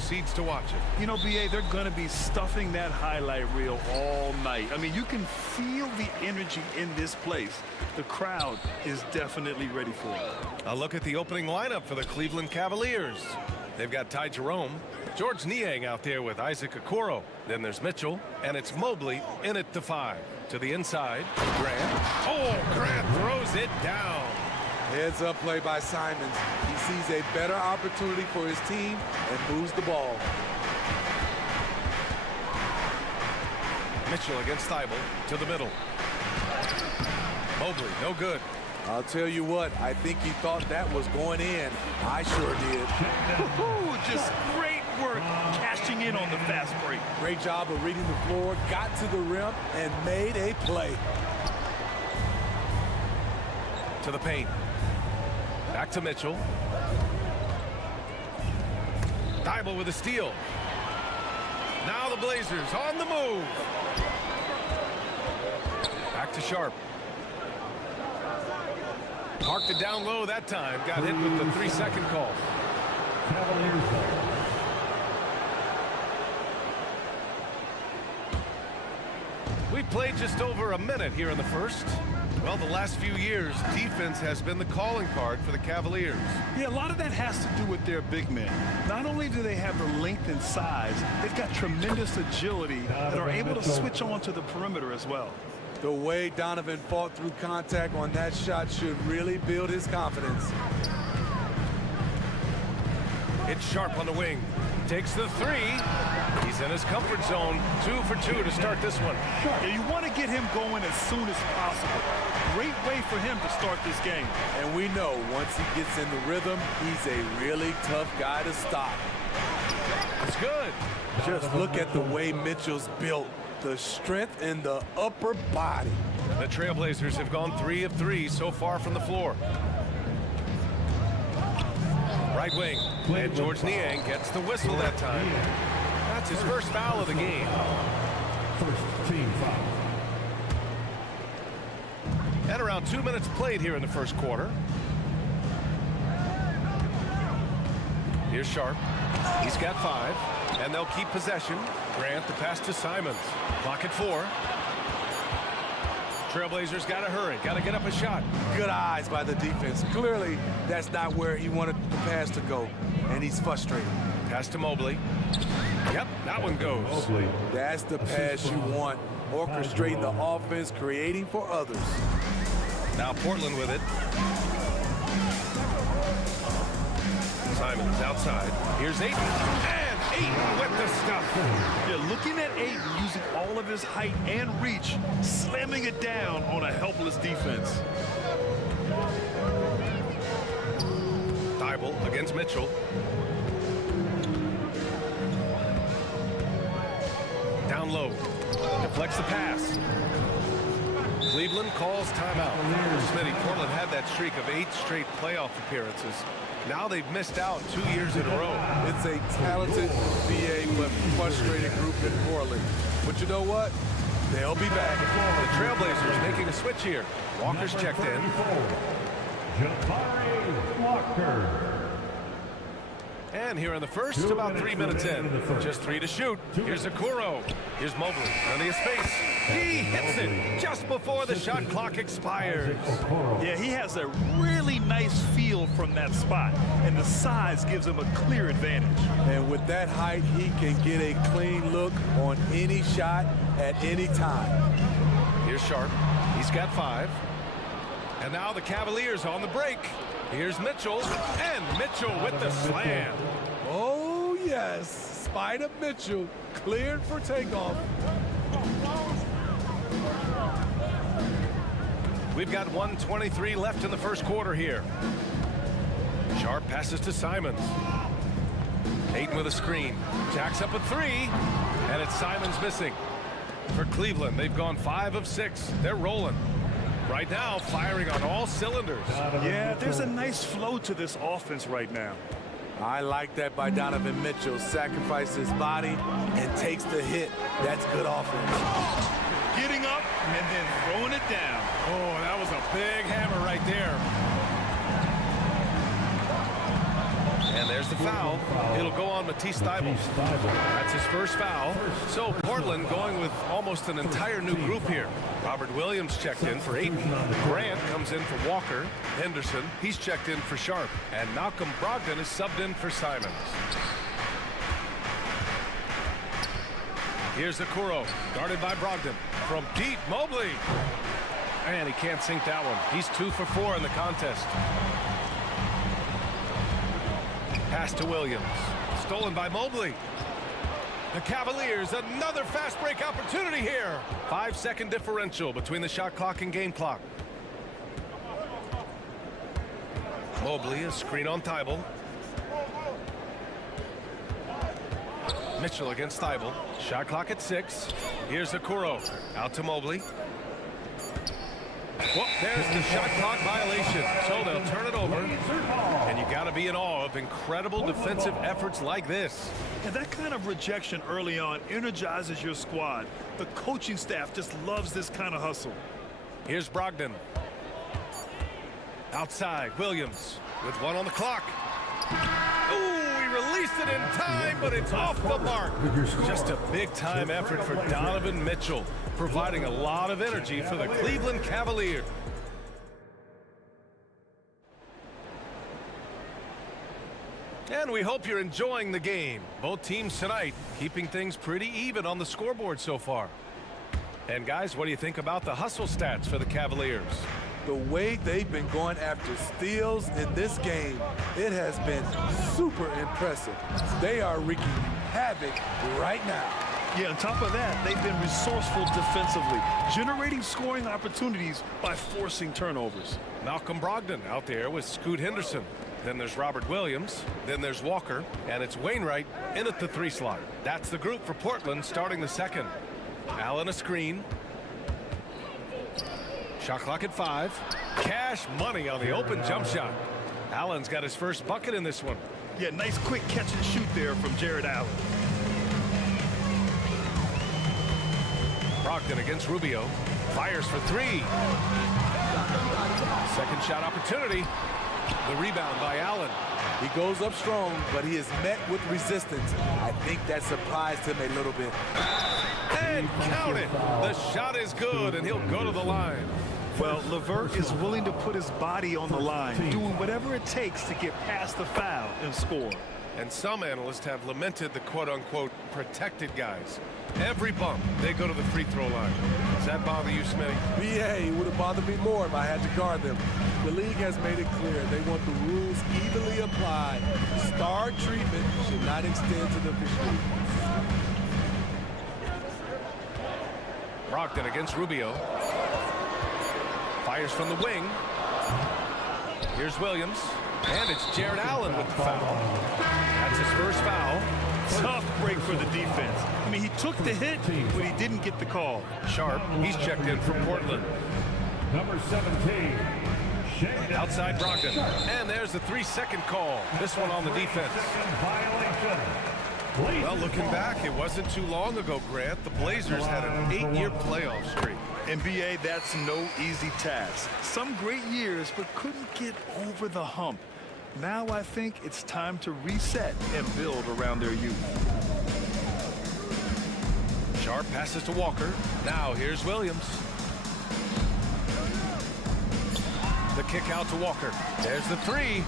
proceeds to watch it. You know, BA, they're going to be stuffing that highlight reel all night. I mean, you can feel the energy in this place. The crowd is definitely ready for it. A look at the opening lineup for the Cleveland Cavaliers. They've got Ty Jerome, George Niang out there with Isaac Okoro. Then there's Mitchell, and it's Mobley in at the 5. To the inside, Grant. Oh, Grant throws it down. Heads up play by Simons. He sees a better opportunity for his team and moves the ball. Mitchell against Thibault to the middle. Mobley, no good. I'll tell you what, I think he thought that was going in. I sure did. Just great work cashing in on the fast break. Great job of reading the floor, got to the rim, and made a play. To the paint. Back to Mitchell. Thibault with a steal. Now the Blazers on the move. Back to Sharp. Parked it down low that time. Got hit with the 3-second call. We played just over a minute here in the first. Well, the last few years, defense has been the calling card for the Cavaliers. Yeah, a lot of that has to do with their big men. Not only do they have the length and size, they've got tremendous agility that are able to switch on to the perimeter as well. The way Donovan fought through contact on that shot should really build his confidence. It's Sharp on the wing. Takes the 3. He's in his comfort zone. 2 for 2 to start this one. Yeah, you want to get him going as soon as possible. Great way for him to start this game. And we know once he gets in the rhythm, he's a really tough guy to stop. It's good. Just look at the way Mitchell's built. The strength in the upper body. The Trailblazers have gone 3 of 3 so far from the floor. Right wing, and George Niang gets the whistle that time. That's his first foul of the game. First team foul. And around 2 minutes played here in the first quarter. Here's Sharp. He's got 5, and they'll keep possession. Grant the pass to Simons. Clock at 4. Trailblazers got to hurry, got to get up a shot. Good eyes by the defense. Clearly, that's not where he wanted the pass to go, and he's frustrated. Pass to Mobley. Yep, that one goes. Mobley. That's the pass you want. Orchestrating the offense, creating for others. Now Portland with it. Simons outside. Here's Ayton. And Ayton with the stuff. Yeah, looking at Ayton using all of his height and reach, slamming it down on a helpless defense. Thibault against Mitchell. Down low. Deflects the pass. Cleveland calls timeout. Smitty, Portland had that streak of 8 straight playoff appearances. Now they've missed out 2 years in a row. It's a talented VA but frustrated group in Portland. But you know what? They'll be back. The Trailblazers making a switch here. Walker's checked in. Jabari Walker. And here in the first, about 3 minutes in. Just 3 to shoot. Here's Okoro. Here's Mobley. Plenty of space. He hits it just before the shot clock expires. Yeah, he has a really nice feel from that spot, and the size gives him a clear advantage. And with that height, he can get a clean look on any shot at any time. Here's Sharp. He's got 5. And now the Cavaliers on the break. Here's Mitchell, and Mitchell with the slam. Oh, yes. Spider Mitchell cleared for takeoff. We've got 1:23 left in the first quarter here. Sharp passes to Simons. Ayton with a screen. Jacks up a 3, and it's Simons missing. For Cleveland, they've gone 5 of 6. They're rolling. Right now, firing on all cylinders. Yeah, there's a nice flow to this offense right now. I like that by Donovan Mitchell. Sacrifices his body and takes the hit. That's good offense. Getting up and then throwing it down. Oh, that was a big hammer right there. And there's the foul. It'll go on Matisse Thybulle. That's his first foul. So Portland going with almost an entire new group here. Robert Williams checked in for Ayton. Grant comes in for Walker. Henderson, he's checked in for Sharp. And Malcolm Brogdon is subbed in for Simons. Here's Okoro, guarded by Brogdon. From deep, Mobley. And he can't sink that one. He's 2 for 4 in the contest. Pass to Williams. Stolen by Mobley. The Cavaliers, another fast break opportunity here. 5-second differential between the shot clock and game clock. Mobley, a screen on Thybulle. Mitchell against Thybulle. Shot clock at 6. Here's Okoro. Out to Mobley. Well, there's the shot clock violation. So they'll turn it over. And you got to be in awe of incredible defensive efforts like this. And that kind of rejection early on energizes your squad. The coaching staff just loves this kind of hustle. Here's Brogdon. Outside, Williams with 1 on the clock. Ooh, he released it in time, but it's off the mark. Just a big-time effort for Donovan Mitchell, providing a lot of energy for the Cleveland Cavaliers. And we hope you're enjoying the game. Both teams tonight keeping things pretty even on the scoreboard so far. And guys, what do you think about the hustle stats for the Cavaliers? The way they've been going after steals in this game, it has been super impressive. They are wreaking havoc right now. Yeah, on top of that, they've been resourceful defensively, generating scoring opportunities by forcing turnovers. Malcolm Brogdon out there with Scoot Henderson. Then there's Robert Williams. Then there's Walker. And it's Wainwright in at the 3 slot. That's the group for Portland starting the second. Allen a screen. Shot clock at 5. Cash money on the open jump shot. Allen's got his first bucket in this one. Yeah, nice quick catch and shoot there from Jared Allen. Brogdon against Rubio. Fires for 3. Second shot opportunity. The rebound by Allen. He goes up strong, but he is met with resistance. I think that surprised him a little bit. And count it. The shot is good, and he'll go to the line. Well, LeVert is willing to put his body on the line, doing whatever it takes to get past the foul and score. And some analysts have lamented the quote-unquote protected guys. Every bump, they go to the free throw line. Does that bother you, Smitty? BA, it would have bothered me more if I had to guard them. The league has made it clear they want the rules evenly applied. Star treatment should not extend to the official. Brogdon against Rubio. Fires from the wing. Here's Williams. And it's Jared Allen with the foul. That's his first foul. Tough break for the defense. I mean, he took the hit, but he didn't get the call. Sharp, he's checked in from Portland. Number 17. Outside Brogdon. And there's the 3-second call. This one on the defense. Well, looking back, it wasn't too long ago, Grant. The Blazers had an 8-year playoff streak. NBA, that's no easy task. Some great years, but couldn't get over the hump. Now I think it's time to reset and build around their youth. Sharp passes to Walker. Now here's Williams. The kick out to Walker. There's the 3.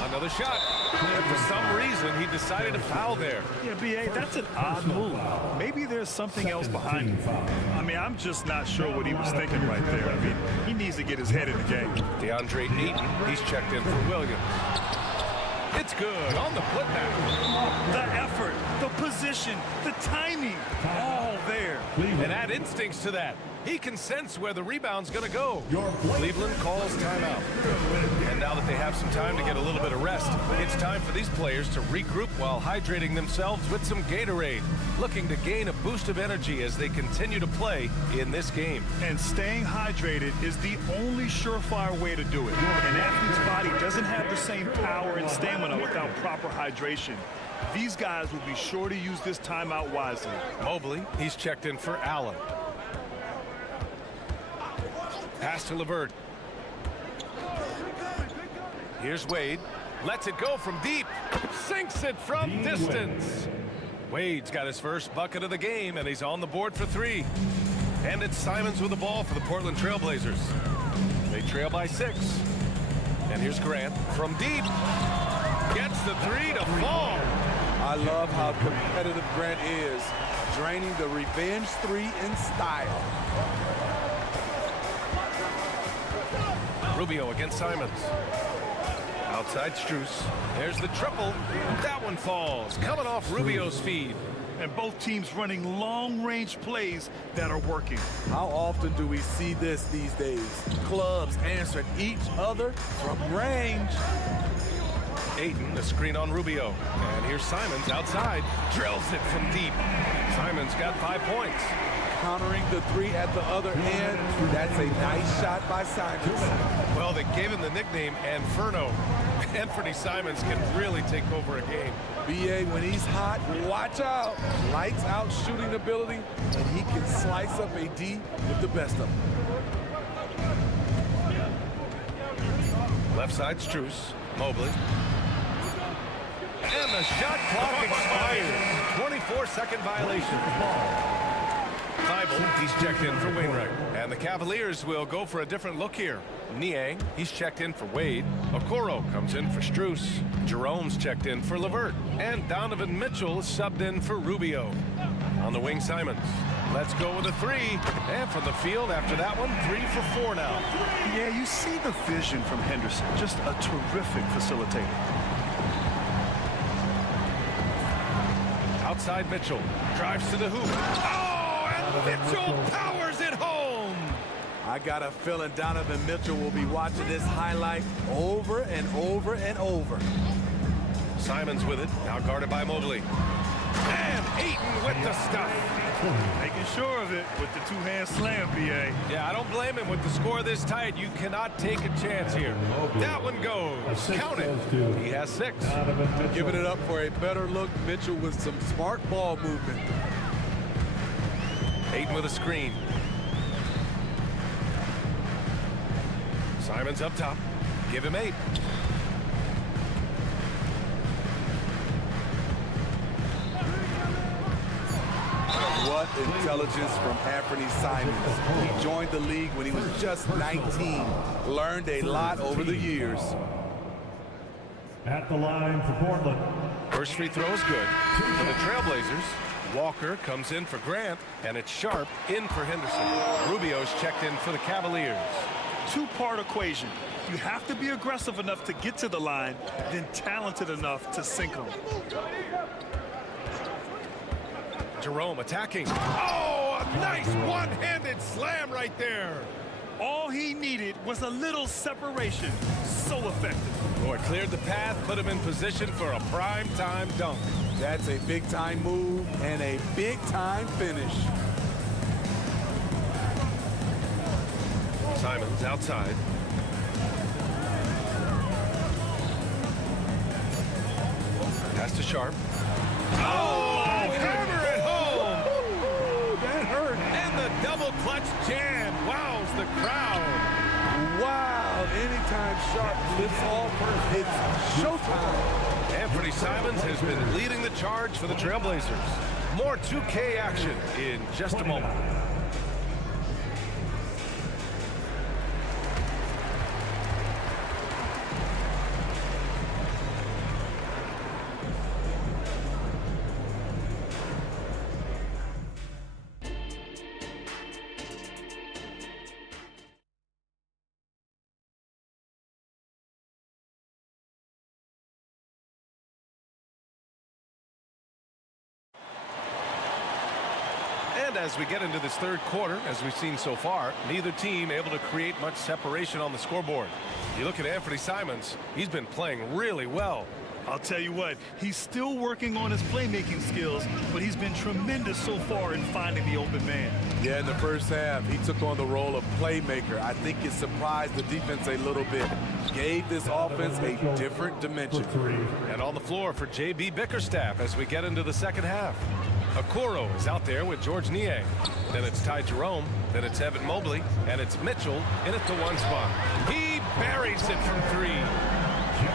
Another shot. And for some reason, he decided to foul there. Yeah, B.A., that's an odd move. Maybe there's something else behind it. I mean, I'm just not sure what he was thinking right there. I mean, he needs to get his head in the game. DeAndre Ayton, he's checked in for Williams. It's good on the putback. The effort, the position, the timing, all there. And add instincts to that. He can sense where the rebound's going to go. Cleveland calls timeout. And now that they have some time to get a little bit of rest, it's time for these players to regroup while hydrating themselves with some Gatorade, looking to gain a boost of energy as they continue to play in this game. And staying hydrated is the only surefire way to do it. An athlete's body doesn't have the same power and stamina without proper hydration. These guys will be sure to use this timeout wisely. Mobley, he's checked in for Allen. Pass to LeVert. Here's Wade. Lets it go from deep. Sinks it from distance. Wade's got his first bucket of the game, and he's on the board for 3. And it's Simons with the ball for the Portland Trailblazers. They trail by 6. And here's Grant from deep. Gets the 3 to fall. I love how competitive Grant is, draining the revenge 3 in style. Rubio against Simons. Outside Strus. There's the triple. That one falls. Coming off Rubio's feed. And both teams running long-range plays that are working. How often do we see this these days? Clubs answering each other from range. Ayton, the screen on Rubio. And here's Simons outside. Drills it from deep. Simons got 5 points. Countering the 3 at the other end. That's a nice shot by Simons. Well, they gave him the nickname Inferno. Anthony Simons can really take over a game. BA, when he's hot, watch out. Lights out shooting ability, and he can slice up a D with the best of them. Left side, Strus. Mobley. And the shot clock expires. 24-second violation. Thibault, he's checked in for Wainwright. And the Cavaliers will go for a different look here. Niang, he's checked in for Wade. Okoro comes in for Strus. Jerome's checked in for LeVert. And Donovan Mitchell subbed in for Rubio. On the wing, Simons. Let's go with a 3. And from the field after that one, 3 for 4 now. Yeah, you see the vision from Henderson. Just a terrific facilitator. Outside Mitchell. Drives to the hoop. Oh, and Mitchell powers it home. I got a feeling Donovan Mitchell will be watching this highlight over and over and over. Simons with it, now guarded by Mobley. And Ayton with the stuff. Making sure of it with the 2-hand slam, BA. Yeah, I don't blame him with the score this tight. You cannot take a chance here. That one goes. Count it. He has 6. Giving it up for a better look. Mitchell with some smart ball movement. Ayton with a screen. Simons up top. Give him 8. What intelligence from Anthony Simons. He joined the league when he was just 19. Learned a lot over the years. At the line for Portland. First free throw is good. For the Trailblazers, Walker comes in for Grant, and it's Sharp in for Henderson. Rubio's checked in for the Cavaliers. 2-part equation. You have to be aggressive enough to get to the line, then talented enough to sink them. Jerome attacking. Oh, a nice one-handed slam right there. All he needed was a little separation. So effective. Boy, cleared the path, put him in position for a prime-time dunk. That's a big-time move and a big-time finish. Simons outside. Pass to Sharp. Oh, hammer it home. That hurt. And the double clutch jam wows the crowd. Wow, anytime Sharp lifts off, it's showtime. Anthony Simons has been leading the charge for the Trailblazers. More 2K action in just a moment. And as we get into this third quarter, as we've seen so far, neither team able to create much separation on the scoreboard. You look at Anthony Simons, he's been playing really well. I'll tell you what, he's still working on his playmaking skills, but he's been tremendous so far in finding the open man. Yeah, in the first half, he took on the role of playmaker. I think it surprised the defense a little bit. Gave this offense a different dimension. And on the floor for J.B. Bickerstaff as we get into the second half. Okoro is out there with George Niang. Then it's Ty Jerome. Then it's Evan Mobley. And it's Mitchell in at the 1 spot. He buries it from 3.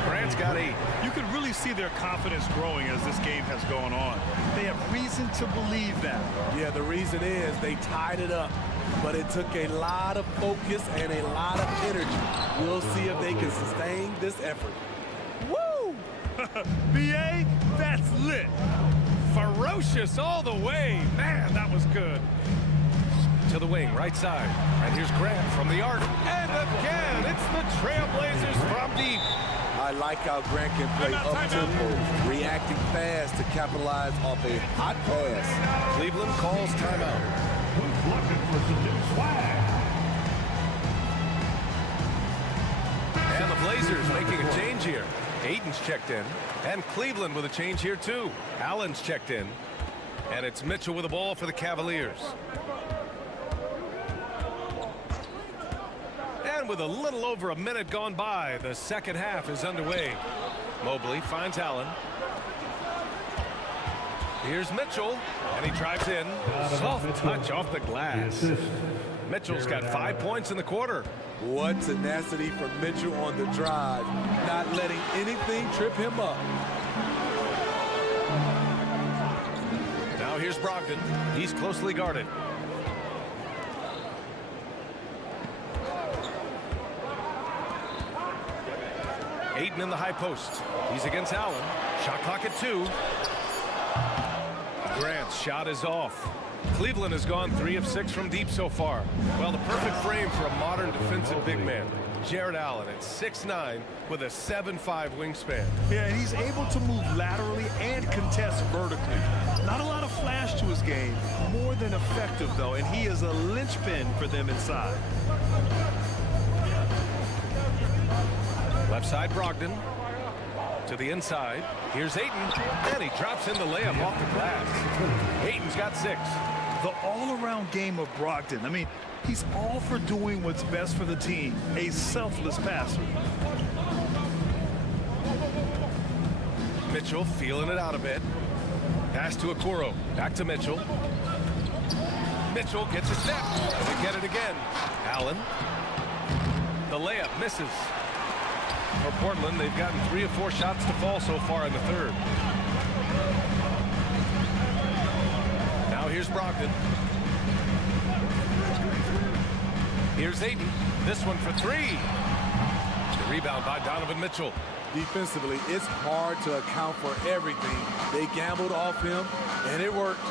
Grant's got 8. You can really see their confidence growing as this game has gone on. They have reason to believe that. Yeah, the reason is they tied it up, but it took a lot of focus and a lot of energy. We'll see if they can sustain this effort. Woo! BA, that's lit. Ferocious all the way. Man, that was good. To the wing, right side. And here's Grant from the arc. And again, it's the Trailblazers from deep. I like how Grant can play up-tempo, reacting fast to capitalize off a hot pass. Cleveland calls timeout. Who's looking for some new swag? And the Blazers making a change here. Aiton's checked in. And Cleveland with a change here too. Allen's checked in. And it's Mitchell with the ball for the Cavaliers. And with a little over a minute gone by, the second half is underway. Mobley finds Allen. Here's Mitchell, and he drives in. Soft touch off the glass. Mitchell's got 5 points in the quarter. What tenacity from Mitchell on the drive, not letting anything trip him up. Now here's Brogdon. He's closely guarded. Ayton in the high post. He's against Allen. Shot clock at 2. Grant's shot is off. Cleveland has gone 3 of 6 from deep so far. Well, the perfect frame for a modern defensive big man. Jared Allen at 6'9" with a 7'5" wingspan. Yeah, and he's able to move laterally and contest vertically. Not a lot of flash to his game. More than effective, though, and he is a linchpin for them inside. Left side, Brogdon. To the inside. Here's Ayton. And he drops in the layup off the glass. Ayton's got 6. The all-around game of Brogdon. I mean, he's all for doing what's best for the team. A selfless passer. Mitchell feeling it out a bit. Pass to Okoro. Back to Mitchell. Mitchell gets a step. And they get it again. Allen. The layup misses. For Portland, they've gotten 3 of 4 shots to fall so far in the third. Now here's Brogdon. Here's Ayton. This one for 3. The rebound by Donovan Mitchell. Defensively, it's hard to account for everything. They gambled off him, and it worked.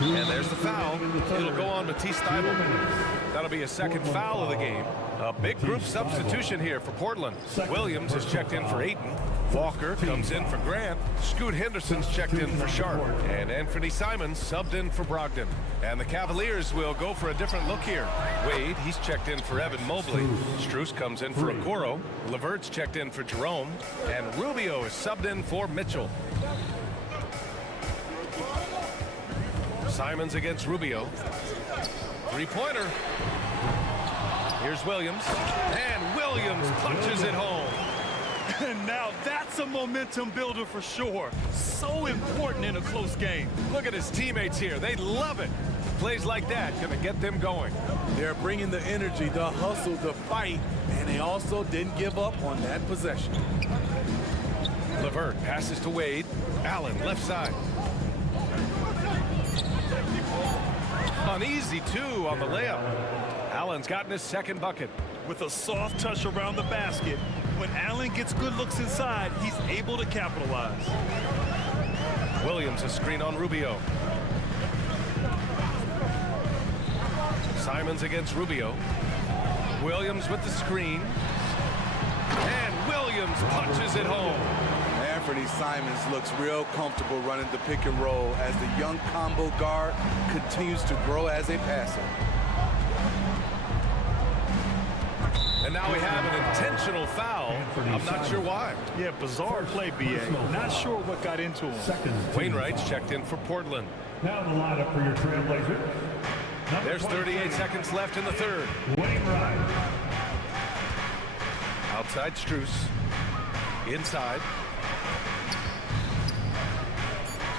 And there's the foul. It'll go on Matisse Thybulle. That'll be a second foul of the game. A big group substitution here for Portland. Williams is checked in for Ayton. Walker comes in for Grant. Scoot Henderson's checked in for Sharp. And Anthony Simons subbed in for Brogdon. And the Cavaliers will go for a different look here. Wade, he's checked in for Evan Mobley. Strus comes in for Okoro. LeVert's checked in for Jerome. And Rubio is subbed in for Mitchell. Simons against Rubio. Three-pointer. Here's Williams. And Williams punches it home. And now that's a momentum builder for sure. So important in a close game. Look at his teammates here. They love it. Plays like that going to get them going. They're bringing the energy, the hustle, the fight, and they also didn't give up on that possession. LeVert passes to Wade. Allen, left side. Uneasy, too, on the layup. Allen's gotten his second bucket. With a soft touch around the basket, when Allen gets good looks inside, he's able to capitalize. Williams a screen on Rubio. Simons against Rubio. Williams with the screen. And Williams punches it home. Anthony Simons looks real comfortable running the pick and roll as the young combo guard continues to grow as a passer. And now we have an intentional foul. I'm not sure why. Yeah, bizarre play, BA. Not sure what got into him. Wainwright's checked in for Portland. Now the lineup for your Trailblazers. There's 38 seconds left in the third. Wainwright. Outside Strus. Inside.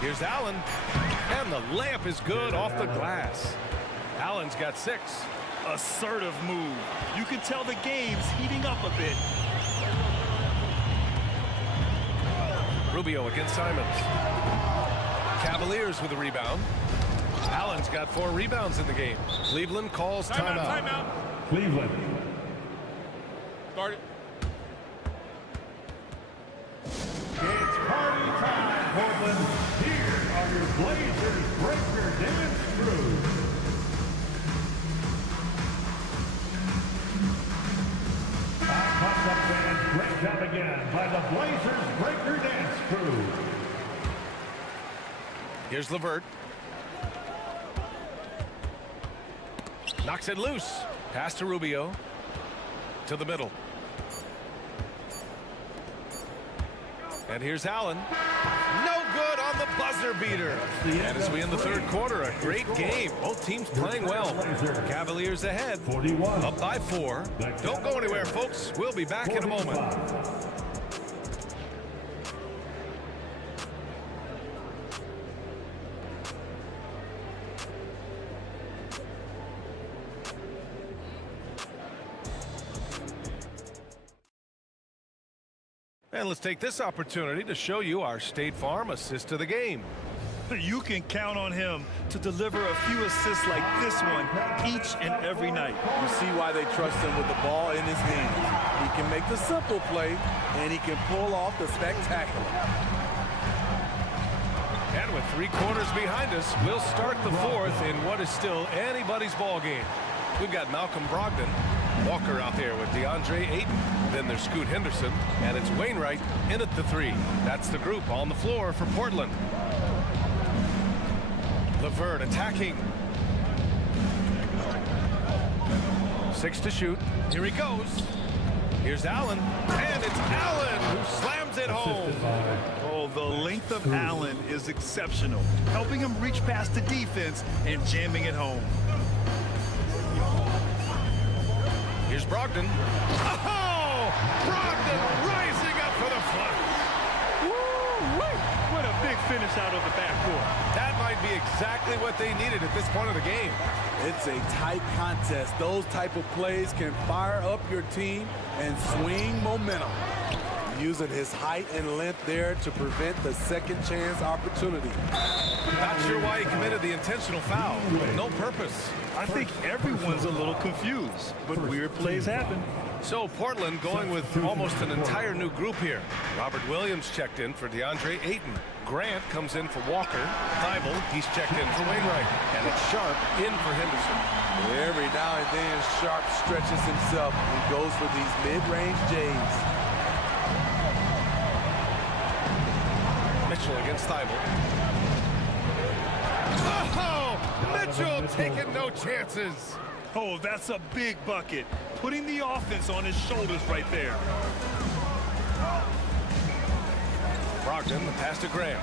Here's Allen. And the layup is good off the glass. Allen's got 6. Assertive move. You can tell the game's heating up a bit. Rubio against Simons. Cavaliers with a rebound. Allen's got 4 rebounds in the game. Cleveland calls timeout. Cleveland. Start it. It's party time, Portland. Here are your Blazers breaker Dennis Cruz. Up fans, great job again by the Blazers breaker dance crew. Here's Levert. Knocks it loose. Pass to Rubio. To the middle. And here's Allen. No good on the buzzer beater. And as we end the third quarter, a great game. Both teams playing well. Cavaliers ahead. 41. Up by 4. Don't go anywhere, folks. We'll be back in a moment. And let's take this opportunity to show you our State Farm assist to the game. You can count on him to deliver a few assists like this one each and every night. You see why they trust him with the ball in his hands. He can make the simple play, and he can pull off the spectacular. And with 3 quarters behind us, we'll start the 4th in what is still anybody's ball game. We've got Malcolm Brogdon, Walker out there with DeAndre Ayton. Then there's Scoot Henderson, and it's Wainwright in at the 3. That's the group on the floor for Portland. Levert attacking. 6 to shoot. Here he goes. Here's Allen, and it's Allen who slams it home. Oh, the length of Allen is exceptional, helping him reach past the defense and jamming it home. Here's Brogdon. Oh! Brogdon rising up for the flush. Woo-wee! What a big finish out of the backcourt. That might be exactly what they needed at this point of the game. It's a tight contest. Those type of plays can fire up your team and swing momentum. Using his height and length there to prevent the second chance opportunity. Not sure why he committed the intentional foul. No purpose. I think everyone's a little confused, but weird plays happen. So Portland going with almost an entire new group here. Robert Williams checked in for DeAndre Ayton. Grant comes in for Walker. Thibault, he's checked in for Wainwright. And it's Sharp in for Henderson. Every now and then, Sharp stretches himself and goes for these mid-range J's. Mitchell against Thibault. Oh! Mitchell taking no chances. Oh, that's a big bucket. Putting the offense on his shoulders right there. Brogdon, the pass to Graham.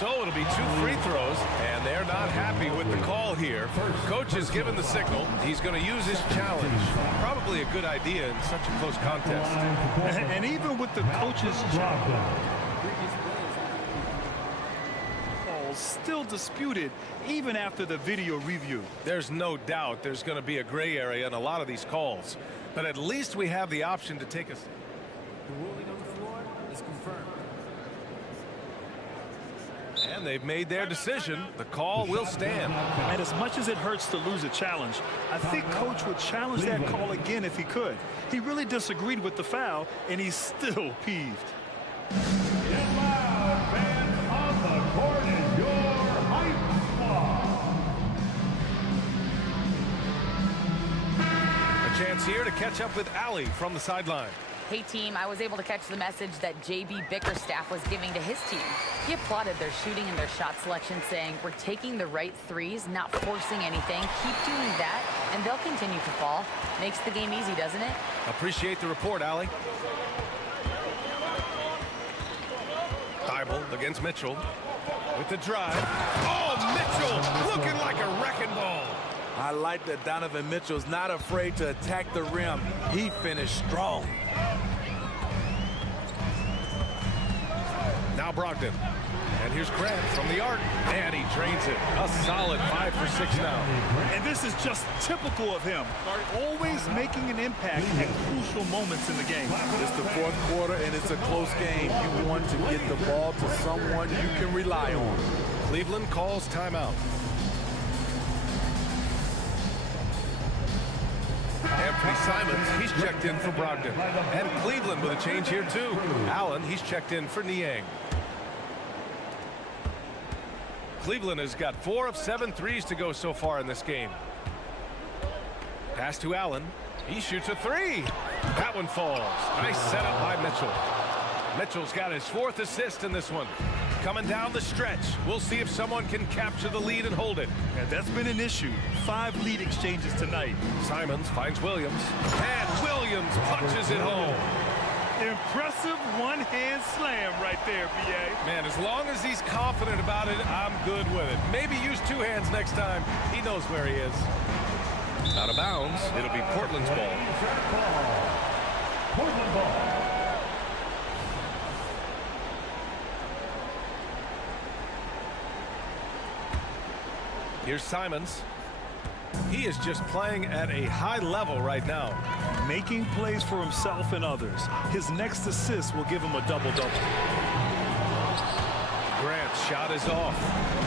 So it'll be 2 free throws, and they're not happy with the call here. Coach has given the signal. He's going to use his challenge. Probably a good idea in such a close contest. And even with the coach's still disputed even after the video review. There's no doubt there's going to be a gray area in a lot of these calls, but at least we have the option to take a... The ruling on the floor is confirmed. And they've made their decision. The call will stand. And as much as it hurts to lose a challenge, I think Coach would challenge that call again if he could. He really disagreed with the foul, and he's still peeved. Get loud, fans on the court is your hype squad. A chance here to catch up with Allie from the sideline. Hey team, I was able to catch the message that JB Bickerstaff was giving to his team. He applauded their shooting and their shot selection, saying, "We're taking the right threes, not forcing anything. Keep doing that, and they'll continue to fall." Makes the game easy, doesn't it? Appreciate the report, Allie. Thibault against Mitchell with the drive. Oh, Mitchell looking like a wrecking ball. I like that Donovan Mitchell's not afraid to attack the rim. He finished strong. Now Brogdon. And here's Grant from the arc. And he drains it. A solid 5 for 6 now. And this is just typical of him. Always making an impact at crucial moments in the game. It's the fourth quarter, and it's a close game. You want to get the ball to someone you can rely on. Cleveland calls timeout. Anthony Simons, he's checked in for Brogdon. And Cleveland with a change here too. Allen, he's checked in for Niang. Cleveland has got 4 of 7 threes to go so far in this game. Pass to Allen. He shoots a 3. That one falls. Nice setup by Mitchell. Mitchell's got his 4th assist in this one. Coming down the stretch. We'll see if someone can capture the lead and hold it. And that's been an issue. 5 lead exchanges tonight. Simons finds Williams. And Williams punches it home. Impressive one-hand slam right there, B.A. Man, as long as he's confident about it, I'm good with it. Maybe use 2 hands next time. He knows where he is. Out of bounds. It'll be Portland's ball. Portland ball. Here's Simons. He is just playing at a high level right now. Making plays for himself and others. His next assist will give him a double-double. Grant's shot is off.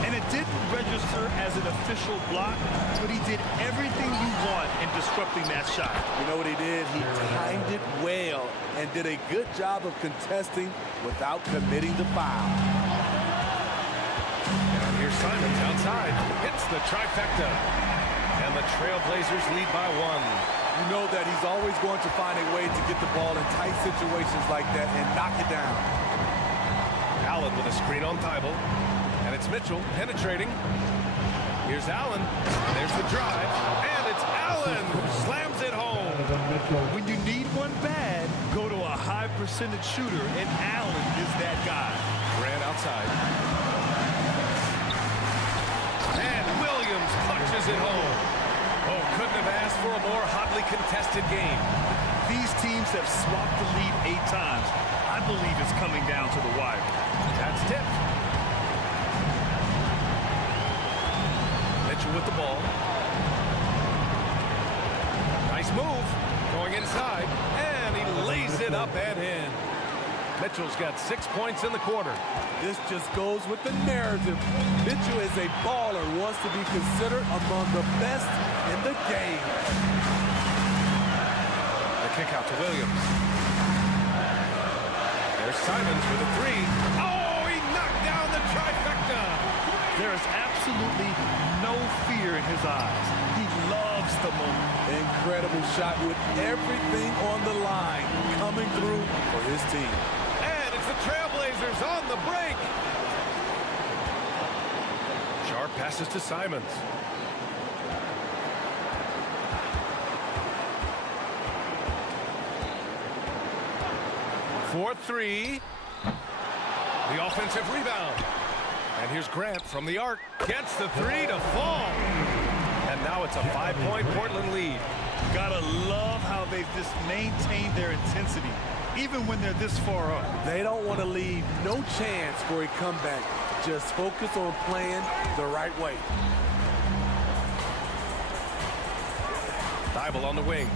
And it didn't register as an official block, but he did everything you want in disrupting that shot. You know what he did? He timed it well and did a good job of contesting without committing the foul. And here's Simons outside. Hits the trifecta. And the Trailblazers lead by 1. You know that he's always going to find a way to get the ball in tight situations like that and knock it down. Allen with a screen on Thibault. And it's Mitchell penetrating. Here's Allen. There's the drive. And it's Allen who slams it home. When you need one bad, go to a high percentage shooter, and Allen is that guy. Grant outside. And Williams punches it home. Oh, couldn't have asked for a more hotly contested game. These teams have swapped the lead 8 times. I believe it's coming down to the wire. That's tipped. Mitchell with the ball. Nice move. Going inside. And he lays it up and in. Mitchell's got 6 points in the quarter. This just goes with the narrative. Mitchell is a baller, wants to be considered among the best in the game. The kick out to Williams. There's Simons with a 3. Oh, he knocked down the trifecta. There is absolutely no fear in his eyes. He loves the moment. Incredible shot with everything on the line coming through for his team. And it's the Trailblazers on the break. Sharp passes to Simons. For 3. The offensive rebound. And here's Grant from the arc. Gets the 3 to fall. And now it's a 5-point Portland lead. Gotta love how they've just maintained their intensity, even when they're this far up. They don't want to leave no chance for a comeback. Just focus on playing the right way. Thibault on the wing.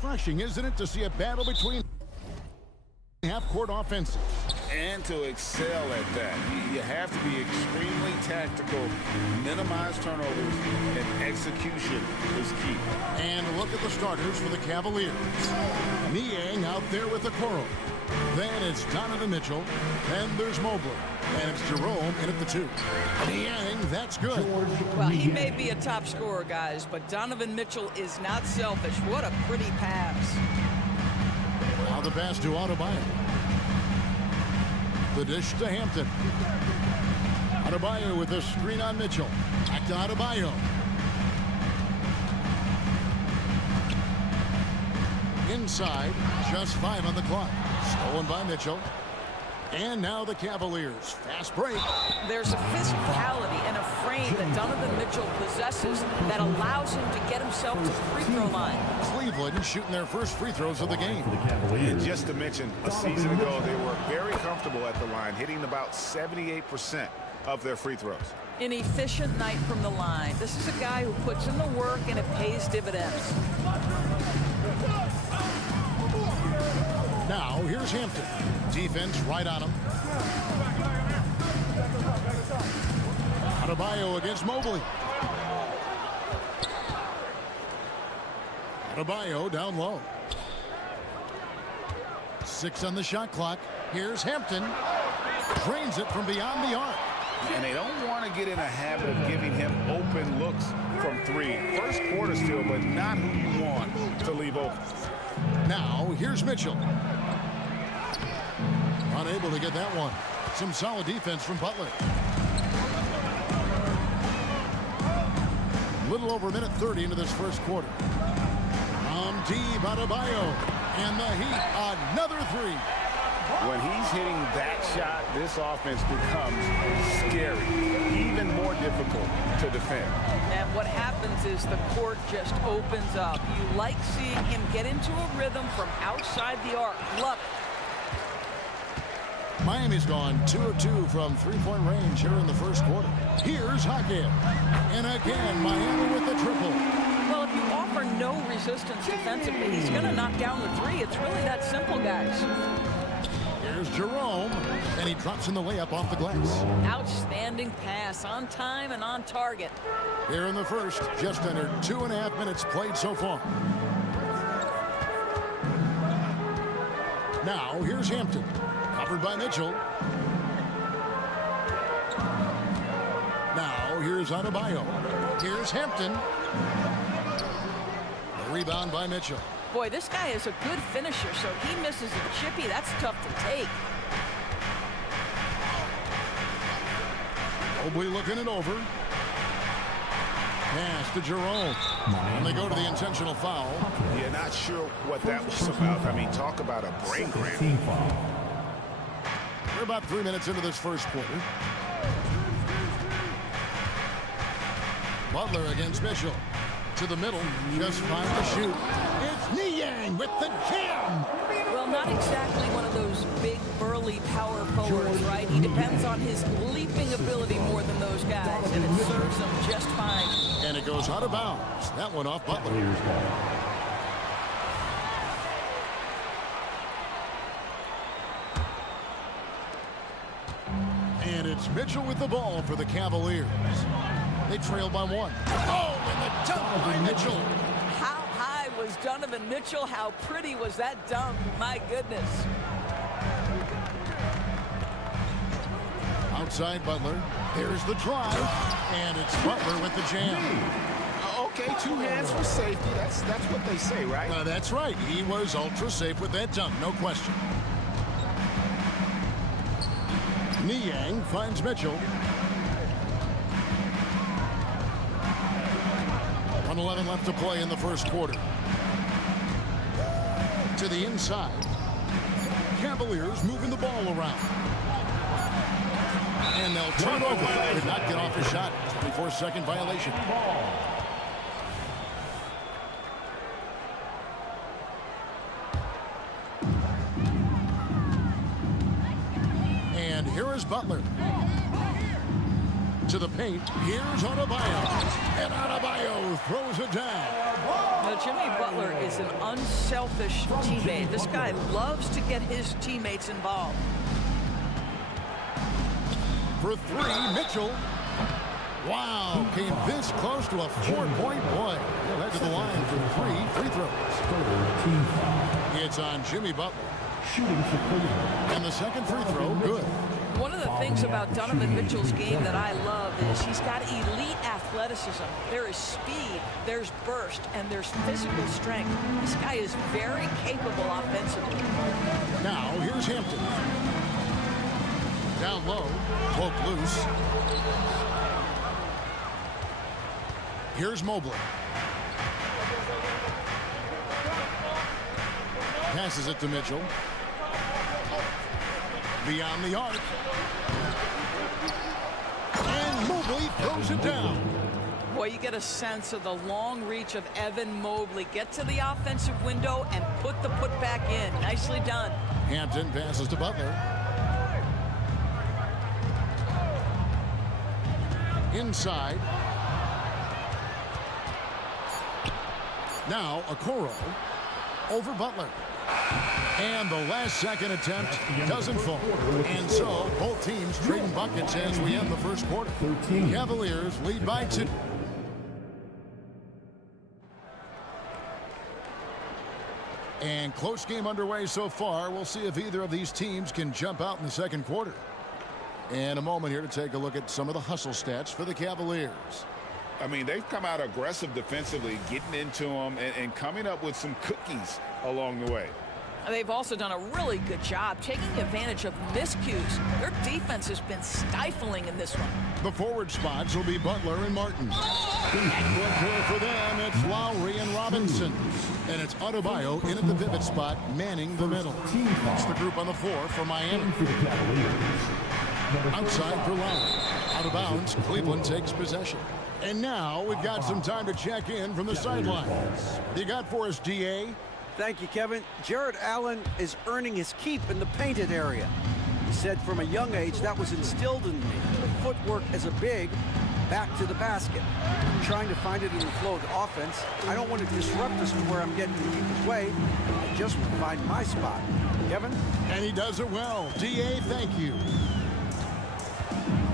refreshing, isn't it, to see a battle between half-court offenses? And to excel at that, you have to be extremely tactical, minimize turnovers, and execution is key. And look at the starters for the Cavaliers. Niang out there with the Coral. Then it's Donovan Mitchell. Then there's Mobley. And it's Jerome in at the 2. Niang, that's good. Well, he may be a top scorer, guys, but Donovan Mitchell is not selfish. What a pretty pass. Now the pass to Adebayo. The dish to Hampton. Adebayo with a screen on Mitchell. Back to Adebayo. Inside, just 5 on the clock. Stolen by Mitchell. And now the Cavaliers. Fast break. There's a physicality and a frame that Donovan Mitchell possesses that allows him to get himself to the free throw line. Cleveland shooting their first free throws of the game. And just to mention, a season ago, they were very comfortable at the line, hitting about 78% of their free throws. An efficient night from the line. This is a guy who puts in the work and it pays dividends. Now, here's Hampton. Defense right on him. Adebayo against Mobley. Adebayo down low. 6 on the shot clock. Here's Hampton. Drains it from beyond the arc. And they don't want to get in a habit of giving him open looks from 3. First quarter still, but not who you want to leave open. Now, here's Mitchell. Unable to get that one. Some solid defense from Butler. Little over a minute 30 into this first quarter. Deep Adebayo. And the Heat, another 3. When he's hitting that shot, this offense becomes scary, even more difficult to defend. And what happens is the court just opens up. You like seeing him get into a rhythm from outside the arc. Love it. Miami's gone 2 of 2 from three-point range here in the first quarter. Here's Hockey. And again, Miami with the triple. Well, if you offer no resistance defensively, he's going to knock down the 3. It's really that simple, guys. Here's Jerome, and he drops in the layup off the glass. Outstanding pass, on time and on target. Here in the first, just under 2.5 minutes played so far. Now, here's Hampton. Covered by Mitchell. Now, here's Adebayo. Here's Hampton. A rebound by Mitchell. Boy, this guy is a good finisher, so he misses a chippy. That's tough to take. Mobley looking it over. Pass to Jerome. And they go to the intentional foul. Yeah, not sure what that was about. I mean, talk about a brain cramp. We're about 3 minutes into this first quarter. Butler against Mitchell. To the middle, just 5 to shoot. It's Niang with the jam. Well, not exactly one of those big, burly power forwards, right? He depends on his leaping ability more than those guys, and it serves him just fine. And it goes out of bounds. That one off Butler. And it's Mitchell with the ball for the Cavaliers. They trail by 1. Oh, and the dunk by Mitchell. How high was Donovan Mitchell? How pretty was that dunk? My goodness. Outside Butler. There's the drive. And it's Butler with the jam. Okay, 2 hands for safety. That's what they say, right? That's right. He was ultra safe with that dunk, no question. Niang finds Mitchell. 1:11 left to play in the first quarter. To the inside. Cavaliers moving the ball around. And they'll turn over. Did not get off his shot. 24-second violation. And here is Butler. To the paint. Here's Adebayo. And Adebayo throws it down. Now, Jimmy Butler is an unselfish teammate. This guy loves to get his teammates involved. For three, Mitchell. Wow, came this close to a 4-point play. He'll head to the line for 3 free throws. It's on Jimmy Butler. Shooting for Cleveland. And the second free throw, good. One of the things about Donovan Mitchell's game that I love is he's got elite athleticism. There is speed, there's burst, and there's physical strength. This guy is very capable offensively. Now, here's Hampton. Down low, poke loose. Here's Mobley. Passes it to Mitchell. Beyond the arc. And Mobley throws it down. Boy, you get a sense of the long reach of Evan Mobley. Get to the offensive window and put the putback in. Nicely done. Hampton passes to Butler. Inside. Now, Okoro over Butler. And the last second attempt doesn't fall. And so, both teams trading buckets as we end the first quarter. Cavaliers lead by 2. And close game underway so far. We'll see if either of these teams can jump out in the second quarter. And a moment here to take a look at some of the hustle stats for the Cavaliers. I mean, they've come out aggressive defensively, getting into them and coming up with some cookies along the way. They've also done a really good job taking advantage of miscues. Their defense has been stifling in this one. The forward spots will be Butler and Martin. And for them, it's Lowry and Robinson. And it's Adebayo in at the pivot spot, manning the middle. That's the group on the floor for Miami. Outside for Lowry. Out of bounds, Cleveland takes possession. And now we've got some time to check in from the sidelines. You got for us, DA? Thank you, Kevin. Jared Allen is earning his keep in the painted area. He said from a young age that was instilled in me. The footwork as a big, back to the basket. I'm trying to find it in the flow of the offense. I don't want to disrupt us to where I'm getting in people's way. I just want to find my spot. Kevin? And he does it well. DA, thank you.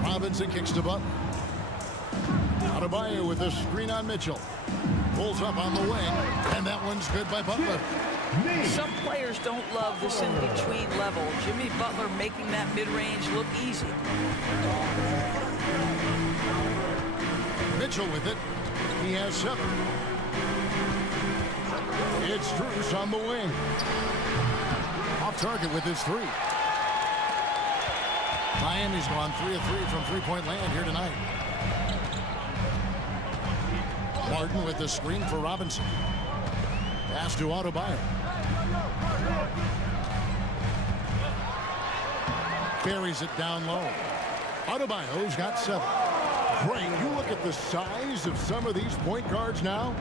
Robinson kicks to Butler. Adebayo with a screen on Mitchell. Pulls up on the wing, and that one's good by Butler. Some players don't love this in-between level. Jimmy Butler making that mid-range look easy. Mitchell with it. He has 7. It's Strus on the wing. Off target with his 3. Miami's gone 3 of 3 from three-point land here tonight. Martin with the screen for Robinson. Pass to Adebayo. Carries it down low. Adebayo's got 7. Great. You look at the size of some of these point guards now.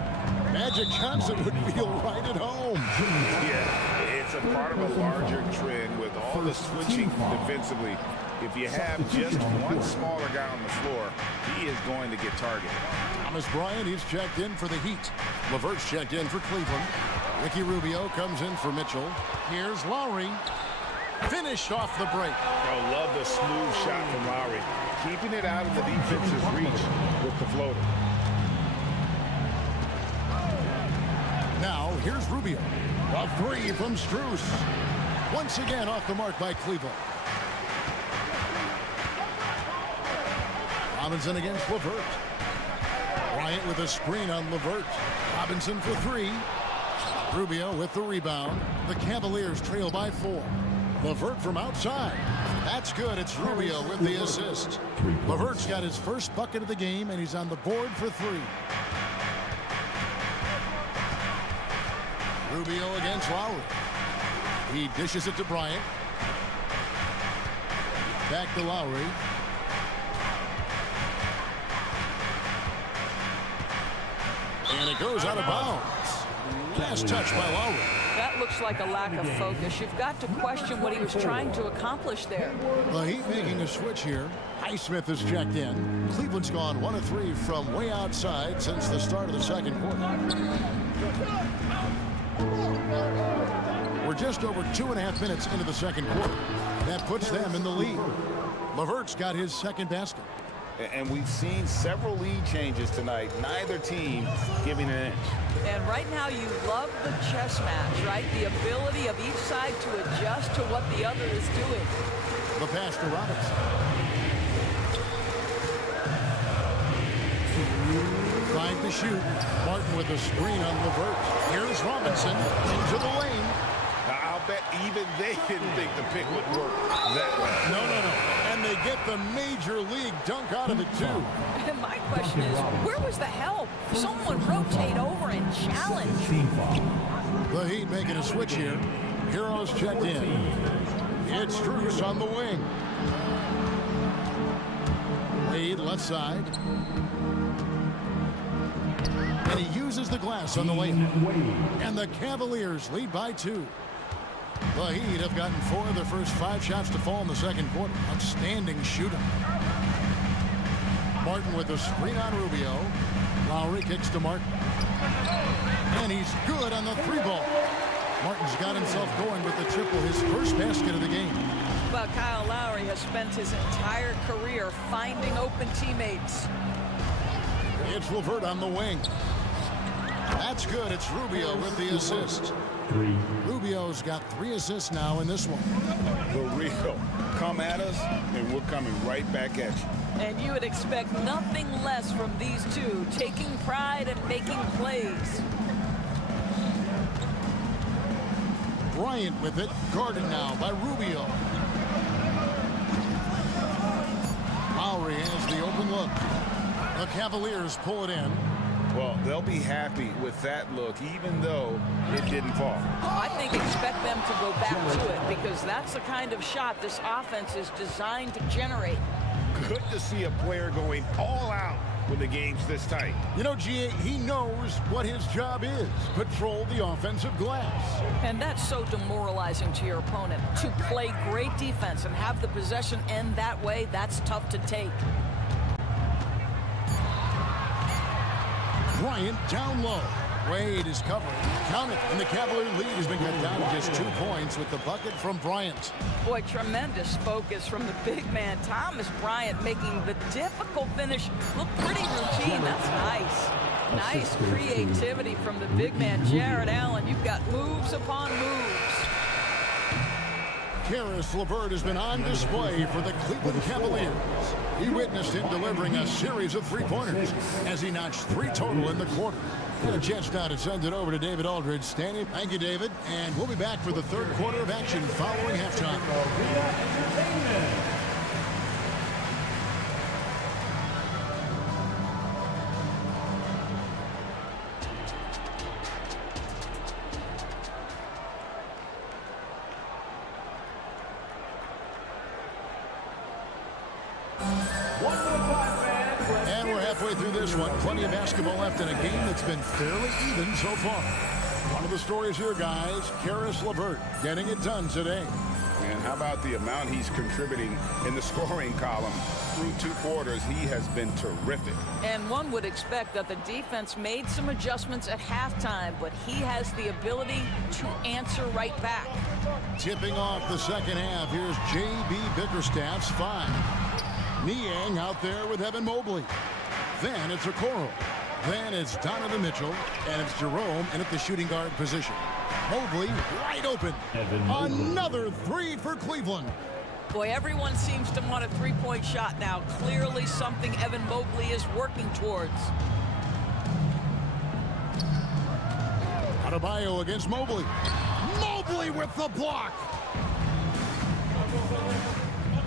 Magic Johnson would feel right at home. Yeah, it's a part of a larger trend with all the switching defensively. If you have just one smaller guy on the floor, he is going to get targeted. Thomas Bryant, he's checked in for the Heat. LeVert's checked in for Cleveland. Ricky Rubio comes in for Mitchell. Here's Lowry. Finished off the break. I love the smooth shot from Lowry. Keeping it out of the defense's reach with the floater. Now, here's Rubio. A 3 from Strus. Once again off the mark by Cleveland. Robinson against LeVert. Bryant with a screen on LeVert. Robinson for 3. Rubio with the rebound. The Cavaliers trail by 4. LeVert from outside. That's good. It's Rubio with the assist. LeVert's got his first bucket of the game, and he's on the board for 3. Rubio against Lowry. He dishes it to Bryant. Back to Lowry. And it goes out of bounds. Last touch by Lowry. That looks like a lack of focus. You've got to question what he was trying to accomplish there. The Heat making a switch here. Highsmith has checked in. Cleveland's gone 1 of 3 from way outside since the start of the second quarter. We're just over 2.5 minutes into the second quarter. That puts them in the lead. LeVert's got his second basket. And we've seen several lead changes tonight. Neither team giving an inch. And right now you love the chess match, right? The ability of each side to adjust to what the other is doing. The pass to Robinson. 5 to shoot. Martin with a screen on LeVert. Here's Robinson into the lane. Now, I'll bet even they didn't think the pick would work that way. No. And they get the major league dunk out of it, too. And my question is, where was the help? Someone rotate over and challenge. The Heat making a switch here. Heroes checked in. It's Strus on the wing. Wade left side. And he uses the glass on the lane. And the Cavaliers lead by 2. The Heat have gotten 4 of their first 5 shots to fall in the second quarter. Outstanding shooting. Martin with a screen on Rubio. Lowry kicks to Martin. And he's good on the 3-ball. Martin's got himself going with the triple, his first basket of the game. Well, Kyle Lowry has spent his entire career finding open teammates. It's LeVert on the wing. That's good. It's Rubio with the assist. Rubio's got 3 assists now in this one. For real. Come at us, and we're coming right back at you. And you would expect nothing less from these two, taking pride and making plays. Bryant with it, guarded now by Rubio. Lowry has the open look. The Cavaliers pull it in. Well, they'll be happy with that look, even though it didn't fall. I think expect them to go back to it because that's the kind of shot this offense is designed to generate. Good to see a player going all out when the game's this tight. You know, G.A., he knows what his job is. Patrol the offensive glass. And that's so demoralizing to your opponent. To play great defense and have the possession end that way, that's tough to take. Bryant down low. Wade is covering. Count it. And the Cavalier lead has been cut down to just 2 points with the bucket from Bryant. Boy, tremendous focus from the big man, Thomas Bryant, making the difficult finish look pretty routine. That's nice. Nice creativity from the big man, Jared Allen. You've got moves upon moves. Caris LeVert has been on display for the Cleveland Cavaliers. He witnessed him delivering a series of 3-pointers as he notched 3 total in the quarter. And a chance now to send it over to David Aldridge. Standing. Thank you, David. And we'll be back for the third quarter of action following halftime. And we're halfway through this one. Plenty of basketball left in a game that's been fairly even so far. One of the stories here, guys, Caris LeVert getting it done today. And how about the amount he's contributing in the scoring column? Through 2 quarters, he has been terrific. And one would expect that the defense made some adjustments at halftime, but he has the ability to answer right back. Tipping off the second half, here's J.B. Bickerstaff's 5. Niang out there with Evan Mobley. Then it's Okoro. Then it's Donovan Mitchell. And it's Jerome in at the shooting guard position. Mobley wide open. Another 3 for Cleveland. Boy, everyone seems to want a 3-point shot now. Clearly something Evan Mobley is working towards. Adebayo against Mobley. Mobley with the block.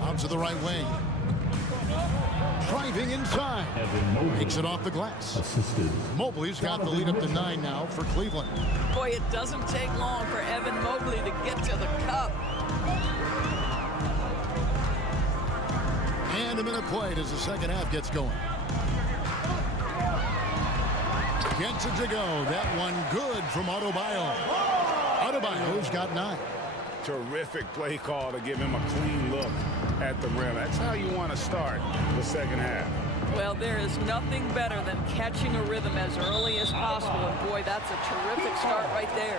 Out to the right wing. Driving inside. Makes it off the glass. Mobley's got the lead up to 9 now for Cleveland. Boy, it doesn't take long for Evan Mobley to get to the cup. And a minute played as the second half gets going. Gets it to go. That one good from Adebayo. Adebayo's got 9. Terrific play call to give him a clean look at the rim. That's how you want to start the second half. Well, there is nothing better than catching a rhythm as early as possible. And boy, that's a terrific start right there.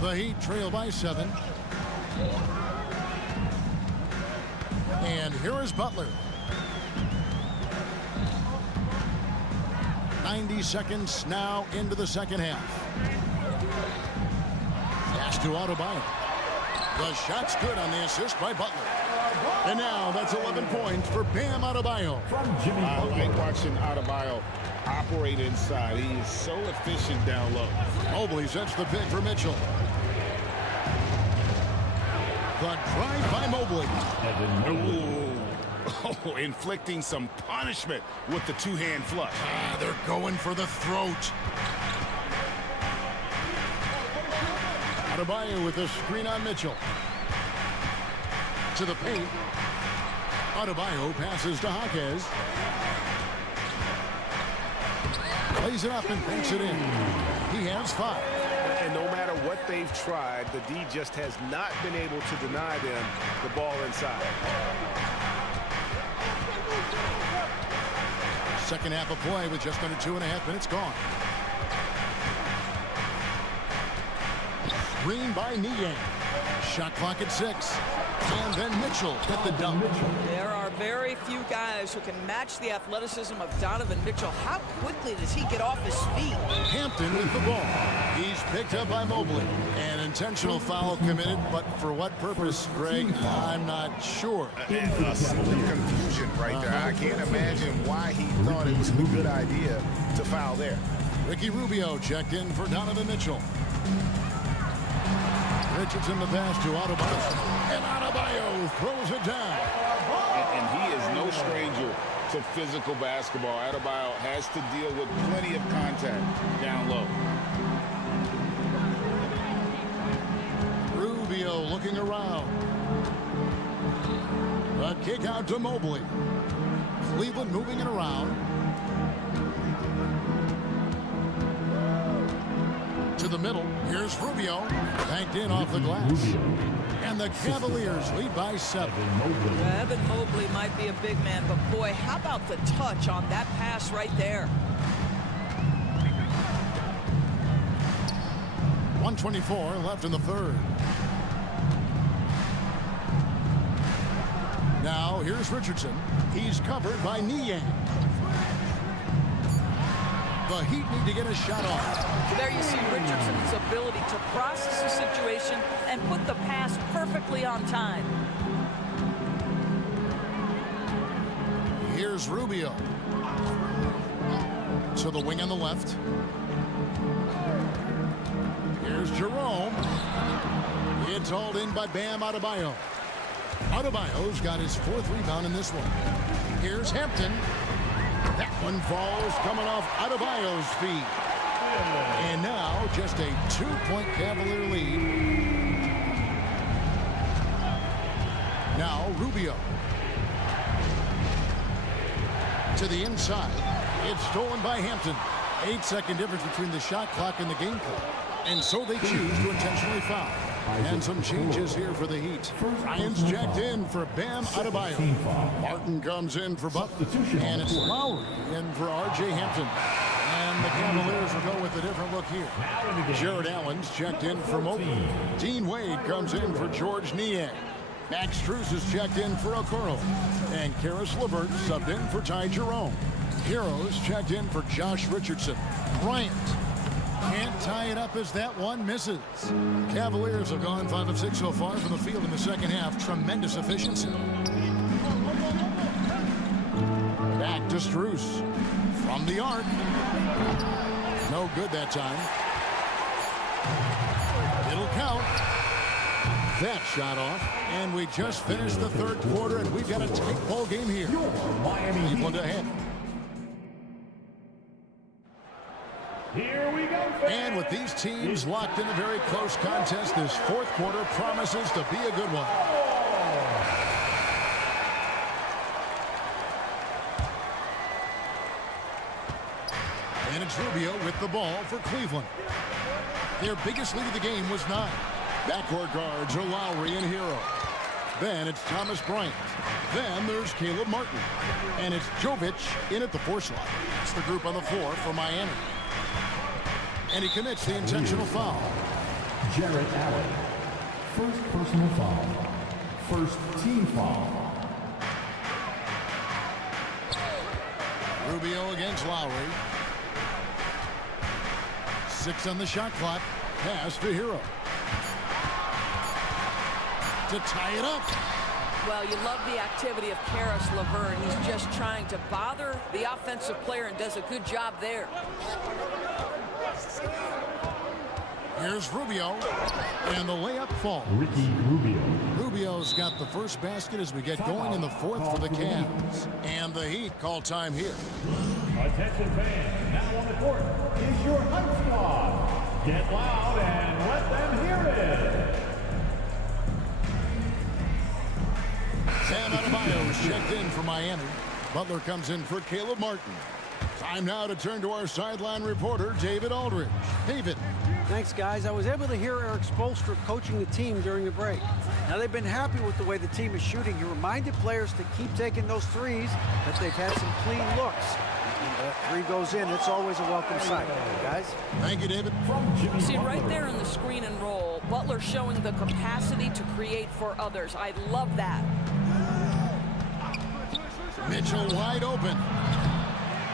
The Heat trail by 7. And here is Butler. 90 seconds now into the second half. Pass to Adebayo. The shot's good on the assist by Butler. And now that's 11 points for Bam Adebayo. I like watching Adebayo operate inside. He is so efficient down low. Mobley sets the pick for Mitchell. The drive by Mobley. Oh, inflicting some punishment with the two-hand flush. They're going for the throat. Adebayo with the screen on Mitchell. To the paint. Adebayo passes to Jaquez. Plays it up and banks it in. He has 5. And no matter what they've tried, the D just has not been able to deny them the ball inside. Second half of play with just under 2.5 minutes gone. Screen by Niang. Shot clock at 6. And then Mitchell at the dunk. There are very few guys who can match the athleticism of Donovan Mitchell. How quickly does he get off his feet? Hampton with the ball. He's picked up by Mobley. An intentional foul committed, but for what purpose, Greg? I'm not sure. Some confusion right there. I can't imagine why he thought it was a good idea to foul there. Ricky Rubio checked in for Donovan Mitchell. Richardson the pass to Adebayo. And Adebayo throws it down. And he is no stranger to physical basketball. Adebayo has to deal with plenty of contact down low. Rubio looking around. The kick out to Mobley. Cleveland moving it around. To the middle. Here's Rubio. Banked in off the glass. And the Cavaliers lead by 7. Evan Mobley might be a big man, but boy, how about the touch on that pass right there? 1:24 left in the third. Now here's Richardson. He's covered by Niang. The Heat need to get a shot off. There you see Richardson's ability to process the situation and put the pass perfectly on time. Here's Rubio. To the wing on the left. Here's Jerome. It's hauled in by Bam Adebayo. Adebayo's got his 4th rebound in this one. Here's Hampton. That one falls coming off Adebayo's feet. And now just a 2-point Cavalier lead. Now Rubio. To the inside. It's stolen by Hampton. 8-second difference between the shot clock and the game clock. And so they choose to intentionally foul. And some changes here for the Heat. Ryan's checked in for Bam Adebayo. Martin comes in for Butler. And it's Lowry in for R.J. Hampton. And the Cavaliers will go with a different look here. Jared Allen's checked in for Mobley. Dean Wade comes in for George Niang. Max Strus is checked in for Okoro. And Karis LeVert subbed in for Ty Jerome. Heroes checked in for Josh Richardson. Bryant can't tie it up as that one misses. Cavaliers have gone 5 of 6 so far from the field in the second half. Tremendous efficiency. Back to Strus. From the arc. No good that time. It'll count. That shot off. And we just finished the third quarter, and we've got a tight ball game here. Cleveland ahead. Here we go. And with these teams locked in a very close contest, this 4th quarter promises to be a good one. And it's Rubio with the ball for Cleveland. Their biggest lead of the game was 9. Backcourt guards are Lowry and Hero. Then it's Thomas Bryant. Then there's Caleb Martin. And it's Jovic in at the 4 slot. It's the group on the floor for Miami. And he commits the intentional foul. Jared Allen. First personal foul. First team foul. Rubio against Lowry. 6 on the shot clock. Pass to Hero. To tie it up. Well, you love the activity of Karis LeVert. He's just trying to bother the offensive player and does a good job there. Here's Rubio, and the layup falls. Ricky Rubio. Rubio's got the first basket as we get going in the 4th for the Cavs. And the Heat call time here. Attention fans, now on the court is your hype squad. Get loud and let them hear it. Sam Adebayo is checked in for Miami. Butler comes in for Caleb Martin. Time now to turn to our sideline reporter, David Aldridge. David. Thanks, guys. I was able to hear Eric Spoelstra coaching the team during the break. Now, they've been happy with the way the team is shooting. He reminded players to keep taking those threes, that they've had some clean looks. When that 3 goes in, it's always a welcome sight. Guys? Thank you, David. See, right there in the screen and roll, Butler showing the capacity to create for others. I love that. Mitchell wide open.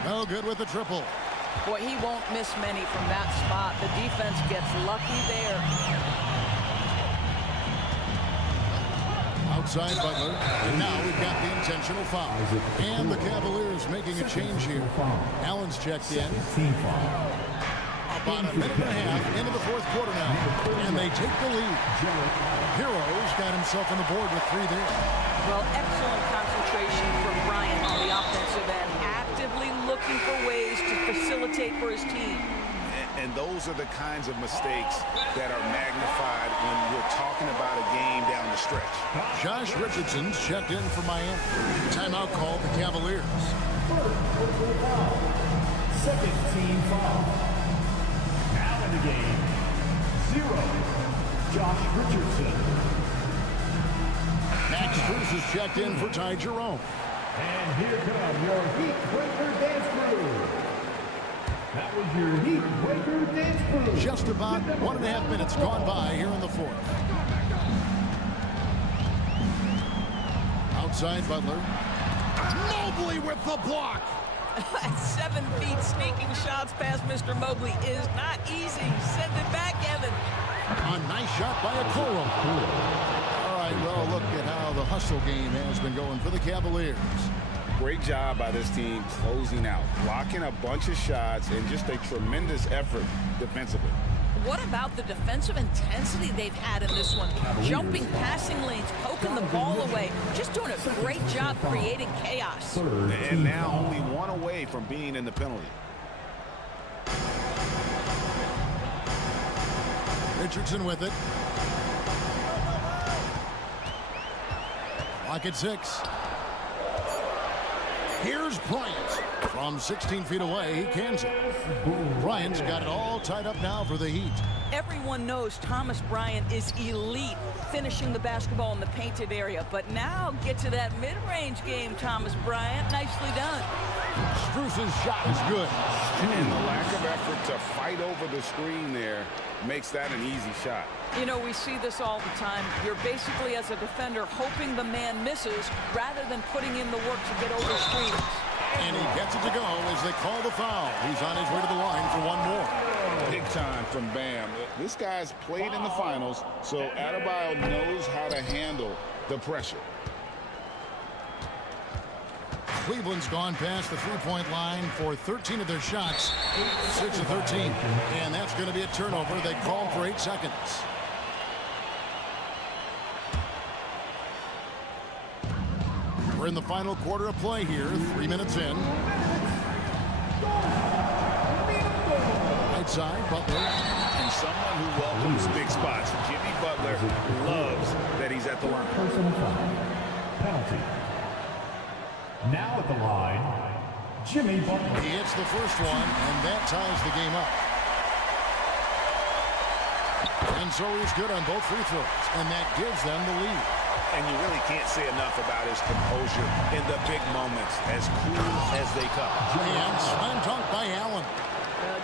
No good with the triple. Boy, he won't miss many from that spot. The defense gets lucky there. Outside Butler. And now we've got the intentional foul. And the Cavaliers making a change here. Allen's checked in. About a minute and a half into the 4th quarter now. And they take the lead. Hero's got himself on the board with 3 there. Well, excellent concentration from Bryant on the offensive end. Actively looking for ways to facilitate for his team. And those are the kinds of mistakes that are magnified when we're talking about a game down the stretch. Josh Richardson's checked in for Miami. Timeout called the Cavaliers. First personal foul. Second team foul. Now in the game, 0. Josh Richardson. Max Cruz is checked in for Ty Jerome. And here come your Heat Breaker Dance Crew. That was your Heat Breaker Dance Crew. Just about 1.5 minutes gone by here in the 4th. Outside Butler. Mobley with the block. At 7 feet, sneaking shots past Mr. Mobley is not easy. Send it back, Evan. A nice shot by Okoro. All right, well, look at how the hustle game has been going for the Cavaliers. Great job by this team closing out, blocking a bunch of shots, and just a tremendous effort defensively. What about the defensive intensity they've had in this one? Jumping passing lanes, poking the ball away, just doing a great job creating chaos. And now only 1 away from being in the penalty. Richardson with it. Lock at 6. Here's Bryant. From 16 feet away, he cans it. Bryant's got it all tied up now for the Heat. Everyone knows Thomas Bryant is elite, finishing the basketball in the painted area. But now get to that mid-range game, Thomas Bryant. Nicely done. Strus's shot is good. And the lack of effort to fight over the screen there makes that an easy shot. You know, we see this all the time. You're basically, as a defender, hoping the man misses rather than putting in the work to get over screens. And he gets it to go as they call the foul. He's on his way to the line for 1 more. Big time from Bam. This guy's played in the finals, so Adebayo knows how to handle the pressure. Cleveland's gone past the three-point line for 13 of their shots. 6 of 13. And that's going to be a turnover. They call for 8 seconds. We're in the final quarter of play here. 3 minutes in. Right side, Butler. And someone who welcomes big spots. Jimmy Butler loves that he's at the line. Personal foul. Penalty. Now at the line, Jimmy Butler. He hits the first one, and that ties the game up. And so he's good on both free throws, and that gives them the lead. And you really can't say enough about his composure in the big moments, as cool as they come. And slam dunk by Allen.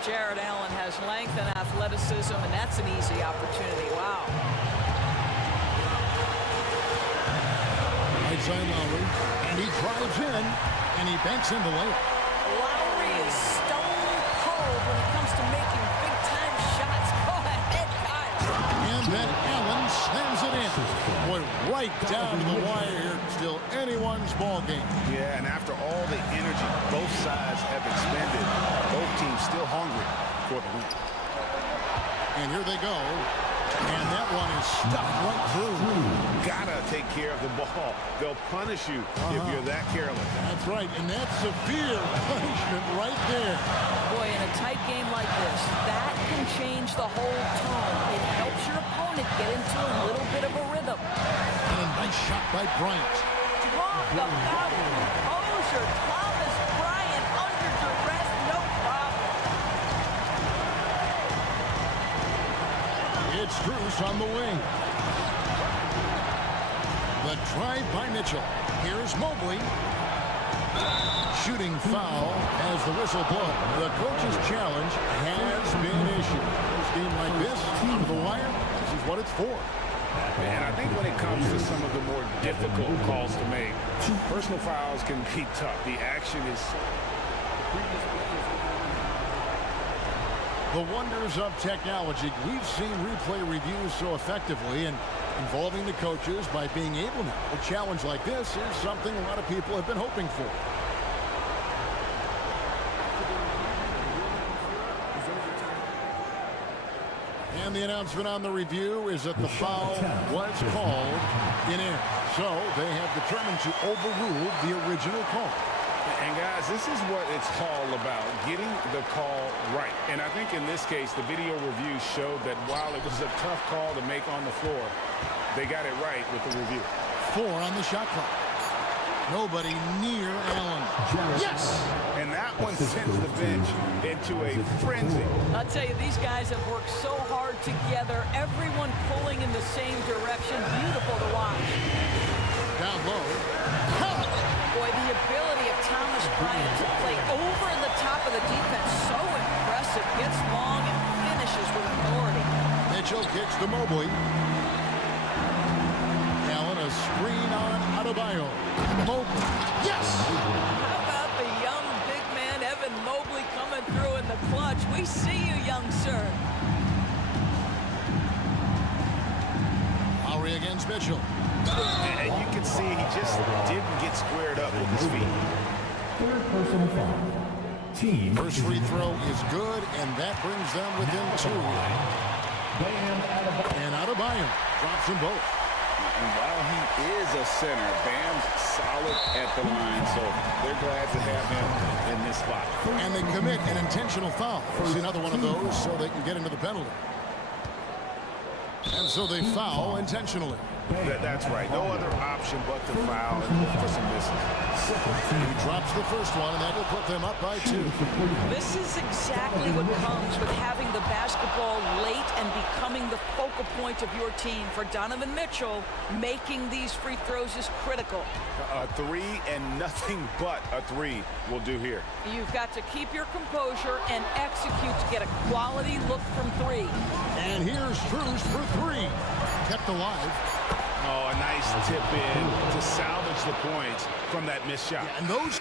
Jared Allen has length and athleticism, and that's an easy opportunity. Wow. Right side Lowry, and he drives in, and he banks in the layup. Lowry is stone cold when it comes to making big-time shots. Go ahead, guys. And then Allen slams it in. Boy, right down to the wire here. Still anyone's ball game. Yeah, and after all the energy both sides have expended, both teams still hungry for the win. And here they go. And that one is stuffed right through. Gotta take care of the ball. They'll punish you if you're that careless. That's right, and that's severe punishment right there. Boy, in a tight game like this, that can change the whole tone. It helps your opponent get into a little bit of a rhythm. And a nice shot by Bryant. Talk about composure. Thomas Bryant under duress, no problem. It's Bruce on the wing. The drive by Mitchell. Here's Mobley. Shooting foul as the whistle blows. The coach's challenge has been issued. This game like this, out of the wire, this is what it's for. And I think when it comes to some of the more difficult calls to make, personal fouls can be tough. The action is... The wonders of technology. We've seen replay reviews so effectively, and involving the coaches by being able to. A challenge like this is something a lot of people have been hoping for. And the announcement on the review is that the foul was called in air. So they have determined to overrule the original call. And guys, this is what it's all about, getting the call right. And I think in this case, the video review showed that while it was a tough call to make on the floor, they got it right with the review. 4 on the shot clock. Nobody near Allen. Yes! And that one sends the bench into a frenzy. I'll tell you, these guys have worked so hard together, everyone pulling in the same direction. Beautiful to watch. Down low. Boy, the ability of Thomas Bryant to play over the top of the defense, so impressive. Gets long and finishes with authority. Mitchell kicks to Mobley. Allen, a screen on Adebayo. Mobley. Yes! How about the young big man, Evan Mobley, coming through in the clutch? We see you, young sir. Lowry against Mitchell. And you can see he just didn't get squared up with his feet. Third personal foul. Team. First free throw is good, and that brings them within 2. And Adebayo drops them both. And while he is a center, Bam's solid at the line, so they're glad to have him in this spot. And they commit an intentional foul. See another one of those so they can get into the penalty. And so they foul intentionally. That's right. No other option but to foul and for some misses. He drops the first one, and that will put them up by 2. This is exactly what comes with having the basketball late and becoming the focal point of your team. For Donovan Mitchell, making these free throws is critical. A 3 and nothing but a 3 will do here. You've got to keep your composure and execute to get a quality look from 3. And here's Strus for 3. Kept alive. Oh, a nice tip in to salvage the points from that missed shot. Yeah, and those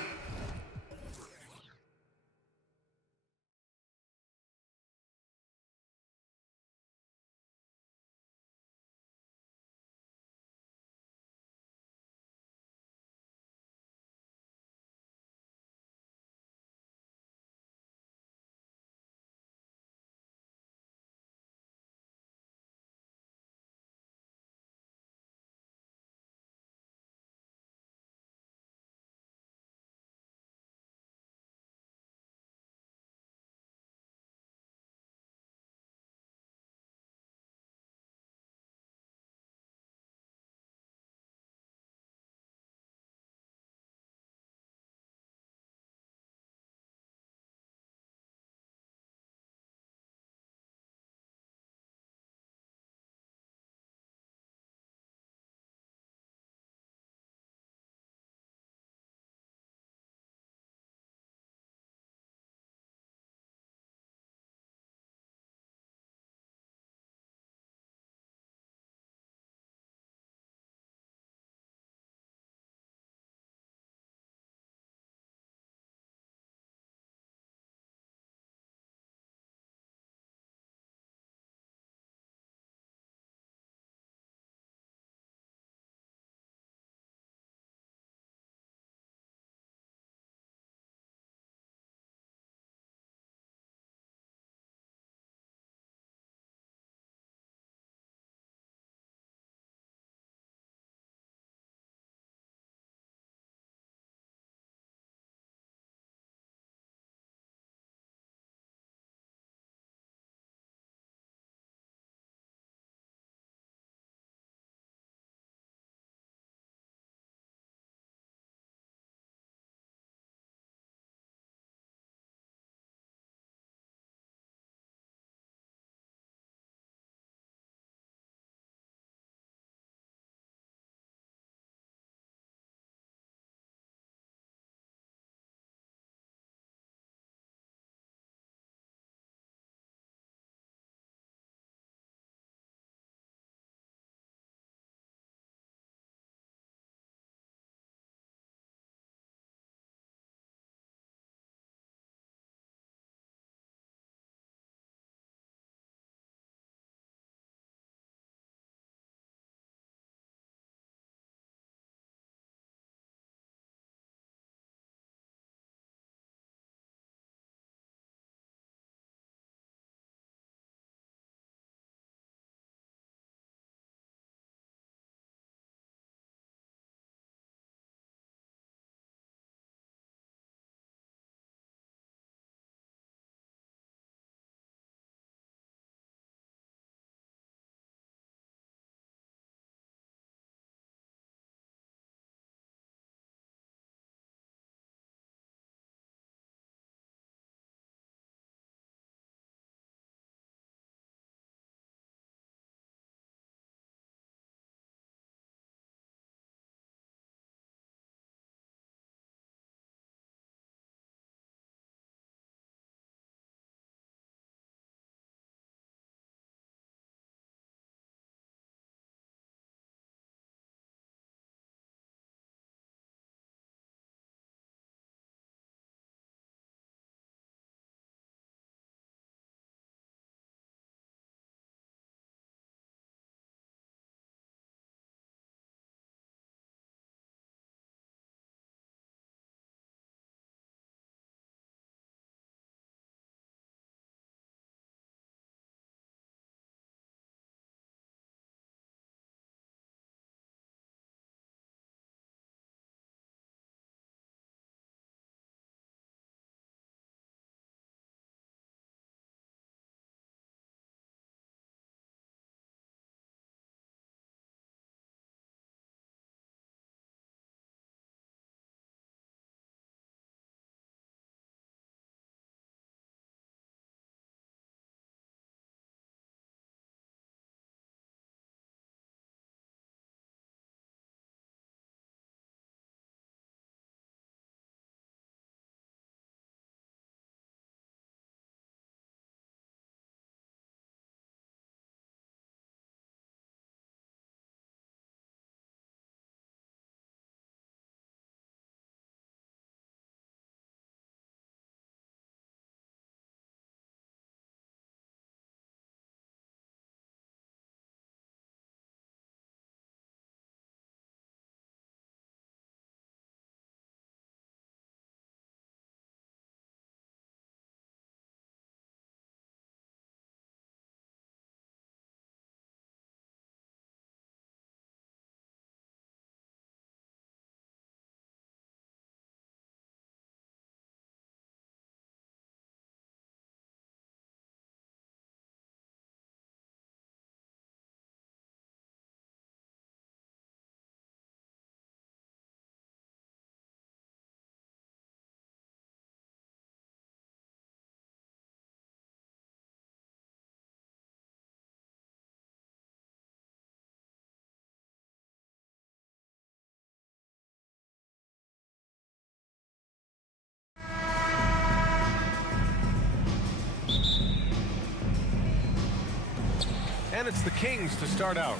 And it's the Kings to start out.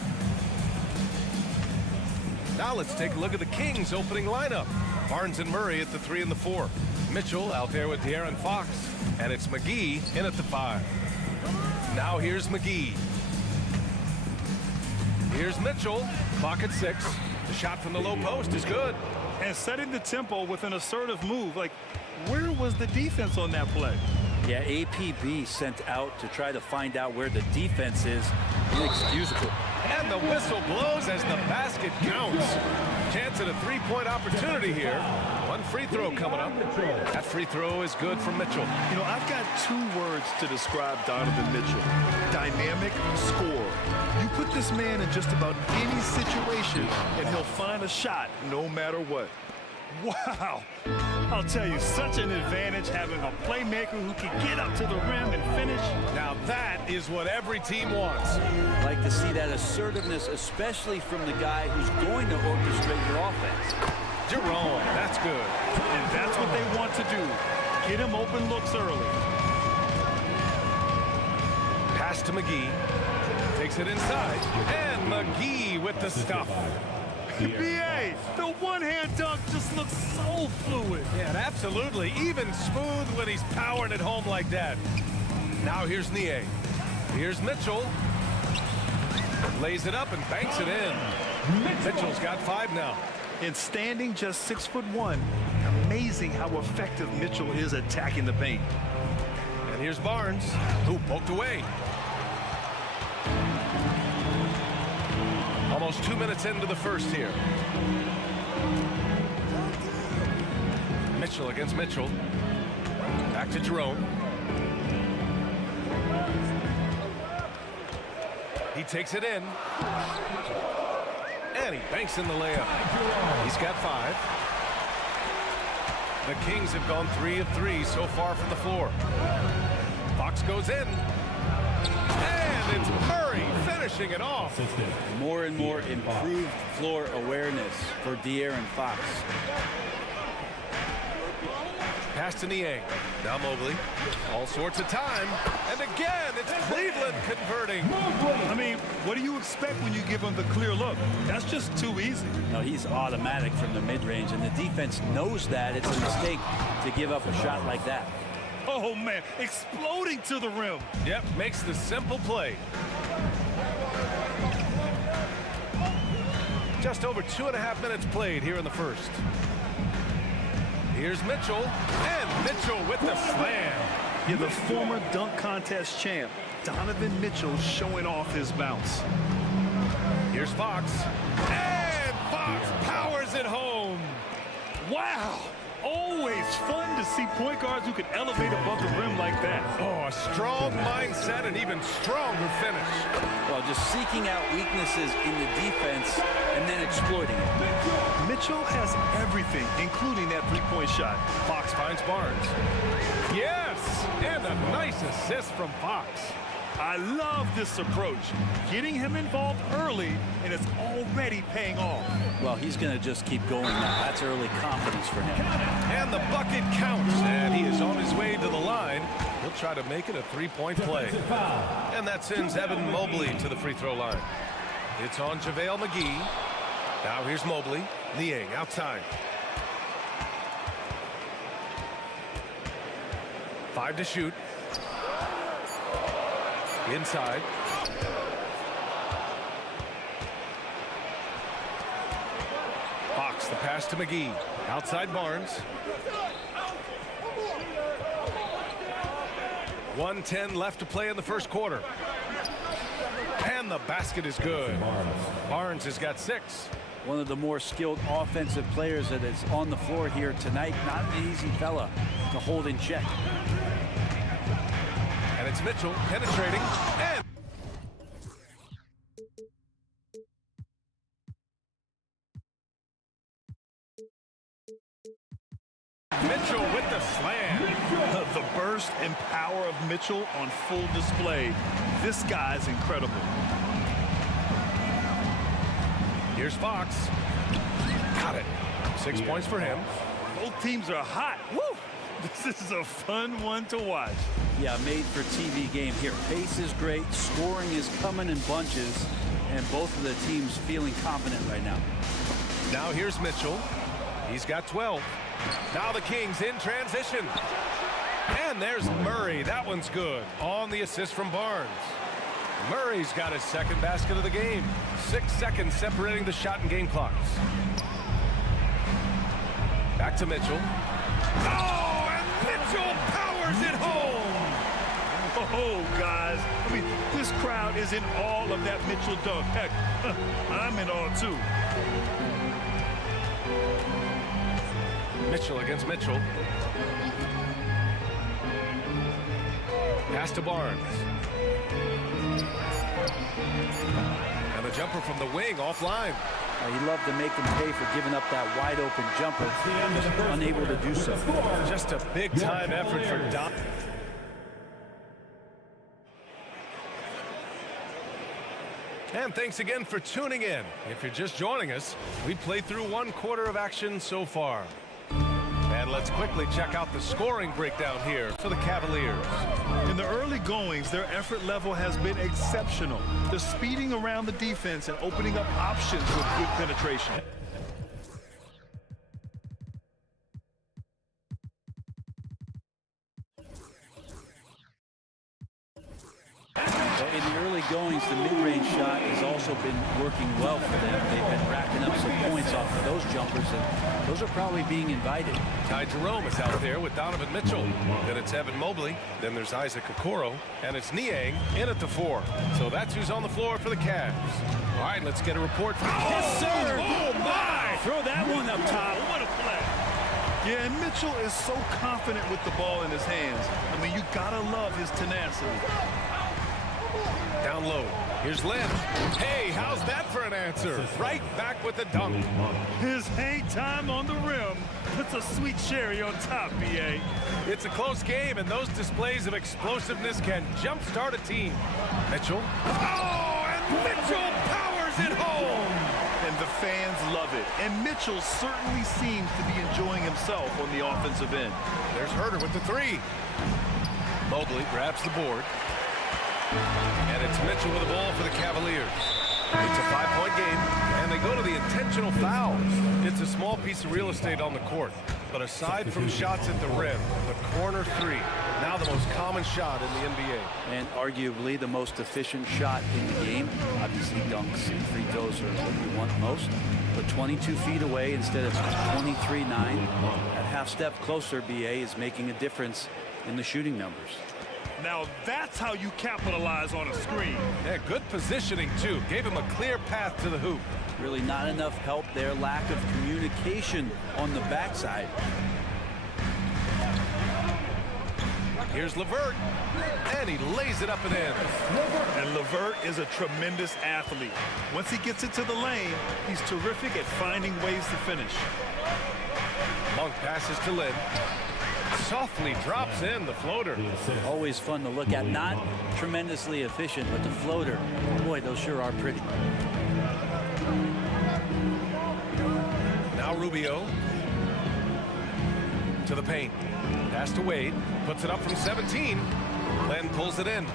Now let's take a look at the Kings' opening lineup. Barnes and Murray at the 3 and the 4. Mitchell out there with De'Aaron Fox. And it's McGee in at the 5. Now here's McGee. Here's Mitchell. Clock at 6. The shot from the low post is good. And setting the tempo with an assertive move. Like, where was the defense on that play? Yeah, APB sent out to try to find out where the defense is. Inexcusable. And the whistle blows as the basket counts. Chance at a three-point opportunity here. One free throw coming up. That free throw is good from Mitchell. You know, I've got 2 words to describe Donovan Mitchell. Dynamic scorer. You put this man in just about any situation, and he'll find a shot no matter what. Wow. I'll tell you, such an advantage having a playmaker who can get up to the rim and finish. Now that is what every team wants. Like to see that assertiveness, especially from the guy who's going to orchestrate your offense. Jerome, that's good. And that's what they want to do. Get him open looks early. Pass to McGee. Takes it inside. And McGee with the stuff. BA, the one-hand dunk just looks so fluid. Yeah, absolutely. Even smooth when he's powering it home like that. Now here's Nie. Here's Mitchell. Lays it up and banks it in. Mitchell's got 5 now. And standing just 6'1", amazing how effective Mitchell is attacking the paint. And here's Barnes, who poked away. Almost 2 minutes into the first here. Mitchell against Mitchell. Back to Jerome. He takes it in. And he banks in the layup. He's got 5. The Kings have gone 3 of 3 so far from the floor. Fox goes in. And it's Murray finishing it off. More and more improved floor awareness for De'Aaron Fox. Pass to Niang. Now Mobley. All sorts of time. And again, it's Cleveland converting. I mean, what do you expect when you give him the clear look? That's just too easy. No, he's automatic from the mid-range, and the defense knows that it's a mistake to give up a shot like that. Oh, man, exploding to the rim. Yep, makes the simple play. Just over 2.5 minutes played here in the first. Here's Mitchell, and Mitchell with the slam. Yeah, the former dunk contest champ, Donovan Mitchell, showing off his bounce. Here's Fox, and Fox powers it home. Wow. Always fun to see point guards who can elevate above the rim like that. Oh, a strong mindset and even stronger finish. Well, just seeking out weaknesses in the defense and then exploiting it. Mitchell has everything, including that three-point shot. Fox finds Barnes. Yes, and a nice assist from Fox. I love this approach. Getting him involved early, and it's already paying off. Well, he's going to just keep going now. That's early confidence for him. And the bucket counts, and he is on his way to the line. He'll try to make it a three-point play. And that sends Evan Mobley to the free throw line. It's on JaVale McGee. Now here's Mobley. Niang outside. 5 to shoot. Inside. Fox, the pass to McGee. Outside Barnes. 1:10 left to play in the first quarter. And the basket is good. Barnes has got 6. One of the more skilled offensive players that is on the floor here tonight. Not an easy fella to hold in check. And it's Mitchell penetrating. And Mitchell with the slam. The burst and power of Mitchell on full display. This guy's incredible. Here's Fox. Got it. 6 points for him. Both teams are hot. Woo! This is a fun one to watch. Yeah, made for TV game here. Pace is great, scoring is coming in bunches, and both of the teams feeling confident right now. Now here's Mitchell. He's got 12. Now the Kings in transition. And there's Murray. That one's good. On the assist from Barnes. Murray's got his second basket of the game. 6 seconds separating the shot and game clocks. Back to Mitchell. Oh, and Mitchell powers it home. Oh, guys. I mean, this crowd is in awe of that Mitchell dunk. Heck, I'm in awe, too. Mitchell against Mitchell. Pass to Barnes. And the jumper from the wing offline. He loved to make them pay for giving up that wide open jumper. Unable to do so. Just a big time effort for Don. And thanks again for tuning in. If you're just joining us, we played through 1 quarter of action so far. And let's quickly check out the scoring breakdown here for the Cavaliers. In the early goings, their effort level has been exceptional. They're speeding around the defense and opening up options with good penetration. In the early goings, the mid-range shot has also been working well for them. They've been racking up some points off of those jumpers, and those are probably being invited. Ty Jerome is out there with Donovan Mitchell. Then it's Evan Mobley. Then there's Isaac Okoro. And it's Niang in at the 4. So that's who's on the floor for the Cavs. All right, let's get a report from... Yes, sir! Oh, my! Throw that one up top. What a play. Yeah, and Mitchell is so confident with the ball in his hands. I mean, you gotta love his tenacity. Down low. Here's Lynn. Hey, how's that for an answer? Right back with the dunk. His hang time on the rim puts a sweet cherry on top, B.A. It's a close game, and those displays of explosiveness can jumpstart a team. Mitchell. Oh, and Mitchell powers it home. And the fans love it. And Mitchell certainly seems to be enjoying himself on the offensive end. There's Herter with the 3. Mobley grabs the board. And it's Mitchell with the ball for the Cavaliers. It's a 5-point game, and they go to the intentional fouls. It's a small piece of real estate on the court. But aside from shots at the rim, the corner 3, now the most common shot in the NBA. And arguably the most efficient shot in the game. Obviously, dunks and free throws are what we want most. But 22 feet away instead of 23-9. That half step closer, BA, is making a difference in the shooting numbers. Now that's how you capitalize on a screen. Yeah, good positioning, too. Gave him a clear path to the hoop. Really not enough help there. Lack of communication on the backside. Here's LeVert, and he lays it up and in. And LeVert is a tremendous athlete. Once he gets it to the lane, he's terrific at finding ways to finish. Monk passes to Lynn. Softly drops in the floater. Always fun to look at. Not tremendously efficient, but the floater, boy, those sure are pretty. Now Rubio to the paint. Pass to Wade. Puts it up from 17. Len pulls it in.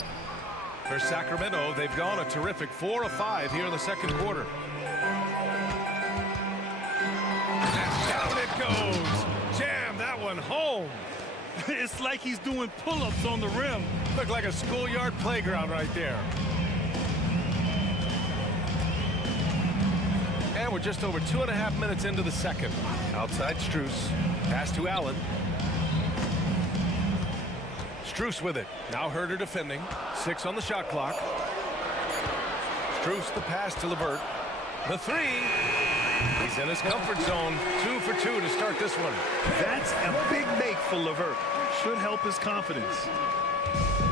For Sacramento, they've gone a terrific 4 of 5 here in the second quarter. And down it goes. Jam that one home. It's like he's doing pull-ups on the rim. Looked like a schoolyard playground right there. And we're just over 2.5 minutes into the second. Outside Strus. Pass to Allen. Strus with it. Now Herter defending. 6 on the shot clock. Strus the pass to LeVert. The 3. He's in his comfort zone. 2 for 2 to start this one. That's a big make for LeVert. Should help his confidence.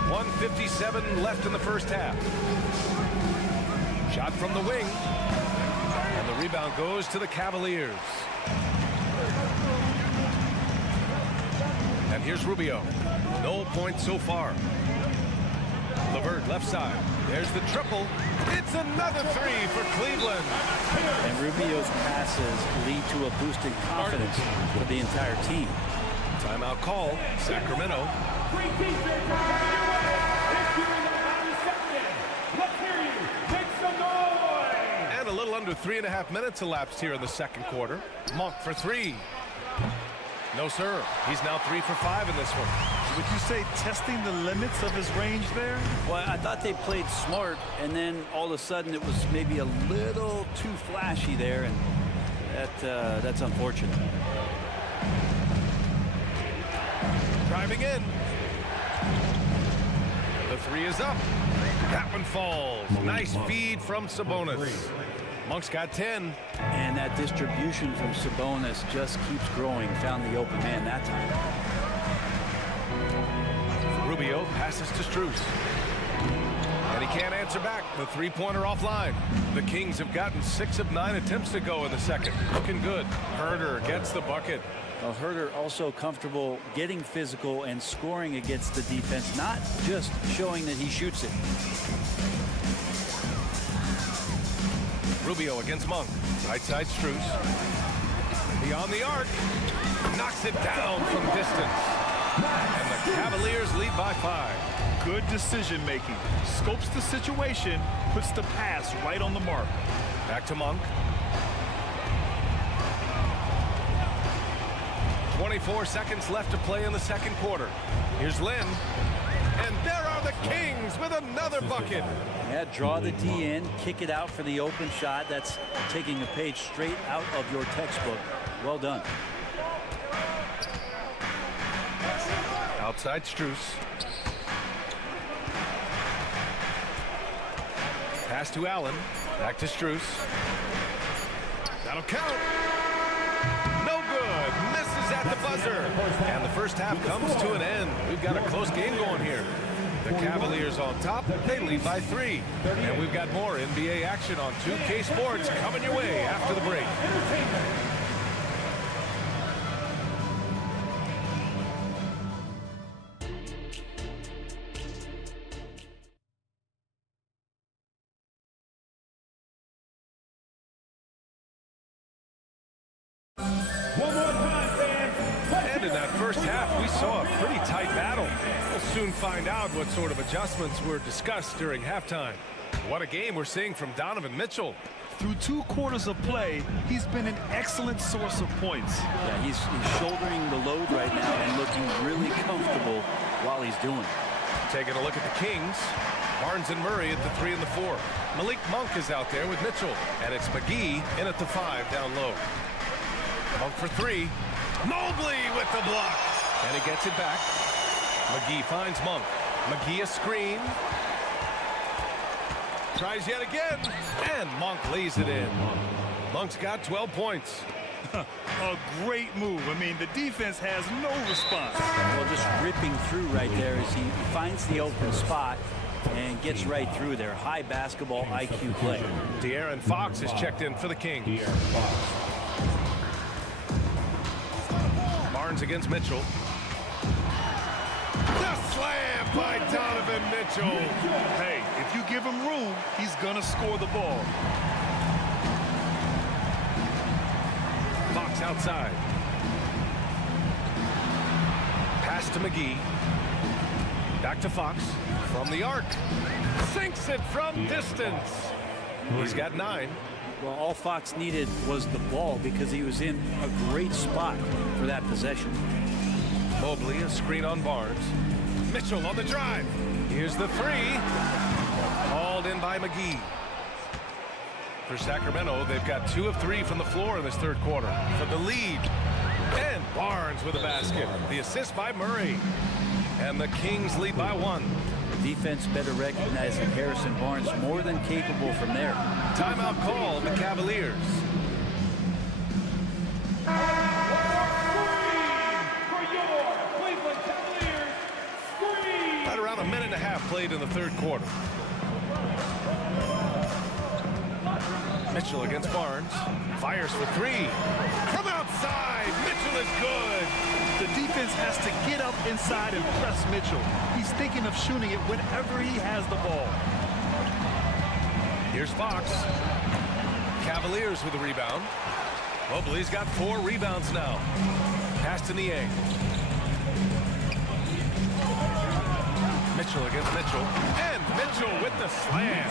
1:57 left in the first half. Shot from the wing. And the rebound goes to the Cavaliers. And here's Rubio. No points so far. LeVert left side. There's the triple. It's another 3 for Cleveland. And Rubio's passes lead to a boost in confidence for the entire team. Timeout call, Sacramento. Free defense. If you're in the bottom section, let's hear you. Make some noise. And a little under 3.5 minutes elapsed here in the second quarter. Monk for three. No, sir. He's now 3 for 5 in this one. Would you say testing the limits of his range there? Well, I thought they played smart, and then all of a sudden it was maybe a little too flashy there, and that's unfortunate. Driving in. The three is up. That one falls. Nice feed from Sabonis. Monk's got 10. And that distribution from Sabonis just keeps growing. Found the open man that time. Rubio passes to Strus. And he can't answer back. The three-pointer offline. The Kings have gotten 6 of 9 attempts to go in the second. Looking good. Herder gets the bucket. Well, Herder also comfortable getting physical and scoring against the defense, not just showing that he shoots it. Rubio against Monk. Right side Strus. Beyond the arc. Knocks it down from distance. And the Cavaliers lead by 5. Good decision making. Scopes the situation, puts the pass right on the mark. Back to Monk. 24 seconds left to play in the second quarter. Here's Lynn. And there are the Kings with another bucket. Yeah, draw the D in, kick it out for the open shot. That's taking a page straight out of your textbook. Well done. Outside Strus. Pass to Allen. Back to Strus. That'll count. No good. Misses at the buzzer. And the first half comes to an end. We've got a close game going here. The Cavaliers on top. They lead by 3. And we've got more NBA action on 2K Sports coming your way after the break. And in that first half, we saw a pretty tight battle. We'll soon find out what sort of adjustments were discussed during halftime. What a game we're seeing from Donovan Mitchell. Through 2 quarters of play, he's been an excellent source of points. Yeah, he's shouldering the load right now and looking really comfortable while he's doing it. Taking a look at the Kings. Barnes and Murray at the 3 and the 4. Malik Monk is out there with Mitchell. And it's McGee in at the 5 down low. Monk for 3. Mobley with the block. And he gets it back. McGee finds Monk. McGee a screen. Tries yet again. And Monk lays it in. Monk's got 12 points. A great move. I mean, the defense has no response. Well, just ripping through right there as he finds the open spot and gets right through there. High basketball IQ play. De'Aaron Fox is checked in for the Kings. Barnes against Mitchell. The slam by Donovan Mitchell. Hey, if you give him room, he's gonna score the ball. Fox outside. Pass to McGee. Back to Fox. From the arc. Sinks it from distance. He's got 9. Well, all Fox needed was the ball because he was in a great spot for that possession. Mobley, a screen on Barnes. Mitchell on the drive. Here's the 3. Hauled in by McGee. For Sacramento, they've got 2 of 3 from the floor in this third quarter. For the lead. And Barnes with a basket. The assist by Murray. And the Kings lead by 1. Defense better recognize that Harrison Barnes more than capable from there. Timeout call, the Cavaliers. Right around a minute and a half played in the third quarter. Mitchell against Barnes. Fires for 3. From outside, Mitchell is good. The defense has to get up inside and press Mitchell. He's thinking of shooting it whenever he has the ball. Here's Fox. Cavaliers with the rebound. Mobley's got 4 rebounds now. Pass to Niang. Mitchell against Mitchell. And Mitchell with the slam.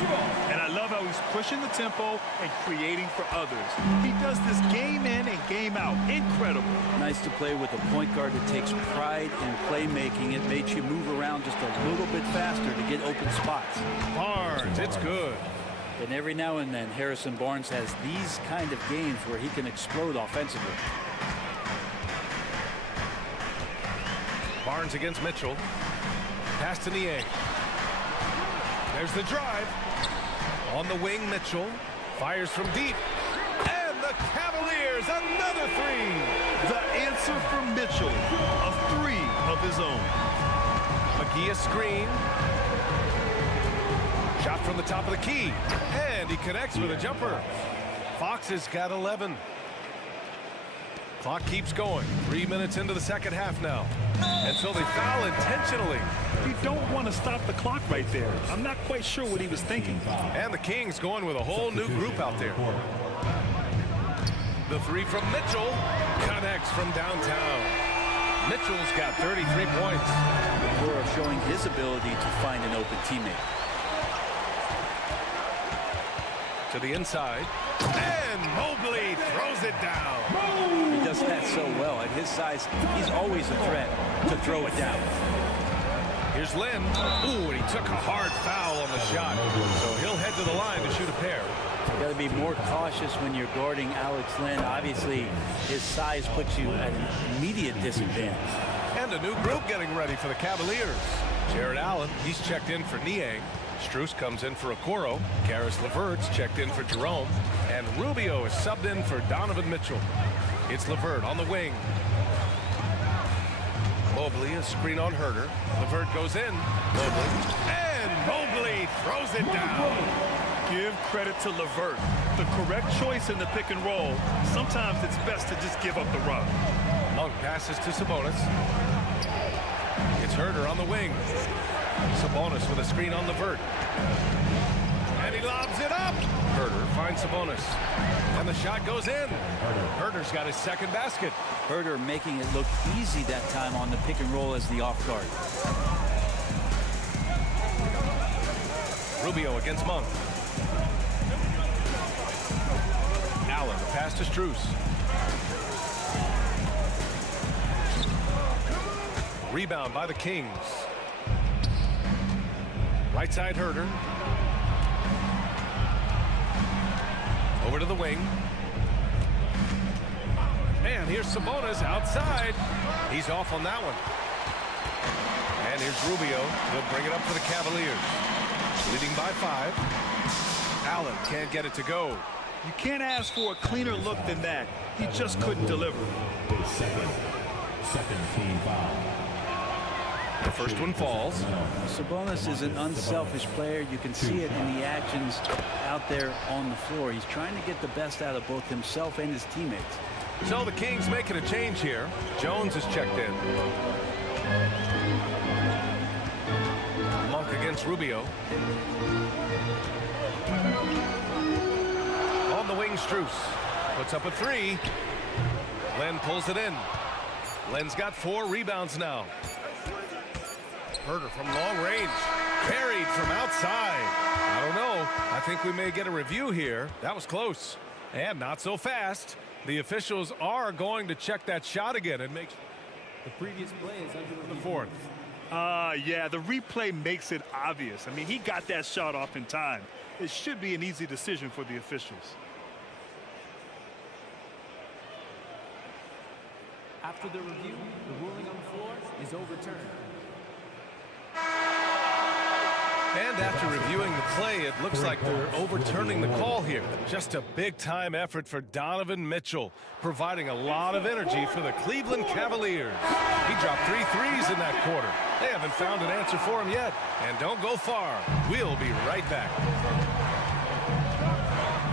And I love how he's pushing the tempo and creating for others. He does this game in and game out. Incredible. Nice to play with a point guard that takes pride in playmaking. It makes you move around just a little bit faster to get open spots. Barnes, it's good. And every now and then, Harrison Barnes has these kind of games where he can explode offensively. Barnes against Mitchell. Pass to Niang. There's the drive. On the wing, Mitchell fires from deep. And the Cavaliers, another three. The answer from Mitchell, a three of his own. McGee a screen. Shot from the top of the key. And he connects with a jumper. Fox has got 11. Clock keeps going. 3 minutes into the second half now. And so they foul intentionally. You don't want to stop the clock right there. I'm not quite sure what he was thinking. And the Kings going with a whole new group out there. The three from Mitchell connects from downtown. Mitchell's got 33 points. Laura showing his ability to find an open teammate. To the inside. And Mobley throws it down. He does that so well. At his size, he's always a threat to throw it down. Here's Lynn. Ooh, and he took a hard foul on the shot. So he'll head to the line to shoot a pair. You got to be more cautious when you're guarding Alex Lynn. Obviously, his size puts you at an immediate disadvantage. And a new group getting ready for the Cavaliers. Jared Allen, he's checked in for Niang. Strus comes in for Okoro. Karis LeVert's checked in for Jerome. And Rubio is subbed in for Donovan Mitchell. It's LeVert on the wing. Mobley, a screen on Herter. LeVert goes in. Mobley. And Mobley throws it down. Give credit to LeVert. The correct choice in the pick and roll. Sometimes it's best to just give up the run. Monk passes to Sabonis. It's Herter on the wing. Sabonis with a screen on LeVert. And he lobs it up. Herter finds Sabonis. And the shot goes in. Herter's got his second basket. Herter making it look easy that time on the pick and roll as the off guard. Rubio against Monk. Allen, the pass to Strus. Rebound by the Kings. Right side Herter. Over to the wing. And here's Sabonis outside. He's off on that one. And here's Rubio. He'll bring it up for the Cavaliers. Leading by 5. Allen can't get it to go. You can't ask for a cleaner look than that. He just couldn't deliver. Second team foul. The first one falls. Sabonis is an unselfish player. You can see it in the actions out there on the floor. He's trying to get the best out of both himself and his teammates. So the Kings making a change here. Jones is checked in. Monk against Rubio. On the wing, Strus puts up a three. Len pulls it in. Len's got 4 rebounds now. Herter from long range. Carried from outside. I don't know. I think we may get a review here. That was close. And not so fast. The officials are going to check that shot again and make The previous play is under the fourth. Yeah, the replay makes it obvious. I mean, he got that shot off in time. It should be an easy decision for the officials. After the review, the ruling on the floor is overturned. And after reviewing the play, it looks like they're overturning the call here. Just a big-time effort for Donovan Mitchell, providing a lot of energy for the Cleveland Cavaliers. He dropped 3 threes in that quarter. They haven't found an answer for him yet. And don't go far. We'll be right back.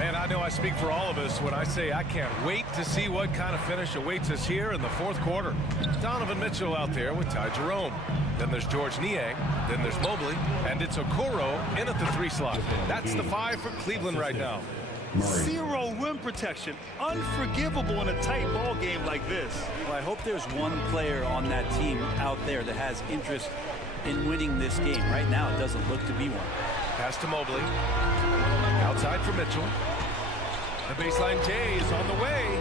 Man, I know I speak for all of us when I say I can't wait to see what kind of finish awaits us here in the fourth quarter. Donovan Mitchell out there with Ty Jerome. Then there's George Niang. Then there's Mobley. And it's Okoro in at the 3 slot. That's the 5 for Cleveland right now. 0 rim protection. Unforgivable in a tight ball game like this. Well, I hope there's one player on that team out there that has interest in winning this game. Right now, it doesn't look to be one. Pass to Mobley. Outside for Mitchell. The baseline J is on the way.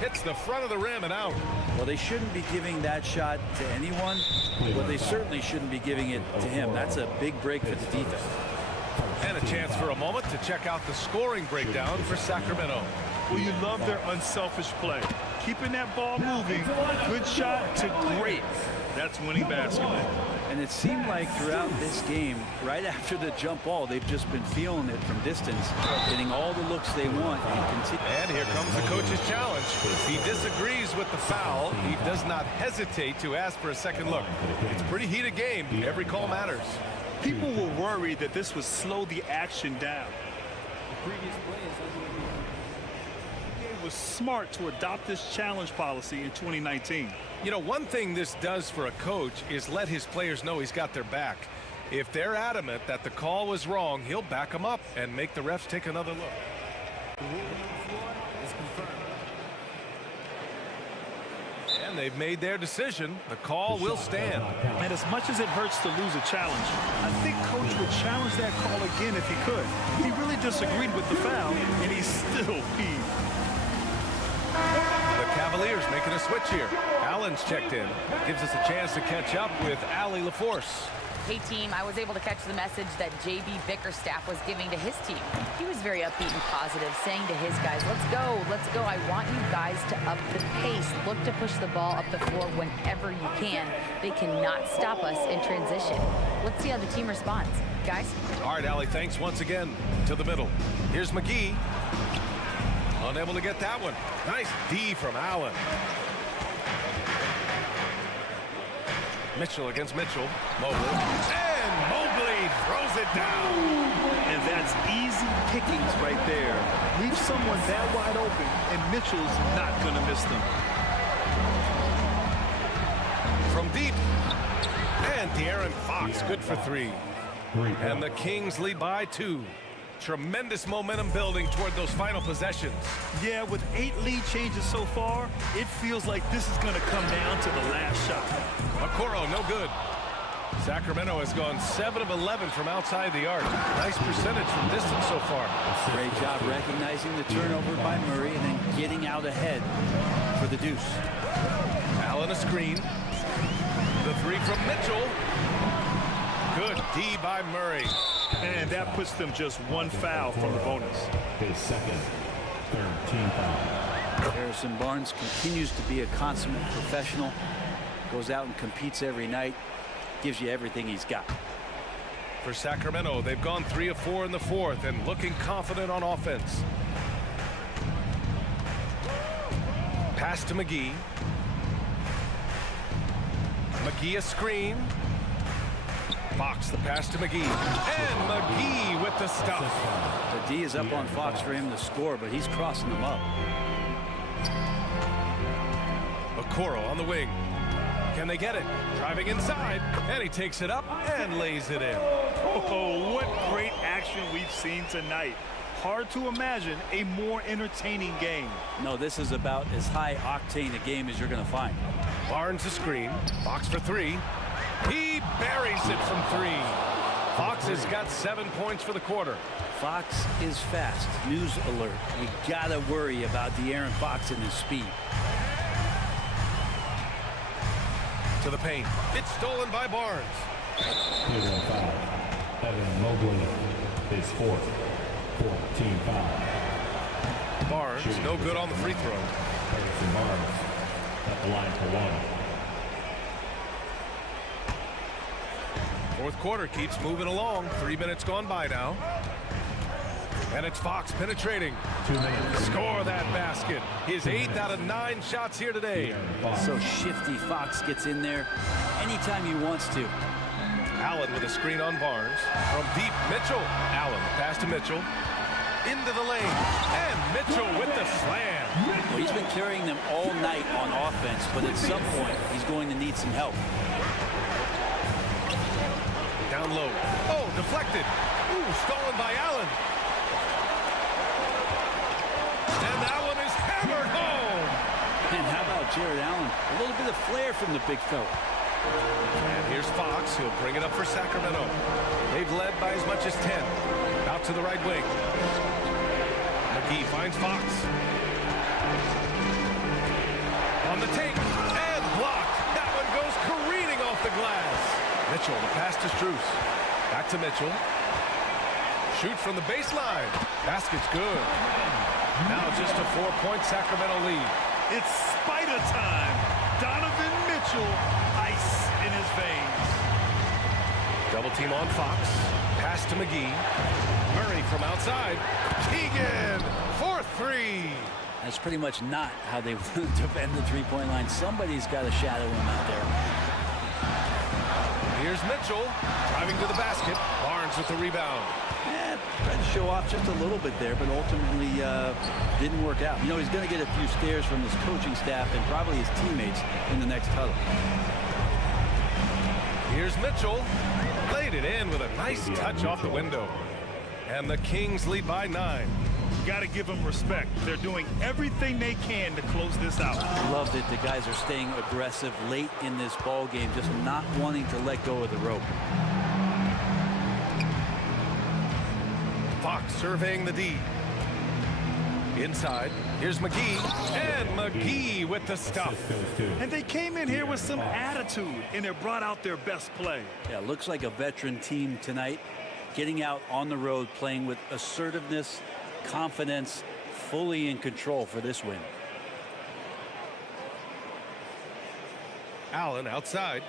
Hits the front of the rim and out. Well, they shouldn't be giving that shot to anyone. Well, they certainly shouldn't be giving it to him. That's a big break for the defense. And a chance for a moment to check out the scoring breakdown for Sacramento. Well, you love their unselfish play. Keeping that ball moving, good shot to great. That's winning basketball. And it seemed like throughout this game, right after the jump ball, they've just been feeling it from distance, getting all the looks they want. And here comes the coach's challenge. He disagrees with the foul. He does not hesitate to ask for a second look. It's a pretty heated game. Every call matters. People were worried that this would slow the action down. The previous play is under review. It was smart to adopt this challenge policy in 2019. You know, one thing this does for a coach is let his players know he's got their back. If they're adamant that the call was wrong, he'll back them up and make the refs take another look. The ruling on the floor is confirmed. And they've made their decision. The call will stand. And as much as it hurts to lose a challenge, I think Coach would challenge that call again if he could. He really disagreed with the foul, and he's still peeved. The Cavaliers making a switch here. Allen's checked in. Gives us a chance to catch up with Allie LaForce. Hey team, I was able to catch the message that JB Bickerstaff was giving to his team. He was very upbeat and positive, saying to his guys, let's go. I want you guys to up the pace. Look to push the ball up the floor whenever you can. They cannot stop us in transition. Let's see how the team responds. Guys? All right, Allie, thanks once again. To the middle. Here's McGee. Unable to get that one. Nice D from Allen. Mitchell against Mitchell. Mobley. And Mobley throws it down. And that's easy pickings right there. Leave someone that wide open, and Mitchell's not going to miss them. From deep. And De'Aaron Fox, good for three. And the Kings lead by 2. Tremendous momentum building toward those final possessions. Yeah, with 8 lead changes so far, it feels like this is going to come down to the last shot. Okoro, no good. Sacramento has gone 7 of 11 from outside the arc. Nice percentage from distance so far. Great job recognizing the turnover by Murray and then getting out ahead for the deuce. Allen a screen. The three from Mitchell. Good D by Murray. And that puts them just 1 foul from the bonus. His second, 13 foul. Harrison Barnes continues to be a consummate professional. Goes out and competes every night. Gives you everything he's got. For Sacramento, they've gone 3 of 4 in the fourth and looking confident on offense. Pass to McGee. McGee a screen. Fox the pass to McGee. And McGee with the stuff. The D is up on Fox for him to score, but he's crossing them up. Okoro on the wing. Can they get it? Driving inside. And he takes it up and lays it in. Oh, what great action we've seen tonight. Hard to imagine a more entertaining game. No, this is about as high octane a game as you're going to find. Barnes a screen. Fox for 3. He buries it from 3. Fox has got 7 points for the quarter. Fox is fast. News alert. You got to worry about De'Aaron Fox and his speed. To the paint. It's stolen by Barnes. Here's a foul. Evan Mobley, his fourth. 14 foul. Barnes, no good on the free throw. Harrison Barnes at the line for 1. Fourth quarter keeps moving along. 3 minutes gone by now. And it's Fox penetrating. 2 minutes. Score that basket. His 8th out of 9 shots here today. So shifty. Fox gets in there anytime he wants to. Allen with a screen on Barnes. From deep, Mitchell. Allen, pass to Mitchell. Into the lane. And Mitchell with the slam. Well, he's been carrying them all night on offense, but at some point, he's going to need some help. Down low. Oh, deflected. Ooh, stolen by Allen. And that one is hammered home. And how about Jared Allen? A little bit of flair from the big fella. And here's Fox. He'll bring it up for Sacramento. They've led by as much as 10. Out to the right wing. McGee finds Fox. On the take. And blocked. That one goes careening off the glass. Mitchell, the pass to Strus. Back to Mitchell. Shoot from the baseline. Basket's good. Now just a 4-point Sacramento lead. It's spider time. Donovan Mitchell, ice in his veins. Double team on Fox. Pass to McGee. Murray from outside. Keegan for 3. That's pretty much not how they defend the three-point line. Somebody's got to shadow him out there. Here's Mitchell driving to the basket. Barnes with the rebound. Yeah, tried to show off just a little bit there, but ultimately didn't work out. You know, he's going to get a few stares from his coaching staff and probably his teammates in the next huddle. Here's Mitchell. Laid it in with a nice touch off the window. And the Kings lead by 9. Got to give them respect. They're doing everything they can to close this out. Love that the guys are staying aggressive late in this ball game, just not wanting to let go of the rope. Fox surveying the D. Inside, here's McGee, and McGee with the stuff. And they came in here with some attitude, and they brought out their best play. Yeah, looks like a veteran team tonight, getting out on the road, playing with assertiveness, confidence, fully in control for this win. Allen outside.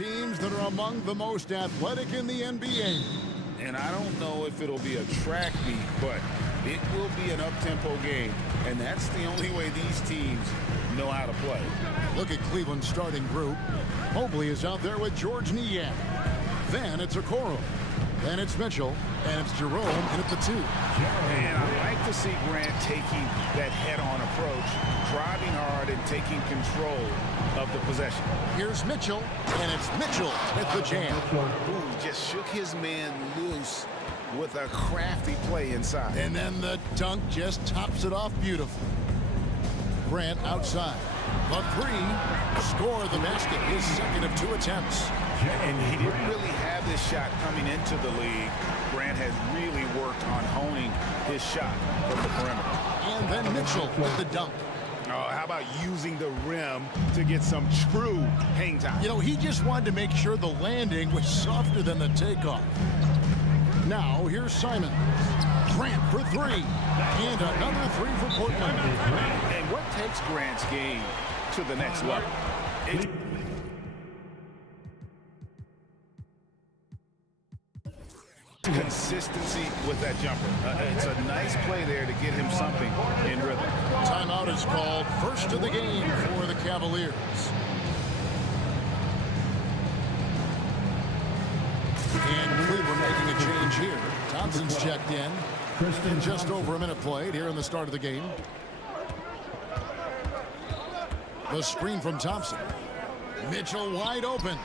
teams that are among the most athletic in the NBA. And I don't know if it'll be a track meet, but it will be an up-tempo game. And that's the only way these teams know how to play. Look at Cleveland's starting group. Mobley is out there with George Niang. Then it's Okoro. Then it's Mitchell. And it's Jerome in at the 2. And I like to see Grant taking that head-on approach, driving hard and taking control of the possession. Here's Mitchell, and it's Mitchell with the jam. Ooh, just shook his man loose with a crafty play inside. And then the dunk just tops it off beautifully. Grant outside. The 3, score the basket, his second of 2 attempts. And he didn't really have this shot coming into the league. Grant has really worked on honing his shot from the perimeter. And then Mitchell with the dunk. Oh, how about using the rim to get some true hang time? You know, he just wanted to make sure the landing was softer than the takeoff. Now, here's Simon. Grant for 3. And another 3 for Portland. And what takes Grant's game to the next level? Consistency with that jumper. It's a nice play there to get him something in rhythm. Timeout is called. First of the game for the Cavaliers. And Cleveland making a change here. Thompson's checked in. And just over a minute played here in the start of the game. The screen from Thompson. Mitchell wide open.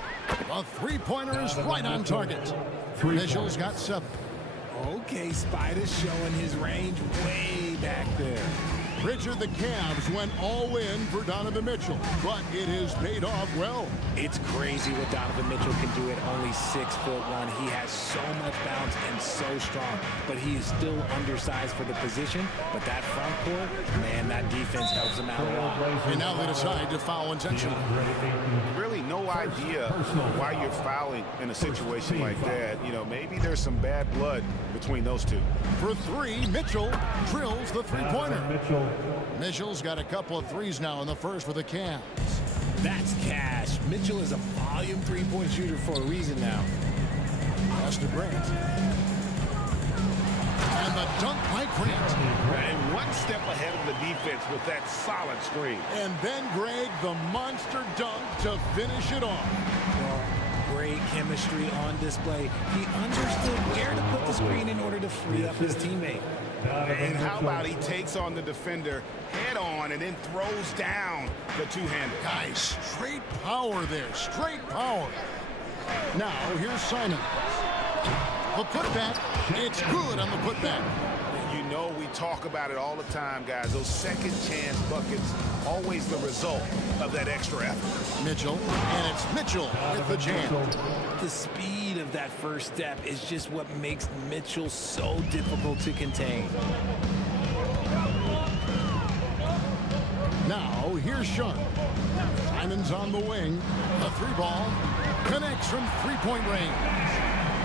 A three-pointer is right on target. Mitchell's got 7. Okay, Spider's showing his range way back there. Richard, the Cavs went all in for Donovan Mitchell, but it has paid off well. It's crazy what Donovan Mitchell can do at only 6'1". He has so much bounce and so strong, but he is still undersized for the position. But that front court, man, that defense helps him out a lot. And now they decide to foul intentionally. Really no idea why you're fouling in a situation like that. You know, maybe there's some bad blood between those two. For 3, Mitchell drills the three-pointer. Mitchell's got a couple of threes now in the first for the Cavs. That's cash. Mitchell is a volume three-point shooter for a reason now. Pass to Grant. And the dunk by Grant. And one step ahead of the defense with that solid screen. And then Greg, the monster dunk to finish it off. Great chemistry on display. He understood where to put the screen in order to free up his teammate. And how about he takes on the defender head on and then throws down the two-hander. Guys, straight power there, straight power. Now, here's Simon. The putback, it's good on the putback. You know we talk about it all the time, guys. Those second chance buckets, always the result of that extra effort. Mitchell, and it's Mitchell with the jam. The speed of that first step is just what makes Mitchell so difficult to contain. Now, here's Sean. Simon's on the wing. The 3-ball connects from three-point range.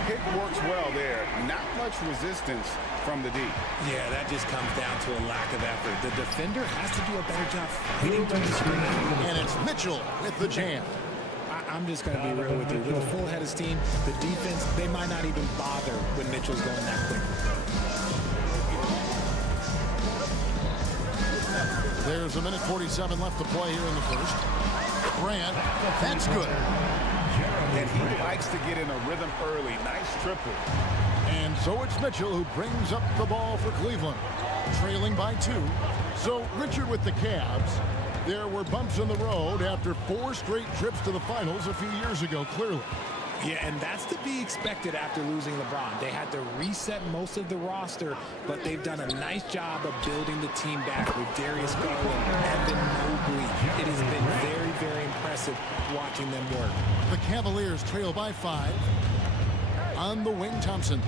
Pick works well there. Not much resistance from the D. Yeah, that just comes down to a lack of effort. The defender has to do a better job fighting through the screen. And it's Mitchell with the jam. I'm just going to be real with you. With a full head of steam, the defense, they might not even bother when Mitchell's going that quick. There's a minute 47 left to play here in the first. Grant, that's good. And he likes to get in a rhythm early. Nice triple. And so it's Mitchell who brings up the ball for Cleveland, trailing by 2. So Richard with the Cavs, there were bumps in the road after 4 straight trips to the finals a few years ago, clearly. Yeah, and that's to be expected after losing LeBron. They had to reset most of the roster, but they've done a nice job of building the team back with Darius Garland and Evan Mobley. It has been very, very impressive watching them work. The Cavaliers trail by 5. On the wing, Thompson.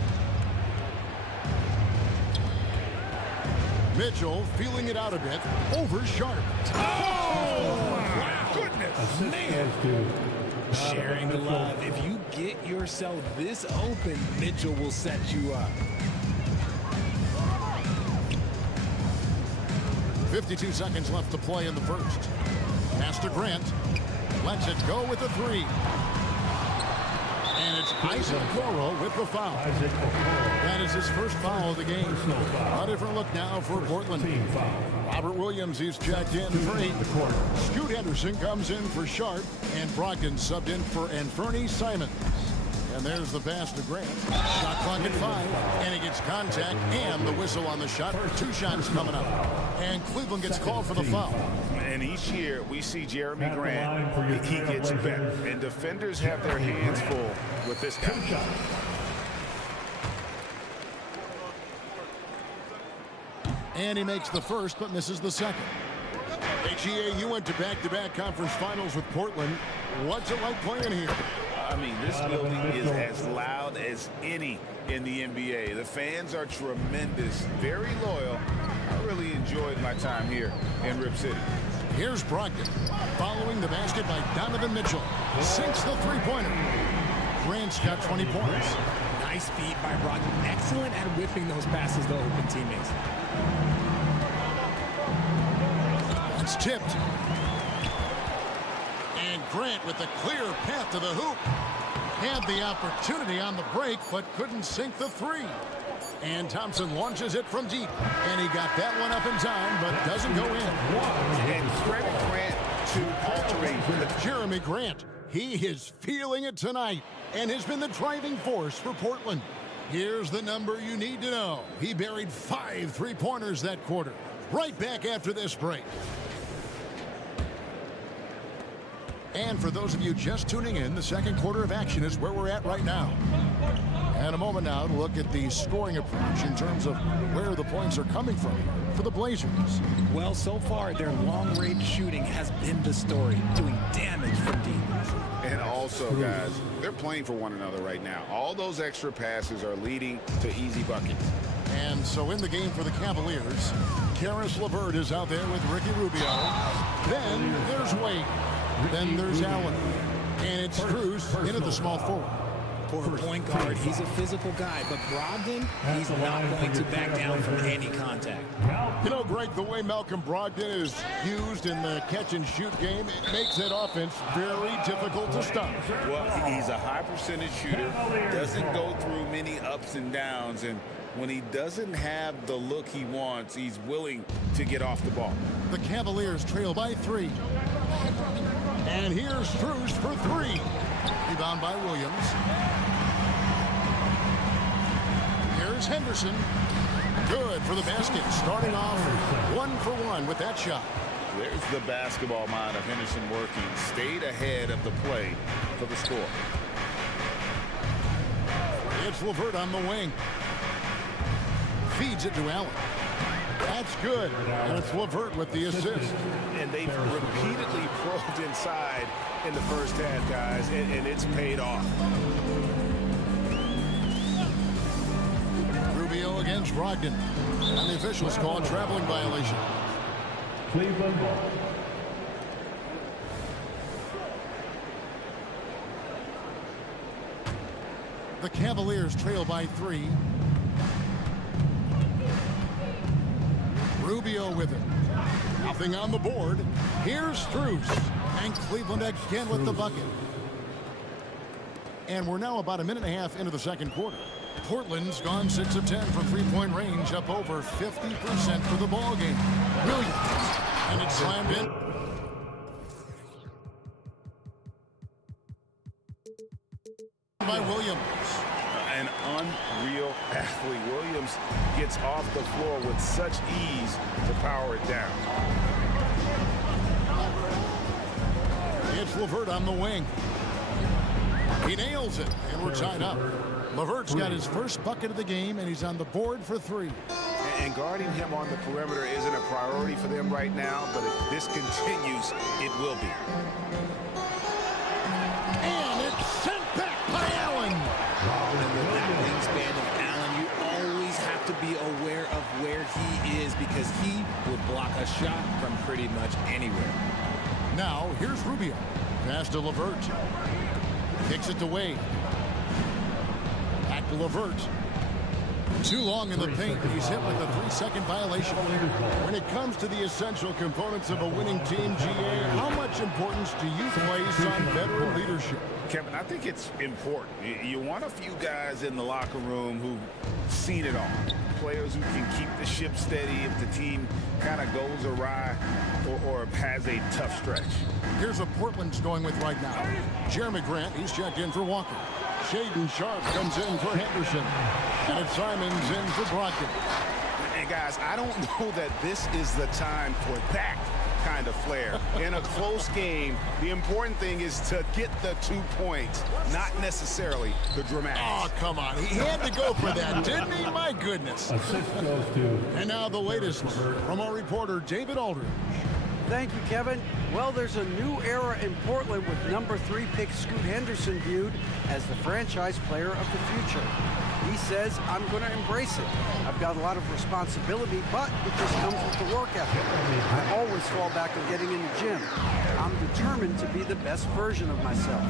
Mitchell feeling it out a bit. Over Sharp. Oh, my goodness. Man. Sharing the love. If you get yourself this open, Mitchell will set you up. 52 seconds left to play in the first. Pass to Grant. Lets it go with a 3. Isaac Okoro with the foul. That is his first foul of the game. A different look now for Portland. Robert Williams, he's checked in for 8. Scoot Henderson comes in for Sharp, and Brogdon subbed in for Anferny Simons. And there's the pass to Grant. Shot clock at 5, and he gets contact and the whistle on the shot. 2 shots coming up. And Cleveland gets called for the foul. And each year we see Jeremy Grant, he gets better. And defenders have their hands full with this guy. And he makes the first, but misses the second. HEA, you went to back-to-back conference finals with Portland. What's it like playing here? I mean, this building is as loud as any in the NBA. The fans are tremendous, very loyal. I really enjoyed my time here in Rip City. Here's Brogdon, following the basket by Donovan Mitchell. Sinks the three-pointer. Grant's got 20 points. Nice feed by Brogdon. Excellent at whipping those passes to open teammates. It's tipped. And Grant with a clear path to the hoop. Had the opportunity on the break, but couldn't sink the three. And Thompson launches it from deep. And he got that one up in time, but doesn't go in. And credit Grant to altering. Jeremy Grant, he is feeling it tonight and has been the driving force for Portland. Here's the number you need to know. He buried 5 three-pointers that quarter. Right back after this break. And for those of you just tuning in, the second quarter of action is where we're at right now. And a moment now to look at the scoring approach in terms of where the points are coming from for the Blazers. Well, so far, their long-range shooting has been the story, doing damage from deep. And also, guys, they're playing for one another right now. All those extra passes are leading to easy buckets. And so in the game for the Cavaliers, Karis LeVert is out there with Ricky Rubio. Then there's Wade. Then there's Allen. And it's Cruz into the small forward. For a point guard, he's a physical guy, but Brogdon, he's not going to back down from any contact. You know, Greg, the way Malcolm Brogdon is used in the catch-and-shoot game, it makes that offense very difficult to stop. Well, he's a high-percentage shooter, doesn't go through many ups and downs, and when he doesn't have the look he wants, he's willing to get off the ball. The Cavaliers trail by 3. And here's Strus for 3. Rebound by Williams. Here's Henderson. Good for the basket. Starting off 1 for 1 with that shot. There's the basketball mind of Henderson working. Stayed ahead of the play for the score. It's LeVert on the wing. Feeds it to Allen. That's good. And it's LeVert with the assist. And they've repeatedly probed inside in the first half, guys, and it's paid off. Rubio against Brogdon. And the officials call a traveling violation. Cleveland ball. The Cavaliers trail by 3. Rubio with it. Nothing on the board. Here's Strus. And Cleveland again with the bucket. And we're now about a minute and a half into the second quarter. Portland's gone 6 of 10 from three-point range, up over 50% for the ball game. Williams. And it's slammed in. By Williams. An unreal athlete. Williams gets off the floor with such ease to power it down. It's LeVert on the wing. He nails it, and we're tied up. LeVert's got his first bucket of the game, and he's on the board for 3. And guarding him on the perimeter isn't a priority for them right now, but if this continues, it will be. And it's sent back by Allen. And with that wingspan of Allen, you always have to be aware of where he is because he will block a shot from pretty much anywhere. Now, here's Rubio. Pass to LeVert. Kicks it to Wade. Back to LeVert. Too long in the paint. He's hit with a 3-second violation. When it comes to the essential components of a winning team, GA, how much importance do you place on veteran leadership? Kevin, I think it's important. You want a few guys in the locker room who've seen it all. Players who can keep the ship steady if the team kind of goes awry or has a tough stretch. Here's what Portland's going with right now. Jeremy Grant, he's checked in for Walker. Shaden Sharp comes in for Henderson. And it's Simons in for Brogdon. And guys, I don't know that this is the time for that kind of flair. In a close game, the important thing is to get the 2 points, not necessarily the dramatics. Oh, come on. He had to go for that, didn't he? My goodness. And now the latest from our reporter, David Aldridge. Thank you, Kevin. Well, there's a new era in Portland with number 3 pick Scoot Henderson viewed as the franchise player of the future. He says, I'm going to embrace it. I've got a lot of responsibility, but it just comes with the work ethic. I always fall back on getting in the gym. I'm determined to be the best version of myself.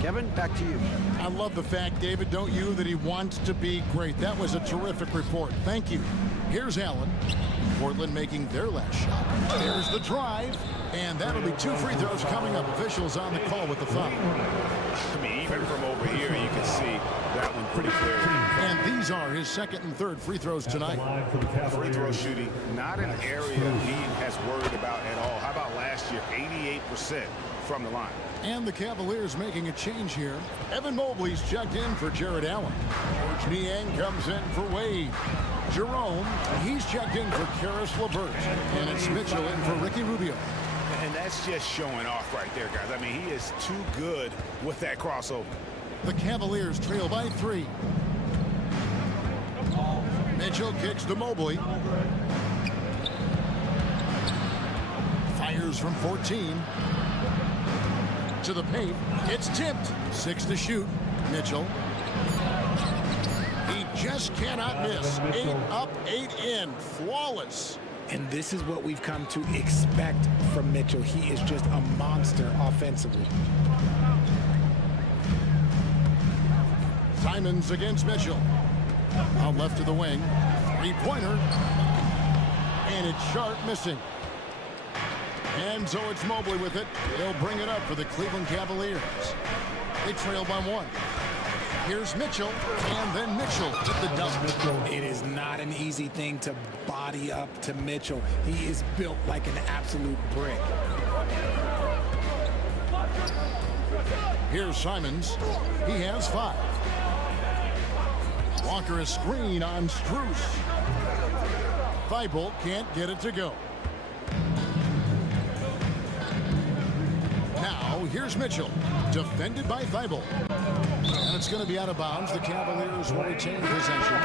Kevin, back to you. I love the fact, David, don't you, that he wants to be great. That was a terrific report. Thank you. Here's Allen. Portland making their last shot. There's the drive, and that'll be 2 free throws coming up. Officials on the call with the foul. I mean, even from over here, you can see that one pretty clearly. And these are his second and third free throws tonight. Free throw shooting, not an area he has worried about at all. How about last year, 88% from the line? And the Cavaliers making a change here. Evan Mobley's checked in for Jared Allen. George Niang comes in for Wade. Jerome, he's checked in for Karis LeVert. And it's Mitchell in for Ricky Rubio. And that's just showing off right there, guys. I mean, he is too good with that crossover. The Cavaliers trail by 3. Mitchell kicks to Mobley. Fires from 14. To the paint. It's tipped. 6 to shoot. Mitchell. He just cannot miss. 8 up, 8 in. Flawless. And this is what we've come to expect from Mitchell. He is just a monster offensively. Simons against Mitchell. Out left of the wing. 3-pointer. And it's Sharp missing. And so it's Mobley with it. They'll bring it up for the Cleveland Cavaliers. They trail by 1. Here's Mitchell, and then Mitchell with the dunk. It is not an easy thing to body up to Mitchell. He is built like an absolute brick. Here's Simons. He has 5. Walker a screen on Strus. Thibault can't get it to go. Now, here's Mitchell, defended by Thibault. And it's going to be out of bounds. The Cavaliers will retain possession.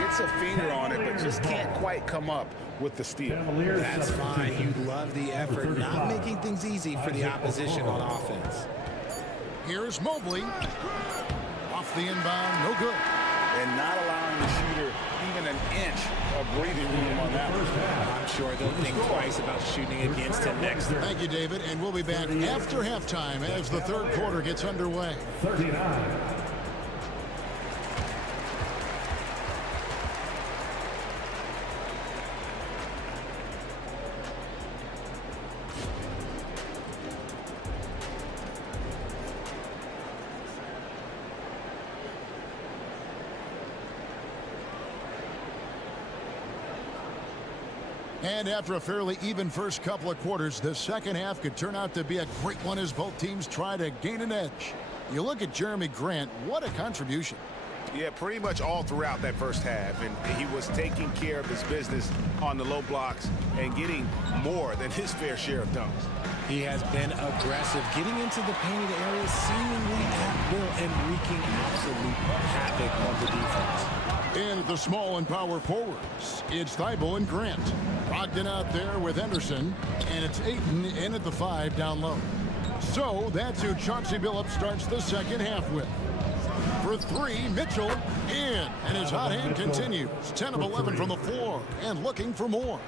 Gets a finger on it, but just can't quite come up with the steal. That's fine. You love the effort, not making things easy for the opposition on offense. Here's Mobley. Off the inbound, no good. And not allowing the shooter even an inch of breathing room on that one. I'm sure they'll think twice about shooting against him next. Thank you, David, and we'll be back after halftime as the third quarter gets underway. 39. And after a fairly even first couple of quarters, the second half could turn out to be a great one as both teams try to gain an edge. You look at Jeremy Grant, what a contribution. Yeah, pretty much all throughout that first half, and he was taking care of his business on the low blocks and getting more than his fair share of dunks. He has been aggressive, getting into the painted area seemingly at will and wreaking absolute havoc on the defense. And at the small and power forwards, it's Thibault and Grant. Brogdon out there with Henderson, and it's Ayton in at the 5 down low. So that's who Chauncey Billups starts the second half with. For 3, Mitchell in, and his hot hand continues. 10 of 11 from the floor, and looking for more.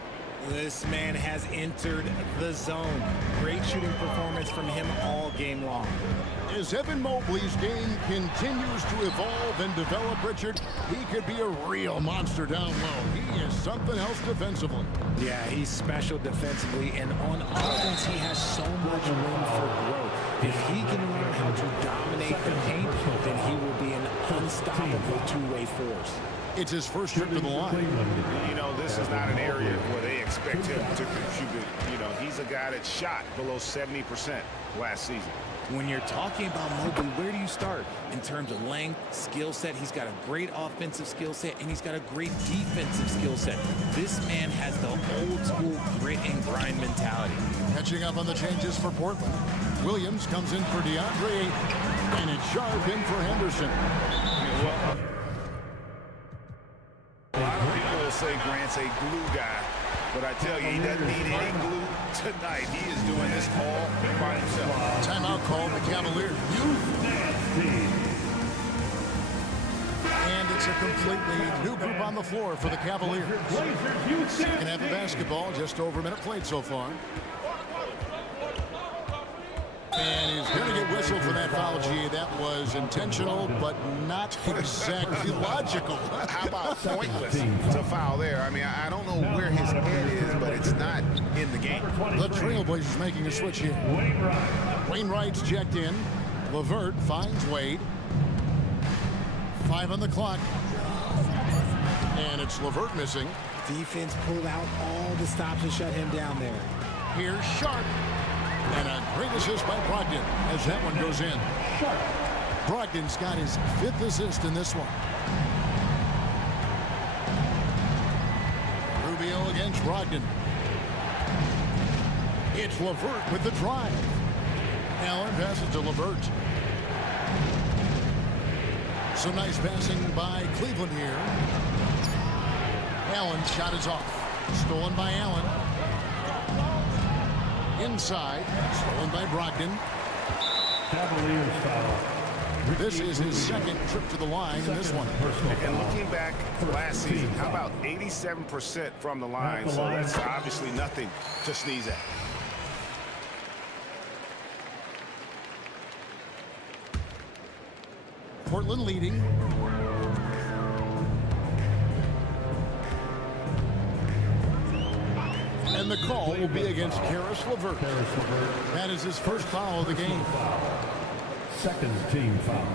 This man has entered the zone. Great shooting performance from him all game long. As Evan Mobley's game continues to evolve and develop, Richard, he could be a real monster down low. He is something else defensively. Yeah, he's special defensively, and on offense, he has so much room for growth. If he can learn how to dominate the paint, then he will be an unstoppable two-way force. It's his first trip to the line. You know, this is not an area where they expect him to contribute. You know, he's a guy that shot below 70% last season. When you're talking about Mobley, where do you start? In terms of length, skill set, he's got a great offensive skill set, and he's got a great defensive skill set. This man has the old school grit and grind mentality. Catching up on the changes for Portland. Williams comes in for DeAndre, and it's Sharp in for Henderson. A lot of people will say Grant's a glue guy, but I tell you, he doesn't need any glue tonight. He is doing this all by himself. Timeout called the Cavaliers. And it's a completely new group on the floor for the Cavaliers. Second half of basketball, just over a minute played so far. And he's going to get whistled for that foul, G. That was intentional, but not exactly logical. How about pointless to foul there? I mean, I don't know where his head is, but it's not in the game. The Trailblazers making a switch here. Wainwright's checked in. LeVert finds Wade. 5 on the clock. And it's LeVert missing. Defense pulled out all the stops to shut him down there. Here's Sharp. And a great assist by Brogdon as that one goes in. Brogdon's got his 5th assist in this one. Rubio against Brogdon. It's LeVert with the drive. Allen passes to LeVert. Some nice passing by Cleveland here. Allen's shot is off. Stolen by Allen. Inside, stolen by Brogdon. Cavaliers foul. This is his second trip to the line in this one. And looking back last season, how about 87% from the line? So that's obviously nothing to sneeze at. Portland leading. And the call will be against Karis LeVert. That is his first foul of the game. Second team foul.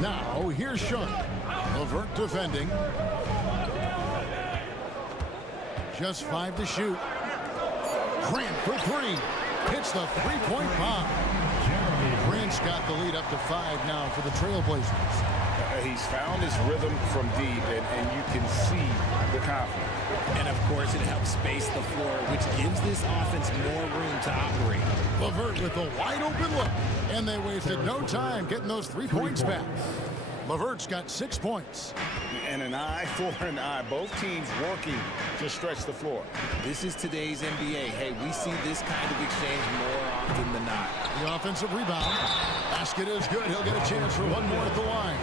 Now, here's Sharp. LeVert defending. Just 5 to shoot. Grant for 3. Hits the three-point bomb. Grant's got the lead up to 5 now for the Trailblazers. He's found his rhythm from deep, and you can see the confidence. And, of course, it helps space the floor, which gives this offense more room to operate. LeVert with a wide-open look, and they wasted no time getting those 3 points back. LeVert's got 6 points. And an eye for an eye. Both teams working to stretch the floor. This is today's NBA. Hey, we see this kind of exchange more often than not. The offensive rebound. Basket is good. He'll get a chance for one more at the line.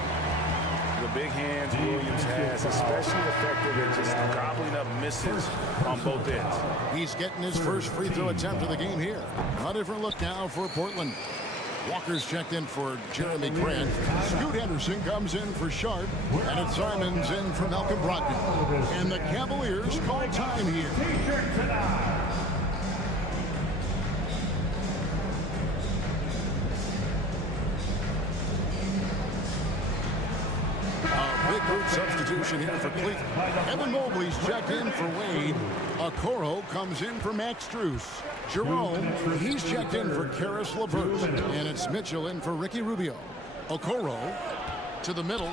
The big hands Williams has, especially effective at just gobbling up misses on both ends. He's getting his first free throw attempt of the game here. A different look now for Portland. Walker's checked in for Jeremy Grant. Scoot Henderson comes in for Sharp. And it's Simons in for Malcolm Brogdon. And the Cavaliers call time here. Big group substitution here for Cleveland. Evan Mobley's checked in for Wade. Okoro comes in for Max Strus. Jerome, he's checked in for Karis LeVert. And it's Mitchell in for Ricky Rubio. Okoro to the middle.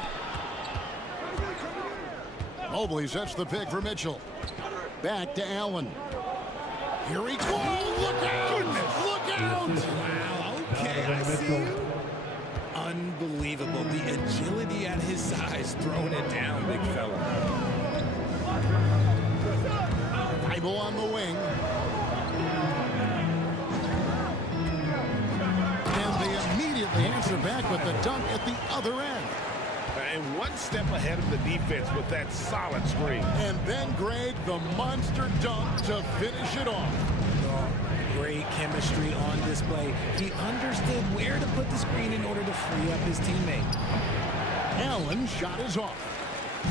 Mobley sets the pick for Mitchell. Back to Allen. Here he goes. Look out! Look out! Wow, okay, I see you. Unbelievable. The agility at his size, throwing it down, big fella. Bible on the wing. And they immediately answer back with the dunk at the other end. And one step ahead of the defense with that solid screen. And then, Greg, the monster dunk to finish it off. Great chemistry on display. He understood where to put the screen in order to free up his teammate. Allen's shot is off.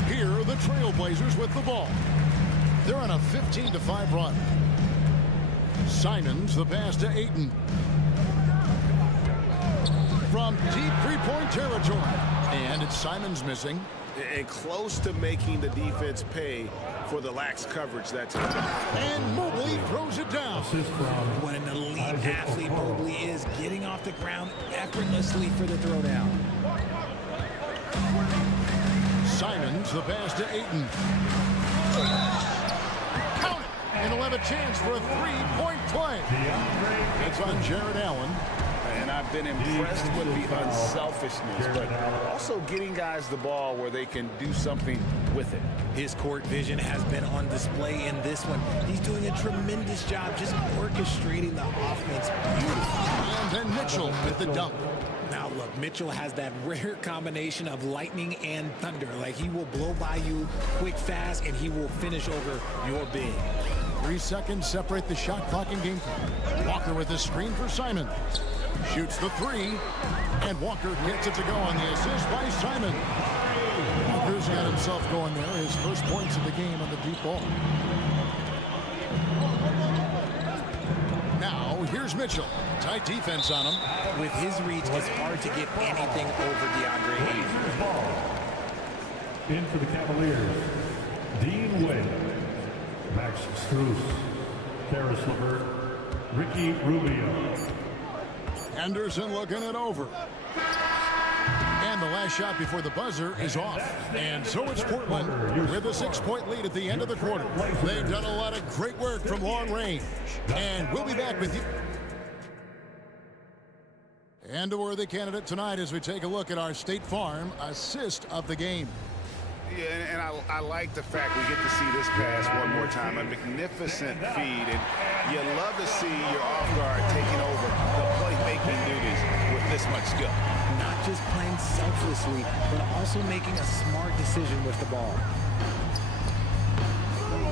Here are the Trailblazers with the ball. They're on a 15-5 run. Simons, the pass to Ayton. From deep three-point territory. And it's Simons missing. And close to making the defense pay for the lax coverage that time. And Mobley throws it down. What an elite athlete Mobley is, getting off the ground effortlessly for the throwdown. Simons, the pass to Ayton. Count it! And he'll have a chance for a three-point play. It's on Jared Allen. And I've been impressed with the unselfishness, but also getting guys the ball where they can do something with it. His court vision has been on display in this one. He's doing a tremendous job just orchestrating the offense beautifully. And then Mitchell with the dunk. Now look, Mitchell has that rare combination of lightning and thunder. Like, he will blow by you quick, fast, and he will finish over your big. 3 seconds separate the shot clock and game clock. Walker with the screen for Simons. Shoots the three, and Walker gets it to go on the assist by Simon. Walker's got himself going there. His first points of the game on the deep ball. Now, here's Mitchell. Tight defense on him. With his reach, it's hard to get anything over DeAndre Ayton. In for the Cavaliers, Dean Wade, Max Strus, Karis LeVert, Ricky Rubio. Anderson looking it over. And the last shot before the buzzer is off. And so it's Portland with a 6-point lead at the end of the quarter. They've done a lot of great work from long range. And we'll be back with you. And a worthy candidate tonight as we take a look at our State Farm assist of the game. Yeah, and I like the fact we get to see this pass one more time. A magnificent feed, and you love to see your off guard taking over the playmaking duties with this much skill. Not just playing selflessly, but also making a smart decision with the ball.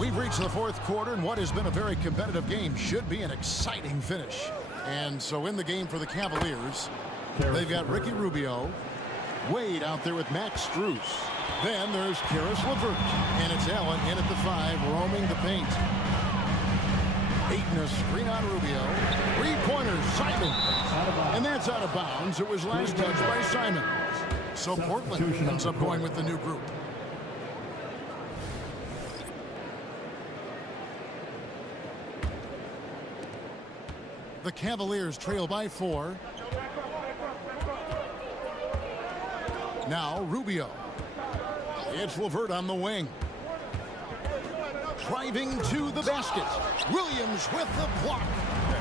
We've reached the fourth quarter, and what has been a very competitive game should be an exciting finish. And so in the game for the Cavaliers, they've got Ricky Rubio, Wade out there with Max Strus. Then there's Karis LeVert, and it's Allen in at the 5, roaming the paint. Ayton a screen on Rubio. Three-pointer, Simon. And that's out of bounds. It was last touched by Simon. So Portland ends up going with the new group. The Cavaliers trail by 4. Now Rubio. It's LeVert on the wing. Driving to the basket. Williams with the block.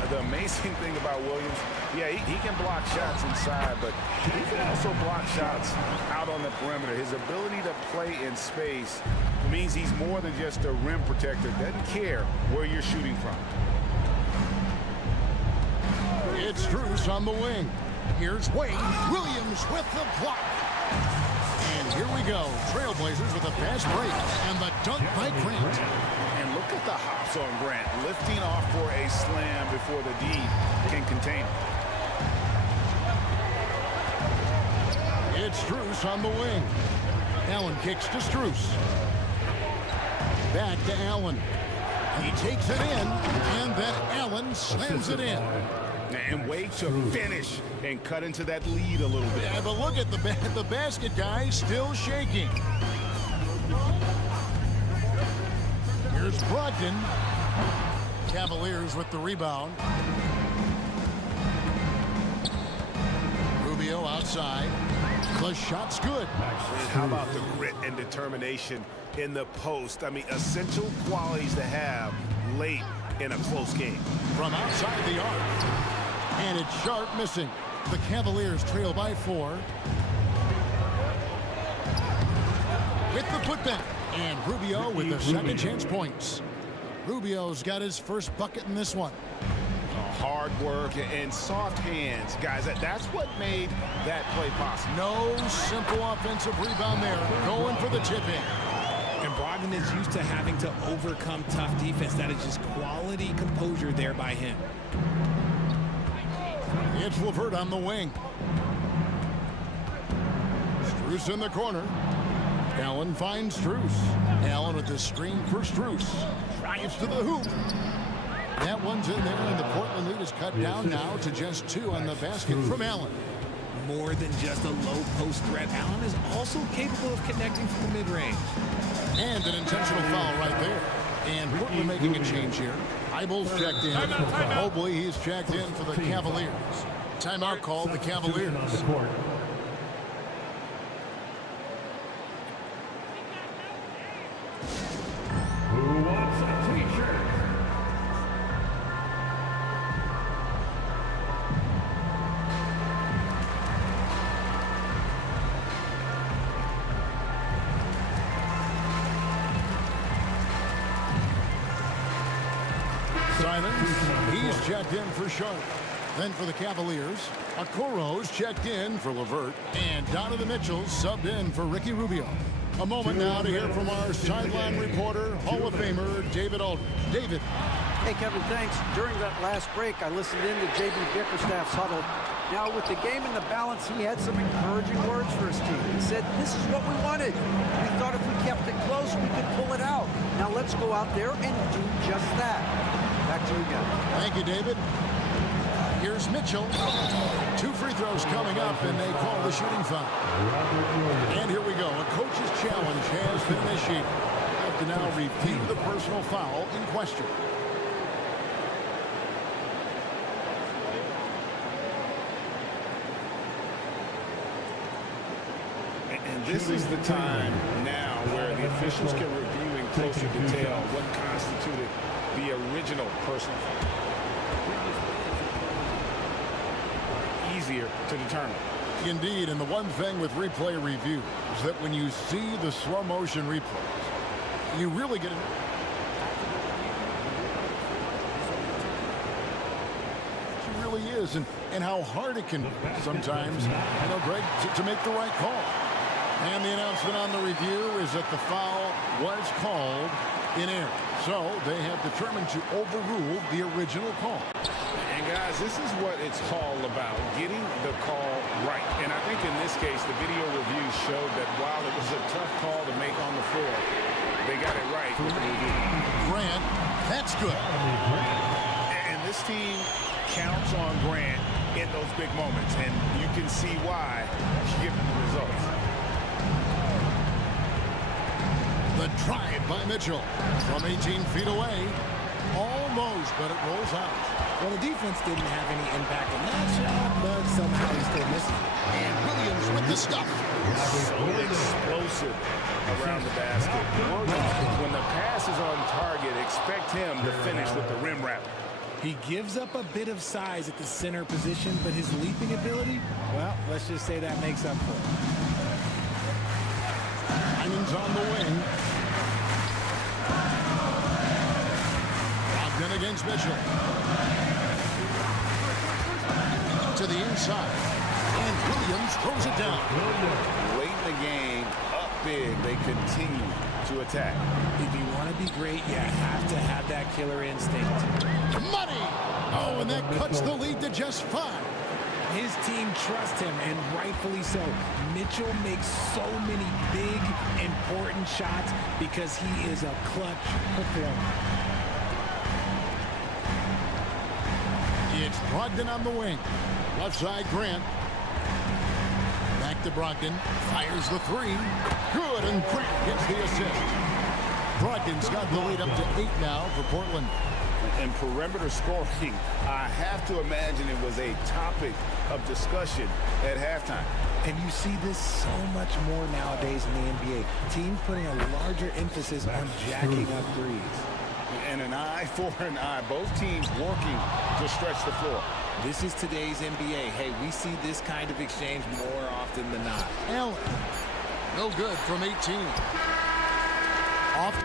The amazing thing about Williams, yeah, he can block shots inside, but he can also block shots out on the perimeter. His ability to play in space means he's more than just a rim protector. Doesn't care where you're shooting from. It's Strus on the wing. Here's Wade. Williams with the block. And here we go. Trailblazers with a fast break. And the dunk by Grant. And look at the hops on Grant. Lifting off for a slam before the D can contain it. It's Strus on the wing. Allen kicks to Strus. Back to Allen. He takes it in. And then Allen slams it in. And Wade to finish and cut into that lead a little bit. Yeah, but look at the basket guy still shaking. Here's Brogdon. Cavaliers with the rebound. Rubio outside. The shot's good. How about the grit and determination in the post? I mean, essential qualities to have late in a close game. From outside the arc. And it's Sharp missing. The Cavaliers trail by 4. With the putback. And Rubio with the second chance points. Rubio's got his first bucket in this one. Hard work and soft hands, guys. That's what made that play possible. No simple offensive rebound there. Going for the tip in. And Brogdon is used to having to overcome tough defense. That is just quality composure there by him. It's LeVert on the wing. Strus in the corner. Allen finds Strus. Allen with the screen for Strus. drives to the hoop. That one's in there, and the Portland lead is cut down now to just 2 on the basket from Allen. More than just a low post threat, Allen is also capable of connecting from the mid-range. And an intentional foul right there. And Portland making a change here. Eibel's checked in. Mobley, he's checked in for the Cavaliers. Timeout called the Cavaliers. Who wants a t-shirt? Simons, he's checked in for Charlotte. Then for the Cavaliers, Okoro's checked in for LeVert. And Donovan Mitchell subbed in for Ricky Rubio. A moment now to hear from our sideline reporter, Hall of Famer David Aldridge. David. Hey, Kevin, thanks. During that last break, I listened in to J.B. Bickerstaff's huddle. Now, with the game in the balance, he had some encouraging words for his team. He said, this is what we wanted. We thought if we kept it close, we could pull it out. Now, let's go out there and do just that. Back to you guys. Thank you, David. Here's Mitchell. 2 free throws coming up, and they call the shooting foul. And here we go. A coach's challenge has been initiated. I have to now review the personal foul in question. And this is the time now where the officials can review in closer detail what constituted the original personal foul. Easier to determine. Indeed, and the one thing with replay review is that when you see the slow motion replays, you really get it. It really is, and how hard it can be sometimes, you know, Greg, to make the right call. And the announcement on the review is that the foul was called in error. So they have determined to overrule the original call. And guys, this is what it's all about, getting the call right. And I think in this case, the video review showed that while it was a tough call to make on the floor, they got it right with the review. Grant, that's good. And this team counts on Grant in those big moments, and you can see why given the results. The drive by Mitchell from 18 feet away. Almost, but it rolls out. Well, the defense didn't have any impact on that shot, but somehow he's still missing. And Williams with the stuff. So explosive around the basket. Williams, when the pass is on target, expect him to finish with the rim wrap. He gives up a bit of size at the center position, but his leaping ability, well, let's just say that makes up for it. Hyman's on the wing. Brogdon against Mitchell. To the inside. And Williams throws it down. Late in the game, up big, they continue to attack. If you want to be great, you have to have that killer instinct. Money! Oh, and that cuts the lead to just 5. His team trusts him, and rightfully so. Mitchell makes so many big, important shots because he is a clutch performer. It's Brogdon on the wing. Left side, Grant. Back to Brogdon. Fires the 3. Good, and Grant gets the assist. Brogdon's got the lead up to 8 now for Portland. And perimeter scoring, I have to imagine it was a topic of discussion at halftime. And you see this so much more nowadays in the NBA. Teams putting a larger emphasis on jacking up threes. And an eye for an eye. Both teams working to stretch the floor. This is today's NBA. Hey, we see this kind of exchange more often than not. Allen, no good from 18. Off.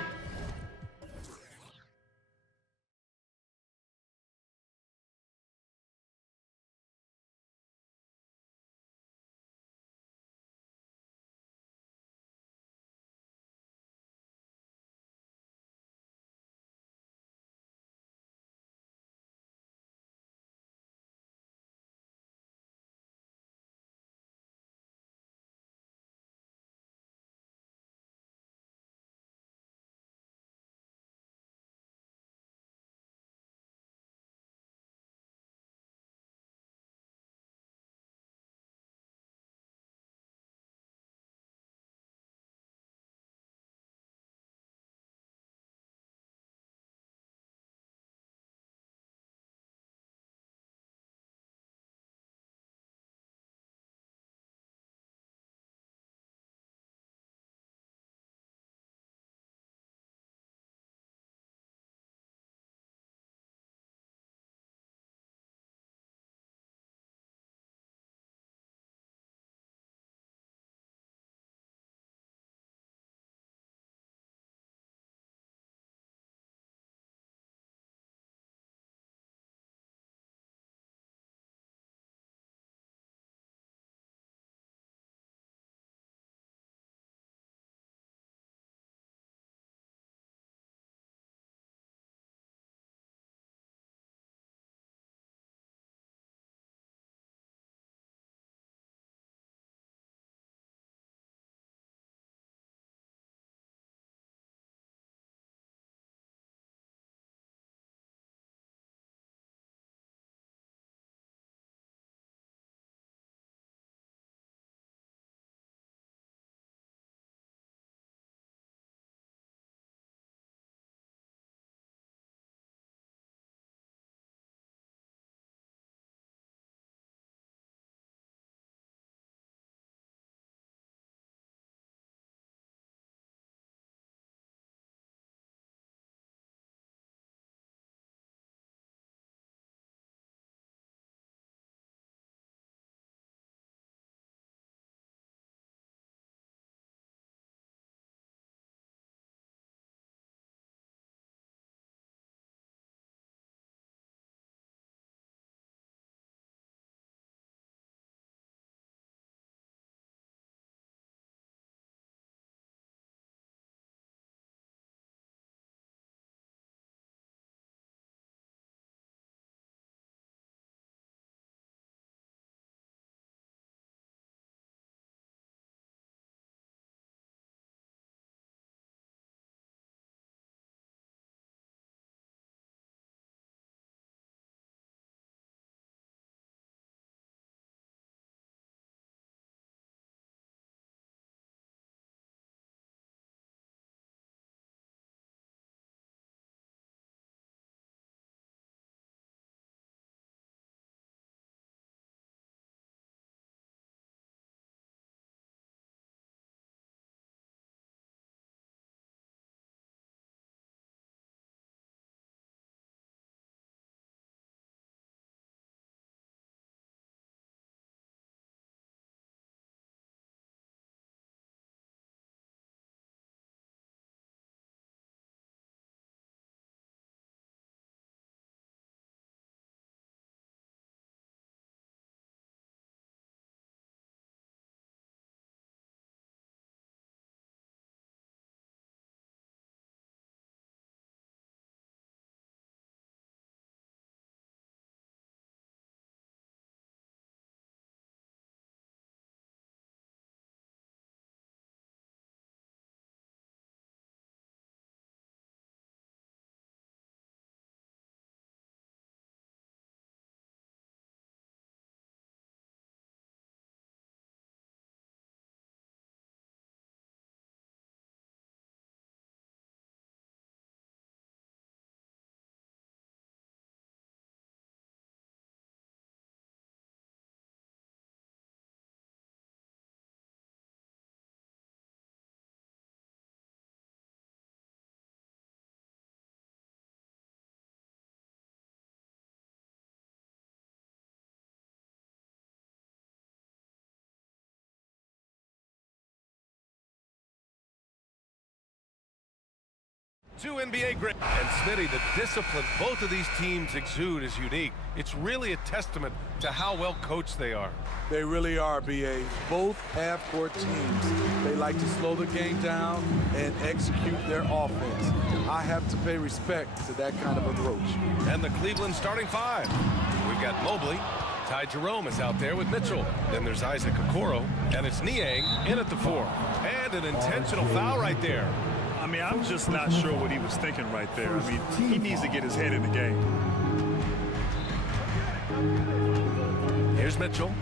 Two NBA great. And Smitty, the discipline both of these teams exude is unique. It's really a testament to how well coached they are. They really are, B.A. Both half-court teams. They like to slow the game down and execute their offense. I have to pay respect to that kind of approach. And the Cleveland starting five. We've got Mobley. Ty Jerome is out there with Mitchell. Then there's Isaac Okoro. And it's Niang in at the 4. And an intentional foul right there. I mean, I'm just not sure what he was thinking right there. I mean, he needs to get his head in the game. Here's Mitchell.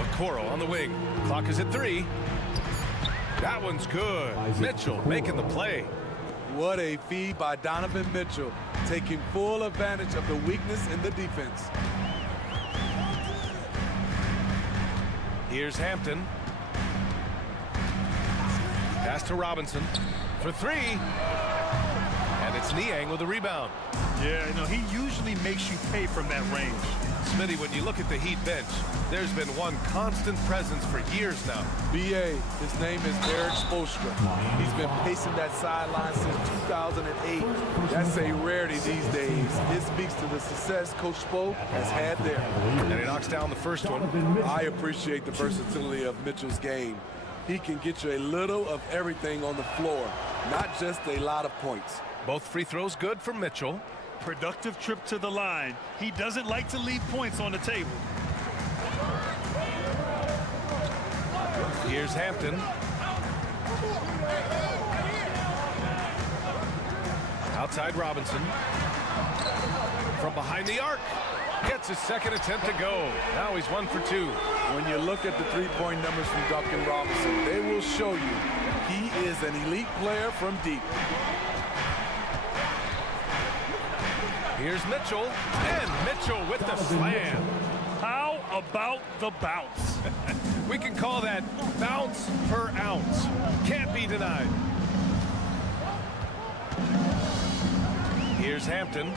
Okoro on the wing. Clock is at 3. That one's good. Mitchell making the play. What a feed by Donovan Mitchell, taking full advantage of the weakness in the defense. Here's Hampton. Pass to Robinson for 3. And it's Niang with the rebound. Yeah, you know, he usually makes you pay from that range. Smitty, when you look at the Heat bench, there's been one constant presence for years now. B.A., his name is Eric Spoelstra. He's been pacing that sideline since 2008. That's a rarity these days. It speaks to the success Coach Spo has had there. And he knocks down the first one. I appreciate the versatility of Mitchell's game. He can get you a little of everything on the floor, not just a lot of points. Both free throws good for Mitchell. Productive trip to the line. He doesn't like to leave points on the table. Here's Hampton. Outside Robinson. From behind the arc. Gets his second attempt to go. Now he's 1 for 2. When you look at the three-point numbers from Duncan Robinson, they will show you he is an elite player from deep. Here's Mitchell, and Mitchell with the slam. How about the bounce? We can call that bounce per ounce. Can't be denied. Here's Hampton.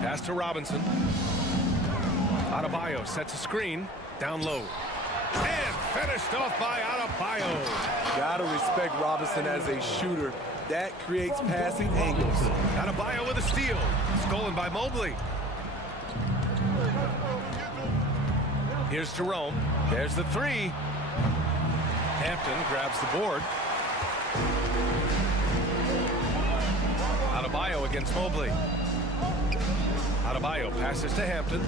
Pass to Robinson. Adebayo sets a screen, down low. And finished off by Adebayo. Gotta respect Robinson as a shooter. That creates passing angles. Adebayo with a steal. Stolen by Mobley. Here's Jerome. There's the 3. Hampton grabs the board. Adebayo against Mobley. Adebayo passes to Hampton.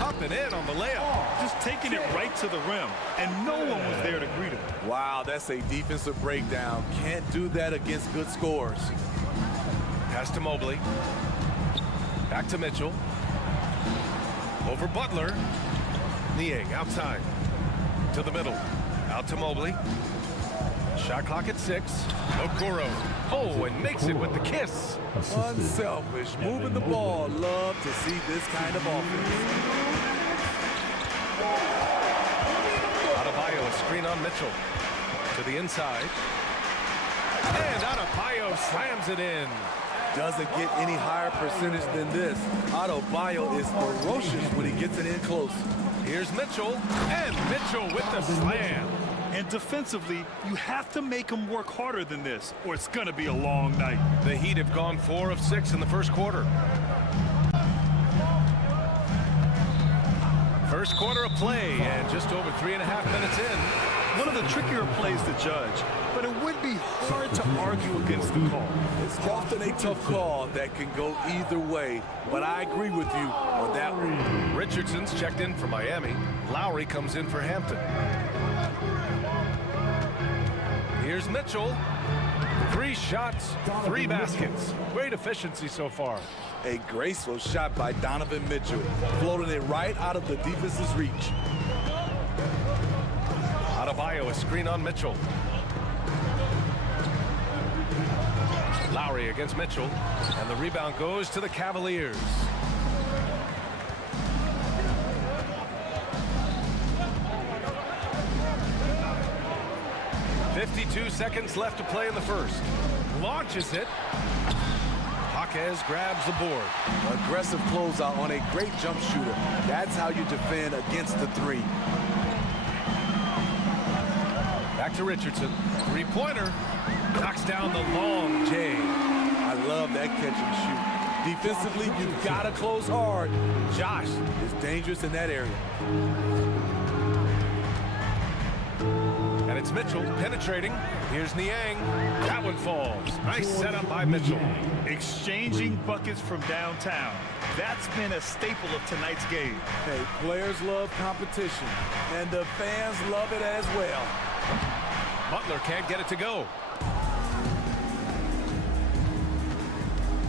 Up and in on the layup. Just taking it right to the rim, and no one was there to greet him. Wow, that's a defensive breakdown. Can't do that against good scores. Pass to Mobley. Back to Mitchell. Over Butler. Niang outside. To the middle. Out to Mobley. Shot clock at 6. Okoro. Oh, and makes it with the kiss. Unselfish. Moving the ball. Love to see this kind of offense. Adebayo, a screen on Mitchell. To the inside. And Adebayo slams it in. Doesn't get any higher percentage than this. Adebayo is ferocious when he gets it in close. Here's Mitchell. And Mitchell with the slam. And defensively, you have to make him work harder than this, or it's going to be a long night. The Heat have gone 4 of 6 in the first quarter. First quarter of play, and just over 3.5 minutes in. One of the trickier plays to judge, but it would be hard to argue against the call. It's often a tough call that can go either way, but I agree with you on that one. Richardson's checked in for Miami. Lowry comes in for Hampton. Here's Mitchell. 3 shots, 3 baskets. Great efficiency so far. A graceful shot by Donovan Mitchell, floating it right out of the defense's reach. Adebayo, a screen on Mitchell. Lowry against Mitchell, and the rebound goes to the Cavaliers. 52 seconds left to play in the first. Launches it. Jaquez grabs the board. Aggressive closeout on a great jump shooter. That's how you defend against the three. Back to Richardson. Three-pointer. Knocks down the long J. I love that catch and shoot. Defensively, you've got to close hard. Josh is dangerous in that area. And it's Mitchell penetrating. Here's Niang. That one falls. Nice setup by Mitchell. Exchanging buckets from downtown. That's been a staple of tonight's game. Hey, players love competition, and the fans love it as well. Butler can't get it to go.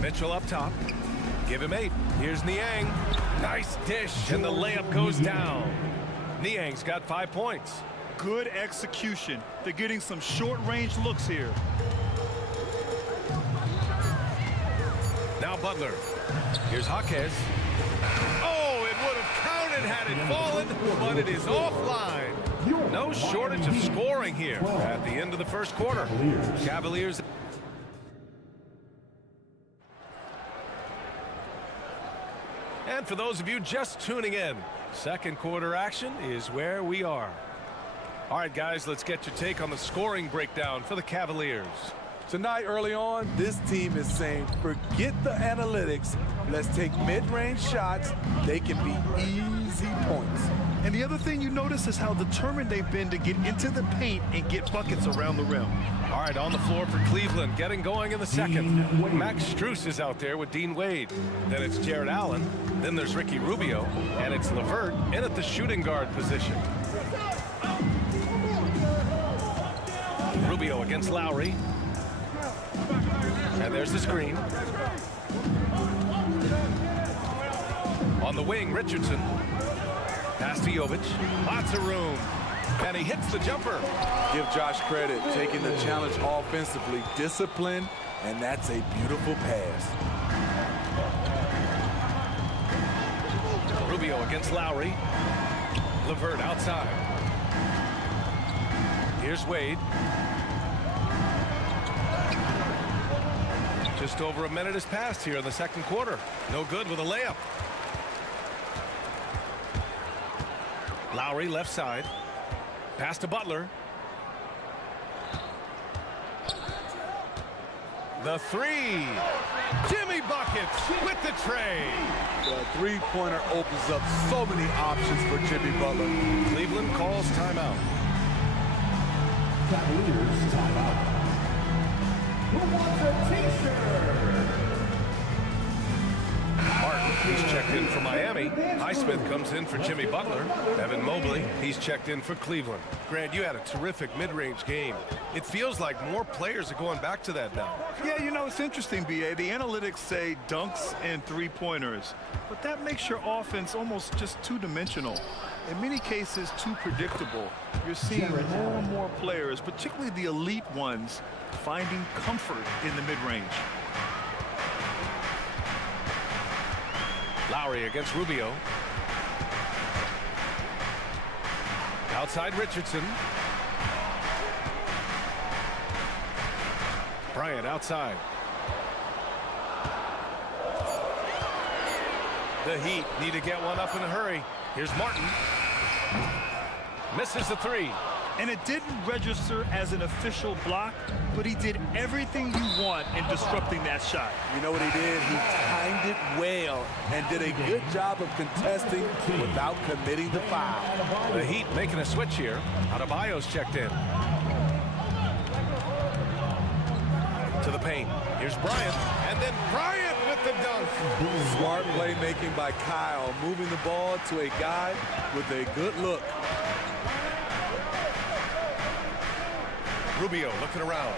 Mitchell up top. Give him 8. Here's Niang. Nice dish, and the layup goes down. Niang's got 5 points. Good execution. They're getting some short-range looks here. Now Butler. Here's Jaquez. Oh, it would have counted had it fallen, but it is offline. No shortage of scoring here at the end of the first quarter. Cavaliers. And for those of you just tuning in, second quarter action is where we are. All right, guys, let's get your take on the scoring breakdown for the Cavaliers. Tonight, early on, this team is saying, forget the analytics. Let's take mid-range shots. They can be easy points. And the other thing you notice is how determined they've been to get into the paint and get buckets around the rim. All right, on the floor for Cleveland, getting going in the second. Max Strus is out there with Dean Wade. Then it's Jared Allen. Then there's Ricky Rubio. And it's LeVert in at the shooting guard position. Rubio against Lowry. And there's the screen. On the wing, Richardson. Pass to Jovic. Lots of room. And he hits the jumper. Give Josh credit, taking the challenge offensively, discipline, and that's a beautiful pass. Rubio against Lowry. LeVert outside. Here's Wade. Just over a minute has passed here in the second quarter. No good with a layup. Lowry left side. Pass to Butler. The three. Jimmy buckets with the tray. The three-pointer opens up so many options for Jimmy Butler. Cleveland calls timeout. Cavaliers timeout. Who wants a t-shirt? Martin, he's checked in for Miami. Highsmith comes in for Jimmy Butler. Evan Mobley, he's checked in for Cleveland. Grant, you had a terrific mid-range game. It feels like more players are going back to that now. Yeah, you know, it's interesting, B.A. The analytics say dunks and three-pointers, but that makes your offense almost just two-dimensional. In many cases, too predictable. You're seeing more and more players, particularly the elite ones, finding comfort in the mid-range. Lowry against Rubio. Outside Richardson. Bryant outside. The Heat need to get one up in a hurry. Here's Martin. Misses the three. And it didn't register as an official block, but he did everything you want in disrupting that shot. You know what he did? He timed it well and did a good job of contesting without committing the foul. The Heat making a switch here. Adebayo's checked in. To the paint. Here's Bryant. And then Bryant with the dunk. Smart playmaking by Kyle, moving the ball to a guy with a good look. Rubio looking around.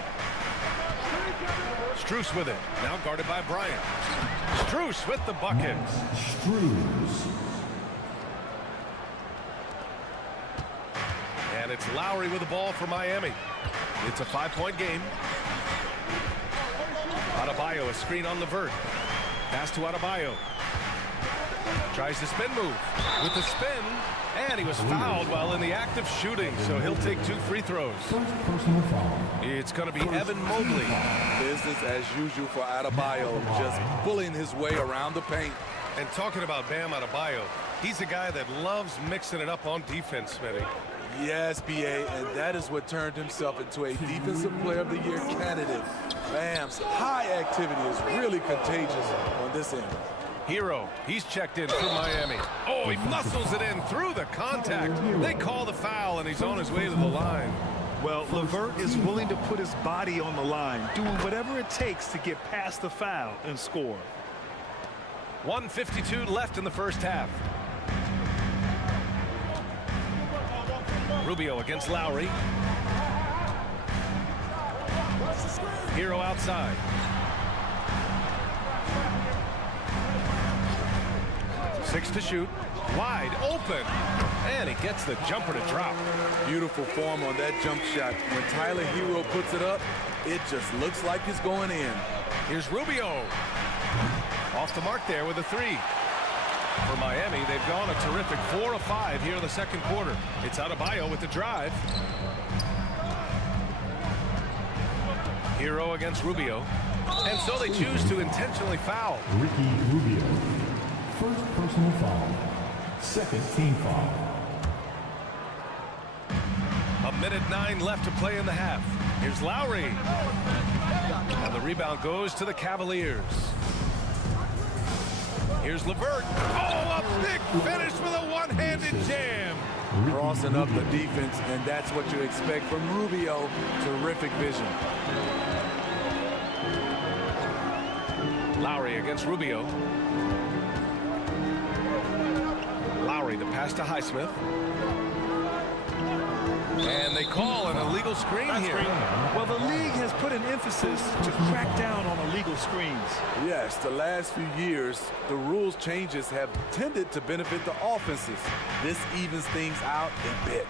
Strus with it. Now guarded by Bryant. Strus with the buckets. Strus. And it's Lowry with the ball for Miami. It's a 5-point game. Adebayo, a screen on LeVert. Pass to Adebayo. Tries the spin move with the spin, and he was fouled while in the act of shooting, so he'll take 2 free throws. It's going to be Evan Mobley. Business as usual for Adebayo, just bullying his way around the paint. And talking about Bam Adebayo, he's a guy that loves mixing it up on defense, Smitty. Yes, BA, and that is what turned himself into a Defensive Player of the Year candidate. Bam's high activity is really contagious on this end. Hero, he's checked in for Miami. Oh, he muscles it in through the contact. They call the foul, and he's on his way to the line. Well, LeVert is willing to put his body on the line, doing whatever it takes to get past the foul and score. 1:52 left in the first half. Rubio against Lowry. Hero outside. Six to shoot. Wide open. And he gets the jumper to drop. Beautiful form on that jump shot. When Tyler Hero puts it up, it just looks like it's going in. Here's Rubio. Off the mark there with a 3. For Miami, they've gone a terrific 4 of 5 here in the second quarter. It's Adebayo with the drive. Hero against Rubio. And so they choose to intentionally foul. Ricky Rubio. First personal foul. Second team foul. 1:09 left to play in the half. Here's Lowry. And the rebound goes to the Cavaliers. Here's LeVert. Oh, a big finish with a one-handed jam. Crossing up the defense, and that's what you expect from Rubio. Terrific vision. Lowry against Rubio. Lowry, the pass to Highsmith. And they call an illegal screen here. Well, the league has put an emphasis to crack down on illegal screens. Yes, the last few years, the rules changes have tended to benefit the offenses. This evens things out a bit.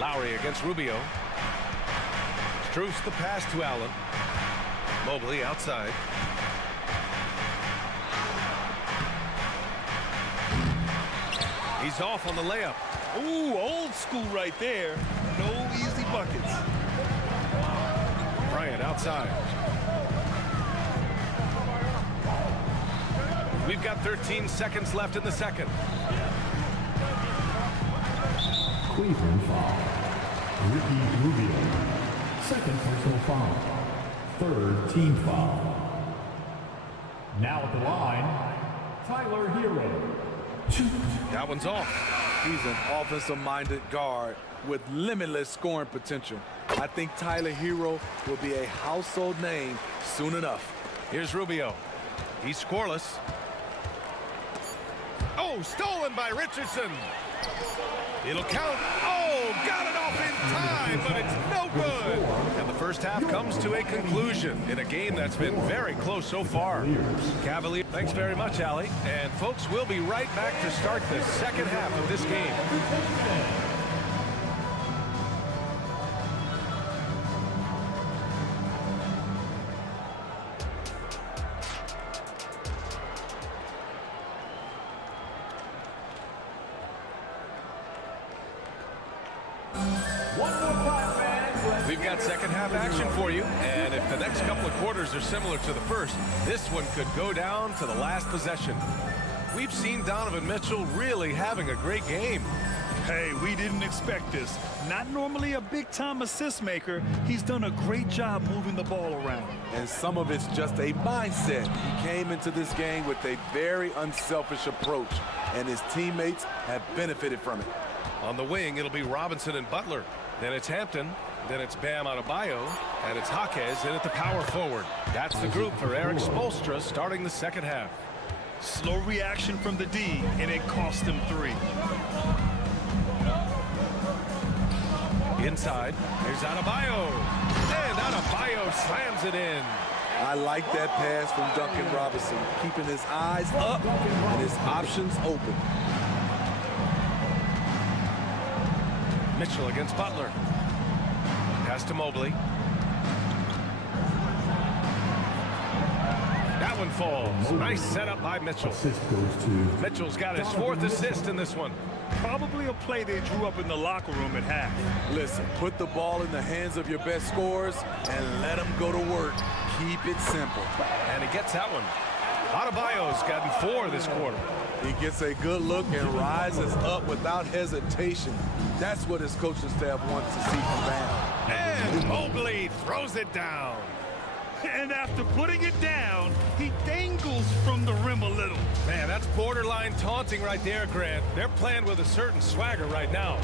Lowry against Rubio. Strus the pass to Allen. Mobley outside. He's off on the layup. Ooh, old school right there. No easy buckets. Bryant outside. We've got 13 seconds left in the second. Cleveland foul. Ricky Rubio. Second personal foul. Third team foul. Now at the line, Tyler Hero. That one's off. He's an offensive-minded guard with limitless scoring potential. I think Tyler Hero will be a household name soon enough. Here's Rubio. He's scoreless. Oh, stolen by Richardson. It'll count. Oh, got it off in time, but it's no good. And the first half comes to a conclusion in a game that's been very close so far. Cavalier, thanks very much, Allie. And folks, we'll be right back to start the second half of this game. We've got second half action for you, and if the next couple of quarters are similar to the first, this one could go down to the last possession. We've seen Donovan Mitchell really having a great game. Hey, we didn't expect this. Not normally a big-time assist maker, he's done a great job moving the ball around. And some of it's just a mindset. He came into this game with a very unselfish approach, and his teammates have benefited from it. On the wing, it'll be Robinson and Butler. Then it's Hampton. Then it's Bam Adebayo. And it's Jaquez in at the power forward. That's the group for Eric Spoelstra starting the second half. Slow reaction from the D, and it cost him 3. Inside, there's Adebayo. And Adebayo slams it in. I like that pass from Duncan Robinson, keeping his eyes up and his options open. Mitchell against Butler. Pass to Mobley. That that one falls. Nice setup by Mitchell. Assist goes to Mitchell's got his 4th assist in this one. Probably a play they drew up in the locker room at half. Listen, put the ball in the hands of your best scorers and let them go to work. Keep it simple. And he gets that one. Adebayo's gotten 4 this quarter. He gets a good look and rises up without hesitation. That's what his coaching staff wants to see from Bam. And Mobley throws it down. And after putting it down, he dangles from the rim a little. Man, that's borderline taunting right there, Grant. They're playing with a certain swagger right now.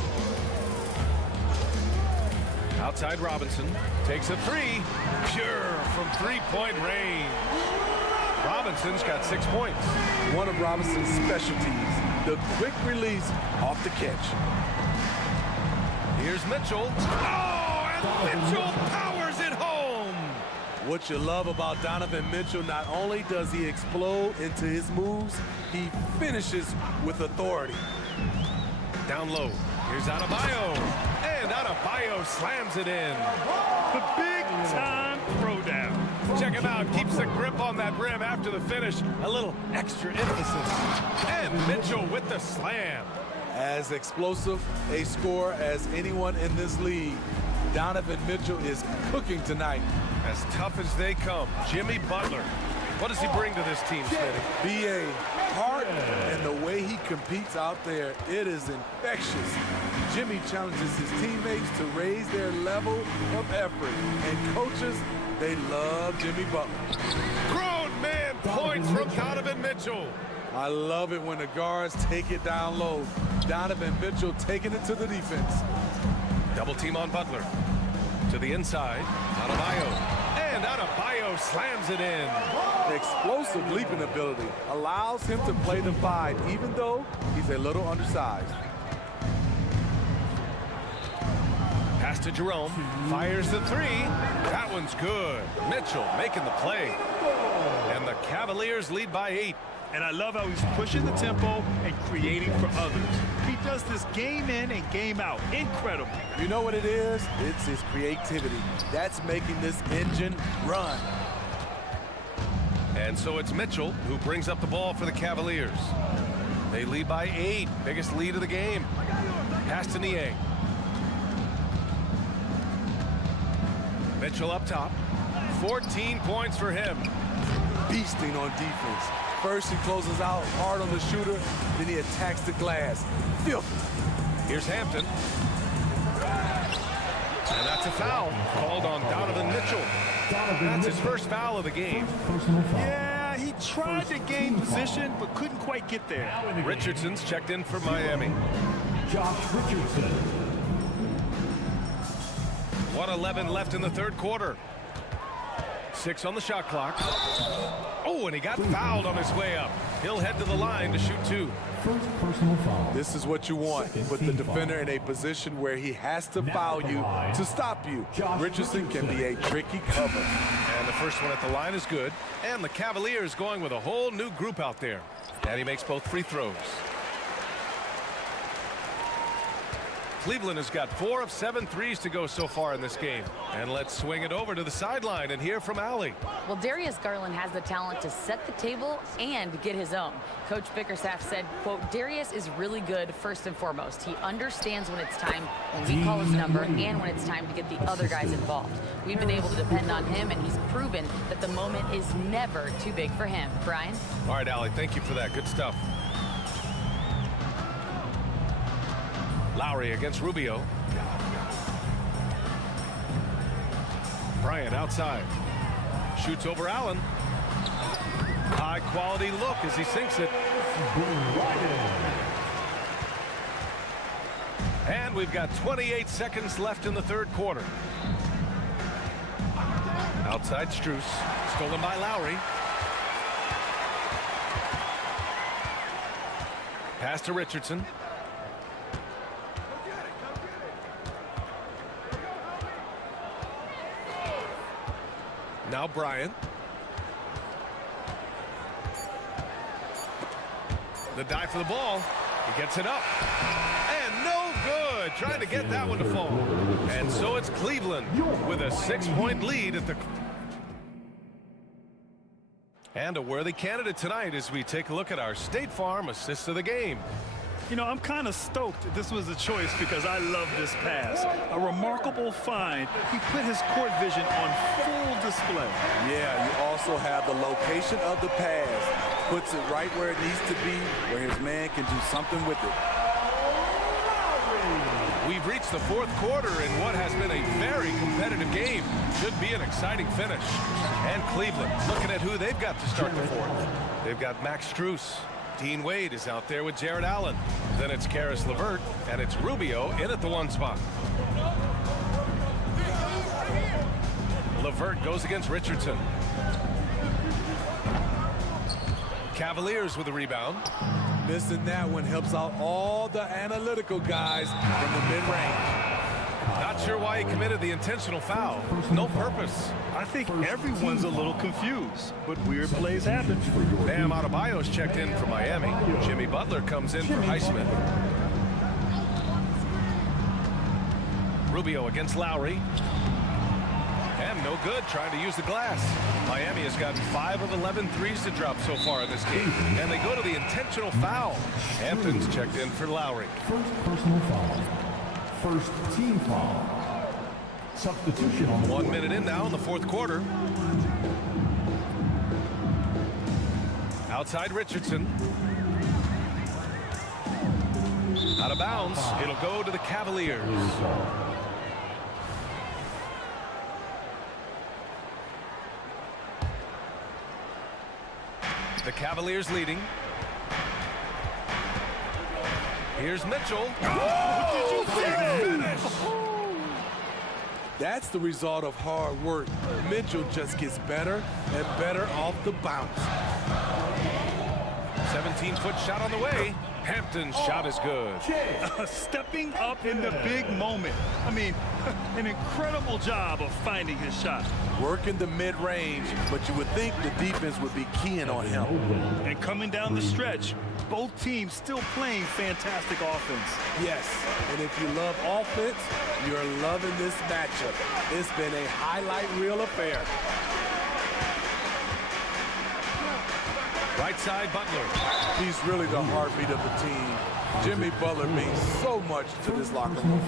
Outside Robinson takes a 3. Pure from 3-point range. Robinson's got 6 points. One of Robinson's specialties, the quick release off the catch. Here's Mitchell. Oh, and Mitchell powers it home. What you love about Donovan Mitchell, not only does he explode into his moves, he finishes with authority. Down low. Here's Adebayo. And Adebayo slams it in. The big-time throwdown. Check him out. Keeps the grip on that rim after the finish. A little extra emphasis. And Mitchell with the slam. As explosive a scorer as anyone in this league, Donovan Mitchell is cooking tonight. As tough as they come, Jimmy Butler. What does he bring to this team, Smitty? B.A. heart and the way he competes out there, it is infectious. Jimmy challenges his teammates to raise their level of effort. And coaches, they love Jimmy Butler. Grown man points from Donovan Mitchell. I love it when the guards take it down low. Donovan Mitchell taking it to the defense. Double team on Butler. To the inside, Adebayo. And Adebayo slams it in. Explosive leaping ability allows him to play the 5, even though he's a little undersized. Pass to Jerome. Fires the 3. That one's good. Mitchell making the play. And the Cavaliers lead by 8. And I love how he's pushing the tempo and creating for others. He does this game in and game out. Incredible. You know what it is? It's his creativity. That's making this engine run. And so it's Mitchell who brings up the ball for the Cavaliers. They lead by 8. Biggest lead of the game. Pass to Niang. Mitchell up top. 14 points for him. Beasting on defense. First he closes out hard on the shooter, then he attacks the glass. Filthy. Here's Hampton. And that's a foul called on Donovan Mitchell. That's his first foul of the game. Yeah, he tried to gain position, but couldn't quite get there. Richardson's checked in for Miami. Josh Richardson. 1:11 left in the third quarter. 6 on the shot clock. Oh, and he got fouled on his way up. He'll head to the line to shoot 2. First personal foul. This is what you want. Put the defender in a position where he has to foul you to stop you. Richardson can be a tricky cover. And the first one at the line is good. And the Cavaliers going with a whole new group out there. And he makes both free throws. Cleveland has got 4 of 7 threes to go so far in this game. And let's swing it over to the sideline and hear from Allie. Well, Darius Garland has the talent to set the table and get his own. Coach Bickerstaff said, quote, Darius is really good first and foremost. He understands when it's time when we call his number and when it's time to get the other guys involved. We've been able to depend on him, and he's proven that the moment is never too big for him. Brian? All right, Allie, thank you for that. Good stuff. Lowry against Rubio. Bryant outside. Shoots over Allen. High quality look as he sinks it. And we've got 28 seconds left in the third quarter. Outside Strus. Stolen by Lowry. Pass to Richardson. Now Bryant. The dive for the ball. He gets it up. And no good. Trying to get that one to fall. And so it's Cleveland with a 6-point lead at the... And a worthy candidate tonight as we take a look at our State Farm assist of the game. You know, I'm kind of stoked this was a choice because I love this pass. A remarkable find. He put his court vision on full display. Yeah, you also have the location of the pass. Puts it right where it needs to be, where his man can do something with it. We've reached the fourth quarter in what has been a very competitive game. Should be an exciting finish. And Cleveland looking at who they've got to start the fourth. They've got Max Strus. Dean Wade is out there with Jared Allen. Then it's Karis LeVert, and it's Rubio in at the one spot. LeVert goes against Richardson. Cavaliers with a rebound. Missing that one helps out all the analytical guys from the mid-range. Not sure why he committed the intentional foul. No purpose. I think everyone's a little confused, but weird plays happen. Bam Adebayo's checked in for Miami. Jimmy Butler comes in for Highsmith. Rubio against Lowry. And no good, trying to use the glass. Miami has gotten 5 of 11 threes to drop so far in this game. And they go to the intentional foul. Hampton's checked in for Lowry. First personal foul. First team foul. Substitution on the 1 minute in now in the fourth quarter. Outside Richardson. Out of bounds. It'll go to the Cavaliers. The Cavaliers leading. Here's Mitchell. Oh, finish! That's the result of hard work. Mitchell just gets better and better off the bounce. 17-foot shot on the way. Hampton's shot is good. Stepping up in the big moment. I mean, an incredible job of finding his shot. Working the mid-range, but you would think the defense would be keying on him. And coming down the stretch, both teams still playing fantastic offense. Yes, and if you love offense, you're loving this matchup. It's been a highlight reel affair. Right side, Butler. He's really the heartbeat of the team. Jimmy Butler means so much to this locker room.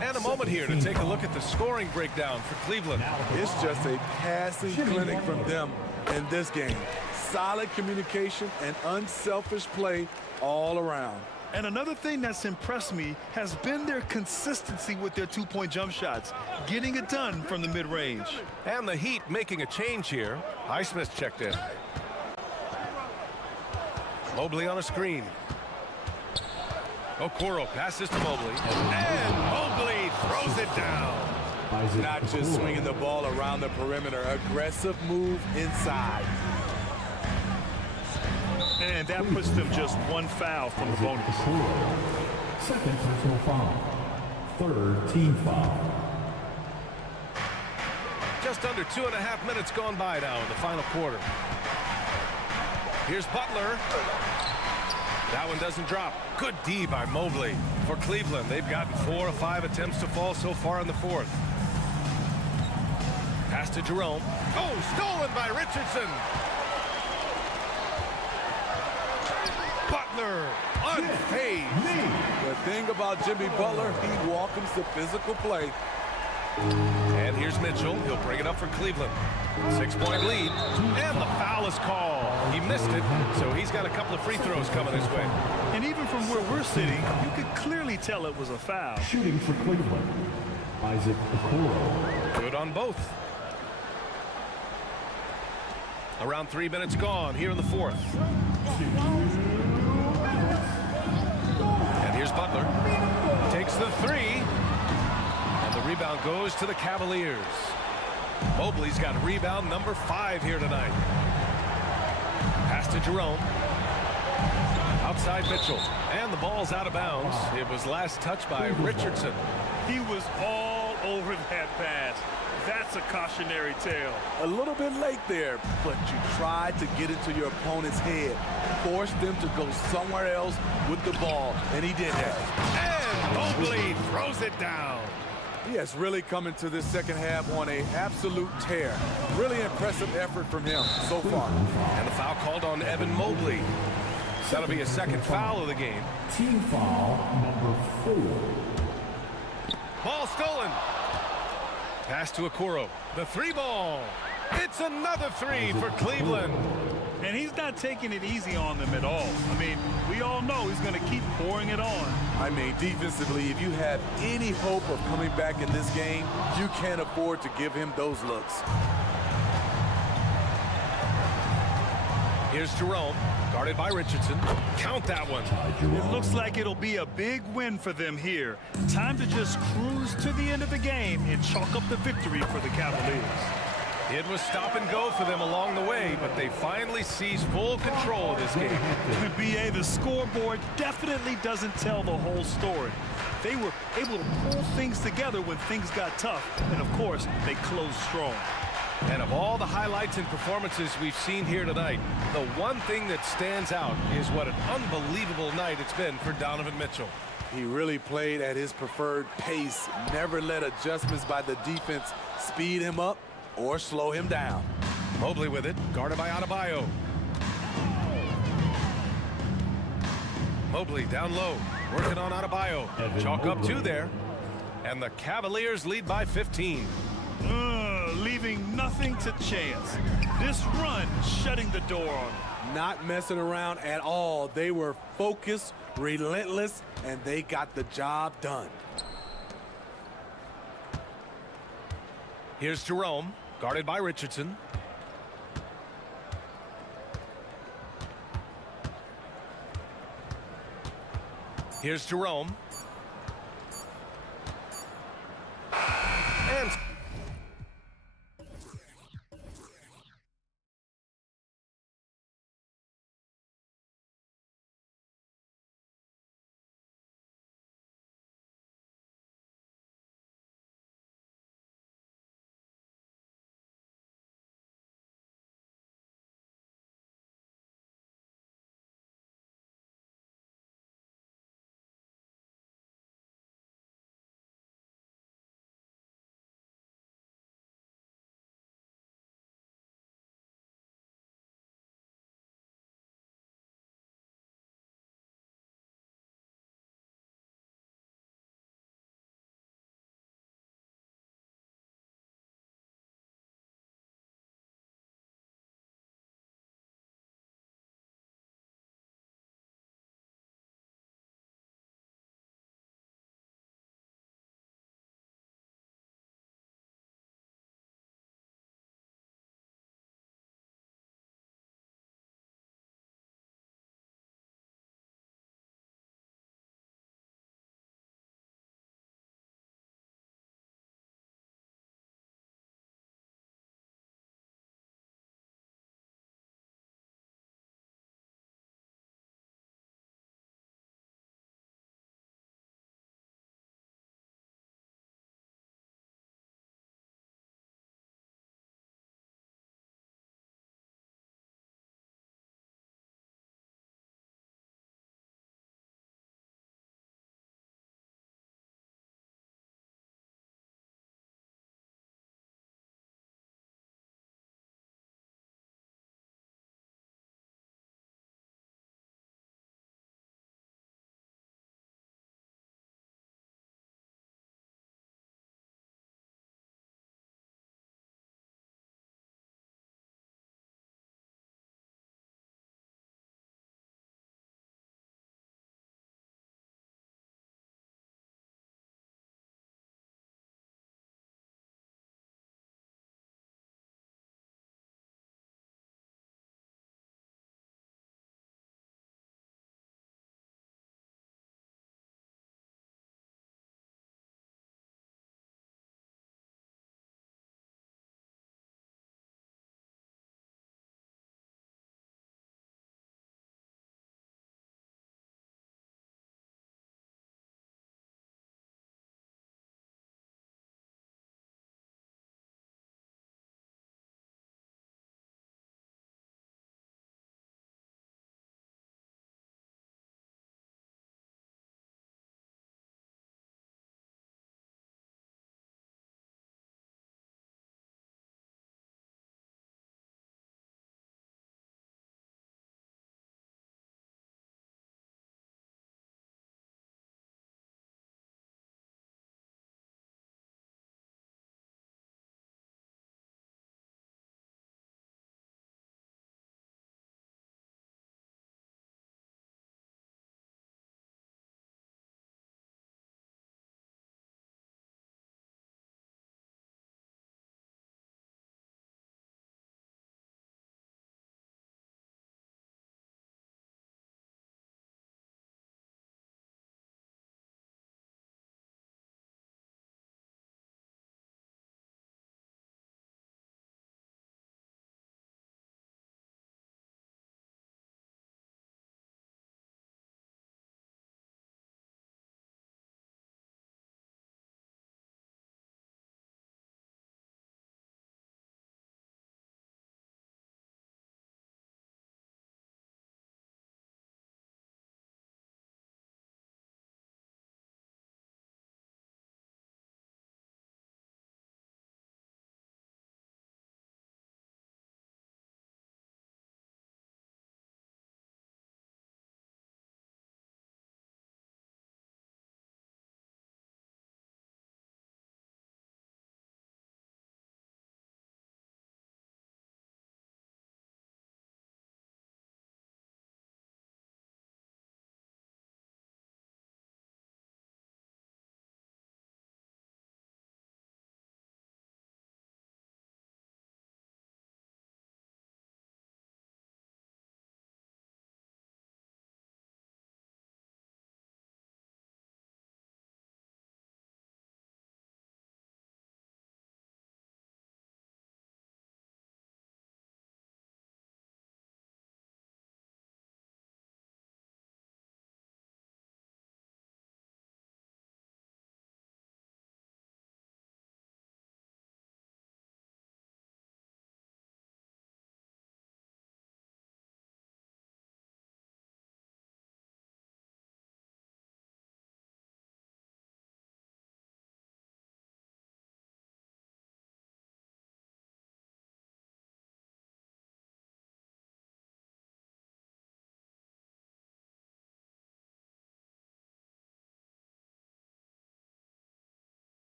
And a moment here to take a look at the scoring breakdown for Cleveland. It's just a passing clinic from them in this game. Solid communication and unselfish play all around. And another thing that's impressed me has been their consistency with their two-point jump shots, getting it done from the mid-range. And the Heat making a change here. Highsmith checked in. Mobley on a screen. Okoro passes to Mobley. And Mobley throws it down. Not just swinging the ball around the perimeter. Aggressive move inside. And that puts them just one foul from the bonus. Second personal foul. Third team foul. Just under 2.5 minutes gone by now in the final quarter. Here's Butler. That one doesn't drop. Good D by Mobley. For Cleveland, they've gotten 4 of 5 attempts to fall so far in the fourth. Pass to Jerome. Oh, stolen by Richardson. Butler, unfazed. The thing about Jimmy Butler, he welcomes the physical play. And here's Mitchell. He'll bring it up for Cleveland. 6-point lead. And the foul is called. He missed it, so he's got a couple of free throws coming his way. And even from where we're sitting, you could clearly tell it was a foul. Shooting for Cleveland, Isaac Okoro. Good on both. Around 3 minutes gone here in the fourth. And here's Butler. Takes the three. And the rebound goes to the Cavaliers. Mobley's got rebound number 5 here tonight. Pass to Jerome. Outside Mitchell. And the ball's out of bounds. It was last touched by Richardson. He was all over that pass. That's a cautionary tale. A little bit late there, but you tried to get into your opponent's head. Force them to go somewhere else with the ball, and he did that. And Mobley throws it down. He has really come into this second half on an absolute tear. Really impressive effort from him so far. And the foul called on Evan Mobley. That'll be a second foul of the game. Team foul number 4. Ball stolen. Pass to Okoro. The three ball. It's another three for Cleveland. And he's not taking it easy on them at all. I mean, we all know he's going to keep pouring it on. I mean, defensively, if you have any hope of coming back in this game, you can't afford to give him those looks. Here's Jerome, guarded by Richardson. Count that one. It looks like it'll be a big win for them here. Time to just cruise to the end of the game and chalk up the victory for the Cavaliers. It was stop and go for them along the way, but they finally seized full control of this game. BA, the scoreboard definitely doesn't tell the whole story. They were able to pull things together when things got tough, and of course, they closed strong. And of all the highlights and performances we've seen here tonight, the one thing that stands out is what an unbelievable night it's been for Donovan Mitchell. He really played at his preferred pace, never let adjustments by the defense speed him up or slow him down. Mobley with it, guarded by Adebayo. Mobley down low, working on Adebayo. Chalk up 2 there. And the Cavaliers lead by 15. Leaving nothing to chance. This run shutting the door on them. Not messing around at all. They were focused, relentless, and they got the job done. Here's Jerome, guarded by Richardson. Here's Jerome. And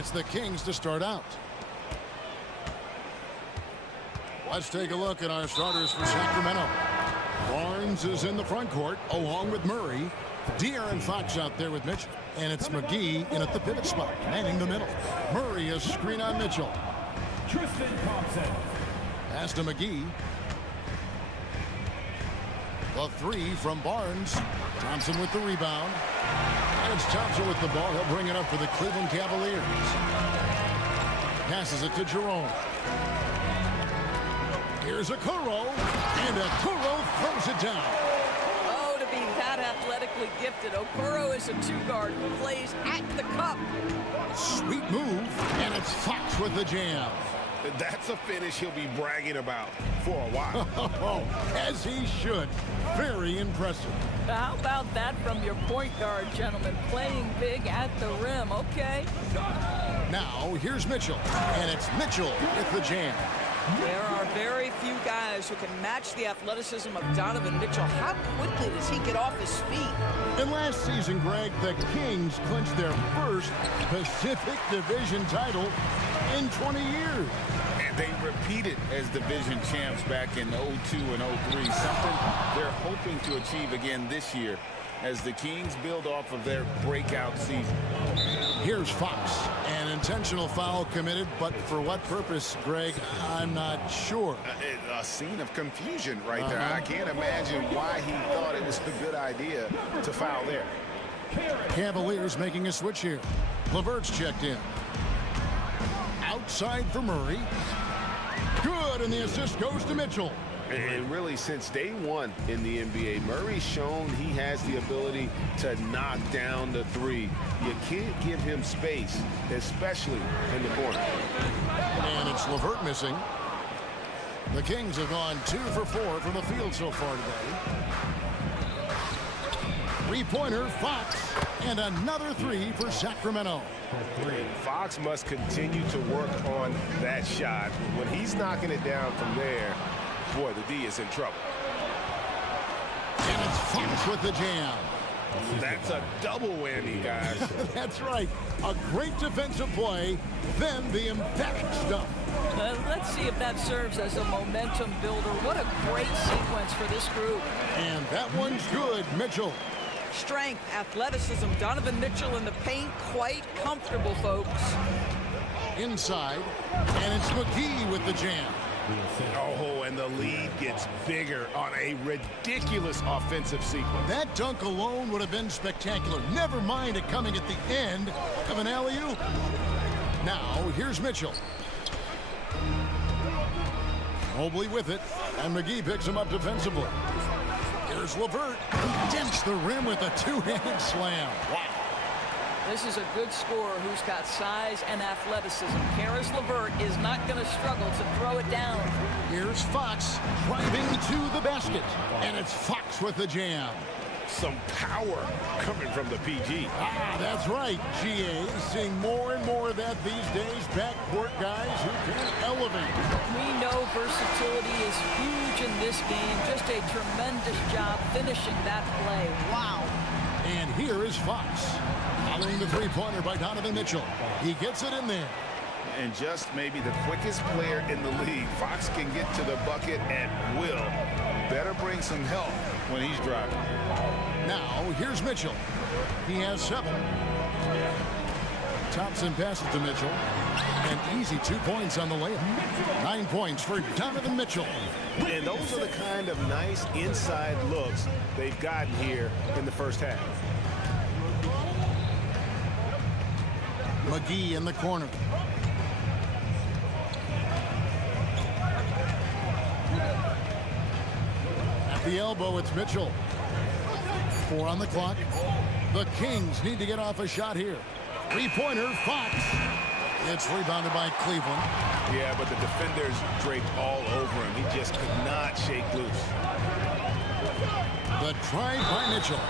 it's the Kings to start out. Let's take a look at our starters for Sacramento. Barnes is in the front court along with Murray. De'Aaron Fox out there with Mitchell. And it's McGee in at the pivot spot, manning the middle. Murray is screen on Mitchell. Tristan Thompson. Pass to McGee. The three from Barnes. Thompson with the rebound. And it's Thompson with the ball. He'll bring it up for the Cleveland Cavaliers. Passes it to Jerome. Here's Okoro. And Okoro throws it down. Oh, to be that athletically gifted. Okoro is a two-guard who plays at the cup. Sweet move. And it's Fox with the jam. That's a finish he'll be bragging about for a while. As he should. Very impressive. How about that from your point guard, gentlemen? Playing big at the rim. Okay. Now, here's Mitchell. And it's Mitchell with the jam. There are very few guys who can match the athleticism of Donovan Mitchell. How quickly does he get off his feet? And last season, Greg, the Kings clinched their first Pacific Division title in 20 years. And they repeated as division champs back in 02 and 03, something they're hoping to achieve again this year as the Kings build off of their breakout season. Here's Fox. An intentional foul committed, but for what purpose, Greg, I'm not sure. A scene of confusion right there. I can't imagine why he thought it was a good idea to foul there. Cavaliers making a switch here. LeVert's checked in. Outside for Murray. Good, and the assist goes to Mitchell. And really, since day one in the NBA, Murray's shown he has the ability to knock down the three. You can't give him space, especially in the corner. And it's LeVert missing. The Kings have gone 2 for 4 from the field so far today. Three-pointer, Fox, and another three for Sacramento. And Fox must continue to work on that shot. When he's knocking it down from there, boy, the D is in trouble. And it's Fox with the jam. That's a double whammy, guys. That's right. A great defensive play, then the emphatic stuff. Let's see if that serves as a momentum builder. What a great sequence for this group. And that one's good, Mitchell. Strength, athleticism, Donovan Mitchell in the paint, quite comfortable, folks. Inside, and it's McGee with the jam. Oh, and the lead gets bigger on a ridiculous offensive sequence. That dunk alone would have been spectacular. Never mind it coming at the end of an alley-oop. Now, here's Mitchell. Mobley with it, and McGee picks him up defensively. Here's LeVert. He dents the rim with a two-hand slam. Wow. This is a good scorer who's got size and athleticism. Karis LeVert is not going to struggle to throw it down. Here's Fox driving to the basket. And it's Fox with the jam. Some power coming from the PG. That's right, GA. Seeing more and more of that these days. Backcourt guys who can elevate. We know versatility is huge in this game. Just a tremendous job finishing that play. Wow. And here is Fox. Following the three-pointer by Donovan Mitchell. He gets it in there. And just maybe the quickest player in the league. Fox can get to the bucket at will. Better bring some help when he's driving. Now, here's Mitchell. He has 7. Thompson passes to Mitchell. And easy 2 points on the layup. 9 points for Donovan Mitchell. And those are the kind of nice inside looks they've gotten here in the first half. McGee in the corner. At the elbow, it's Mitchell. 4 on the clock. The Kings need to get off a shot here. Three-pointer, Fox. It's rebounded by Cleveland. Yeah, but the defenders draped all over him. He just could not shake loose. The try by Mitchell.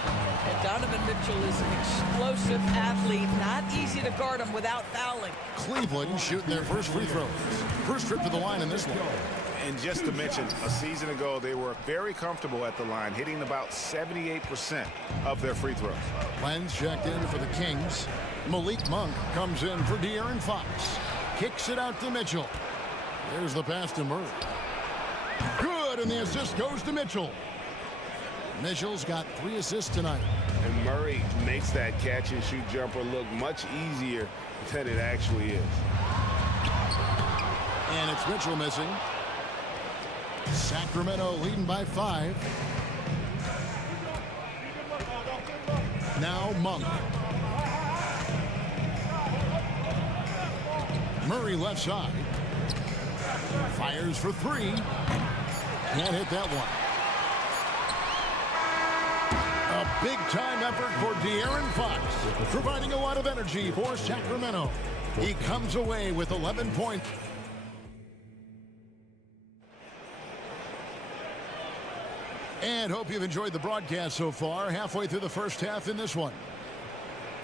And Donovan Mitchell is an explosive athlete. Not easy to guard him without fouling. Cleveland shooting their first free throws. First trip to the line in this one. And just to mention, a season ago, they were very comfortable at the line, hitting about 78% of their free throws. Lenz checked in for the Kings. Malik Monk comes in for De'Aaron Fox. Kicks it out to Mitchell. There's the pass to Murray. Good, and the assist goes to Mitchell. Mitchell's got 3 assists tonight. And Murray makes that catch-and-shoot jumper look much easier than it actually is. And it's Mitchell missing. Sacramento leading by 5. Now Monk. Murray left side. Fires for 3. Can't hit that one. A big-time effort for De'Aaron Fox, providing a lot of energy for Sacramento. He comes away with 11 points. And hope you've enjoyed the broadcast so far, halfway through the first half in this one.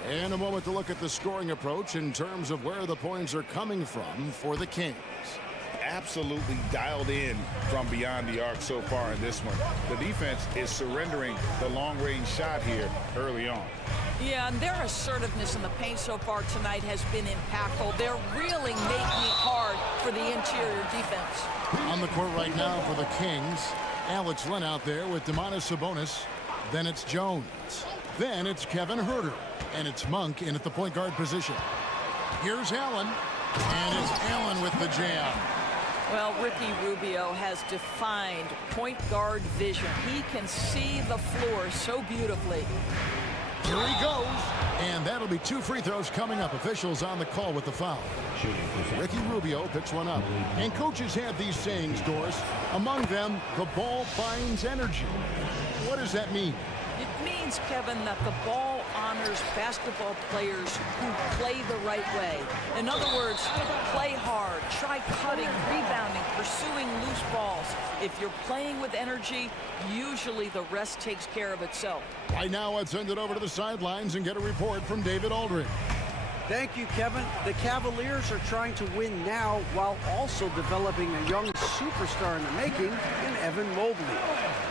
And a moment to look at the scoring approach in terms of where the points are coming from for the Kings. Absolutely dialed in from beyond the arc so far in this one. The defense is surrendering the long-range shot here early on. Yeah, and their assertiveness in the paint so far tonight has been impactful. They're really making it hard for the interior defense. On the court right now for the Kings, Alex Len out there with Domantas Sabonis. Then it's Jones. Then it's Kevin Huerter. And it's Monk in at the point guard position. Here's Allen. And it's Allen with the jam. Well, Ricky Rubio has defined point guard vision. He can see the floor so beautifully. Here he goes. And that'll be 2 free throws coming up. Officials on the call with the foul. Ricky Rubio picks one up. And coaches have these sayings, Doris. Among them, the ball finds energy. What does that mean? It means, Kevin, that the ball honors basketball players who play the right way. In other words, play hard, try cutting, rebounding, pursuing loose balls. If you're playing with energy, usually the rest takes care of itself. Right now, let's send it over to the sidelines and get a report from David Aldridge. Thank you, Kevin. The Cavaliers are trying to win now while also developing a young superstar in the making in Evan Mobley.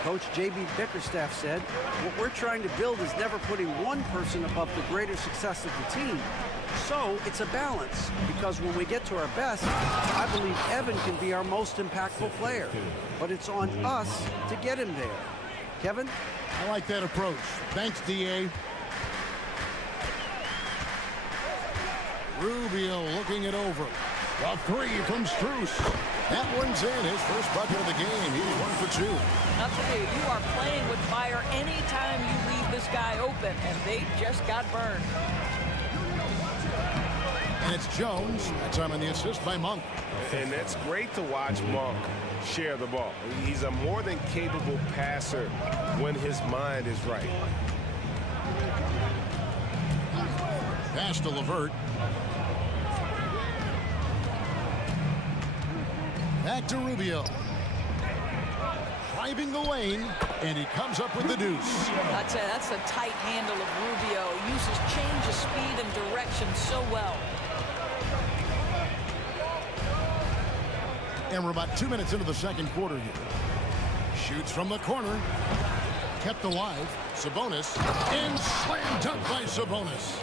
Coach J.B. Bickerstaff said, what we're trying to build is never putting one person above the greater success of the team. So it's a balance, because when we get to our best, I believe Evan can be our most impactful player. But it's on us to get him there. Kevin? I like that approach. Thanks, D.A. Rubio looking it over. A 3 from Strus. That one's in. His first bucket of the game. He's 1 for 2. I'll tell you, you are playing with fire anytime you leave this guy open, and they just got burned. And it's Jones. That time on the assist by Monk. And it's great to watch Monk share the ball. He's a more than capable passer when his mind is right. Pass to LeVert. Back to Rubio. Driving the lane, and he comes up with the deuce. That's a tight handle of Rubio. He uses change of speed and direction so well. And we're about 2 minutes into the second quarter here. Shoots from the corner. Kept alive. Sabonis. And slam dunk by Sabonis.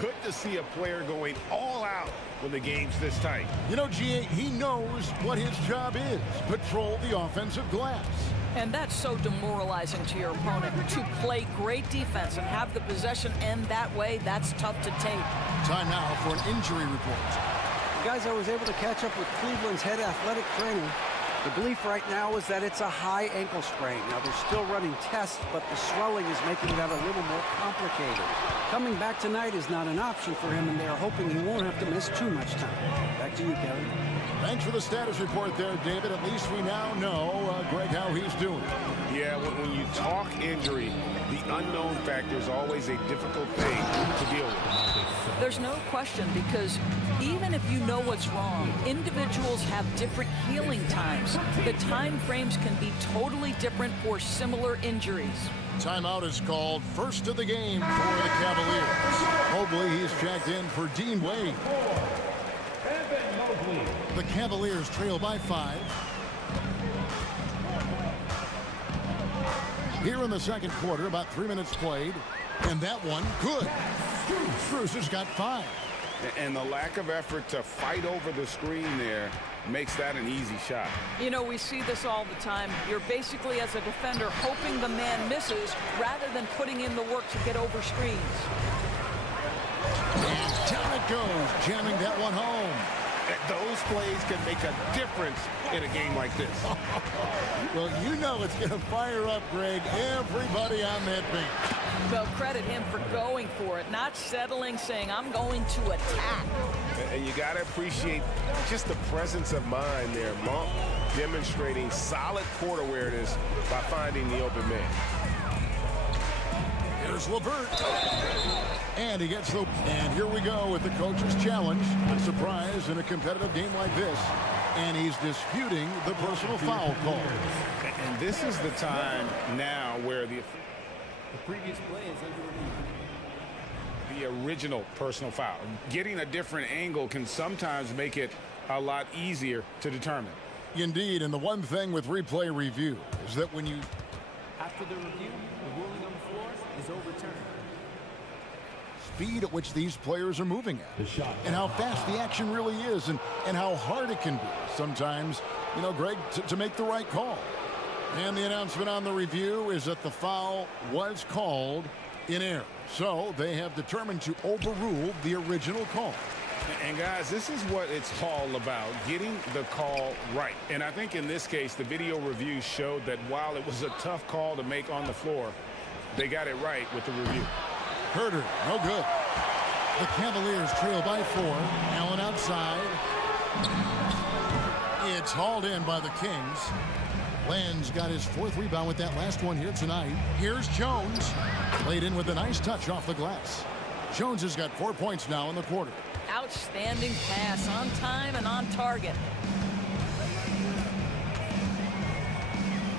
Good to see a player going all out when the game's this tight. You know, G.A., he knows what his job is. Patrol the offensive glass. And that's so demoralizing to your opponent. To play great defense and have the possession end that way, that's tough to take. Time now for an injury report. Guys, I was able to catch up with Cleveland's head athletic trainer. The belief right now is that it's a high ankle sprain. Now, they're still running tests, but the swelling is making that a little more complicated. Coming back tonight is not an option for him, and they're hoping he won't have to miss too much time. Back to you, Kevin. Thanks for the status report there, David. At least we now know, Greg, how he's doing. Yeah, when you talk injury, the unknown factor is always a difficult thing to deal with. There's no question, because even if you know what's wrong, individuals have different healing times. The time frames can be totally different for similar injuries. Timeout is called. First of the game for the Cavaliers. Mobley, he's checked in for Dean Wade. The Cavaliers trail by 5. Here in the second quarter, about 3 minutes played. And that one, good. Strus has got 5. And the lack of effort to fight over the screen there makes that an easy shot. You know, we see this all the time. You're basically, as a defender, hoping the man misses rather than putting in the work to get over screens. And down it goes, jamming that one home. Those plays can make a difference in a game like this. Well, you know it's going to fire up, Greg, everybody on that bench. They'll credit him for going for it, not settling, saying, I'm going to attack. And you got to appreciate just the presence of mind there. Monk demonstrating solid court awareness by finding the open man. Here's Levert. And he gets the... And here we go with the coach's challenge. A surprise in a competitive game like this. And he's disputing the personal foul call. And this is the time now where the previous play is under review. the original personal foul. Getting a different angle can sometimes make it a lot easier to determine. Indeed, and the one thing with replay review is that when you... After the review, the ruling on the floor is overturned. Speed at which these players are moving at, and how fast the action really is, and how hard it can be sometimes, you know, Greg, to make the right call. And the announcement on the review is that the foul was called in error. So they have determined to overrule the original call. And guys, this is what it's all about, getting the call right. And I think in this case, the video review showed that while it was a tough call to make on the floor, they got it right with the review. Herder, no good. The Cavaliers trail by 4. Allen outside. It's hauled in by the Kings. Land's got his 4th rebound with that last one here tonight. Here's Jones. Played in with a nice touch off the glass. Jones has got 4 points now in the quarter. Outstanding pass, on time and on target.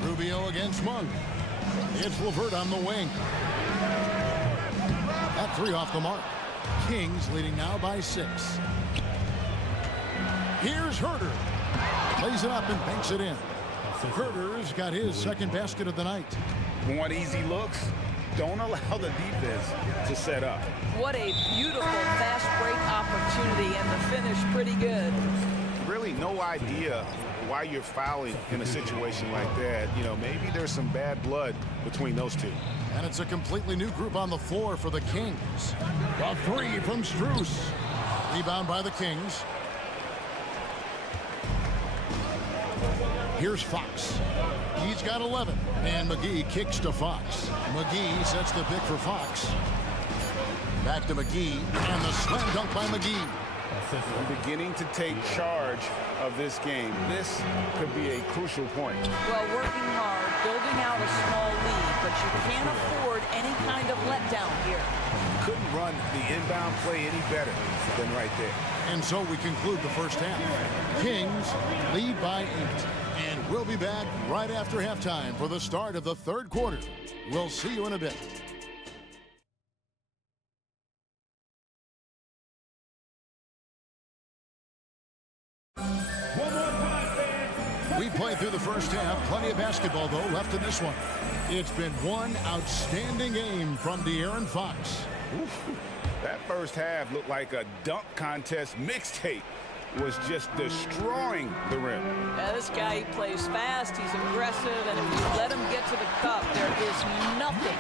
Rubio against Monk. It's Levert on the wing. That 3 off the mark. Kings leading now by 6. Here's Herder. Plays it up and banks it in. Herder's got his 2nd basket of the night. Want easy looks? Don't allow the defense to set up. What a beautiful fast break opportunity, and the finish pretty good. Really no idea why you're fouling in a situation like that. You know, maybe there's some bad blood between those two. And it's a completely new group on the floor for the Kings. A 3 from Strus. Rebound by the Kings. Here's Fox. He's got 11. And McGee kicks to Fox. McGee sets the pick for Fox. Back to McGee. And the slam dunk by McGee. Beginning to take charge of this game. This could be a crucial point. Well, working hard, building out a small lead, but you can't afford any kind of letdown here. Couldn't run the inbound play any better than right there. And so we conclude the first half. Kings lead by 8. And we'll be back right after halftime for the start of the 3rd quarter. We'll see you in a bit. We've played through the first half. Plenty of basketball, though, left in this one. It's been one outstanding game from De'Aaron Fox. Oof. That first half looked like a dunk contest mixtape. Was just destroying the rim. Yeah, this guy, he plays fast, he's aggressive, and if you let him get to the cup, there is nothing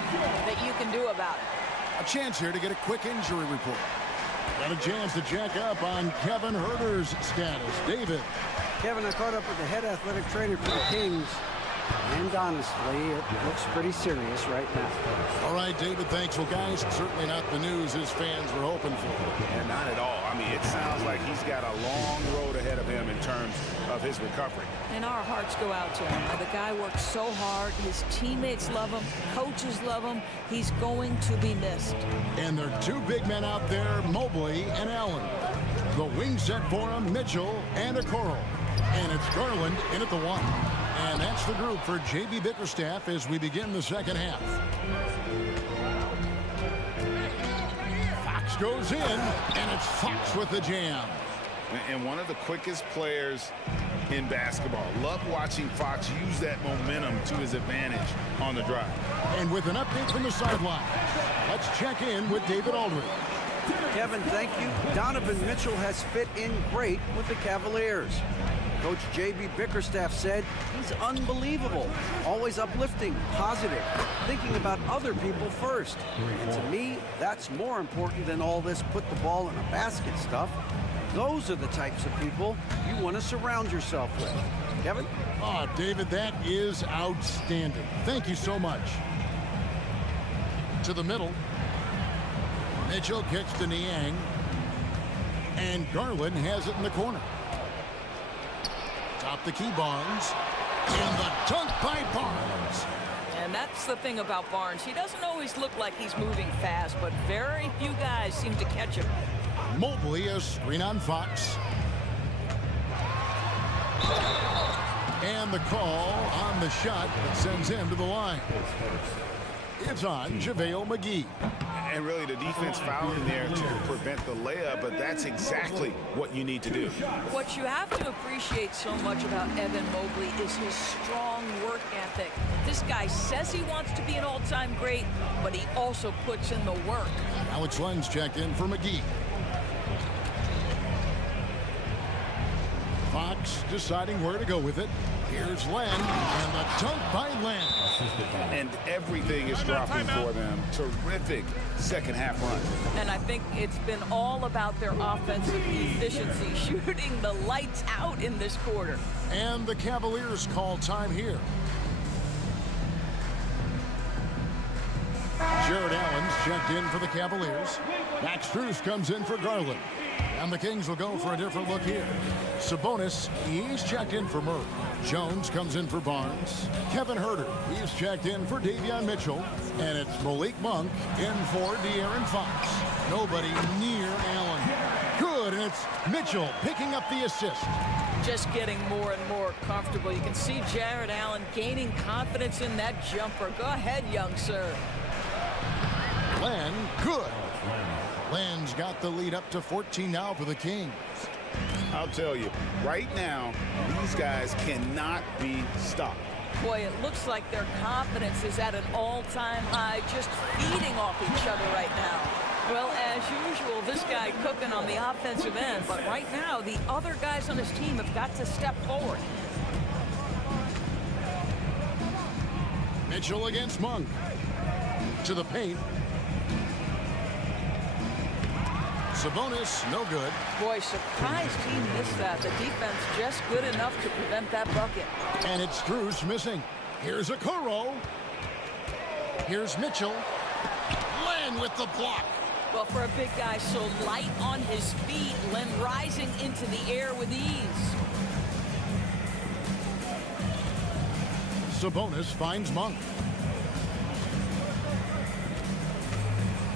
that you can do about it. A chance here to get a quick injury report. Got a chance to check up on Kevin Herder's status. David. Kevin, I caught up with the head athletic trainer for the Kings, and honestly, it looks pretty serious right now. All right, David, thanks. Well, guys, certainly not the news his fans were hoping for. And not at all. I mean, it sounds like he's got a long road ahead of him in terms of his recovery. And our hearts go out to him. The guy works so hard. His teammates love him. Coaches love him. He's going to be missed. And there are 2 big men out there, Mobley and Allen. The wing set for him, Mitchell and Okoro. And it's Garland in at the 1. And that's the group for J.B. Bickerstaff as we begin the second half. Fox goes in, and it's Fox with the jam. And one of the quickest players in basketball. Love watching Fox use that momentum to his advantage on the drive. And with an update from the sideline, let's check in with David Aldridge. Kevin, thank you. Donovan Mitchell has fit in great with the Cavaliers. Coach J.B. Bickerstaff said he's unbelievable, always uplifting, positive, thinking about other people first. And to me, that's more important than all this put the ball in a basket stuff. Those are the types of people you want to surround yourself with. Kevin? Oh, David, that is outstanding. Thank you so much. To the middle. Mitchell kicks to Niang. And Garland has it in the corner. Top the key, Barnes. And the dunk by Barnes. And that's the thing about Barnes. He doesn't always look like he's moving fast, but very few guys seem to catch him. Mobley, a screen on Fox. And the call on the shot that sends him to the line. It's on JaVale McGee. And really the defense fouling there to prevent the layup, but that's exactly what you need to do. What you have to appreciate so much about Evan Mobley is his strong work ethic. This guy says he wants to be an all-time great, but he also puts in the work. Alex Len's checked in for McGee. Fox deciding where to go with it. Here's Len, and the dunk by Len. And everything is dropping for them. Terrific second half run. And I think it's been all about their offensive efficiency, shooting the lights out in this quarter. And the Cavaliers call time here. Jared Allen's checked in for the Cavaliers. Max Strus comes in for Garland. And the Kings will go for a different look here. Sabonis, he's checked in for Murray. Jones comes in for Barnes. Kevin Huerter, he's checked in for Davion Mitchell. And it's Malik Monk in for De'Aaron Fox. Nobody near Allen. Good, and it's Mitchell picking up the assist. Just getting more and more comfortable. You can see Jared Allen gaining confidence in that jumper. Go ahead, young sir. Len, good. Len's got the lead up to 14 now for the Kings. I'll tell you, right now, these guys cannot be stopped. Boy, it looks like their confidence is at an all-time high, just feeding off each other right now. Well, as usual, this guy cooking on the offensive end, but right now, the other guys on his team have got to step forward. Mitchell against Monk. To the paint. Sabonis, no good. Boy, surprised he missed that. The defense just good enough to prevent that bucket. And it's Strus missing. Here's Okoro. Here's Mitchell. Len with the block. Well, for a big guy so light on his feet, Len rising into the air with ease. Sabonis finds Monk.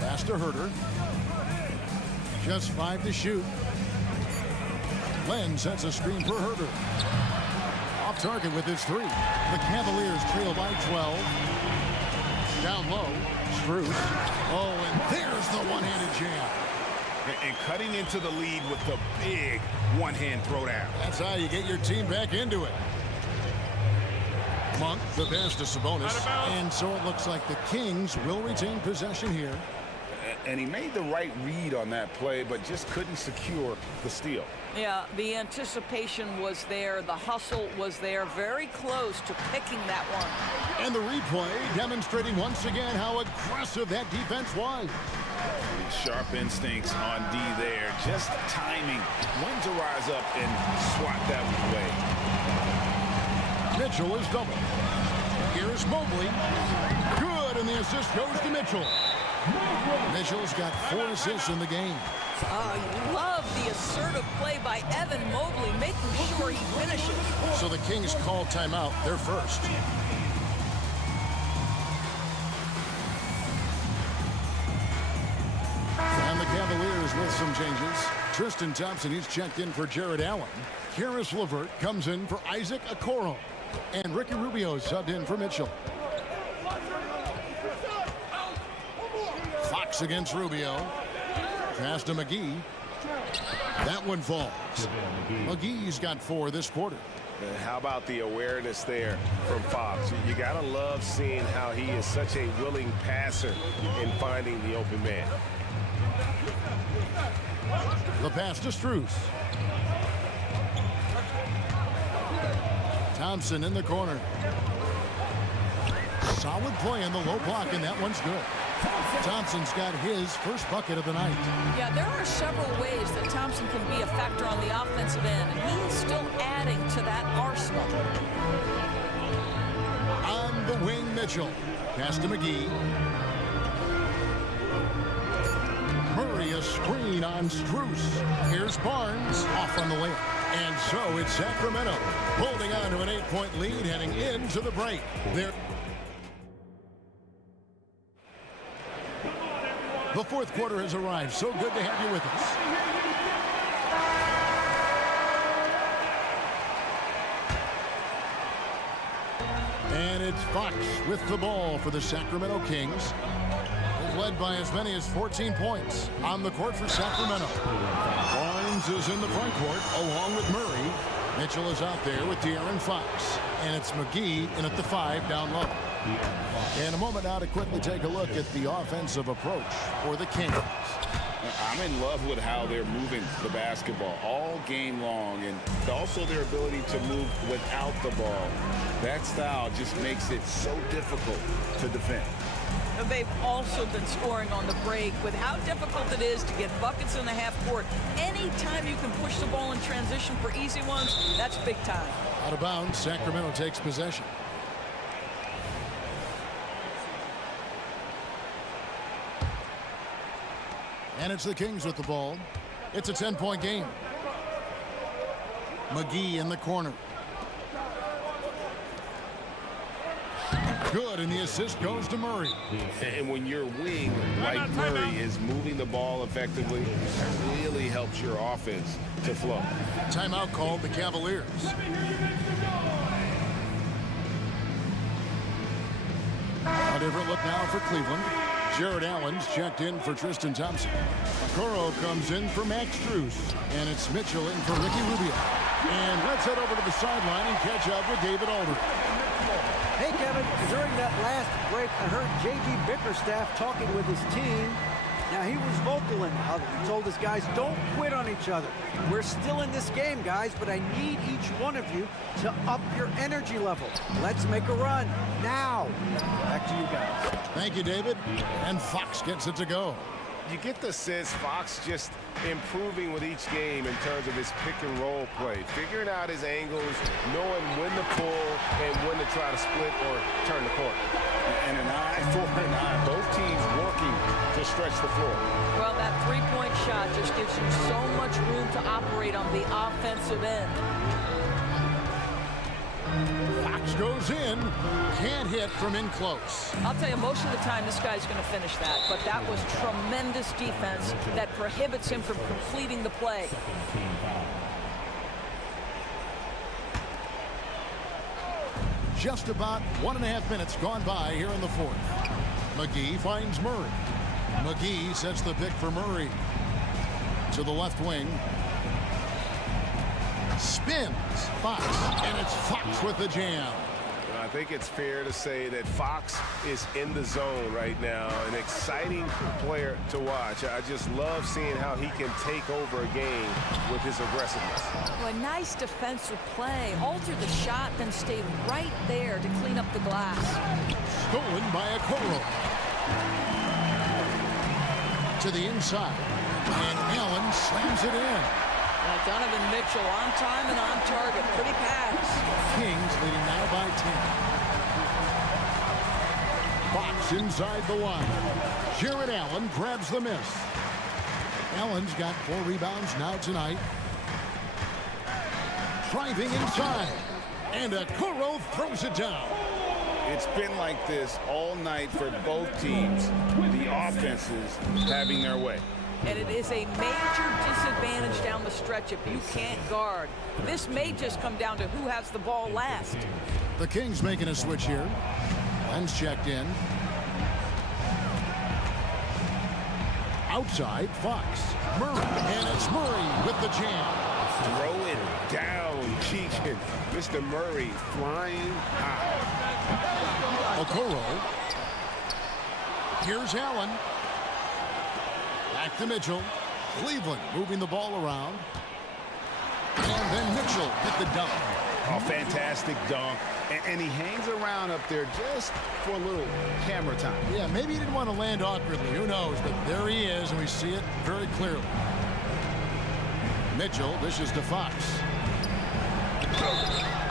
Pass to Huerter. Just 5 to shoot. Len sets a screen for Huerter. Off target with his 3. The Cavaliers trail by 12. Down low, Strus. Oh, and there's the one-handed jam. And cutting into the lead with the big one-hand throwdown. That's how you get your team back into it. Monk, the pass to Sabonis. And so it looks like the Kings will retain possession here. And he made the right read on that play, but just couldn't secure the steal. Yeah, the anticipation was there. The hustle was there. Very close to picking that one. And the replay demonstrating once again how aggressive that defense was. Sharp instincts on D there. Just timing when to rise up and swat that one away. Mitchell is double. Here's Mobley. Good, and the assist goes to Mitchell. Mitchell's got 4 assists in the game. Love the assertive play by Evan Mobley, making sure he finishes. So the Kings call timeout. They're first. And the Cavaliers with some changes. Tristan Thompson, he's checked in for Jared Allen. Karis LeVert comes in for Isaac Okoro. And Ricky Rubio subbed in for Mitchell. Fox against Rubio. Pass to McGee. That one falls. McGee's got 4 this quarter. And how about the awareness there from Fox? You got to love seeing how he is such a willing passer in finding the open man. The pass to Strus. Thompson in the corner. Solid play in the low block, and that one's good. Thompson's got his first bucket of the night. Yeah, there are several ways that Thompson can be a factor on the offensive end, and he is still adding to that arsenal. On the wing, Mitchell. Pass to McGee. Murray, a screen on Strus. Here's Barnes off on the layup. And so it's Sacramento holding on to an 8-point lead heading into the break. The fourth quarter has arrived. So good to have you with us. And it's Fox with the ball for the Sacramento Kings. Led by as many as 14 points on the court for Sacramento. Barnes is in the front court along with Murray. Mitchell is out there with De'Aaron Fox. And it's McGee in at the 5 down low. In a moment now to quickly take a look at the offensive approach for the Kings. I'm in love with how they're moving the basketball all game long, and also their ability to move without the ball. That style just makes it so difficult to defend. They've also been scoring on the break with how difficult it is to get buckets in the half court. Anytime you can push the ball in transition for easy ones, that's big time. Out of bounds, Sacramento takes possession. And it's the Kings with the ball. It's a 10-point game. McGee in the corner. Good, and the assist goes to Murray. And when your wing, like Murray, is moving the ball effectively, it really helps your offense to flow. Timeout called the Cavaliers. A different look now for Cleveland. Jared Allen's checked in for Tristan Thompson. Okoro comes in for Max Strus. And it's Mitchell in for Ricky Rubio. And let's head over to the sideline and catch up with David Aldridge. Hey, Kevin, during that last break, I heard J.B. Bickerstaff talking with his team. Now, he was vocal in how he told his guys, don't quit on each other. We're still in this game, guys, but I need each one of you to up your energy level. Let's make a run now. Back to you guys. Thank you, David. And Fox gets it to go. You get the sense Fox just improving with each game in terms of his pick and roll play, figuring out his angles, knowing when to pull and when to try to split or turn the court. And an eye for an eye. Both teams working to stretch the floor. Well, that three-point shot just gives you so much room to operate on the offensive end. Fox goes in, can't hit from in close. I'll tell you, most of the time this guy's going to finish that, but that was tremendous defense that prohibits him from completing the play. Just about 1.5 minutes gone by here in the fourth. McGee finds Murray. McGee sets the pick for Murray. To the left wing. Spins. Fox. And it's Fox with the jam. I think it's fair to say that Fox is in the zone right now. An exciting player to watch. I just love seeing how he can take over a game with his aggressiveness. Well, a nice defensive play. Alter the shot, then stay right there to clean up the glass. Stolen by Okoro. To the inside. And Allen slams it in. Donovan Mitchell on time and on target. Pretty pass. Kings leading now by 10. Fox inside the line. Jared Allen grabs the miss. Allen's got 4 rebounds now tonight. Driving inside. And Okoro throws it down. It's been like this all night for both teams. The offenses having their way. And it is a major disadvantage down the stretch if you can't guard. This may just come down to who has the ball last. The Kings making a switch here. Len's checked in. Outside, Fox. Murray. And it's Murray with the jam. Throw it down, Chief imagine Mr. Murray flying high. Okoro. Here's Allen. Back to Mitchell. Cleveland moving the ball around. And then Mitchell hit the dunk. Oh, fantastic dunk. And he hangs around up there just for a little camera time. Yeah, maybe he didn't want to land awkwardly. Who knows? But there he is, and we see it very clearly. Mitchell dishes to Fox.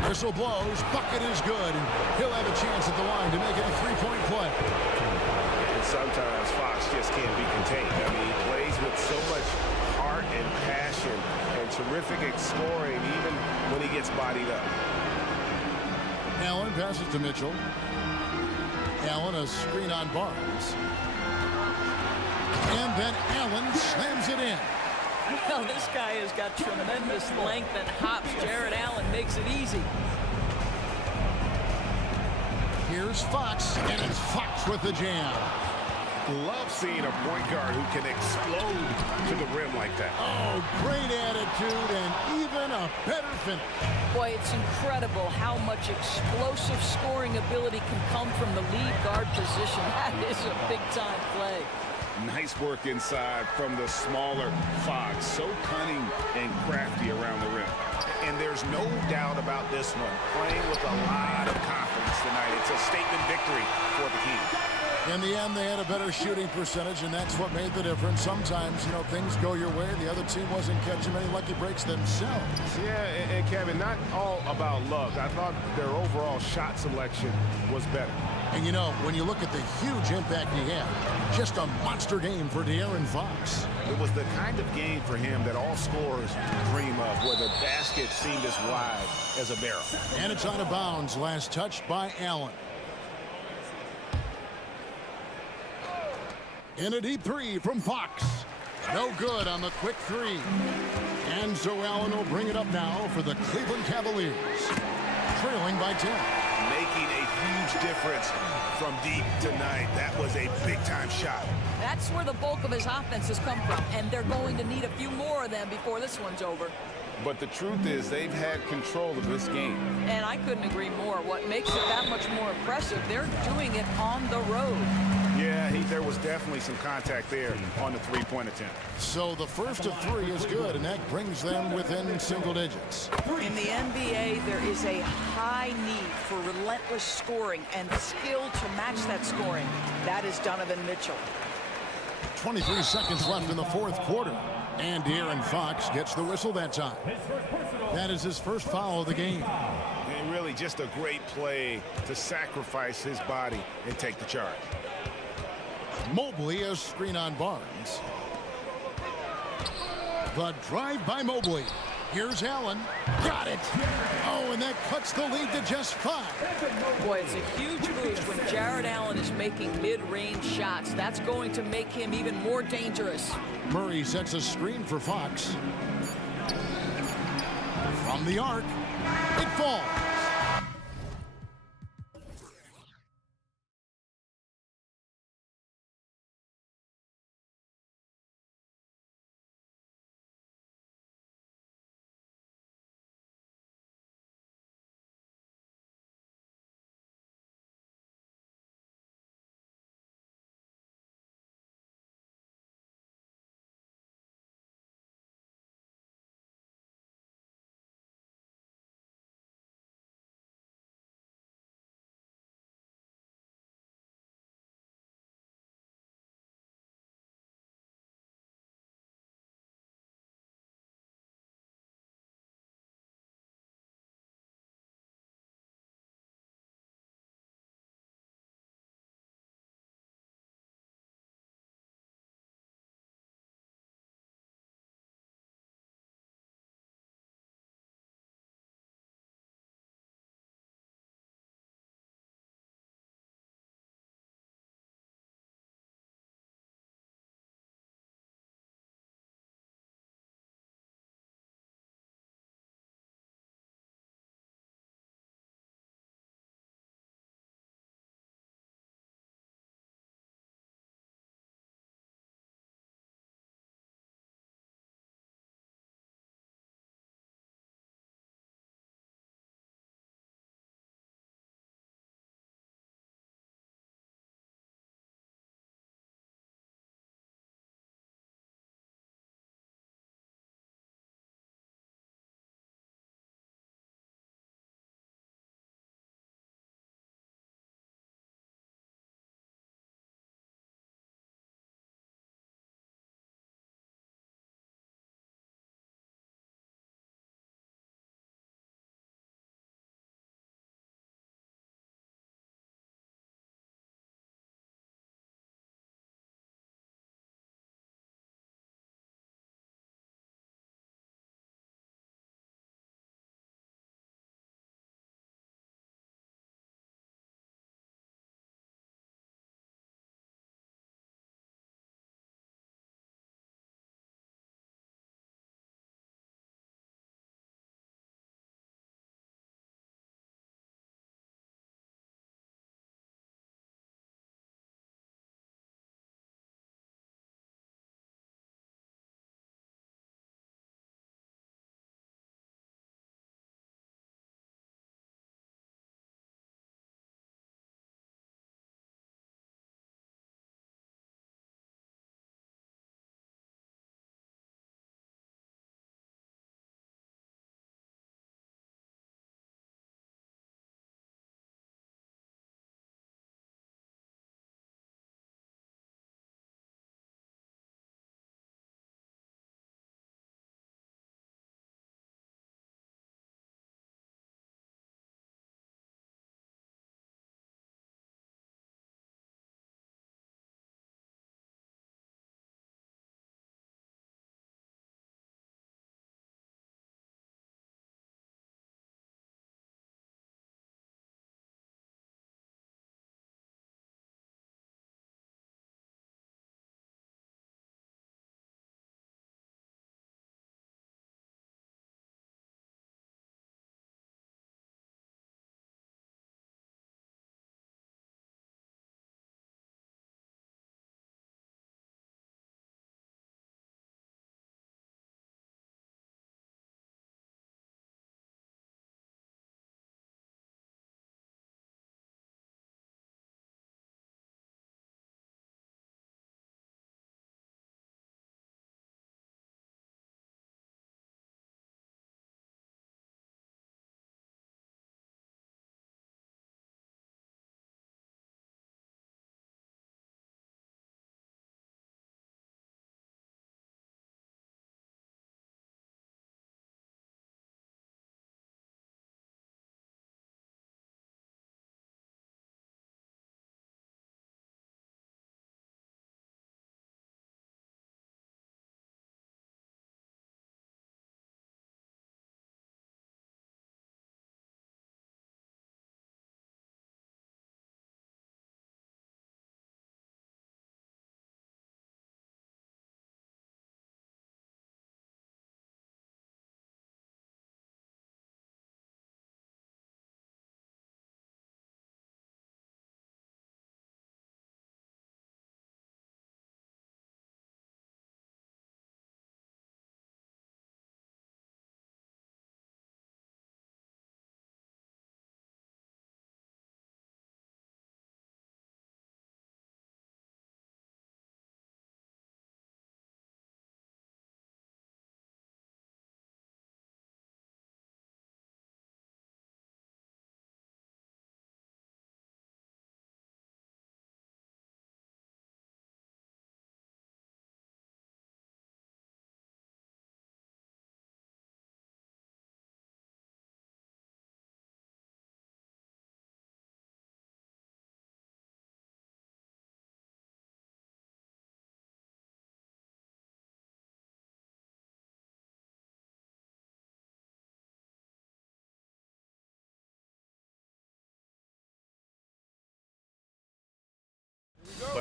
Whistle blows. Bucket is good. And he'll have a chance at the line to make it a three-point play. And sometimes Fox just can't be contained. I mean, he plays with so much heart and passion and terrific scoring even when he gets bodied up. Allen passes to Mitchell. Allen a screen on Barnes. And then Allen slams it in. Well, this guy has got tremendous length and hops. Jared Allen makes it easy. Here's Fox, and it's Fox with the jam. Love seeing a point guard who can explode to the rim like that. Oh, great attitude and even a better finish. Boy, it's incredible how much explosive scoring ability can come from the lead guard position. That is a big-time play. Nice work inside from the smaller Fox. So cunning and crafty around the rim. And there's no doubt about this one. Playing with a lot of confidence tonight. It's a statement victory for the Kings. In the end, they had a better shooting percentage, and that's what made the difference. Sometimes, you know, things go your way. The other team wasn't catching many lucky breaks themselves. Yeah, and Kevin, not all about luck. I thought their overall shot selection was better. And, you know, when you look at the huge impact he had, just a monster game for De'Aaron Fox. It was the kind of game for him that all scorers dream of, where the basket seemed as wide as a barrel. And it's out of bounds. Last touch by Allen. In a deep three from Fox. No good on the quick three. And so Allen will bring it up now for the Cleveland Cavaliers. Trailing by 10. Making a huge difference from deep tonight. That was a big-time shot. That's where the bulk of his offense has come from, and they're going to need a few more of them before this one's over. But the truth is they've had control of this game. And I couldn't agree more. What makes it that much more impressive, they're doing it on the road. Yeah, there was definitely some contact there on the three-point attempt. So the first of three is good, and that brings them within single digits. In the NBA, there is a high need for relentless scoring and skill to match that scoring. That is Donovan Mitchell. 23 seconds left in the fourth quarter. And De'Aaron Fox gets the whistle that time. That is his first foul of the game. And really just a great play to sacrifice his body and take the charge. Mobley a screen on Barnes. The drive by Mobley. Here's Allen. Got it. Oh, and that cuts the lead to just 5. Boy, it's a huge boost when Jared Allen is making mid-range shots. That's going to make him even more dangerous. Murray sets a screen for Fox. From the arc, it falls.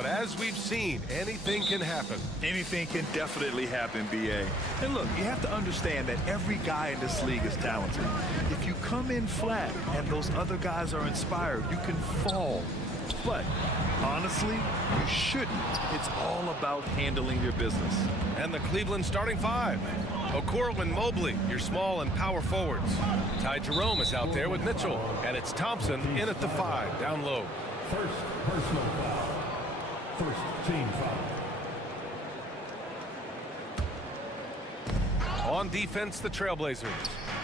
But as we've seen, anything can happen. Anything can definitely happen, BA. And look, you have to understand that every guy in this league is talented. If you come in flat and those other guys are inspired, you can fall. But honestly, you shouldn't. It's all about handling your business. And the Cleveland starting five. Okoro and Mobley, your small and power forwards. Ty Jerome is out there with Mitchell. And it's Thompson in at the 5, down low. First personal foul. First team foul. On defense, the Trailblazers.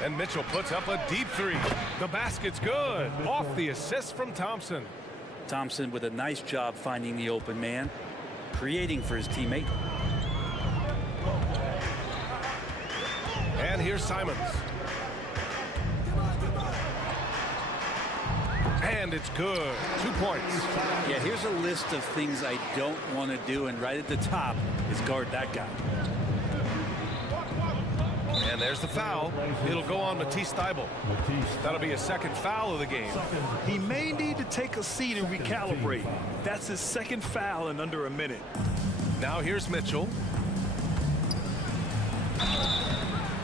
And Mitchell puts up a deep 3. The basket's good. Off the assist from Thompson. Thompson with a nice job finding the open man, creating for his teammate. And here's Simons. And it's good. 2 points. Yeah, here's a list of things I don't want to do, and right at the top is guard that guy. And there's the foul. It'll go on Matisse Thybulle. That'll be a second foul of the game. He may need to take a seat and recalibrate. That's his second foul in under a minute. Now here's Mitchell.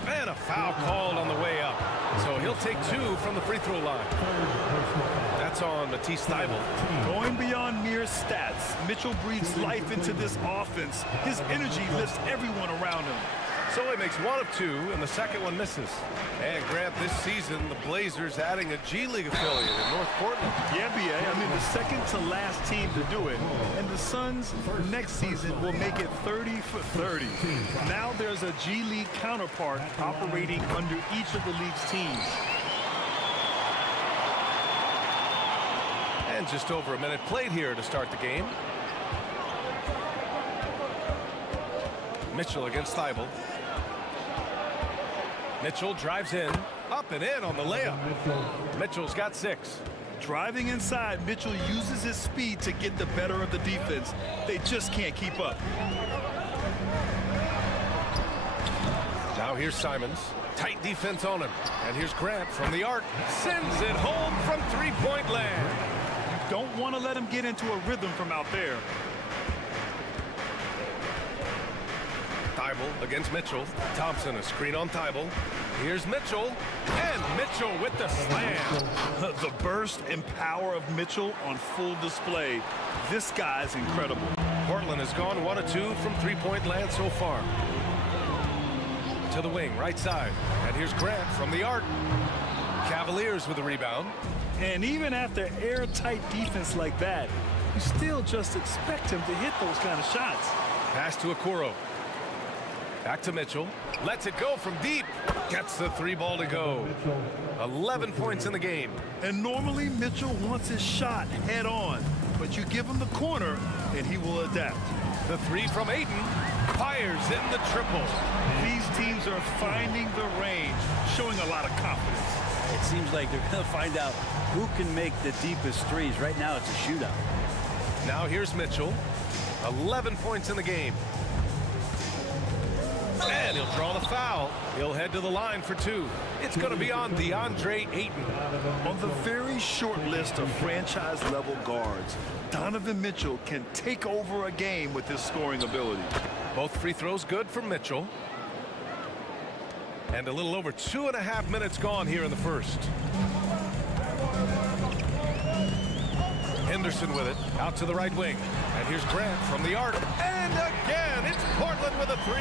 And a foul called on the way up. So he'll take 2 from the free throw line. That's on Matisse Thybulle. Going beyond mere stats, Mitchell breathes life into this offense. His energy lifts everyone around him. So he makes 1 of 2, and the second one misses. And Grant, this season, the Blazers adding a G League affiliate in North Portland. Yeah, BA. I mean, the second to last team to do it. And the Suns next season will make it 30 for 30. Now there's a G League counterpart operating under each of the league's teams. And just over a minute played here to start the game. Mitchell against Thybulle. Mitchell drives in, up and in on the layup. Mitchell's got 6. Driving inside, Mitchell uses his speed to get the better of the defense. They just can't keep up. Now here's Simons. Tight defense on him. And here's Grant from the arc. Sends it home from three-point land. You don't want to let him get into a rhythm from out there. Thybulle against Mitchell. Thompson, a screen on Thybulle. Here's Mitchell, and Mitchell with the slam. The burst and power of Mitchell on full display. This guy's incredible. Portland has gone 1 of 2 from three-point land so far. To the wing, right side. And here's Grant from the arc. Cavaliers with the rebound. And even after airtight defense like that, you still just expect him to hit those kind of shots. Pass to Okoro. Back to Mitchell. Lets it go from deep. Gets the 3 ball to go. 11 points in the game. And normally Mitchell wants his shot head on. But you give him the corner, and he will adapt. The 3 from Ayton. Fires in the triple. These teams are finding the range, showing a lot of confidence. It seems like they're going to find out who can make the deepest threes. Right now it's a shootout. Now here's Mitchell. 11 points in the game. And he'll draw the foul. He'll head to the line for 2. It's going to be on DeAndre Ayton. On the very short list of franchise-level guards, Donovan Mitchell can take over a game with his scoring ability. Both free throws good for Mitchell. And a little over 2.5 minutes gone here in the first. Henderson with it, out to the right wing. And here's Grant from the arc. And again, it's Portland with a 3.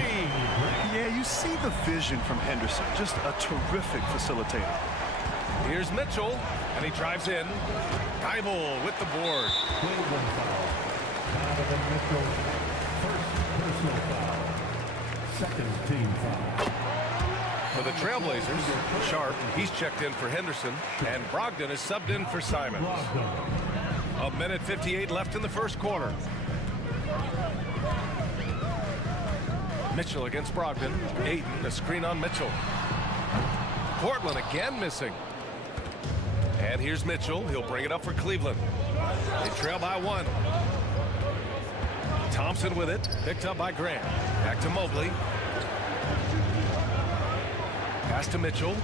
Yeah, you see the vision from Henderson. Just a terrific facilitator. Here's Mitchell, and he drives in. Thybulle with the board. Cleveland foul. Donovan Mitchell, first personal foul. Second team foul. For the Trailblazers, Sharp, he's checked in for Henderson, and Brogdon is subbed in for Simons. 1:58 left in the first quarter. Mitchell against Brogdon. Ayton, a screen on Mitchell. Portland again missing. And here's Mitchell. He'll bring it up for Cleveland. They trail by 1. Thompson with it. Picked up by Grant. Back to Mobley. Pass to Mitchell.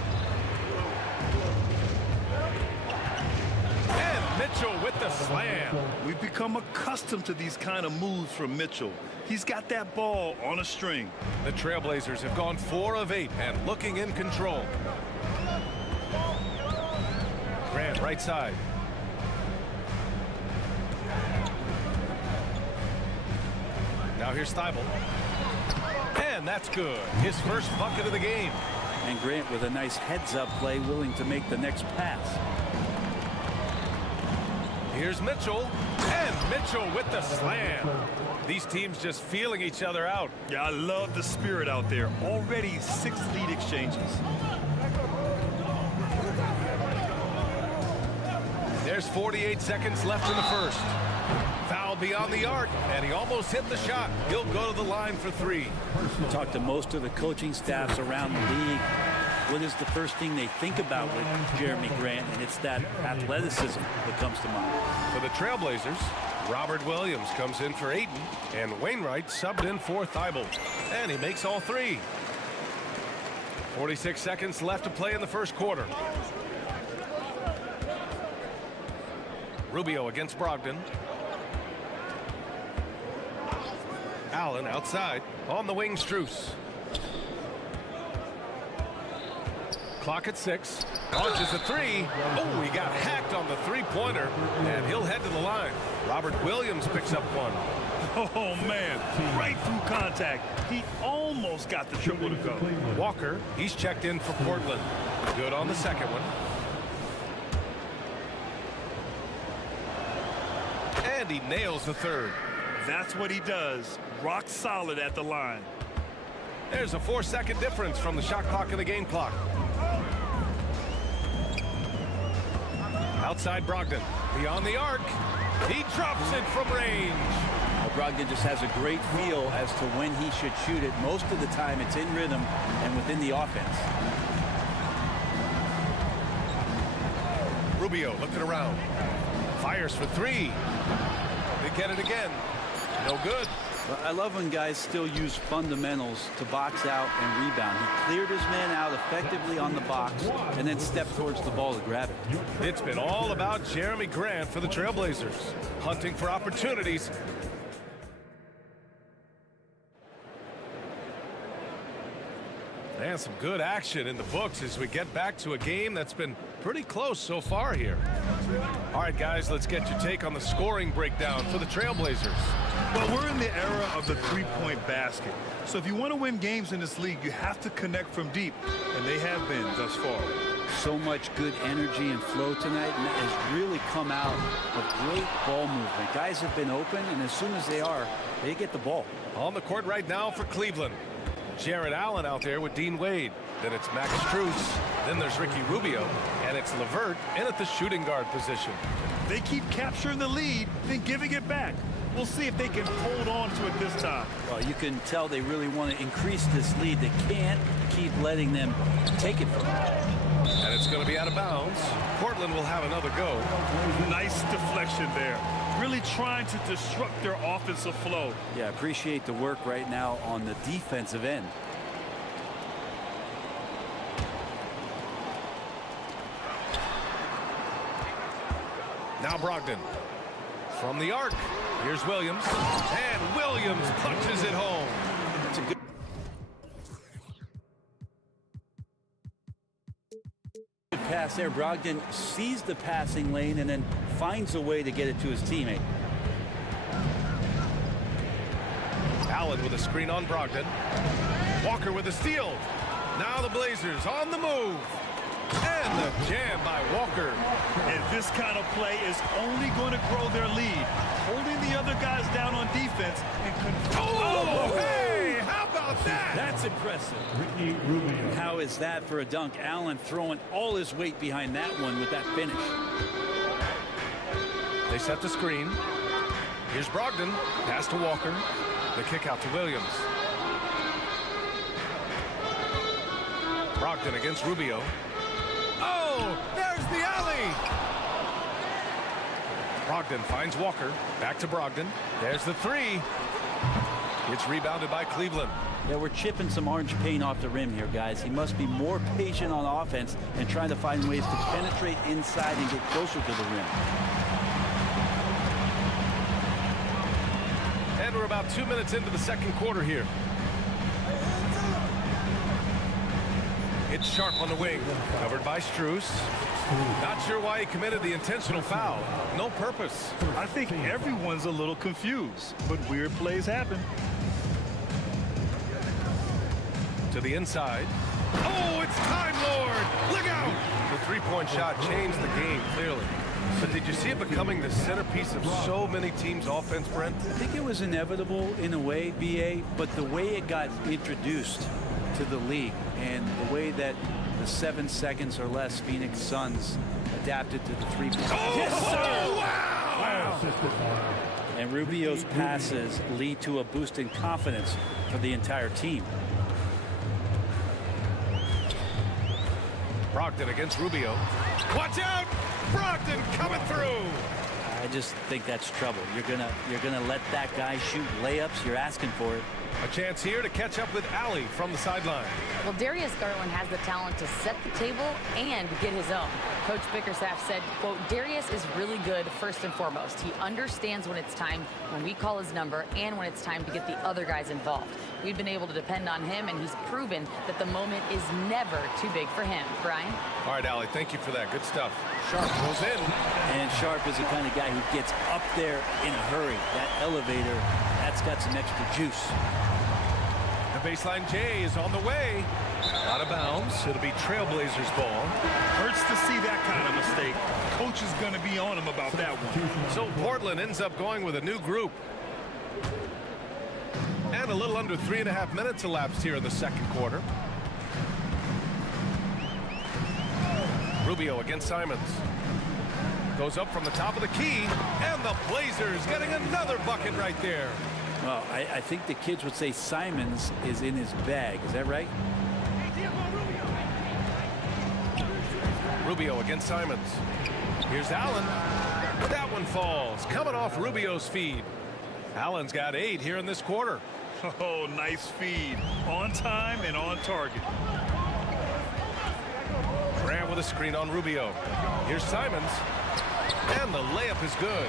And Mitchell with with the slam. We've become accustomed to these kind of moves from Mitchell. He's got that ball on a string. The Trailblazers have gone 4 of 8 and looking in control. Grant, right side. Now here's Thibault. And that's good. His first bucket of the game. And Grant with a nice heads-up play, willing to make the next pass. Here's Mitchell. And Mitchell with the slam. These teams just feeling each other out. Yeah, I love the spirit out there. Already 6 lead exchanges. There's 48 seconds left in the first. Foul beyond the arc, and he almost hit the shot. He'll go to the line for 3. Talk to most of the coaching staffs around the league. What is the first thing they think about with Jeremy Grant? And it's that athleticism that comes to mind. For the Trailblazers, Robert Williams comes in for Ayton, and Wainwright subbed in for Thibault. And he makes all 3. 46 seconds left to play in the first quarter. Rubio against Brogdon. Allen outside. On the wing, Strus. Clock at 6. Launches a 3. Oh, he got hacked on the three-pointer, and he'll head to the line. Robert Williams picks up 1. Oh, man. Right through contact. He almost got the triple to go. Walker, he's checked in for Portland. Good on the second one. And he nails the third. That's what he does. Rock solid at the line. There's a 4-second difference from the shot clock and the game clock. Outside Brogdon. Beyond the arc. He drops it from range. Well, Brogdon just has a great feel as to when he should shoot it. Most of the time it's in rhythm and within the offense. Rubio looking around. Fires for 3. They get it again. No good. Well, I love when guys still use fundamentals to box out and rebound. He cleared his man out effectively on the box and then stepped towards the ball to grab it. It's been all about Jeremy Grant for the Trailblazers. Hunting for opportunities. And some good action in the books as we get back to a game that's been pretty close so far here. All right, guys, let's get your take on the scoring breakdown for the Trailblazers. Well, we're in the era of the three-point basket. So if you want to win games in this league, you have to connect from deep, and they have been thus far. So much good energy and flow tonight, and that has really come out of great ball movement. Guys have been open, and as soon as they are, they get the ball. On the court right now for Cleveland. Jared Allen out there with Dean Wade. Then it's Max Strus. Then there's Ricky Rubio. And it's LeVert in at the shooting guard position. They keep capturing the lead, then giving it back. We'll see if they can hold on to it this time. Well, you can tell they really want to increase this lead. They can't keep letting them take it from them. And it's going to be out of bounds. Portland will have another go. Nice deflection there. Really trying to disrupt their offensive flow. Yeah, appreciate the work right now on the defensive end. Now Brogdon. From the arc. Here's Williams. And Williams punches it home. It's a good pass there. Brogdon sees the passing lane and then finds a way to get it to his teammate. Allen with a screen on Brogdon. Walker with a steal. Now the Blazers on the move. And the jam by Walker. And this kind of play is only going to grow their lead. Holding the other guys down on defense and control. Oh, hey, how about that? That's impressive. Ricky Rubio. How is that for a dunk? Allen throwing all his weight behind that one with that finish. They set the screen. Here's Brogdon. Pass to Walker. The kick out to Williams. Brogdon against Rubio. Oh, there's the alley. Brogdon finds Walker. Back to Brogdon. There's the 3. It's rebounded by Cleveland. Yeah, we're chipping some orange paint off the rim here, guys. He must be more patient on offense and trying to find ways to penetrate inside and get closer to the rim. And we're about 2 minutes into the second quarter here. It's Sharp on the wing, covered by Strus. Not sure why he committed the intentional foul. No purpose. I think everyone's a little confused, but weird plays happen. To the inside. Oh, it's Time Lord! Look out! The three-point shot changed the game, clearly. But did you see it becoming the centerpiece of so many teams' offense, Brent? I think it was inevitable in a way, BA, but the way it got introduced to the league and the way that the 7 seconds or less Phoenix Suns adapted to the three-point. Oh, yes, sir! Wow! And Rubio's passes lead to a boost in confidence for the entire team. Brogdon against Rubio. Watch out! Brogdon coming through! I just think that's trouble. You're gonna let that guy shoot layups. You're asking for it. A chance here to catch up with Allie from the sideline. Well, Darius Garland has the talent to set the table and get his own. Coach Bickerstaff said, quote, Darius is really good first and foremost. He understands when it's time, when we call his number, and when it's time to get the other guys involved. We've been able to depend on him, and he's proven that the moment is never too big for him. Brian? All right, Allie, thank you for that. Good stuff. Sharp goes in. And Sharp is the kind of guy who gets up there in a hurry. That elevator, that's got some extra juice. The baseline J is on the way. Out of bounds. It'll be Trailblazers ball. Hurts to see that kind of mistake. Coach is going to be on him about that one. So Portland ends up going with a new group. And a little under 3.5 minutes elapsed here in the second quarter. Rubio against Simons. Goes up from the top of the key. And the Blazers getting another bucket right there. Well, I think the kids would say Simons is in his bag. Is that right? Rubio against Simons. Here's Allen. That one falls. Coming off Rubio's feed. Allen's got 8 here in this quarter. Oh, nice feed. On time and on target. Grant with a screen on Rubio. Here's Simons. And the layup is good.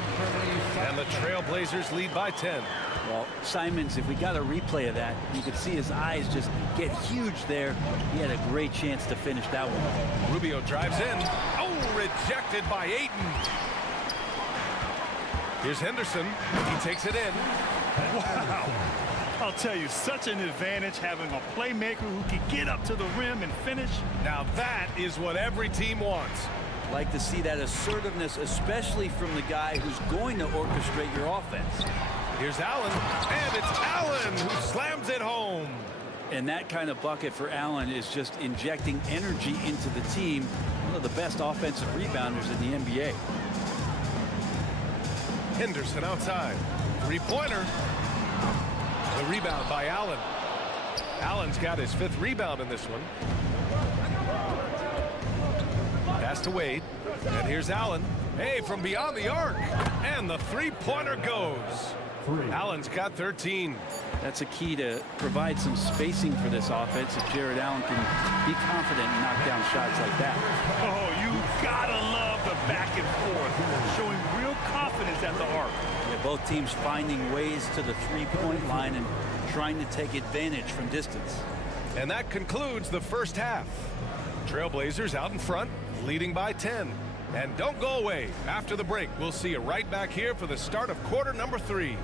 And the Trailblazers lead by 10. Well, Simons, if we got a replay of that, you could see his eyes just get huge there. He had a great chance to finish that one. Rubio drives in. Oh, rejected by Ayton. Here's Henderson. He takes it in. Wow. I'll tell you, such an advantage having a playmaker who can get up to the rim and finish. Now that is what every team wants. Like to see that assertiveness, especially from the guy who's going to orchestrate your offense. Here's Allen, and it's Allen who slams it home. And that kind of bucket for Allen is just injecting energy into the team. One of the best offensive rebounders in the NBA. Henderson outside. Three-pointer. The rebound by Allen. Allen's got his 5th rebound in this one. Pass to Wade. And here's Allen. Hey, from beyond the arc. And the three-pointer goes. Allen's got 13. That's a key to provide some spacing for this offense if Jared Allen can be confident and knock down shots like that. Oh, you gotta love the back and forth, showing real confidence at the arc. Yeah, both teams finding ways to the three-point line and trying to take advantage from distance. And that concludes the first half. Trailblazers out in front, leading by 10. And don't go away. After the break, we'll see you right back here for the start of quarter number 3.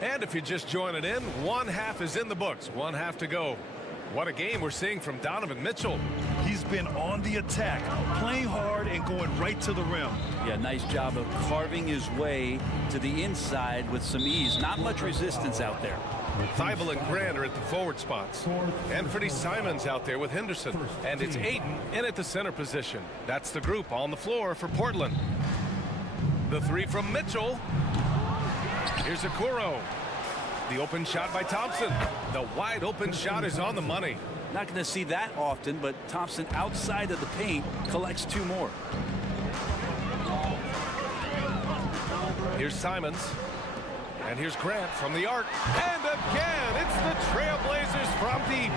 And if you're just joining in, one half is in the books. One half to go. What a game we're seeing from Donovan Mitchell. He's been on the attack, playing hard and going right to the rim. Yeah, nice job of carving his way to the inside with some ease. Not much resistance out there. Thibault and Grant are at the forward spots. Anthony Simons out there with Henderson. And it's Ayton in at the center position. That's the group on the floor for Portland. The three from Mitchell. Here's Okoro. The open shot by Thompson. The wide open shot is on the money. Not going to see that often, but Thompson outside of the paint collects 2 more. Here's Simons. And here's Grant from the arc. And again, it's the Trailblazers from deep.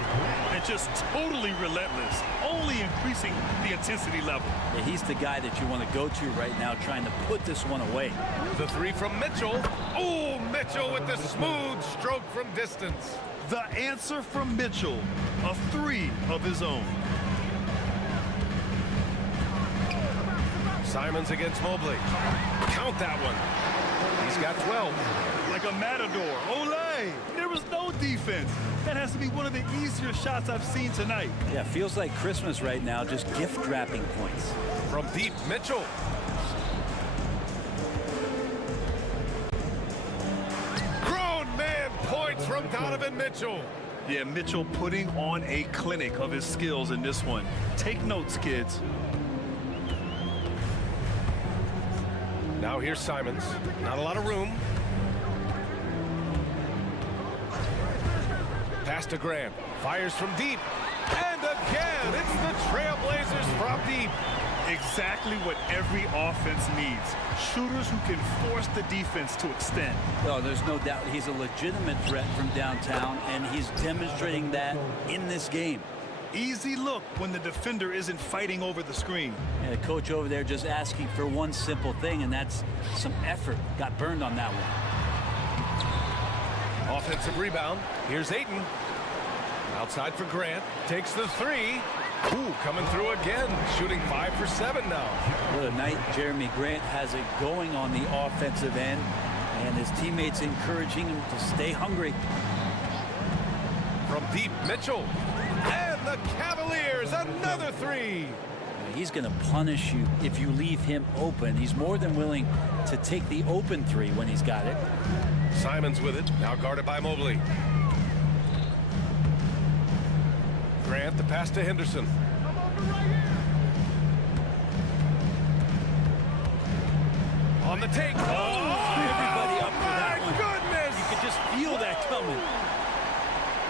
And just totally relentless, only increasing the intensity level. Yeah, he's the guy that you want to go to right now, trying to put this one away. The three from Mitchell. Oh, Mitchell with the smooth stroke from distance. The answer from Mitchell, a three of his own. Simons against Mobley. Count that one. He's got 12. Like a matador. Olay! There was no defense. That has to be one of the easier shots I've seen tonight. Yeah, feels like Christmas right now, just gift wrapping points. From deep, Mitchell. Grown man points from Donovan Mitchell. Yeah, Mitchell putting on a clinic of his skills in this one. Take notes, kids. Now here's Simons. Not a lot of room. Pass to Grant. Fires from deep. And again, it's the Trailblazers from deep. Exactly what every offense needs. Shooters who can force the defense to extend. Oh, there's no doubt he's a legitimate threat from downtown, and he's demonstrating that in this game. Easy look when the defender isn't fighting over the screen. And the coach over there just asking for one simple thing, and that's some effort. Got burned on that one. Offensive rebound. Here's Ayton. Outside for Grant. Takes the three. Ooh, coming through again. Shooting 5 for 7 now. What a night Jeremy Grant has it going on the offensive end, and his teammates encouraging him to stay hungry. From deep, Mitchell. And the Cavaliers, another three. He's going to punish you if you leave him open. He's more than willing to take the open three when he's got it. Simons with it, now guarded by Mobley. Grant, the pass to Henderson. On the take. Oh, everybody up for that one. Goodness! You could just feel that coming.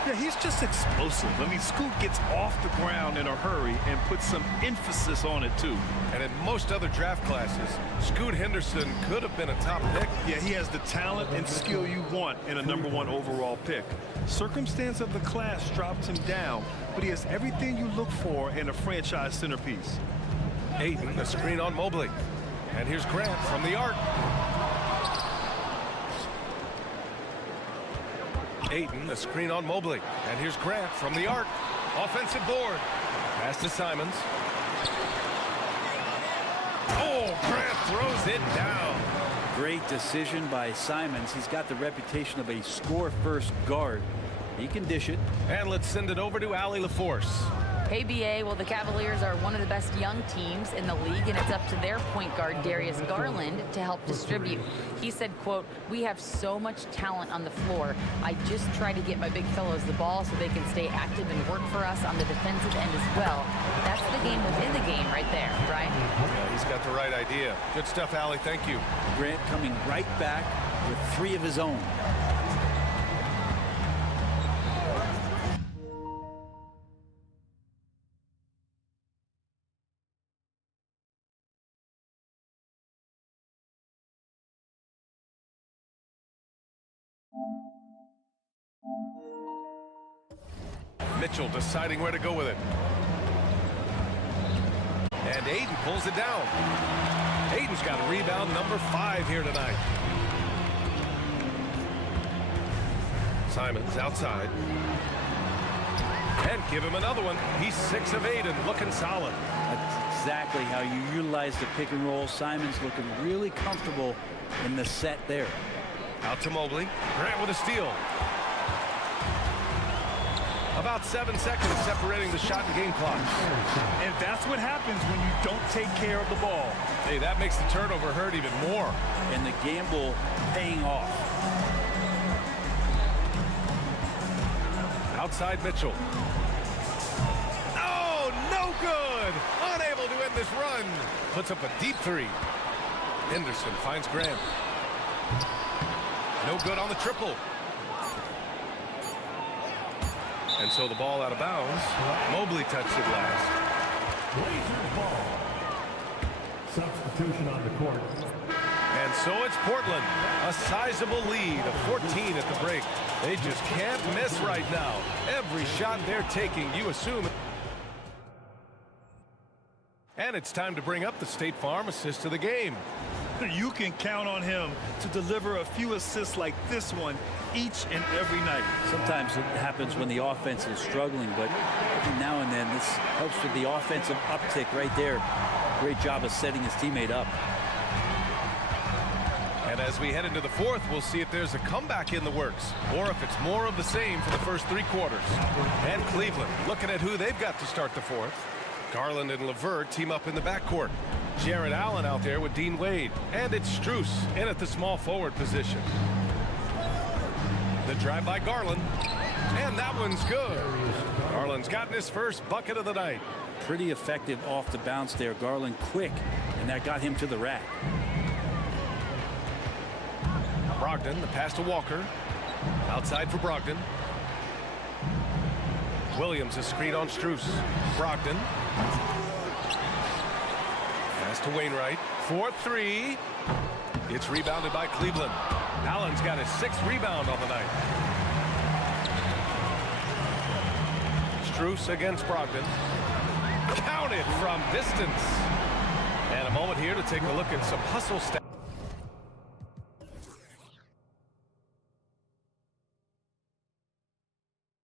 Yeah, he's just explosive. I mean, Scoot gets off the ground in a hurry and puts some emphasis on it, too. And in most other draft classes, Scoot Henderson could have been a top pick. Yeah, he has the talent and skill you want in a #1 overall pick. Circumstance of the class dropped him down, but he has everything you look for in a franchise centerpiece. Ayton, the screen on Mobley. And here's Grant from the arc. Ayton, the screen on Mobley. And here's Grant from the arc. Offensive board. Pass to Simons. Oh, Grant throws it down. Great decision by Simons. He's got the reputation of a score-first guard. He can dish it. And let's send it over to Allie LaForce. Hey, BA, well, the Cavaliers are one of the best young teams in the league, and it's up to their point guard, Darius Garland, to help distribute. He said, quote, "We have so much talent on the floor. I just try to get my big fellows the ball so they can stay active and work for us on the defensive end as well." That's the game within the game right there, right? Yeah, he's got the right idea. Good stuff, Allie. Thank you. Grant coming right back with 3 of his own. Mitchell deciding where to go with it. And Ayton pulls it down. Ayton's got rebound number 5 here tonight. Simons outside. And give him another one. He's 6 of 8 and looking solid. That's exactly how you utilize the pick and roll. Simons looking really comfortable in the set there. Out to Mobley. Grant with a steal. About 7 seconds separating the shot and game clock. And that's what happens when you don't take care of the ball. Hey, that makes the turnover hurt even more. And the gamble paying off. Outside Mitchell. Oh, no good! Unable to end this run. Puts up a deep 3. Henderson finds Grant. No good on the triple. And so the ball out of bounds. Mobley touched it last. Blazers ball. Substitution on the court. And And so it's Portland, a sizable lead of 14 at the break. They just can't miss right now. Every shot they're taking, you assume. And it's time to bring up the State Farm assist of the game. You can count on him to deliver a few assists like this one each and every night. Sometimes it happens when the offense is struggling, but every now and then this helps with the offensive uptick right there. Great job of setting his teammate up. And as we head into the fourth, we'll see if there's a comeback in the works or if it's more of the same for the first three quarters. And Cleveland looking at who they've got to start the fourth. Garland and LeVert team up in the backcourt. Jared Allen out there with Dean Wade. And it's Strus in at the small forward position. The drive by Garland. And that one's good. Garland's gotten his first bucket of the night. Pretty effective off the bounce there. Garland quick, and that got him to the rack. Brogdon, the pass to Walker. Outside for Brogdon. Williams, a screen on Strus. Brogdon. Pass to Wainwright. 4-3. It's rebounded by Cleveland. Allen's got his 6th rebound on the night. Strus against Brogdon. Counted from distance. And a moment here to take a look at some hustle stats.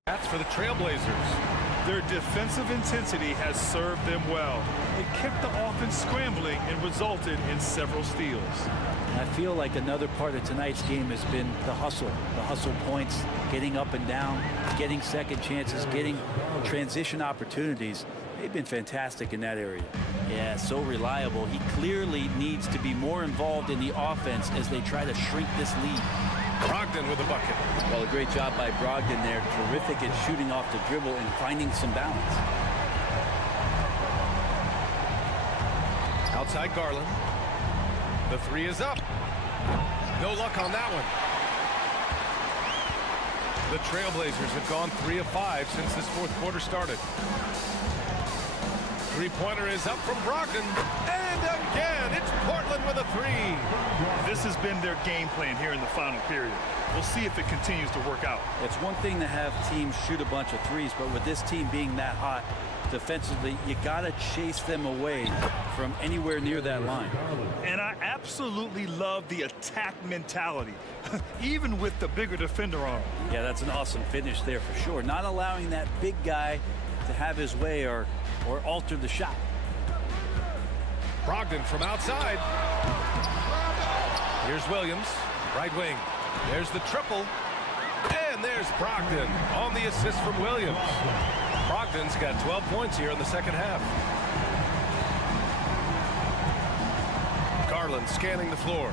That's for the Trailblazers. Their defensive intensity has served them well. It kept the offense scrambling and resulted in several steals. I feel like another part of tonight's game has been the hustle points, getting up and down, getting second chances, getting transition opportunities. They've been fantastic in that area. Yeah, so reliable. He clearly needs to be more involved in the offense as they try to shrink this lead. Brogdon with a bucket. Well, a great job by Brogdon there. Terrific at shooting off the dribble and finding some balance. Outside Garland. The three is up. No luck on that one. The Trailblazers have gone 3 of 5 since this fourth quarter started. Three-pointer is up from Brogdon. And again, it's Portland with a 3. This has been their game plan here in the final period. We'll see if it continues to work out. It's one thing to have teams shoot a bunch of threes, but with this team being that hot defensively, you got to chase them away from anywhere near that line. And I absolutely love the attack mentality, even with the bigger defender on. Yeah, that's an awesome finish there for sure. Not allowing that big guy to have his way or alter the shot. Brogdon from outside. Here's Williams, right wing. There's the triple. And there's Brogdon on the assist from Williams. Brogdon's got 12 points here in the second half. Garland scanning the floor.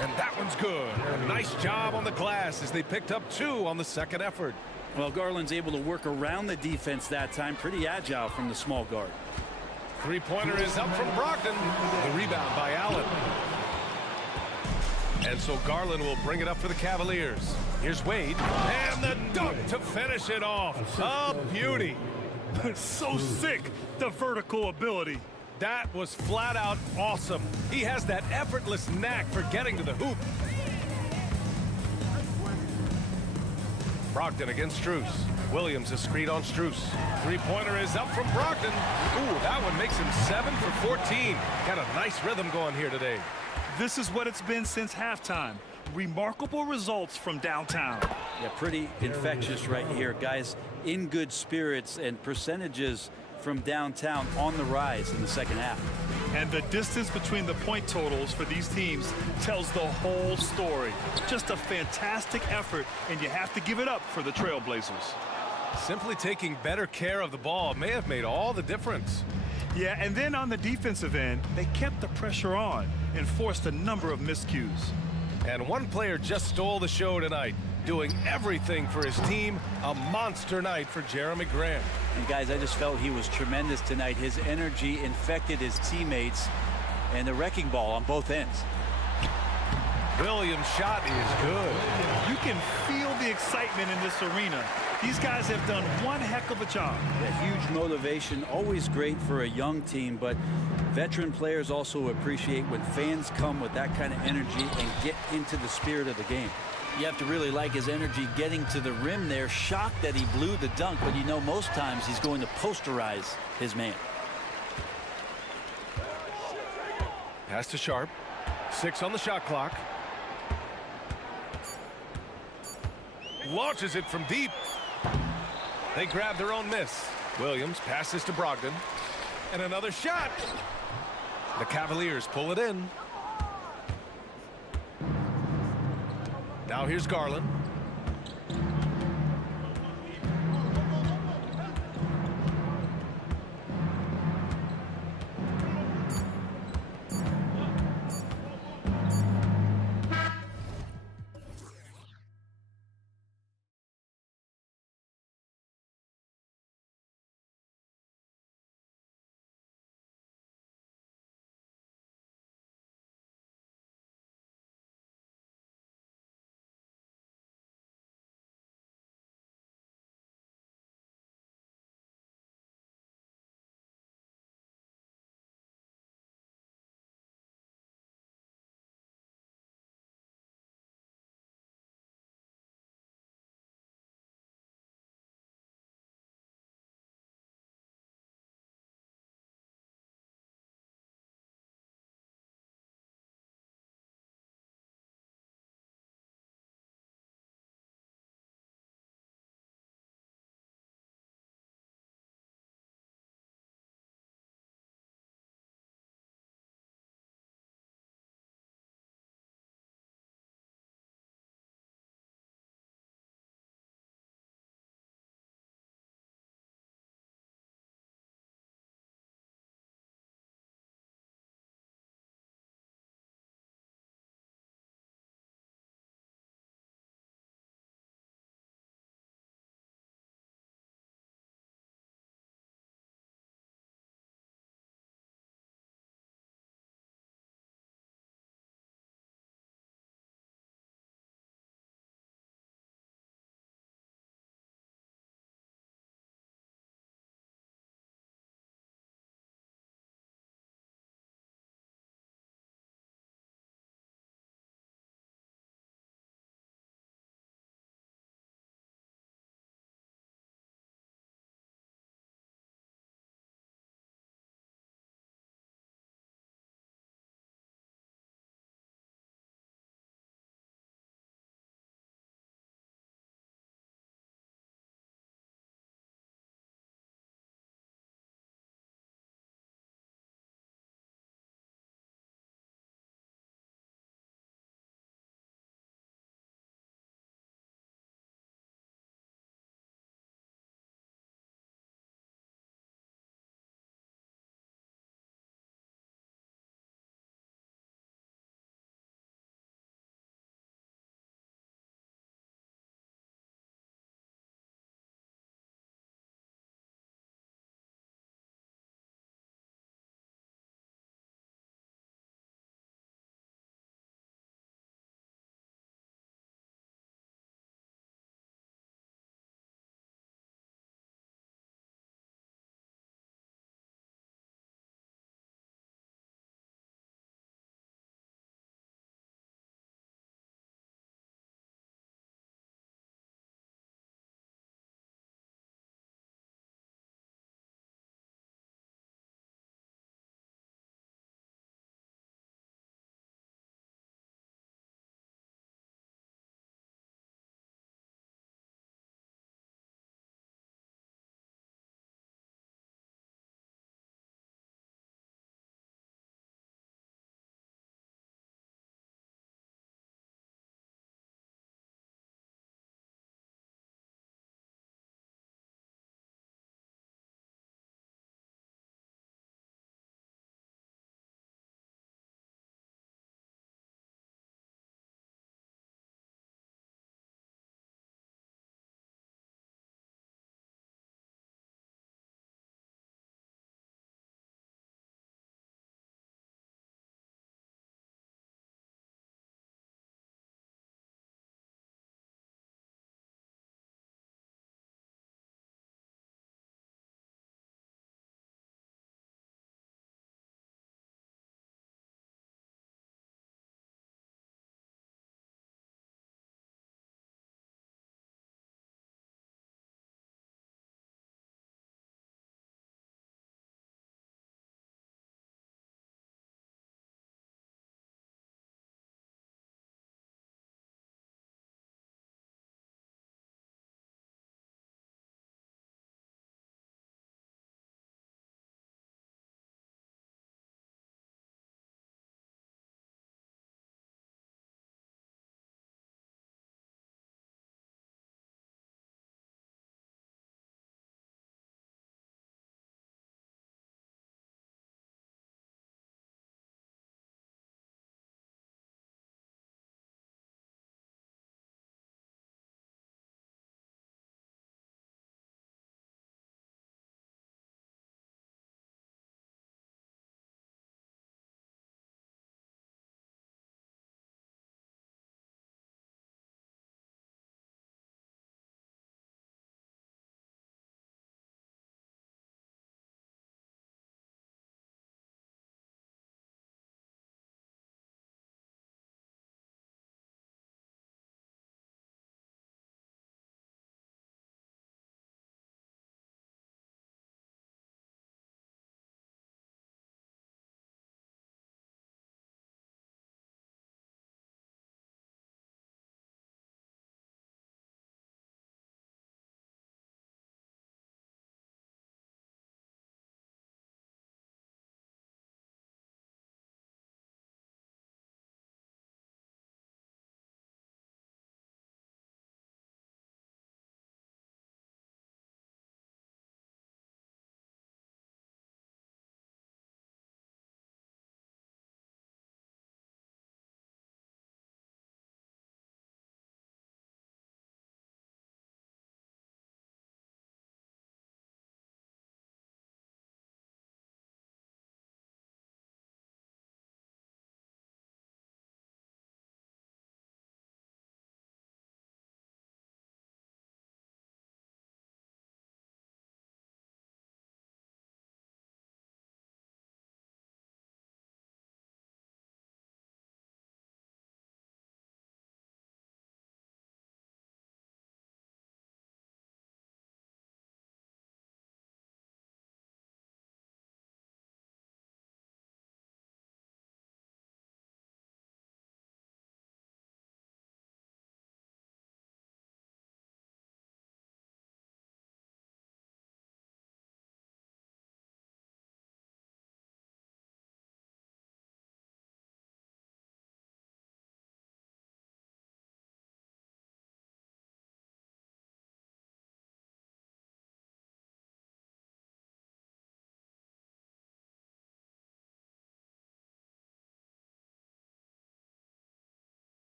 And that one's good. A nice job on the glass as they picked up 2 on the second effort. Well, Garland's able to work around the defense that time. Pretty agile from the small guard. Three-pointer is up from Brogdon. The rebound by Allen. And so Garland will bring it up for the Cavaliers. Here's Wade. And the dunk to finish it off. A beauty. So sick, the vertical ability. That was flat out awesome. He has that effortless knack for getting to the hoop. Brogdon against Strus. Williams is screen on Strus. Three-pointer is up from Brogdon. Ooh, that one makes him 7 for 14. Got a nice rhythm going here today. This is what it's been since halftime. Remarkable results from downtown. Yeah, pretty infectious right here. Guys in good spirits and percentages from downtown on the rise in the second half. And the distance between the point totals for these teams tells the whole story. Just a fantastic effort, and you have to give it up for the Trailblazers. Simply taking better care of the ball may have made all the difference. Yeah, and then on the defensive end, they kept the pressure on and forced a number of miscues. And one player just stole the show tonight, doing everything for his team. A monster night for Jeremy Grant. And guys, I just felt he was tremendous tonight. His energy infected his teammates, and the wrecking ball on both ends. Williams' shot is good. You can feel the excitement in this arena. These guys have done one heck of a job. Yeah, huge motivation, always great for a young team, but veteran players also appreciate when fans come with that kind of energy and get into the spirit of the game. You have to really like his energy getting to the rim there. Shocked that he blew the dunk, but you know most times he's going to posterize his man. Pass to Sharp. 6 on the shot clock. Launches it from deep. They grab their own miss. Williams passes to Brogdon. And another shot. The Cavaliers pull it in. Now here's Garland.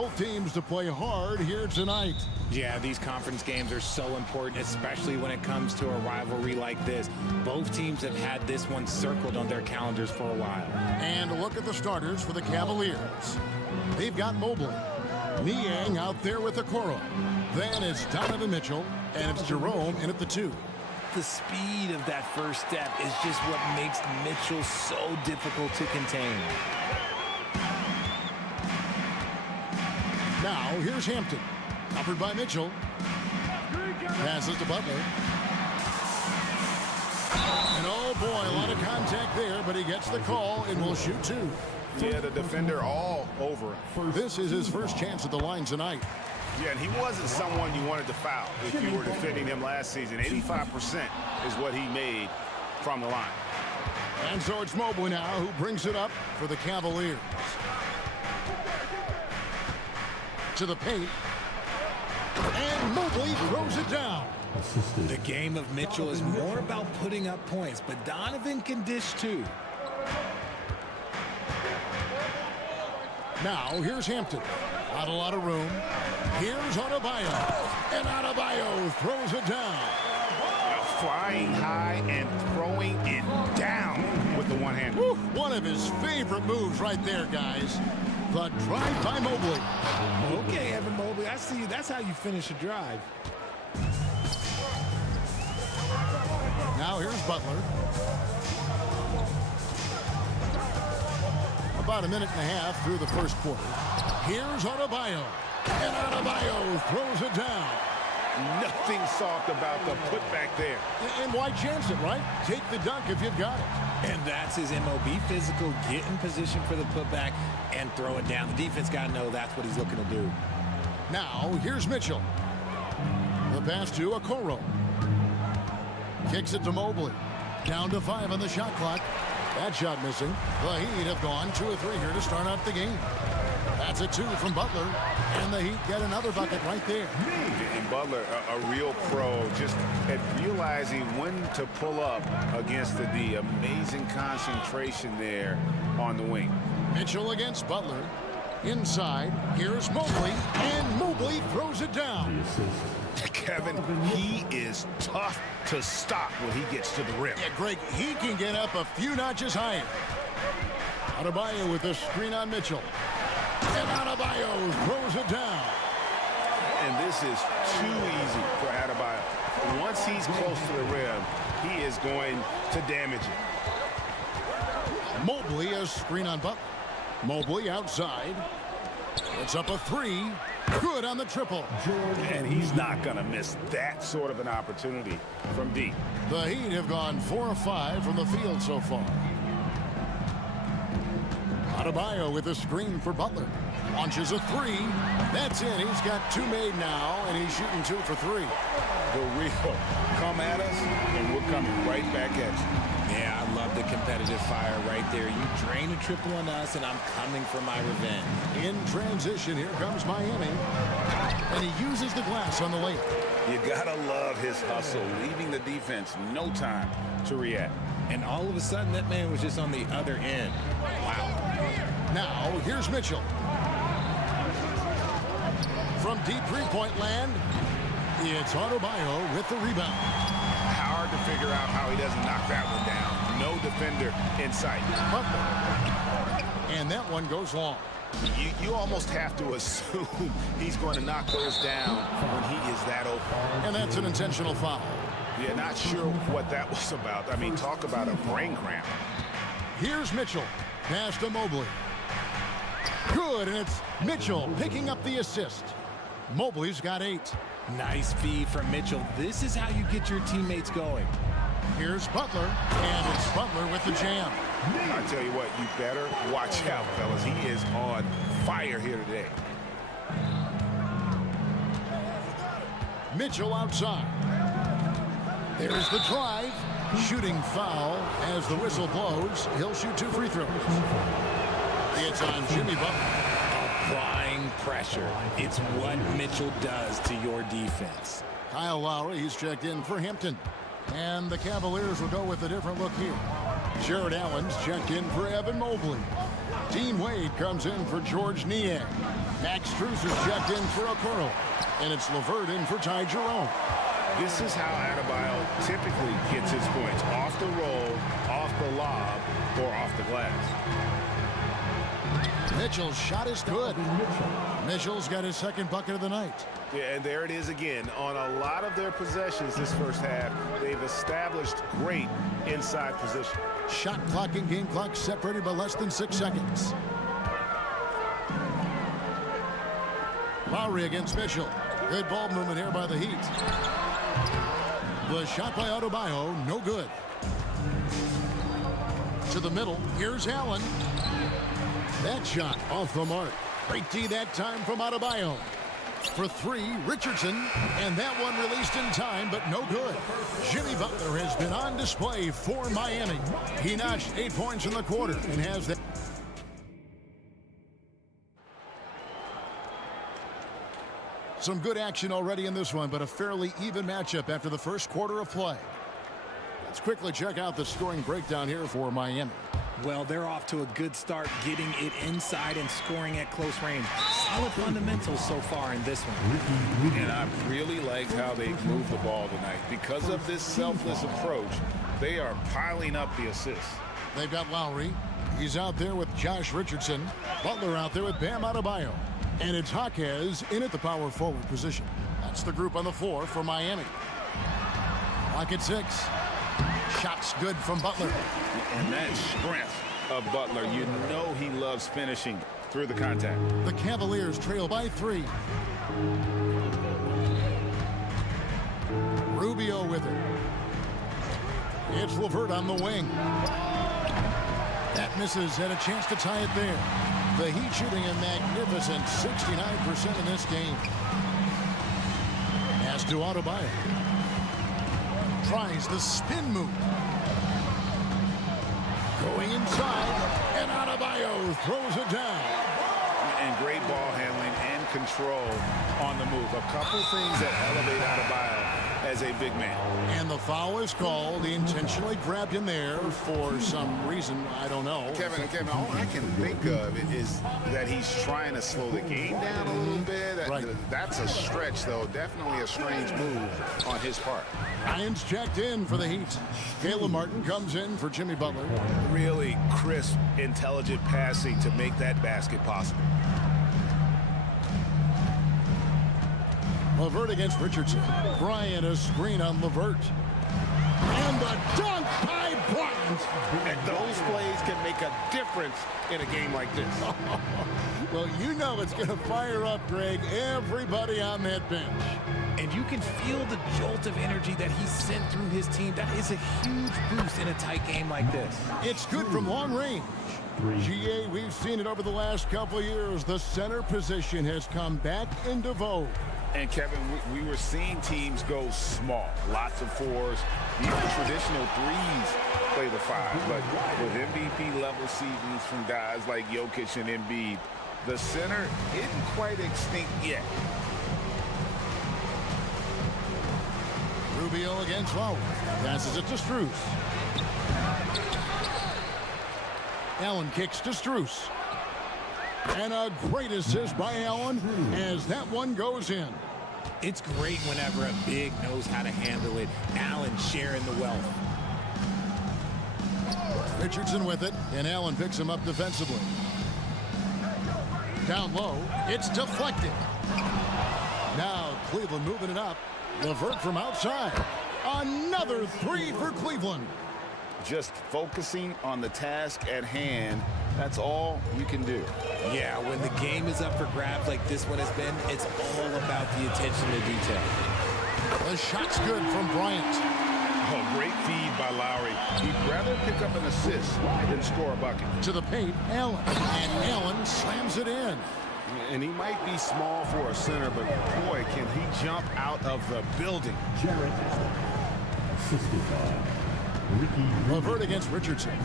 Both teams to play hard here tonight. Yeah, these conference games are so important, especially when it comes to a rivalry like this. Both teams have had this one circled on their calendars for a while. And look at the starters for the Cavaliers. They've got Mobley. Niang out there with the Okoro. Then it's Donovan Mitchell, and it's Jerome in at the 2. The speed of that first step is just what makes Mitchell so difficult to contain. Now, here's Hampton. Covered by Mitchell. Passes to Butler. And oh boy, a lot of contact there, but he gets the call and will shoot 2. Yeah, the defender all over him. This is his first chance at the line tonight. Yeah, and he wasn't someone you wanted to foul if you were defending him last season. 85% is what he made from the line. And so it's Mobley now who brings it up for the Cavaliers. To the paint. And Mobley throws it down. The game of Mitchell is more about putting up points, but Donovan can dish too. Now, here's Hampton. Not a lot of room. Here's Adebayo. And Adebayo throws it down. Flying high and throwing it down with the one-hand. One of his favorite moves right there, guys. The drive by Mobley. Okay, Evan Mobley, I see you. That's how you finish a drive. Now here's Butler. About a minute and a half through the first quarter. Here's Adebayo. And Adebayo throws it down. Nothing soft about the putback there. And why chance it, right? Take the dunk if you've got it. And that's his MOB, physical, get in position for the putback and throw it down. The defense got to know that's what he's looking to do. Now, here's Mitchell. The pass to Okoro. Kicks it to Mobley. Down to 5 on the shot clock. That shot missing. The Heat have gone 2 of 3 here to start out the game. That's a 2 from Butler. And the Heat get another bucket right there. And Butler, a real pro, just at realizing when to pull up against the D. Amazing concentration there on the wing. Mitchell against Butler. Inside, here's Mobley. And Mobley throws it down. Kevin, he is tough to stop when he gets to the rim. Yeah, Greg, he can get up a few notches higher. Adebayo with a screen on Mitchell. And Adebayo throws it down. And this is too easy for Adebayo. Once he's close to the rim, he is going to damage it. Mobley a screen on Butler. Mobley outside. It's up a 3. Good on the triple. And he's not going to miss that sort of an opportunity from deep. The Heat have gone 4 of 5 from the field so far. Adebayo with a screen for Butler. Launches a 3. That's in. He's got 2 made now, and he's shooting 2 for 3. The real come at us, and we're coming right back at you. Yeah, I love the competitive fire right there. You drain a triple on us, and I'm coming for my revenge. In transition, here comes Miami. And he uses the glass on the layup. You gotta love his hustle, leaving the defense no time to react. And all of a sudden, that man was just on the other end. Wow. Now, here's Mitchell. From deep three-point land, it's Adebayo with the rebound. Hard to figure out how he doesn't knock that one down. No defender in sight. And that one goes long. You almost have to assume he's going to knock those down when he is that open. And that's an intentional foul. Yeah, not sure what that was about. I mean, talk about a brain cramp. Here's Mitchell. Pass to Mobley. Good, and it's Mitchell picking up the assist. Mobley's got 8. Nice feed from Mitchell. This is how you get your teammates going. Here's Butler, and it's Butler with the jam. I tell you what, you better watch out, fellas. He is on fire here today. Mitchell outside. There's the drive. Shooting foul as the whistle blows. He'll shoot 2 free throws. It's on Jimmy Butler. Applying pressure. It's what Mitchell does to your defense. Kyle Lowry, he's checked in for Hampton. And the Cavaliers will go with a different look here. Jared Allen's checked in for Evan Mobley. Dean Wade comes in for George Niang. Max Strus is checked in for Okoro. And it's LeVert in for Ty Jerome. This is how Adebayo typically gets his points. Off the roll, off the lob, or off the glass. Mitchell's shot is good. Mitchell's got his second bucket of the night. Yeah, and there it is again. On a lot of their possessions this first half, they've established great inside position. Shot clock and game clock separated by less than 6 seconds. Lowry against Mitchell. Good ball movement here by the Heat. The shot by Adebayo, no good. To the middle, here's Allen. That shot off the mark. Great D that time from Adebayo. For three, Richardson, and that one released in time, but no good. Jimmy Butler has been on display for Miami. He notched 8 points in the quarter and has that. Some good action already in this one, but a fairly even matchup after the first quarter of play. Let's quickly check out the scoring breakdown here for Miami. Well, they're off to a good start, getting it inside and scoring at close range. Solid fundamentals so far in this one. And I really like how they've moved the ball tonight. Because of this selfless approach, they are piling up the assists. They've got Lowry. He's out there with Josh Richardson. Butler out there with Bam Adebayo. And it's Jaquez in at the power forward position. That's the group on the floor for Miami. Lock at 6. Shots good from Butler. And that strength of Butler, you know he loves finishing through the contact. The Cavaliers trail by 3. Rubio with it. It's LeVert on the wing. That misses, had a chance to tie it there. The Heat shooting a magnificent 69% in this game. Pass to Adebayo. Tries the spin move. Going inside, and Adebayo throws it down. And great ball handling and control on the move. A couple things that elevate Adebayo as a big man. And the foul is called. He intentionally grabbed him there for some reason. I don't know. Kevin, all I can think of is that he's trying to slow the game down a little bit. Right. That's a stretch, though. Definitely a strange move on his part. Ryan's checked in for the Heat. Caleb Martin comes in for Jimmy Butler. Really crisp, intelligent passing to make that basket possible. LeVert against Richardson. Bryant a screen on LeVert. And the dunk by Bryant. And those plays can make a difference in a game like this. Well, you know it's going to fire up, Greg, everybody on that bench. And you can feel the jolt of energy that he sent through his team. That is a huge boost in a tight game like this. It's good from long range. GA, we've seen it over the last couple of years. The center position has come back into vogue. And Kevin, we were seeing teams go small, lots of 4s, even traditional 3s play the 5. But with MVP level seasons from guys like Jokic and Embiid, the center isn't quite extinct yet. Rubio against Lowry. Passes it to Strus. Allen kicks to Strus. And a great assist by Allen as that one goes in. It's great whenever a big knows how to handle it. Allen sharing the wealth. Richardson with it, and Allen picks him up defensively. Down low, it's deflected. Now Cleveland moving it up. LeVert from outside. Another 3 for Cleveland. Just focusing on the task at hand. That's all you can do. Yeah, when the game is up for grabs like this one has been, it's all about the attention to detail. The shot's good from Bryant. Oh, great feed by Lowry. He'd rather pick up an assist than score a bucket. To the paint, Allen. And Allen slams it in. And he might be small for a center, but boy, can he jump out of the building. Jarrett, 65. LeVert against Richardson.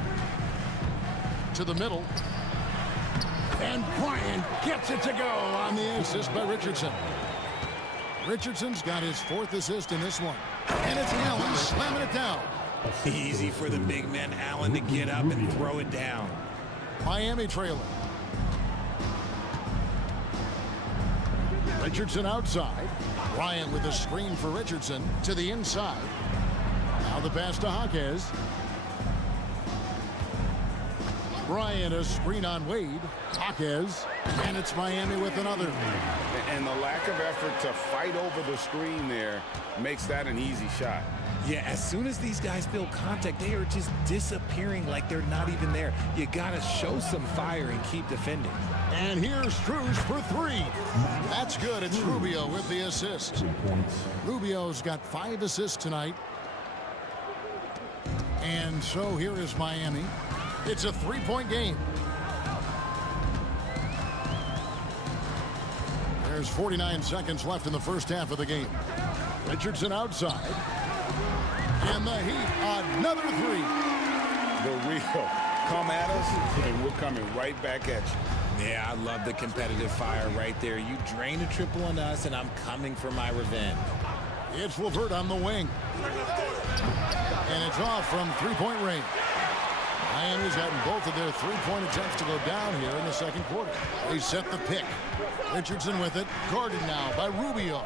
To the middle. And Bryant gets it to go on the assist by Richardson. Richardson's got his 4th assist in this one. And it's Allen slamming it down. Easy for the big man Allen to get up and throw it down. Miami trailing. Richardson outside. Bryant with a screen for Richardson to the inside. Now the pass to Hawkes. Bryant, a screen on Wade. Hawkes, and it's Miami with another. And the lack of effort to fight over the screen there makes that an easy shot. Yeah, as soon as these guys feel contact, they are just disappearing like they're not even there. You gotta show some fire and keep defending. And here's Struz for three. That's good. It's Rubio with the assist. Rubio's got 5 assists tonight. And so here is Miami. It's a 3-point game. There's 49 seconds left in the first half of the game. Richardson outside. And the Heat, another three. The Rio, come at us, and we're coming right back at you. Yeah, I love the competitive fire right there. You drain a triple on us, and I'm coming for my revenge. It's LeVert on the wing. And it's off from three-point range. Miami's gotten both of their three-point attempts to go down here in the second quarter. They set the pick. Richardson with it. Guarded now by Rubio.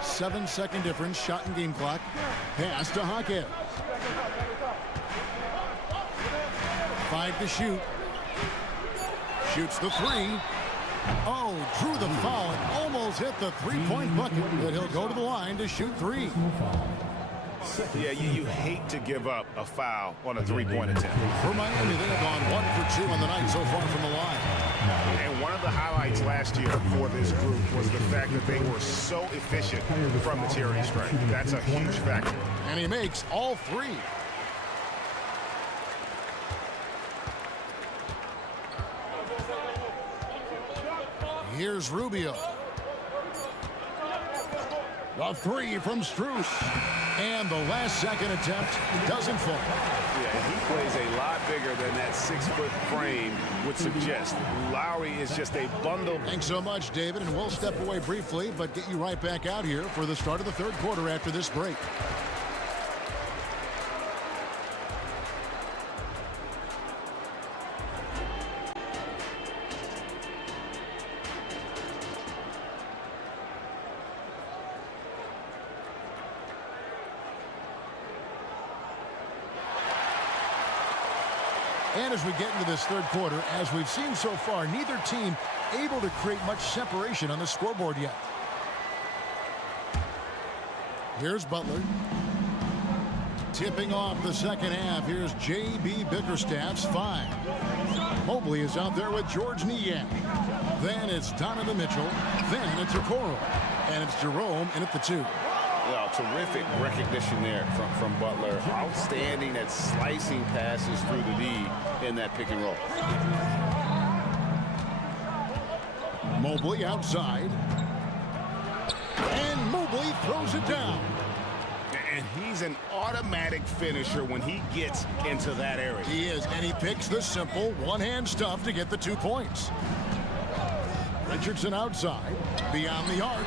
7-second difference, shot and game clock. Pass to Hawkes. 5 to shoot. Shoots the three. Oh, drew the foul and almost hit the three-point bucket, but he'll go to the line to shoot three. Yeah, you hate to give up a foul on a three-point attempt. For Miami, they have gone 1 for 2 on the night so far from the line. And one of the highlights last year for this group was the fact that they were so efficient from the Terry strike. That's a huge factor. And he makes all three. Here's Rubio. The three from Struz. And the last second attempt doesn't fall. Yeah, he plays a lot bigger than that 6-foot frame would suggest. Lowry is just a bundle. Thanks so much, David, and we'll step away briefly, but get you right back out here for the start of the third quarter after this break. And as we get into this third quarter, as we've seen so far, neither team able to create much separation on the scoreboard yet. Here's Butler. Tipping off the second half. Here's J.B. Bickerstaff's 5. Mobley is out there with George Niang. Then it's Donovan Mitchell. Then it's Okoro. And it's Jerome in at the 2. Well, terrific recognition there from Butler. Outstanding at slicing passes through the D in that pick and roll. Mobley outside. And Mobley throws it down. And he's an automatic finisher when he gets into that area. He is, and he picks the simple one-hand stuff to get the 2 points. Richardson outside, beyond the arc.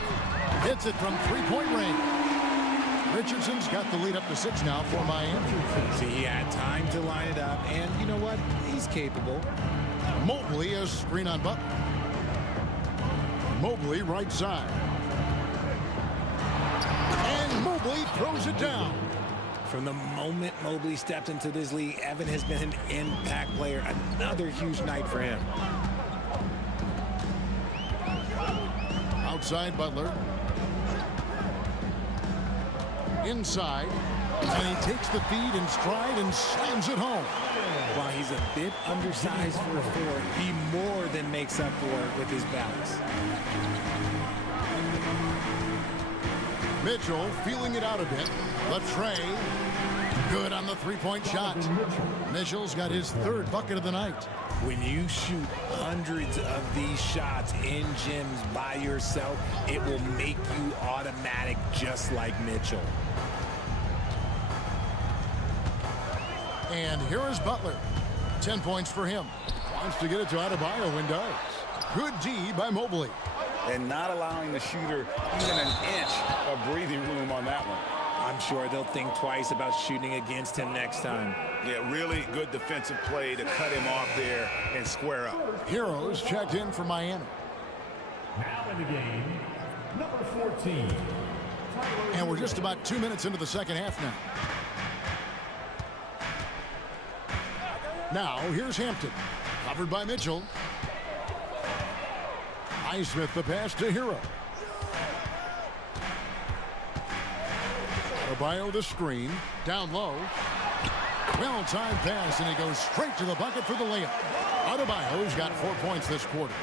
Hits it from three-point range. Richardson's got the lead up to 6 now for Miami. See, he had time to line it up, and you know what? He's capable. Mobley a screen on Butler. Mobley right side. And Mobley throws it down. From the moment Mobley stepped into this league, Evan has been an impact player. Another huge night for him. Outside Butler. Inside, and he takes the feed in stride and slams it home. While he's a bit undersized for a 4, he more than makes up for it with his balance. Mitchell feeling it out a bit. Latrey, good on the three-point shot. Mitchell's got his 3rd bucket of the night. When you shoot hundreds of these shots in gyms by yourself, it will make you automatic just like Mitchell. And here is Butler. 10 points for him. Wants to get it to Adebayo and does. Good D by Mobley. And not allowing the shooter even an inch of breathing room on that one. I'm sure they'll think twice about shooting against him next time. Yeah, really good defensive play to cut him off there and square up. Heroes checked in for Miami. Now in the game, Number 14. And we're just about 2 minutes into the second half now. Now, here's Hampton. Covered by Mitchell. Highsmith the pass to Hero. Adebayo the screen. Down low. Well-timed pass, and he goes straight to the bucket for the layup. Adebayo's got 4 points this quarter.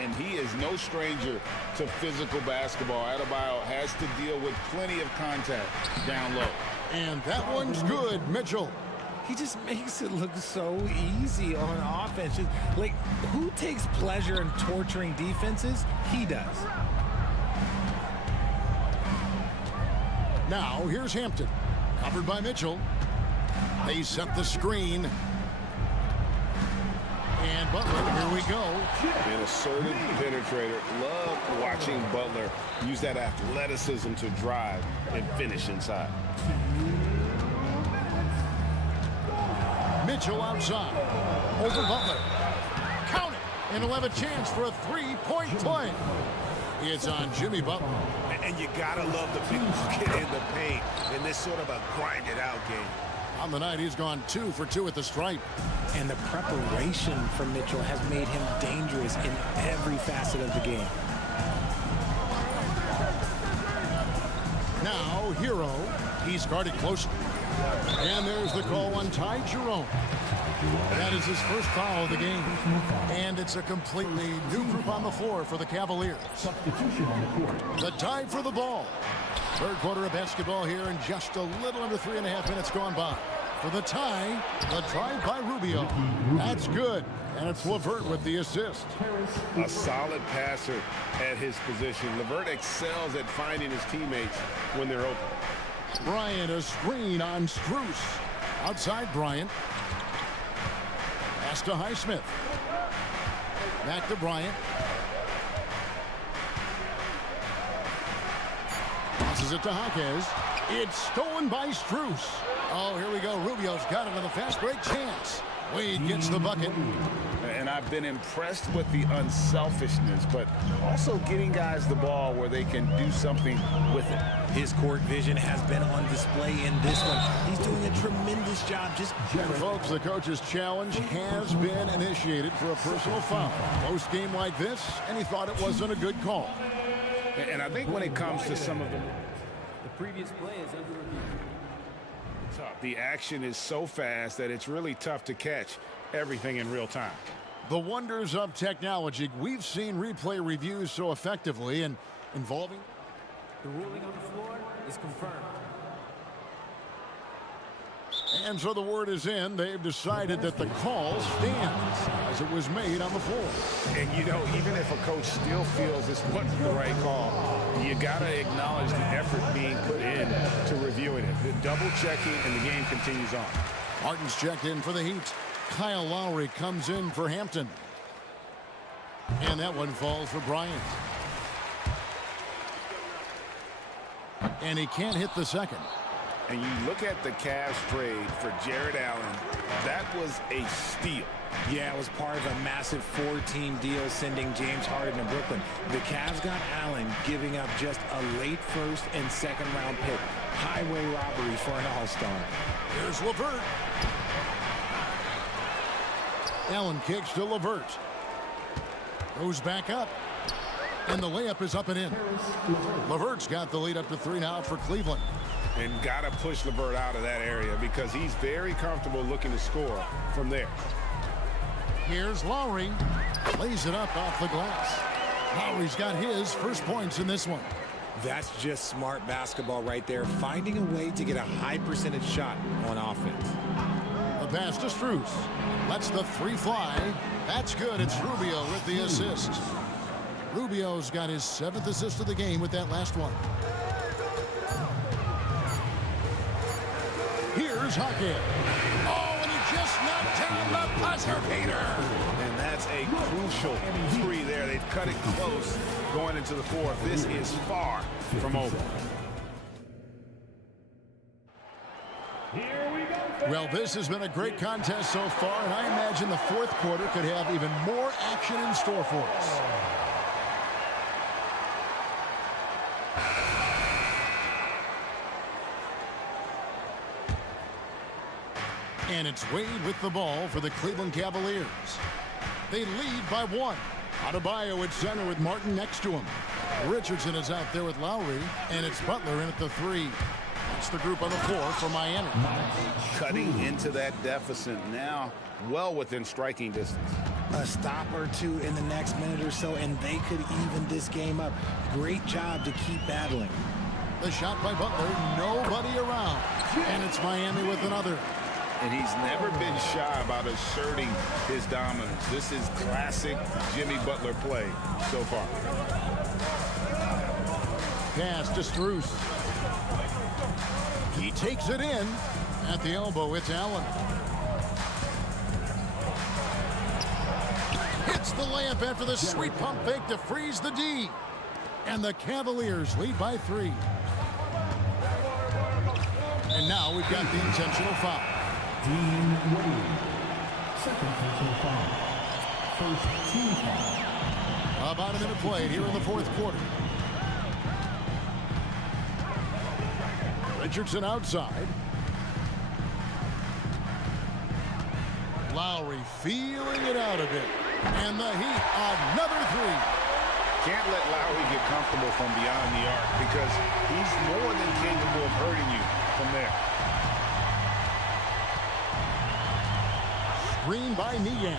And he is no stranger to physical basketball. Adebayo has to deal with plenty of contact down low. And that one's good, Mitchell. He just makes it look so easy on offense. Like, who takes pleasure in torturing defenses? He does. Now, here's Hampton. Covered by Mitchell. They set the screen. And Butler, here we go. An assertive penetrator. Love watching Butler use that athleticism to drive and finish inside. Mitchell outside. Over Butler. Count it. And he'll have a chance for a three-point play. It's on Jimmy Butler. And you gotta love the big bucket in the paint in this sort of a grind-it-out game. On the night, he's gone 2 for 2 at the stripe. And the preparation from Mitchell has made him dangerous in every facet of the game. Now, Hero. He's guarded closely. And there's the call on Ty Jerome. That is his first foul of the game. And it's a completely new group on the floor for the Cavaliers. Substitution on the court. The tie for the ball. Third quarter of basketball here, and just a little under 3.5 minutes gone by. For the tie, the drive by Rubio. That's good. And it's LeVert with the assist. A solid passer at his position. LeVert excels at finding his teammates when they're open. Bryant, a screen on Strus. Outside Bryant. Pass to Highsmith. Back to Bryant. Passes it to Jaquez. It's stolen by Strus. Oh, here we go. Rubio's got it on the fast break chance. Wade gets the bucket. And I've been impressed with the unselfishness, but also getting guys the ball where they can do something with it. His court vision has been on display in this one. He's doing a tremendous job. Folks, the coach's challenge has been initiated for a personal foul. Close game like this, and he thought it wasn't a good call. And I think when it comes to some of them, The previous play is under review. the action is so fast that it's really tough to catch everything in real time. The wonders of technology. We've seen replay reviews so effectively and involving. The ruling on the floor is confirmed. And so the word is in. They've decided that the call stands as it was made on the floor. And, you know, even if a coach still feels this wasn't the right call, you got to acknowledge the effort being put in to reviewing it. The double checking, and the game continues on. Martin's checked in for the Heat. Kyle Lowry comes in for Hampton. And that one falls for Bryant. And he can't hit the second. And you look at the Cavs trade for Jared Allen, that was a steal. Yeah, it was part of a massive 4-team deal sending James Harden to Brooklyn. The Cavs got Allen, giving up just a late first and second round pick. Highway robbery for an all-star. Here's LeVert. Allen kicks to LeVert. Goes back up. And the layup is up and in. LeVert's got the lead up to 3 now for Cleveland. And got to push LeVert out of that area because he's very comfortable looking to score from there. Here's Lowry. Lays it up off the glass. Lowry's got his first points in this one. That's just smart basketball right there, finding a way to get a high percentage shot on offense. A pass to Strus. Lets the 3 fly. That's good. It's Rubio with the assist. Rubio's got his 7th assist of the game with that last one. Here's Jaquez. Oh, and he just knocked down the buzzer beater. And that's a crucial 3 there. They've cut it close going into the 4th. This is far from over. Well, this has been a great contest so far, and I imagine the 4th quarter could have even more action in store for us. And it's Wade with the ball for the Cleveland Cavaliers. They lead by 1. Adebayo at center with Martin next to him. Richardson is out there with Lowry, and it's Butler in at the 3. It's the group on the floor for Miami. Cutting into that deficit now, well within striking distance. A stop or two in the next minute or so, and they could even this game up. Great job to keep battling. The shot by Butler, nobody around. And it's Miami with another. And he's never been shy about asserting his dominance. This is classic Jimmy Butler play so far. Pass to Strus. He takes it in. At the elbow, it's Allen. Hits the layup after the sweet pump fake to freeze the D. And the Cavaliers lead by 3. And now we've got the intentional foul. Dean Wade. Second intentional foul. First team foul. About a minute played here in the 4th quarter. Richardson outside. Lowry feeling it out a bit. And the Heat, another 3. Can't let Lowry get comfortable from beyond the arc because he's more than capable of hurting you from there. Screen by Niang.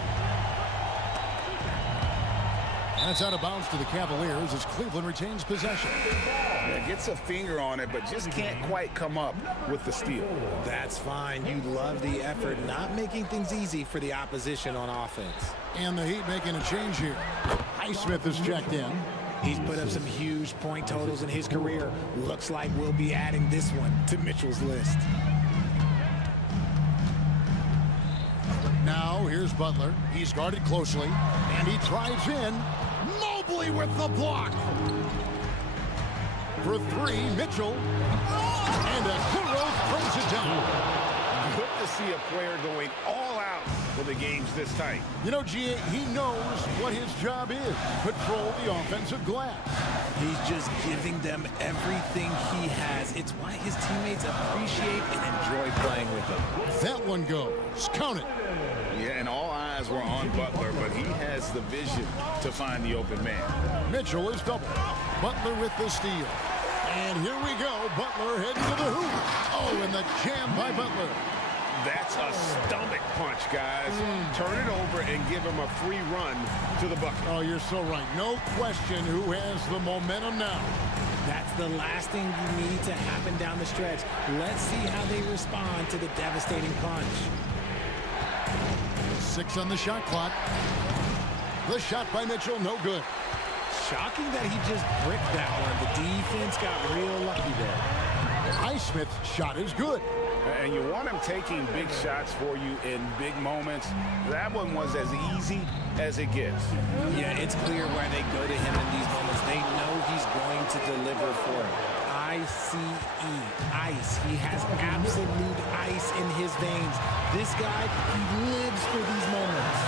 And it's out of bounds to the Cavaliers as Cleveland retains possession. Yeah, gets a finger on it, but just can't quite come up with the steal. That's fine. You love the effort, not making things easy for the opposition on offense. And the Heat making a change here. Highsmith is checked in. He's put up some huge point totals in his career. Looks like we'll be adding this one to Mitchell's list. Now here's Butler. He's guarded closely, and he drives in. Mobley with the block. For 3, Mitchell. And Akuro throws it down. Good to see a player going all out when the game's this tight. You know, G.A., he knows what his job is. Patrol the offensive glass. He's just giving them everything he has. It's why his teammates appreciate and enjoy playing with him. That one goes. Count it. Yeah, and all eyes were on Butler, but he has the vision to find the open man. Mitchell is double. Butler with the steal. And here we go. Butler heading to the hoop. Oh, and the jam by Butler. That's a stomach punch, guys. Turn it over and give him a free run to the bucket. Oh, you're so right. No question who has the momentum now. That's the last thing you need to happen down the stretch. Let's see how they respond to the devastating punch. 6 on the shot clock. The shot by Mitchell, no good. Shocking that he just bricked that one. The defense got real lucky there. Highsmith's shot is good. And you want him taking big shots for you in big moments. That one was as easy as it gets. Yeah, it's clear why they go to him in these moments. They know he's going to deliver for them. I-C-E, ice. He has absolute ice in his veins. This guy, he lives for these moments.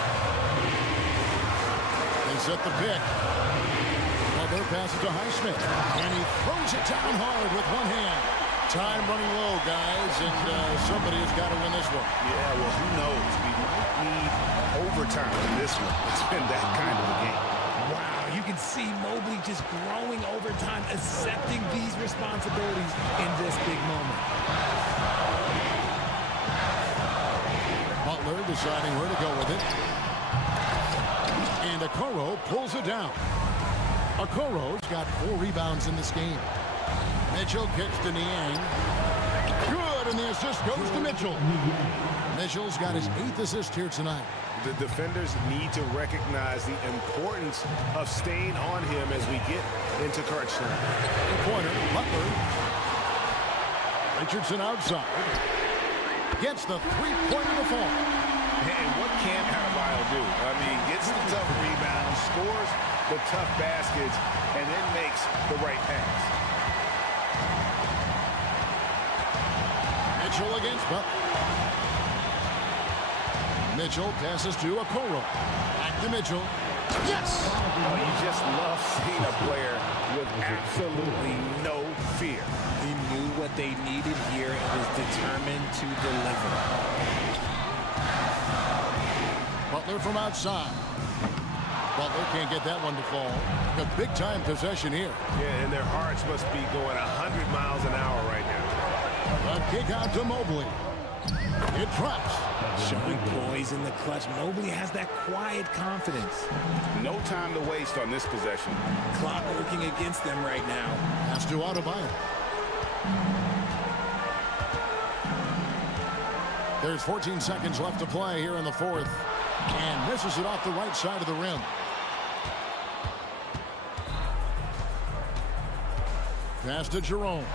They set the pick. Butler passes to Highsmith. And he throws it down hard with one hand. Time running low, guys, and somebody has got to win this one. Yeah, well, who knows? We might need overtime in this one. It's been that kind of a game. Wow, you can see Mobley just growing over time, accepting these responsibilities in this big moment. Butler deciding where to go with it. And Akuro pulls it down. Okuro's got 4 rebounds in this game. Mitchell kicks to Niang. Good, and the assist goes to Mitchell. Mitchell's got his 8th assist here tonight. The defenders need to recognize the importance of staying on him as we get into crunch time. The corner, Butler. Richardson outside. Gets the 3-pointer to fall. And what can Adebayo do? I mean, gets the tough rebounds, scores the tough baskets, and then makes the right pass. Mitchell against Butler. Mitchell passes to Akuro. Back to Mitchell. Yes! Oh, you just love seeing a player with absolutely no fear. He knew what they needed here and was determined to deliver. Butler from outside. Butler can't get that one to fall. A big-time possession here. Yeah, and their hearts must be going 100 miles an hour right now. A kick out to Mobley. It drops. Showing poise in the clutch. Mobley has that quiet confidence. No time to waste on this possession. Clock working against them right now. Pass to Adebayo. There's 14 seconds left to play here in the fourth. And misses it off the right side of the rim. Pass to Jerome.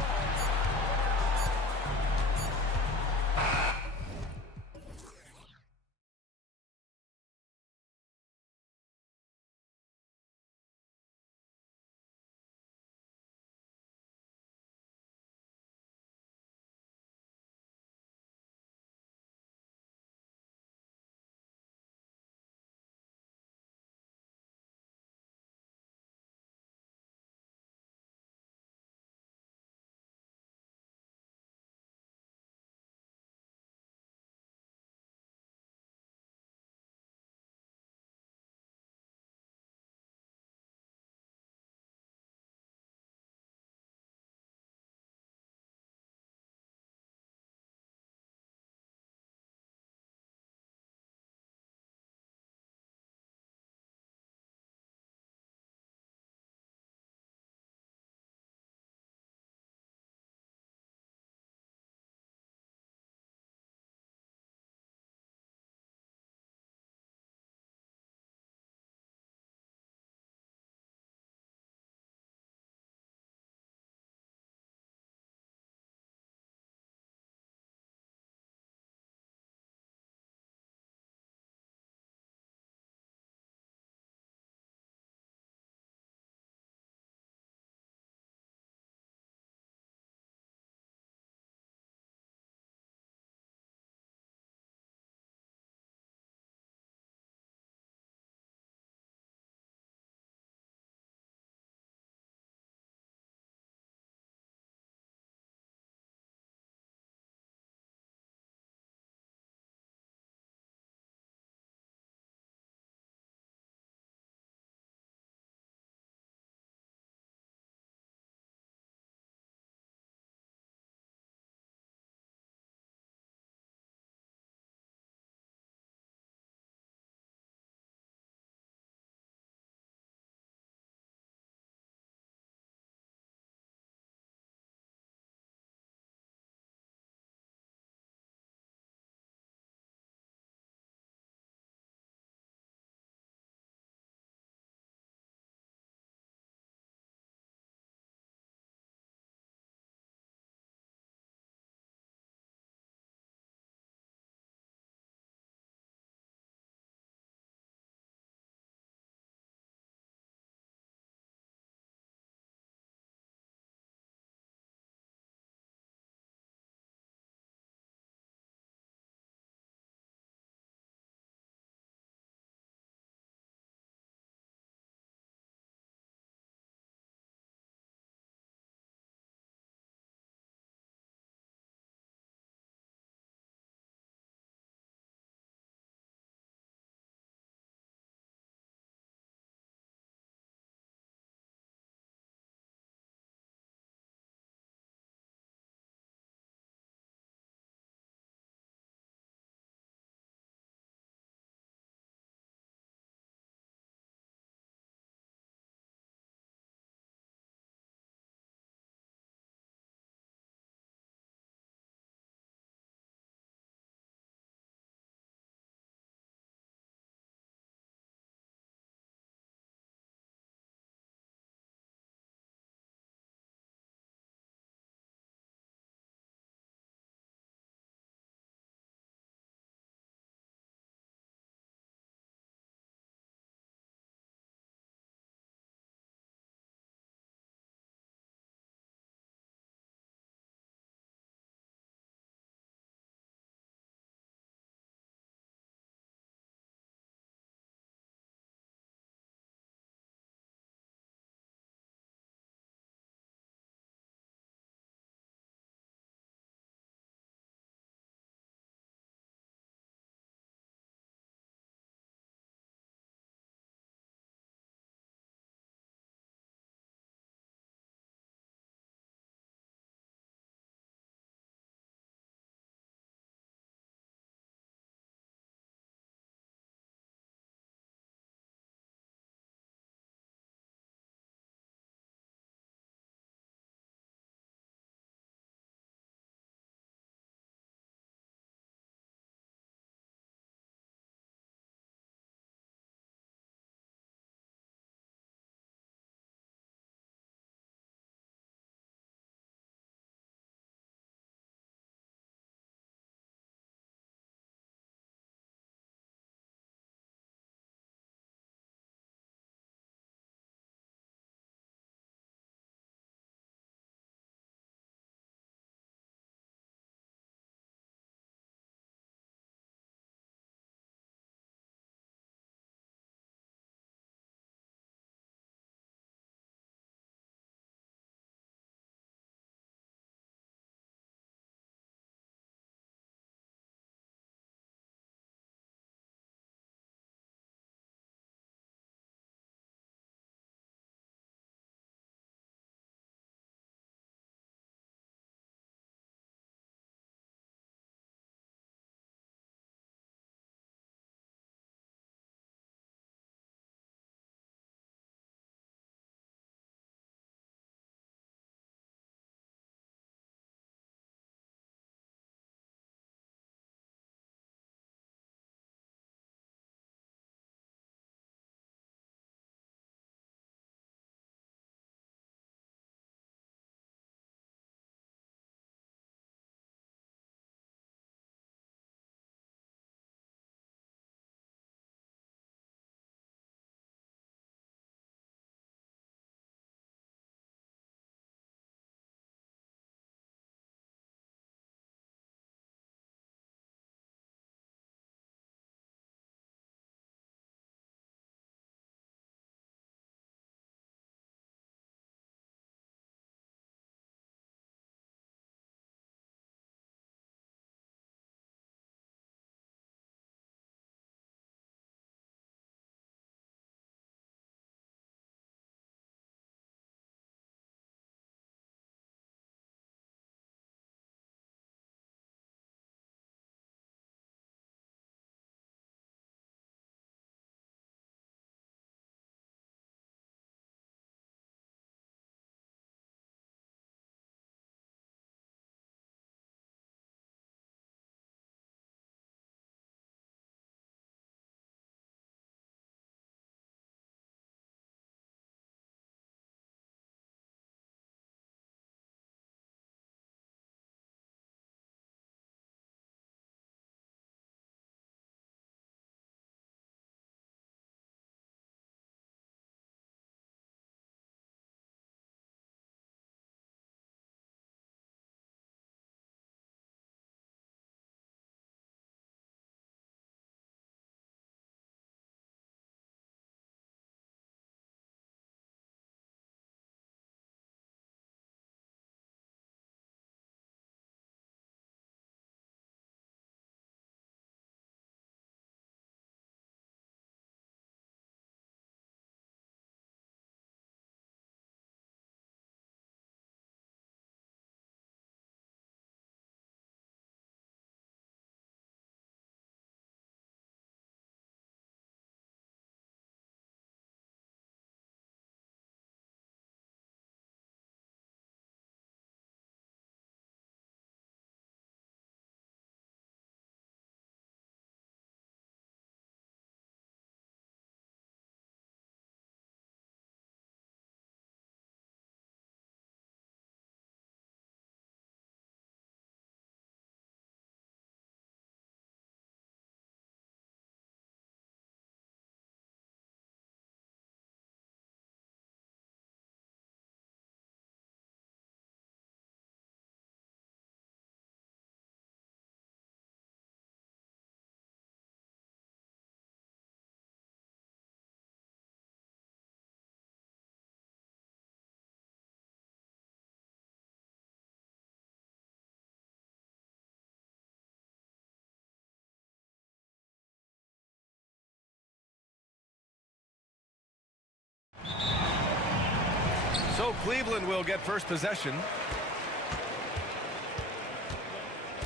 So Cleveland will get first possession.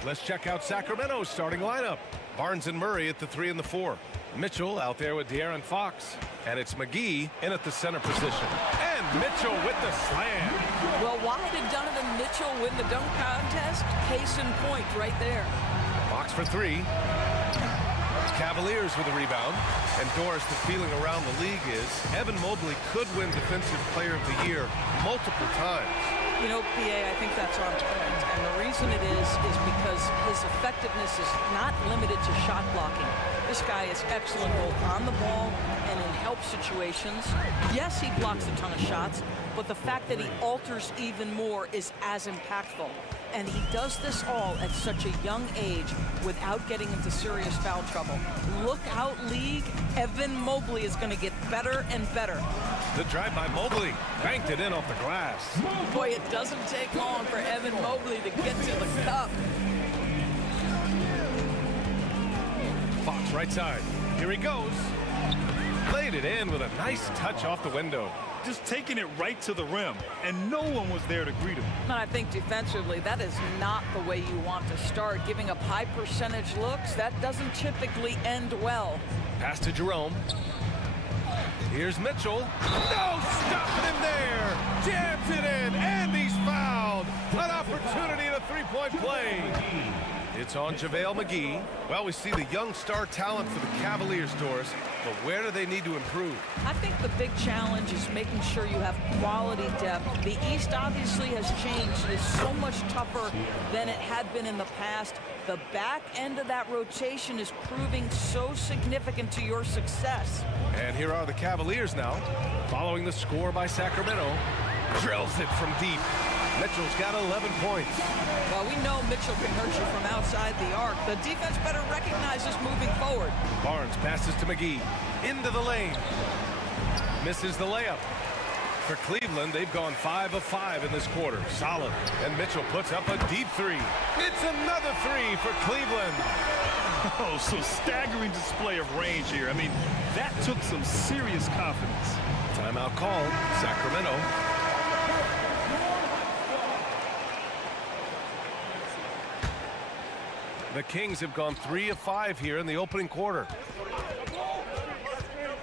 Let's check out Sacramento's starting lineup. Barnes and Murray at the 3 and the 4. Mitchell out there with De'Aaron Fox. And it's McGee in at the center position. And Mitchell with the slam. Well, why did Donovan Mitchell win the dunk contest? Case in point right there. Fox for 3. Cavaliers with a rebound. And Doris, the feeling around the league is Evan Mobley could win Defensive Player of the Year multiple times. You know, PA, I think that's on point. And the reason it is because his effectiveness is not limited to shot blocking. This guy is excellent both on the ball and in help situations. Yes, he blocks a ton of shots, but the fact that he alters even more is as impactful. And he does this all at such a young age without getting into serious foul trouble. Look out, league. Evan Mobley is going to get better and better. The drive by Mobley. Banked it in off the glass. Boy, it doesn't take long for Evan Mobley to get to the cup. Fox right side. Here he goes. Played it in with a nice touch off the window. Just taking it right to the rim, and no one was there to greet him. And I think defensively, that is not the way you want to start. Giving up high percentage looks, that doesn't typically end well. Pass to Jerome. Here's Mitchell. No, stopping him there. Jams it in, and he's fouled. An opportunity in a three-point play. It's on JaVale McGee. Well, we see the young star talent for the Cavaliers, Doris, but where do they need to improve? I think the big challenge is making sure you have quality depth. The East obviously has changed. It is so much tougher than it had been in the past. The back end of that rotation is proving so significant to your success. And here are the Cavaliers now, following the score by Sacramento. Drills it from deep. Mitchell's got 11 points. Well, we know Mitchell can hurt you from outside the arc. The defense better recognize this moving forward. Barnes passes to McGee. Into the lane. Misses the layup. For Cleveland, they've gone 5 of 5 in this quarter. Solid. And Mitchell puts up a deep 3. It's another 3 for Cleveland. Oh, so staggering display of range here. I mean, that took some serious confidence. Timeout called. Sacramento. The Kings have gone 3 of 5 here in the opening quarter.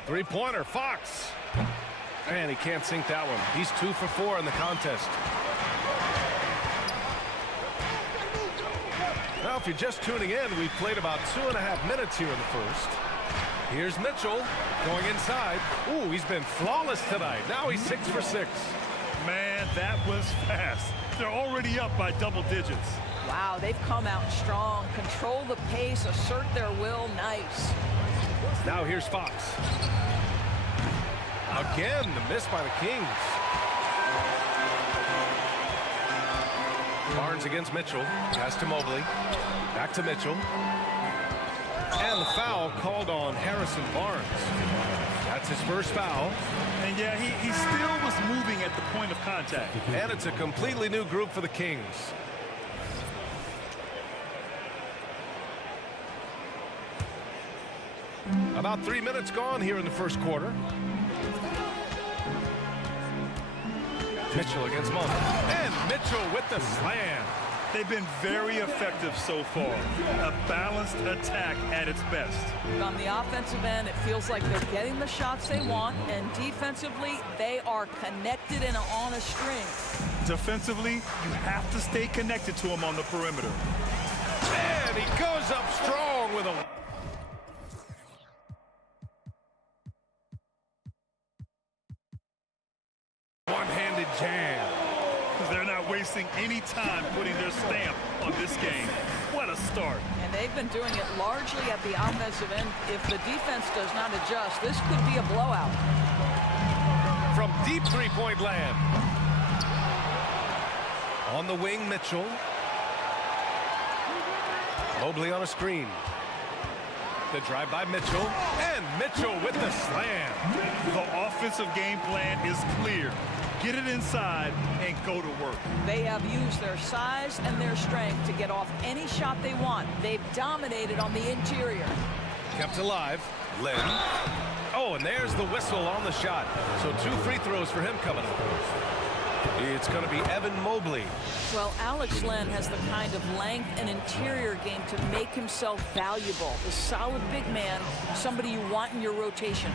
Three-pointer, Fox. And he can't sink that one. He's 2 for 4 in the contest. Now, if you're just tuning in, we've played about 2.5 minutes here in the first. Here's Mitchell going inside. Ooh, he's been flawless tonight. Now he's 6 for 6. Man, that was fast. They're already up by double digits. Wow, they've come out strong. Control the pace, assert their will. Nice. Now here's Fox. Again, the miss by the Kings. Barnes against Mitchell. Pass to Mobley. Back to Mitchell. And the foul called on Harrison Barnes. That's his first foul. And yeah, he still was moving at the point of contact. And it's a completely new group for the Kings. About 3 minutes gone here in the first quarter. Mitchell against Mullen. And Mitchell with the slam. They've been very effective so far. A balanced attack at its best. On the offensive end, it feels like they're getting the shots they want, and defensively, they are connected and on a string. Defensively, you have to stay connected to him on the perimeter. And he goes up strong with a... one-handed jam. They're not wasting any time putting their stamp on this game. What a start. And they've been doing it largely at the offensive end. If the defense does not adjust, this could be a blowout. From deep three-point land. On the wing, Mitchell. Mobley on a screen. The drive by Mitchell. And Mitchell with the slam. The offensive game plan is clear. Get it inside and go to work. They have used their size and their strength to get off any shot they want. They've dominated on the interior. Kept alive. Lynn. Oh, and there's the whistle on the shot. So 2 free throws for him coming up. It's going to be Evan Mobley. Well, Alex Len has the kind of length and interior game to make himself valuable. A solid big man, somebody you want in your rotation.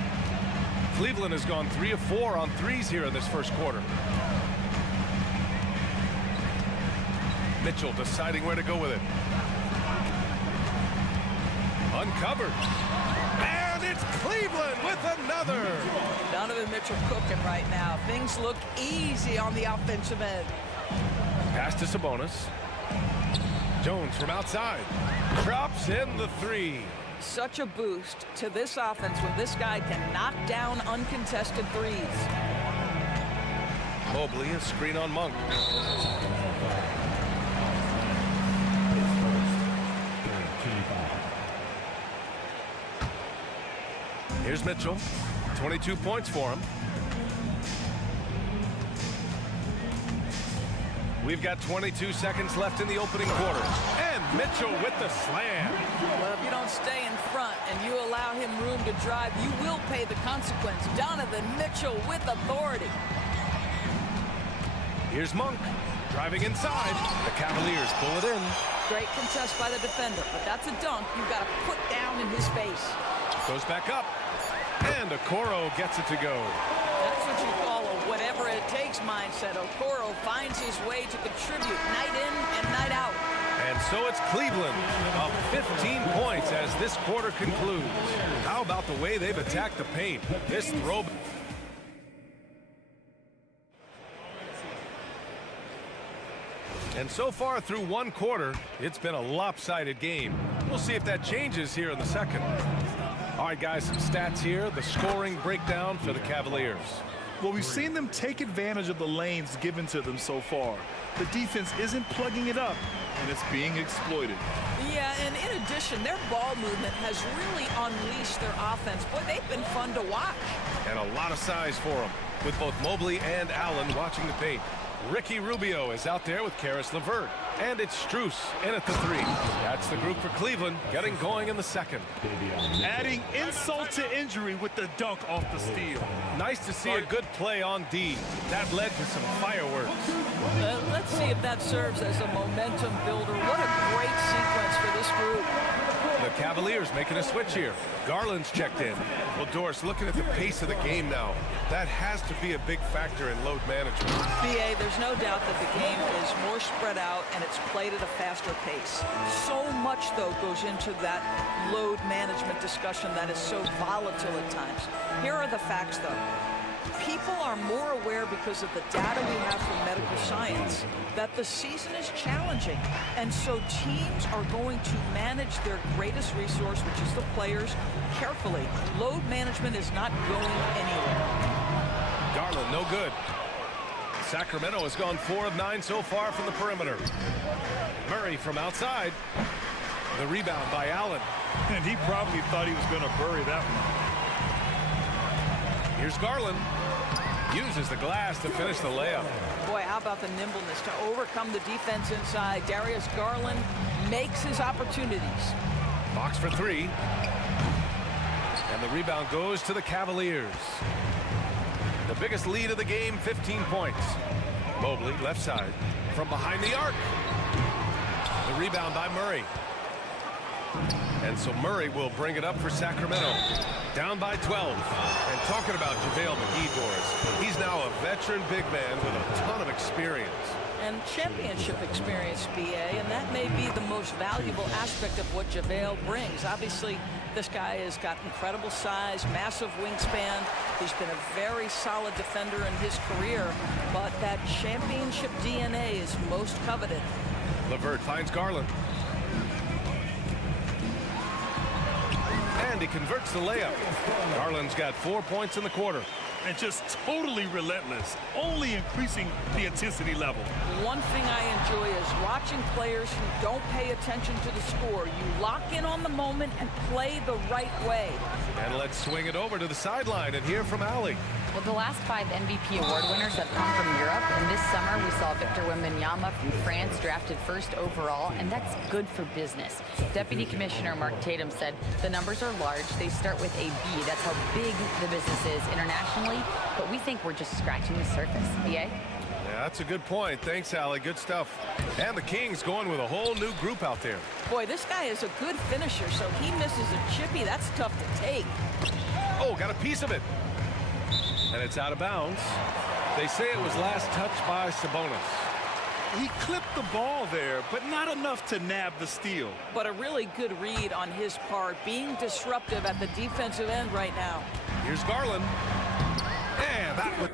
Cleveland has gone 3 of 4 on threes here in this first quarter. Mitchell deciding where to go with it. Uncovered. And it's Cleveland with another. Donovan Mitchell cooking right now. Things look easy on the offensive end. Pass to Sabonis. Jones from outside. Drops in the three. Such a boost to this offense when this guy can knock down uncontested threes. Mobley, a screen on Monk. Here's Mitchell. 22 points for him. We've got 22 seconds left in the opening quarter. And Mitchell with the slam. Well, if you don't stay in front and you allow him room to drive, you will pay the consequence. Donovan Mitchell with authority. Here's Monk driving inside. The Cavaliers pull it in. Great contest by the defender, but that's a dunk you've got to put down in his face. Goes back up. And Okoro gets it to go. That's what you call a whatever it takes mindset. Okoro finds his way to contribute night in and night out. And so it's Cleveland up 15 points as this quarter concludes. How about the way they've attacked the paint? This throw. And so far through one quarter, it's been a lopsided game. We'll see if that changes here in the second. All right, guys, some stats here. The scoring breakdown for the Cavaliers. Well, we've seen them take advantage of the lanes given to them so far. The defense isn't plugging it up, and it's being exploited. Yeah, and in addition, their ball movement has really unleashed their offense. Boy, they've been fun to watch. And a lot of size for them, with both Mobley and Allen watching the paint. Ricky Rubio is out there with Karis LeVert. And it's Strus in at the three. That's the group for Cleveland getting going in the second. Adding insult to injury with the dunk off the steal. Nice to see a good play on D. That led to some fireworks. Let's see if that serves as a momentum builder. What a great sequence for this group. The Cavaliers making a switch here. Garland's checked in. Well, Doris, looking at the pace of the game now, that has to be a big factor in load management. BA, there's no doubt that the game is more spread out and it's played at a faster pace. So much, though, goes into that load management discussion that is so volatile at times. Here are the facts, though. People are more aware because of the data we have from medical science that the season is challenging. And so teams are going to manage their greatest resource, which is the players, carefully. Load management is not going anywhere. Garland, no good. Sacramento has gone 4 of 9 so far from the perimeter. Murray from outside. The rebound by Allen. And he probably thought he was going to bury that one. Here's Garland. Uses the glass to finish the layup. Boy, how about the nimbleness to overcome the defense inside. Darius Garland makes his opportunities. Box for three. And the rebound goes to the Cavaliers. The biggest lead of the game, 15 points. Mobley, left side, from behind the arc. The rebound by Murray. And so Murray will bring it up for Sacramento. Down by 12. And talking about JaVale McGee, Doris, he's now a veteran big man with a ton of experience. And championship experience, BA, and that may be the most valuable aspect of what JaVale brings. Obviously, this guy has got incredible size, massive wingspan. He's been a very solid defender in his career, but that championship DNA is most coveted. LeVert finds Garland. And he converts the layup. Garland's got 4 points in the quarter. And just totally relentless, only increasing the intensity level. One thing I enjoy is watching players who don't pay attention to the score. You lock in on the moment and play the right way. And let's swing it over to the sideline and hear from Ali. Well, the last 5 MVP award winners have come from Europe, and this summer we saw Victor Wembanyama from France drafted first overall, and that's good for business. Deputy Commissioner Mark Tatum said the numbers are large. They start with a B. That's how big the business is internationally, but we think we're just scratching the surface. BA? Yeah, that's a good point. Thanks, Allie. Good stuff. And the Kings going with a whole new group out there. Boy, this guy is a good finisher, so he misses a chippy. That's tough to take. Oh, got a piece of it. And it's out of bounds. They say it was last touched by Sabonis. He clipped the ball there, but not enough to nab the steal. But a really good read on his part, being disruptive at the defensive end right now. Here's Garland. And that would...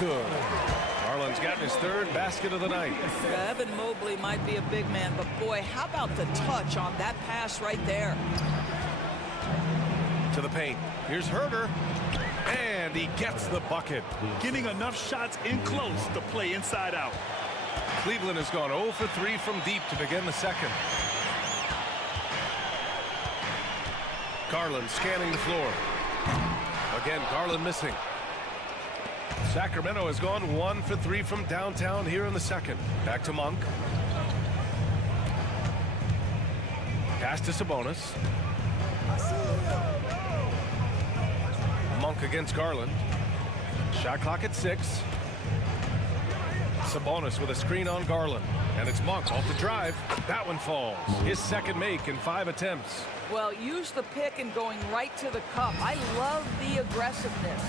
Good. Garland's gotten his third basket of the night. Yeah, Evan Mobley might be a big man, but boy, how about the touch on that pass right there? To the paint. Here's Herder. And he gets the bucket. Getting enough shots in close to play inside out. Cleveland has gone 0 for 3 from deep to begin the second. Garland scanning the floor. Again, Garland missing. Sacramento has gone 1 for 3 from downtown here in the second. Back to Monk. Pass to Sabonis. Monk against Garland. Shot clock at 6. Sabonis with a screen on Garland. And it's Monk off the drive. That one falls. His second make in 5 attempts. Well, use the pick and going right to the cup. I love the aggressiveness.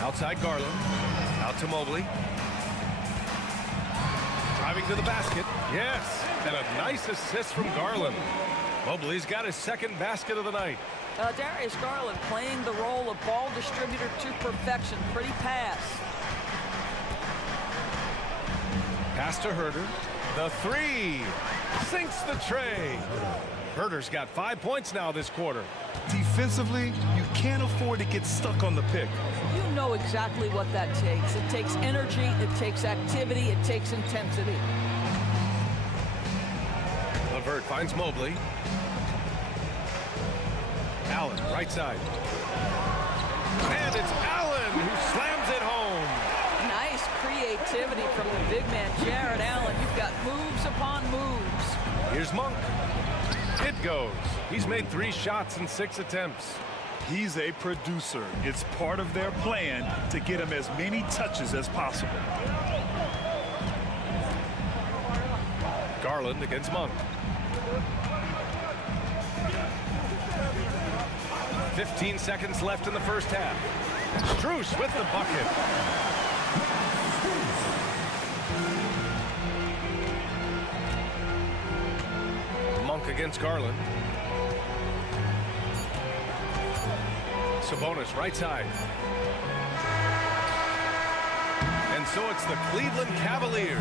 Outside Garland. Out to Mobley. Driving to the basket. Yes. And a nice assist from Garland. Mobley's got his second basket of the night. Darius Garland playing the role of ball distributor to perfection. Pretty pass. Pass to Herder. The three. Sinks the tray. Herder's got 5 points now this quarter. Defensively, you can't afford to get stuck on the pick. You know exactly what that takes. It takes energy, it takes activity, it takes intensity. LeVert finds Mobley. Allen, right side. And it's Allen who slams it home. Nice creativity from the big man, Jared Allen. You've got moves upon moves. Here's Monk. It goes. He's made 3 shots in 6 attempts. He's a producer. It's part of their plan to get him as many touches as possible. Garland against Monk. 15 seconds left in the first half. Strus with the bucket. Monk against Garland. Sabonis right side. And so it's the Cleveland Cavaliers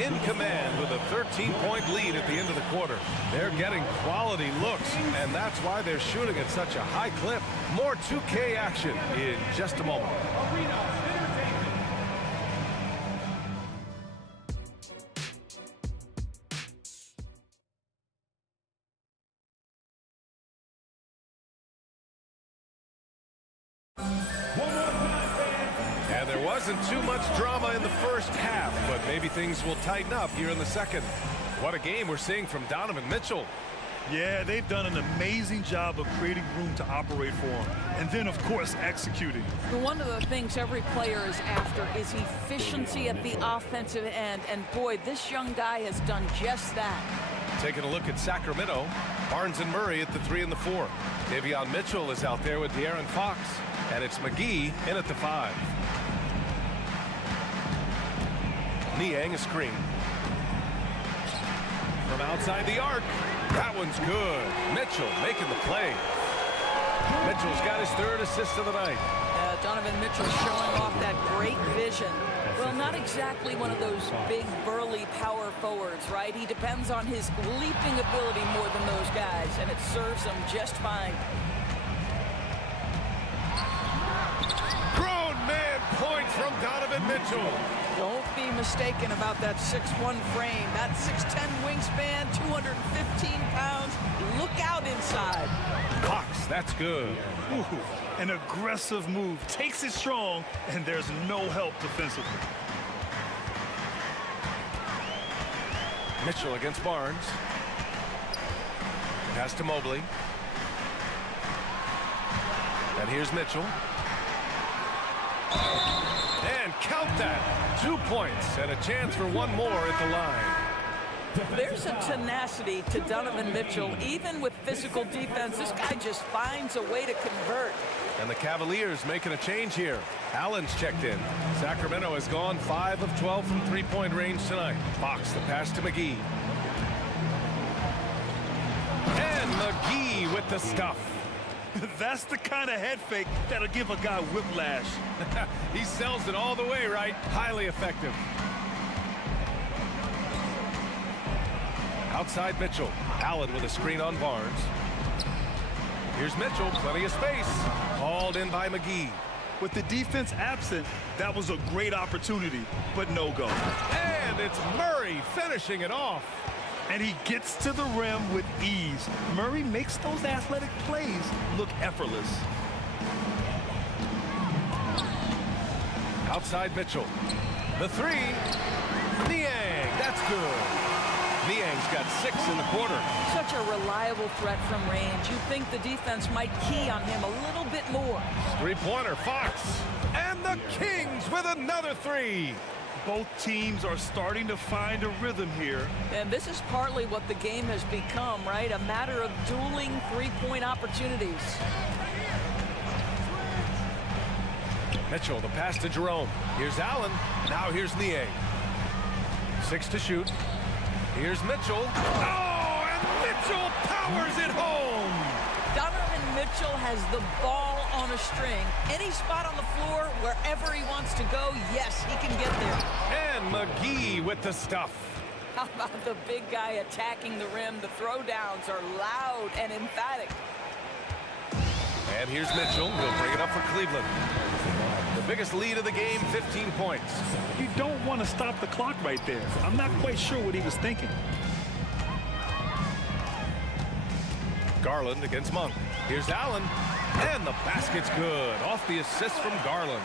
in command with a 13-point lead at the end of the quarter. They're getting quality looks, and that's why they're shooting at such a high clip. More 2K action in just a moment. And there wasn't too much drama in the first half, but maybe things will tighten up here in the second. What a game we're seeing from Donovan Mitchell. Yeah, they've done an amazing job of creating room to operate for him. And then, of course, executing. One of the things every player is after is efficiency at the offensive end. And boy, this young guy has done just that. Taking a look at Sacramento, Barnes and Murray at the 3 and the 4. Davion Mitchell is out there with De'Aaron Fox. And it's McGee in at the 5. Niang a screen. From outside the arc. That one's good. Mitchell making the play. Mitchell's got his 3rd assist of the night. Donovan Mitchell showing off that great vision. Well, not exactly one of those big, burly power forwards, right? He depends on his leaping ability more than those guys, and it serves him just fine. Grown man point from Donovan Mitchell. Don't be mistaken about that 6'1" frame. That 6'10" wingspan, 215 pounds. Look out inside. Fox That's good. Ooh, an aggressive move. Takes it strong, and there's no help defensively. Mitchell against Barnes. Pass to Mobley. And here's Mitchell. And count that. 2 points and a chance for one more at the line. There's a tenacity to Donovan Mitchell. Even with physical defense, this guy just finds a way to convert. And the Cavaliers making a change here. Allen's checked in. Sacramento has gone 5 of 12 from three-point range tonight. Fox the pass to McGee. And McGee with the stuff. That's the kind of head fake that'll give a guy whiplash. He sells it all the way, right? Highly effective. Outside Mitchell. Allen with a screen on Barnes. Here's Mitchell, plenty of space. Hauled in by McGee. With the defense absent, that was a great opportunity, but no go. And it's Murray finishing it off. And he gets to the rim with ease. Murray makes those athletic plays look effortless. Outside Mitchell. The three. Niang, that's good. Niang's got 6 in the quarter. Such a reliable threat from range. You'd think the defense might key on him a little bit more. Three-pointer, Fox. And the Kings with another 3. Both teams are starting to find a rhythm here. And this is partly what the game has become, right? A matter of dueling three-point opportunities. Mitchell, the pass to Jerome. Here's Allen. Now here's Niang. 6 to shoot. Here's Mitchell. Oh, and Mitchell powers it home. Donovan Mitchell has the ball on a string. Any spot on the floor, wherever he wants to go, yes, he can get there. And McGee with the stuff. How about the big guy attacking the rim? The throwdowns are loud and emphatic. And here's Mitchell. He'll bring it up for Cleveland. The biggest lead of the game, 15 points. You don't want to stop the clock right there. I'm not quite sure what he was thinking. Garland against Monk. Here's Allen. And the basket's good. Off the assist from Garland.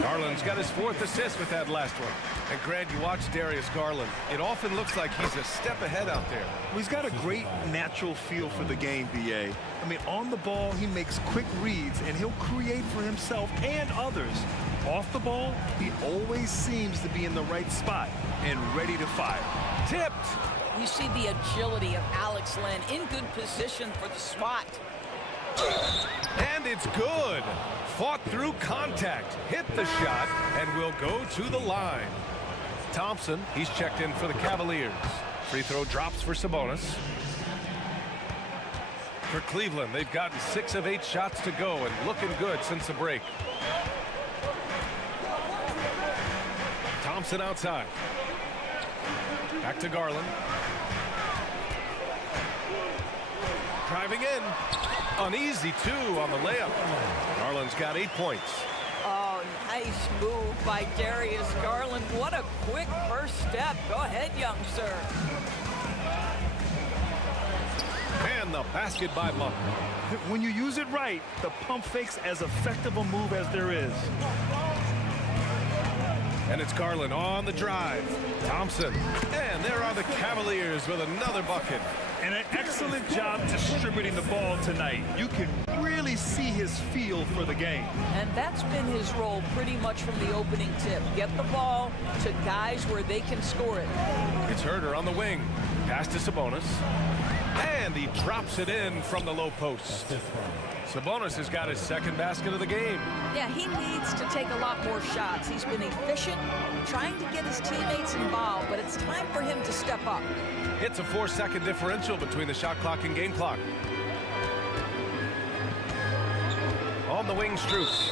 Garland's got his 4th assist with that last one. And Grant, you watch Darius Garland. It often looks like he's a step ahead out there. Well, he's got a great natural feel for the game, BA. I mean, on the ball, he makes quick reads, and he'll create for himself and others. Off the ball, he always seems to be in the right spot and ready to fire. Tipped. You see the agility of Alex Len in good position for the swat. And it's good. Fought through contact, hit the shot, and will go to the line. Thompson, he's checked in for the Cavaliers. Free throw drops for Sabonis. For Cleveland, they've gotten 6 of 8 shots to go and looking good since the break. Thompson outside. Back to Garland. Driving in. Uneasy, 2 on the layup. Garland's got 8 points. Oh, nice move by Darius Garland. What a quick first step. Go ahead, young sir. And the basket by Monk. When you use it right, the pump fake's as effective a move as there is. And it's Garland on the drive. Thompson. And there are the Cavaliers with another bucket. And an excellent job distributing the ball tonight. You can really see his feel for the game. And that's been his role pretty much from the opening tip. Get the ball to guys where they can score it. It's Herter on the wing. Pass to Sabonis. And he drops it in from the low post. Sabonis has got his 2nd basket of the game. Yeah, he needs to take a lot more shots. He's been efficient, trying to get his teammates involved, but it's time for him to step up. It's a 4-second differential between the shot clock and game clock. On the wing, Strus.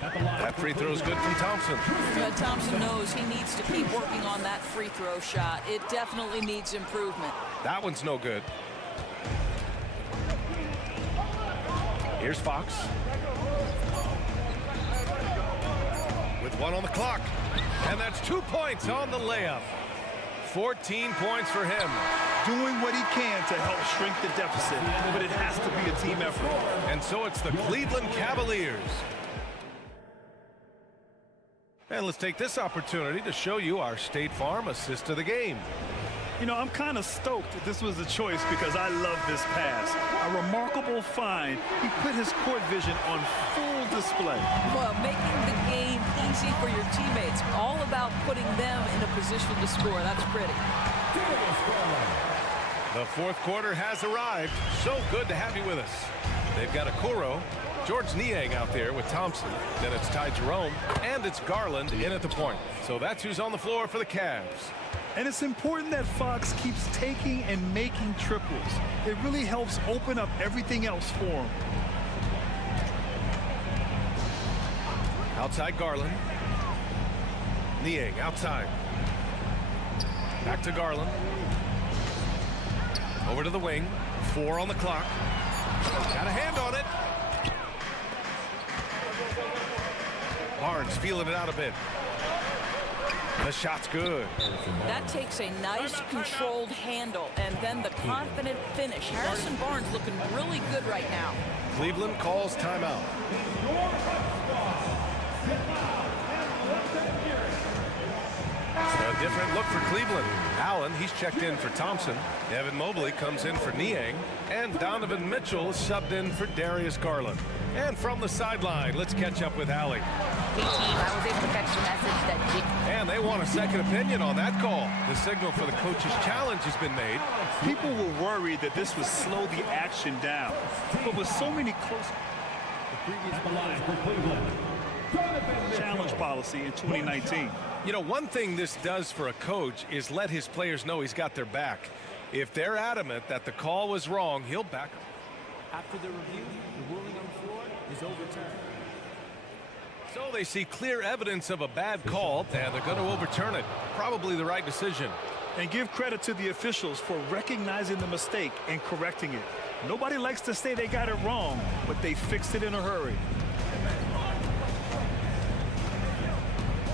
That free throw is good from Thompson. Thompson knows he needs to keep working on that free throw shot. It definitely needs improvement. That one's no good. Here's Fox. With 1 on the clock. And that's 2 points on the layup. 14 points for him. Doing what he can to help shrink the deficit, but it has to be a team effort. And so it's the Cleveland Cavaliers. And let's take this opportunity to show you our State Farm assist of the game. You know, I'm kind of stoked that this was a choice because I love this pass. A remarkable find. He put his court vision on full display. Well, making the game easy for your teammates. All about putting them in a position to score. That's pretty. The fourth quarter has arrived. So good to have you with us. They've got Okoro, George Niang out there with Thompson. Then it's Ty Jerome, and it's Garland in at the point. So that's who's on the floor for the Cavs. And it's important that Fox keeps taking and making triples. It really helps open up everything else for him. Outside Garland. Niang outside. Back to Garland. Over to the wing. 4 on the clock. Got a hand on it. Barnes feeling it out a bit. The shot's good. That takes a nice controlled handle and then the confident finish. Harrison Barnes looking really good right now. Cleveland calls timeout. A different look for Cleveland. Allen, he's checked in for Thompson. Evan Mobley comes in for Niang. And Donovan Mitchell is subbed in for Darius Garland. And from the sideline, let's catch up with Allie. Hey team, I was able to catch the message that And they want a second opinion on that call. The signal for the coach's challenge has been made. People were worried that this would slow the action down. But with so many close... The previous line for Cleveland. Challenge policy in 2019. You know, one thing this does for a coach is let his players know he's got their back. If they're adamant that the call was wrong, he'll back them. After the review, the ruling on the floor is overturned. So they see clear evidence of a bad call, and they're going to overturn it. Probably the right decision. And give credit to the officials for recognizing the mistake and correcting it. Nobody likes to say they got it wrong, but they fixed it in a hurry.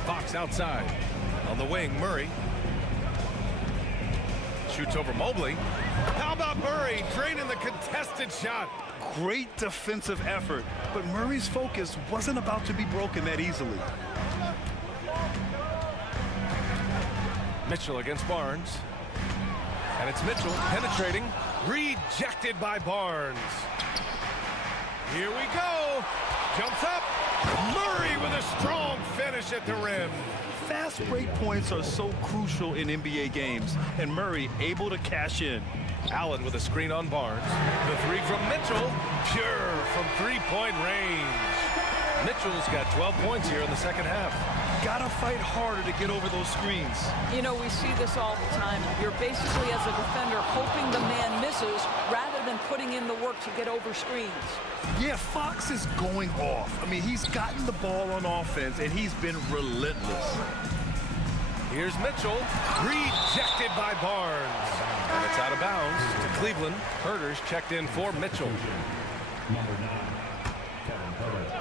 Fox outside. On the wing, Murray. Shoots over Mobley. How about Murray draining the contested shot? Great defensive effort, but Murray's focus wasn't about to be broken that easily. Mitchell against Barnes. And it's Mitchell penetrating. Rejected by Barnes. Here we go. Jumps up. Murray with a strong finish at the rim. Fast break points are so crucial in NBA games, and Murray able to cash in. Allen with a screen on Barnes. The three from Mitchell. Pure from three-point range. Mitchell's got 12 points here in the second half. Gotta fight harder to get over those screens. You know, we see this all the time. You're basically, as a defender, hoping the man misses rather than putting in the work to get over screens. Yeah, Fox is going off. I mean, he's gotten the ball on offense, and he's been relentless. Here's Mitchell. Rejected by Barnes. And it's out of bounds to Cleveland. Herter's checked in for Mitchell. Number 9, Kevin Herter.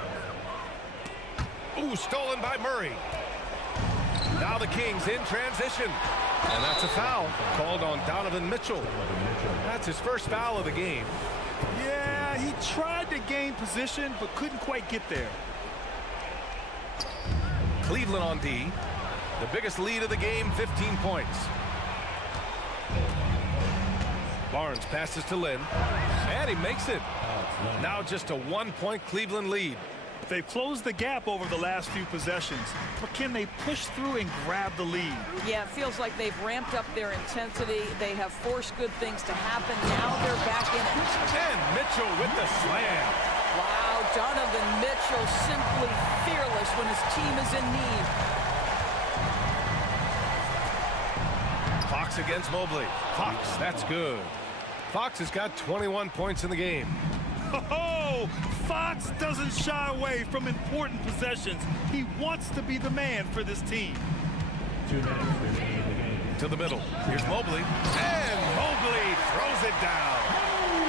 Ooh, stolen by Murray. Now the Kings in transition. And that's a foul called on Donovan Mitchell. That's his first foul of the game. Yeah, he tried to gain position, but couldn't quite get there. Cleveland on D. The biggest lead of the game, 15 points. Barnes passes to Lynn. And he makes it. Now just a 1-point Cleveland lead. They've closed the gap over the last few possessions, but can they push through and grab the lead? Yeah, it feels like they've ramped up their intensity. They have forced good things to happen. Now they're back in it. And Mitchell with the slam. Wow, Donovan Mitchell simply fearless when his team is in need. Fox against Mobley. Fox, that's good. Fox has got 21 points in the game. Oh, Fox doesn't shy away from important possessions. He wants to be the man for this team. 2 minutes remaining in the game. To the middle. Here's Mobley. And Mobley throws it down.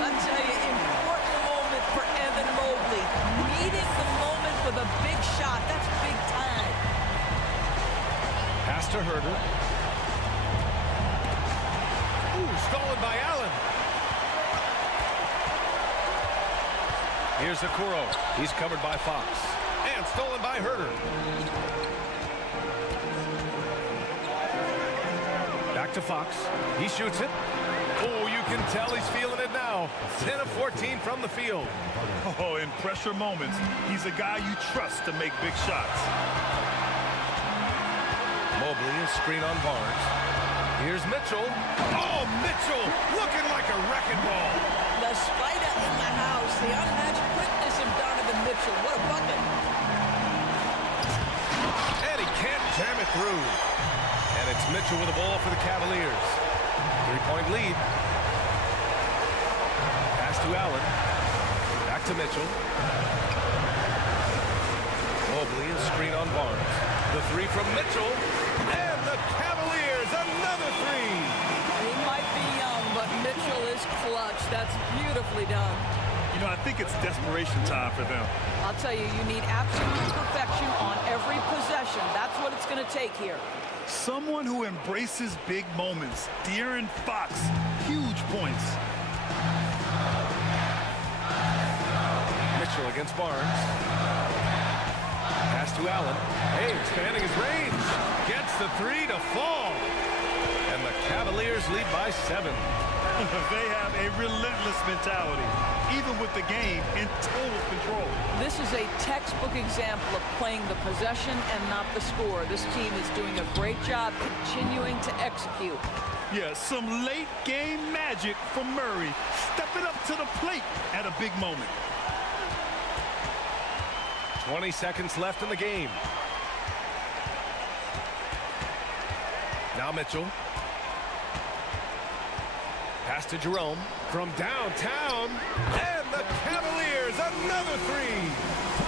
I'll tell you, important moment for Evan Mobley. Needing the moment with a big shot. That's big time. Pass to Herter. Here's Okoro. He's covered by Fox. And stolen by Herter. Back to Fox. He shoots it. Oh, you can tell he's feeling it now. 10 of 14 from the field. Oh, in pressure moments, he's a guy you trust to make big shots. Mobley is screen on Barnes. Here's Mitchell. Oh, Mitchell looking like a wrecking ball. The spider in the house, the unmatched quickness of Donovan Mitchell. What a bucket. And he can't jam it through. And it's Mitchell with the ball for the Cavaliers. 3-point lead. Pass to Allen. Back to Mitchell. Mobley is screen on Barnes. The three from Mitchell. And the Cavaliers, another three. He might be young, but Mitchell is clutch. That's beautifully done. You know, I think it's desperation time for them. I'll tell you, you need absolute perfection on every possession. That's what it's going to take here. Someone who embraces big moments. De'Aaron Fox, huge points. Mitchell against Barnes. Pass to Allen. Hey, expanding his range. Gets the three to fall. And the Cavaliers lead by 7. They have a relentless mentality, even with the game in total control. This is a textbook example of playing the possession and not the score. This team is doing a great job continuing to execute. Yeah, some late game magic from Murray, stepping up to the plate at a big moment. 20 seconds left in the game. Now Mitchell. Pass to Jerome from downtown. And the Cavaliers, another three.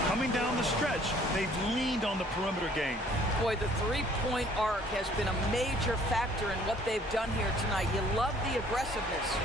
Coming down the stretch, they've leaned on the perimeter game. Boy, the three-point arc has been a major factor in what they've done here tonight. You love the aggressiveness.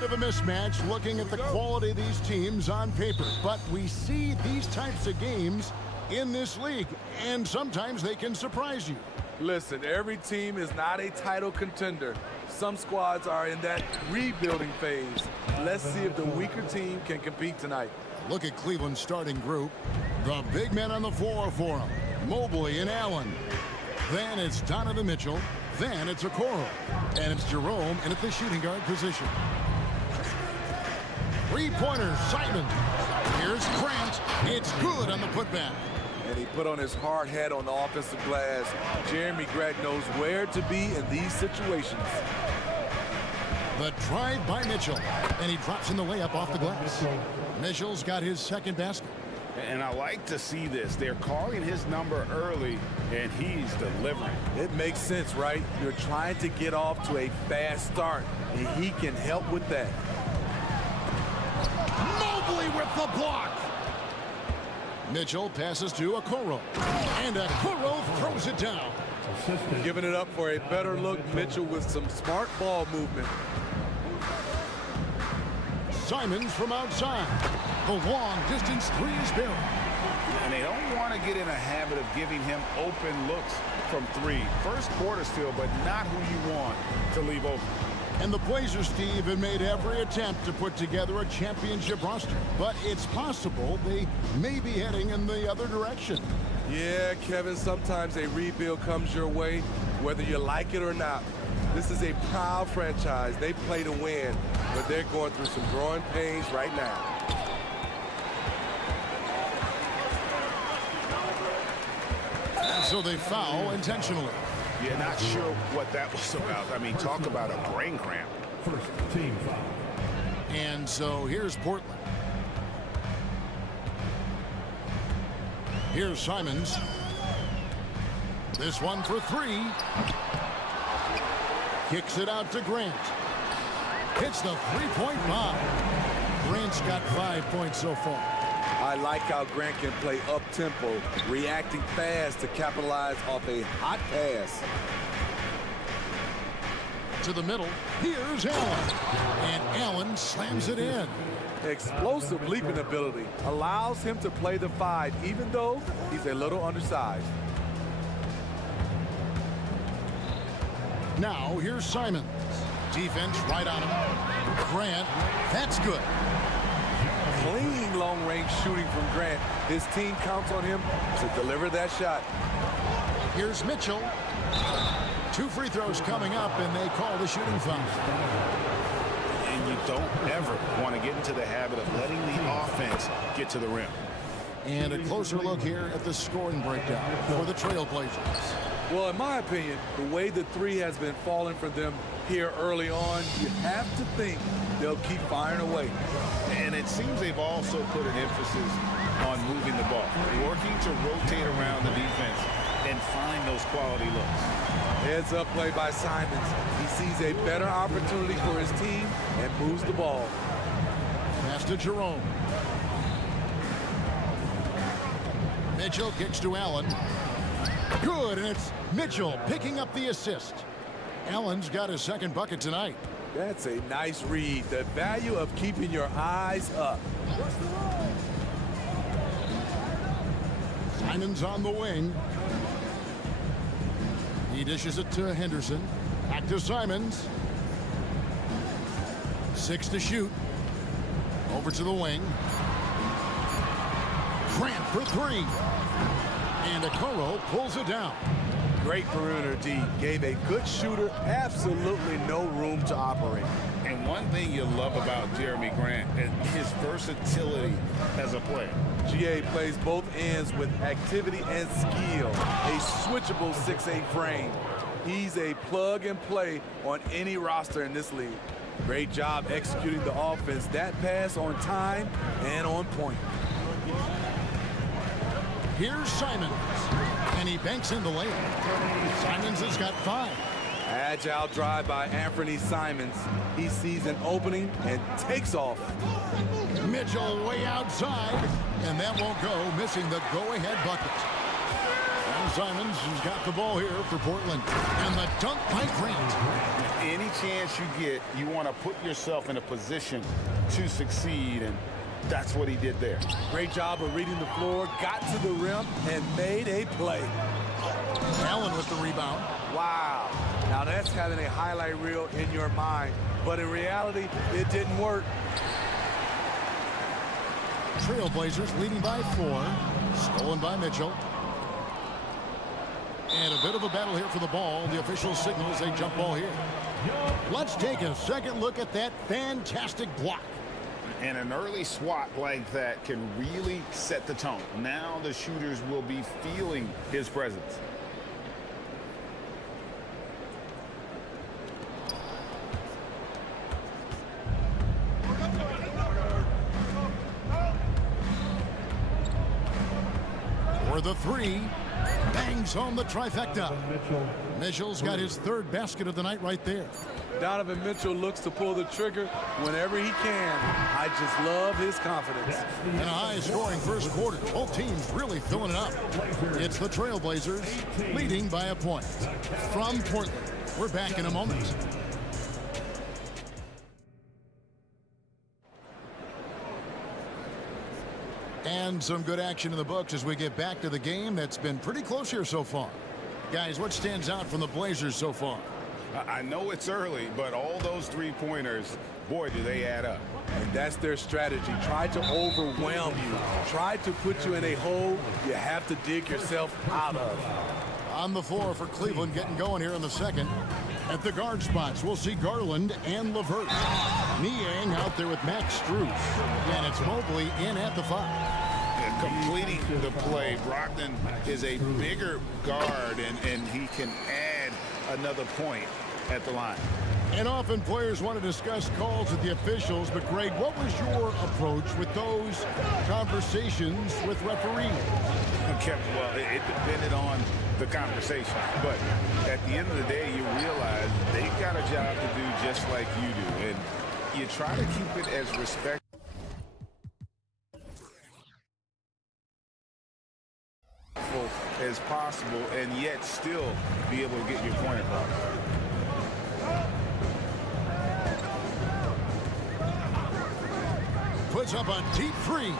bit of a mismatch looking at the quality of these teams on paper, but we see these types of games in this league, and sometimes they can surprise you. Listen, every team is not a title contender. Some squads are in that rebuilding phase. Let's see if the weaker team can compete tonight. Look at Cleveland's starting group. The big men on the floor for them. Mobley and Allen. Then it's Donovan Mitchell. Then it's Okoro. And it's Jerome in at the shooting guard position. Three-pointer, Simon. Here's Grant. It's good on the putback. And he put on his hard hat on the offensive glass. Jeremy Grant knows where to be in these situations. The drive by Mitchell. And he drops in the layup off the glass. Mitchell's got his second basket. And I like to see this. They're calling his number early, and he's delivering. It makes sense, right? You're trying to get off to a fast start, and he can help with that. Mobley with the block. Mitchell passes to Okoro. And Okoro throws it down. Giving it up for a better look. Mitchell with some smart ball movement. Simons from outside. The long distance three is buried. And they don't want to get in a habit of giving him open looks from three. First quarter still, but not who you want to leave open. And the Blazers, Steve, have made every attempt to put together a championship roster. But it's possible they may be heading in the other direction. Yeah, Kevin, sometimes a rebuild comes your way, whether you like it or not. This is a proud franchise. They play to win, but they're going through some growing pains right now. And so they foul intentionally. Yeah, not sure what that was about. I mean, talk about a brain cramp. First team foul. And so here's Portland. Here's Simons. This one for three. Kicks it out to Grant. Hits the three-point bomb. Grant's got 5 points so far. I like how Grant can play up-tempo, reacting fast to capitalize off a hot pass. To the middle, here's Allen. And Allen slams it in. Explosive leaping ability allows him to play the five, even though he's a little undersized. Now, here's Simons. Defense right on him. Grant, that's good. Clean long-range shooting from Grant. His team counts on him to deliver that shot. Here's Mitchell. 2 free throws coming up, and they call the shooting foul. And you don't ever want to get into the habit of letting the offense get to the rim. And a closer look here at the scoring breakdown for the Trailblazers. Well, in my opinion, the way the three has been falling for them here early on, you have to think they'll keep firing away. And it seems they've also put an emphasis on moving the ball, working to rotate around the defense and find those quality looks. Heads up play by Simons. He sees a better opportunity for his team and moves the ball. Pass to Jerome. Mitchell kicks to Allen. Good, and it's Mitchell picking up the assist. Allen's got his second bucket tonight. That's a nice read. The value of keeping your eyes up. Simons on the wing. He dishes it to Henderson. Back to Simons. 6 to shoot. Over to the wing. Grant for 3. And Okoro pulls it down. Great perimeter D. Gave a good shooter absolutely no room to operate. And one thing you love about Jeremy Grant is his versatility as a player. GA plays both ends with activity and skill. A switchable 6'8" frame. He's a plug and play on any roster in this league. Great job executing the offense. That pass on time and on point. Here's Simons. And he banks in the layup. Simons has got 5. Agile drive by Anthony Simons. He sees an opening and takes off. Mitchell way outside. And that won't go, missing the go-ahead bucket. And Simons, who's got the ball here for Portland. And the dunk by Grant. Any chance you get, you want to put yourself in a position to succeed, and that's what he did there. Great job of reading the floor, got to the rim, and made a play. Allen with the rebound. Wow. Now that's having a highlight reel in your mind, but in reality, it didn't work. Trailblazers leading by 4. Stolen by Mitchell. And a bit of a battle here for the ball. The official signals a jump ball here. Let's take a second look at that fantastic block. And an early swat like that can really set the tone. Now the shooters will be feeling his presence. For the 3, bangs home the trifecta. Mitchell's got his 3rd basket of the night right there. Donovan Mitchell looks to pull the trigger whenever he can. I just love his confidence. And a high-scoring first quarter. Both teams really filling it up. It's the Trailblazers leading by a point. From Portland, we're back in a moment. And some good action in the books as we get back to the game that's been pretty close here so far. Guys, what stands out from the Blazers so far? I know it's early, but all those three-pointers, boy, do they add up. And that's their strategy. Try to overwhelm you. Try to put you in a hole you have to dig yourself out of. On the floor for Cleveland getting going here in the second. At the guard spots, we'll see Garland and LeVert. Niang out there with Max Strus. And it's Mobley in at the 5. Completing the play, Brogdon is a bigger guard, and he can add another point at the line. And often players want to discuss calls with the officials, but Greg, what was your approach with those conversations with referees? Well, it depended on the conversation, but at the end of the day, you realize they've got a job to do just like you do, and you try to keep it as respectful as possible and yet still be able to get your point across. Puts up a deep 3.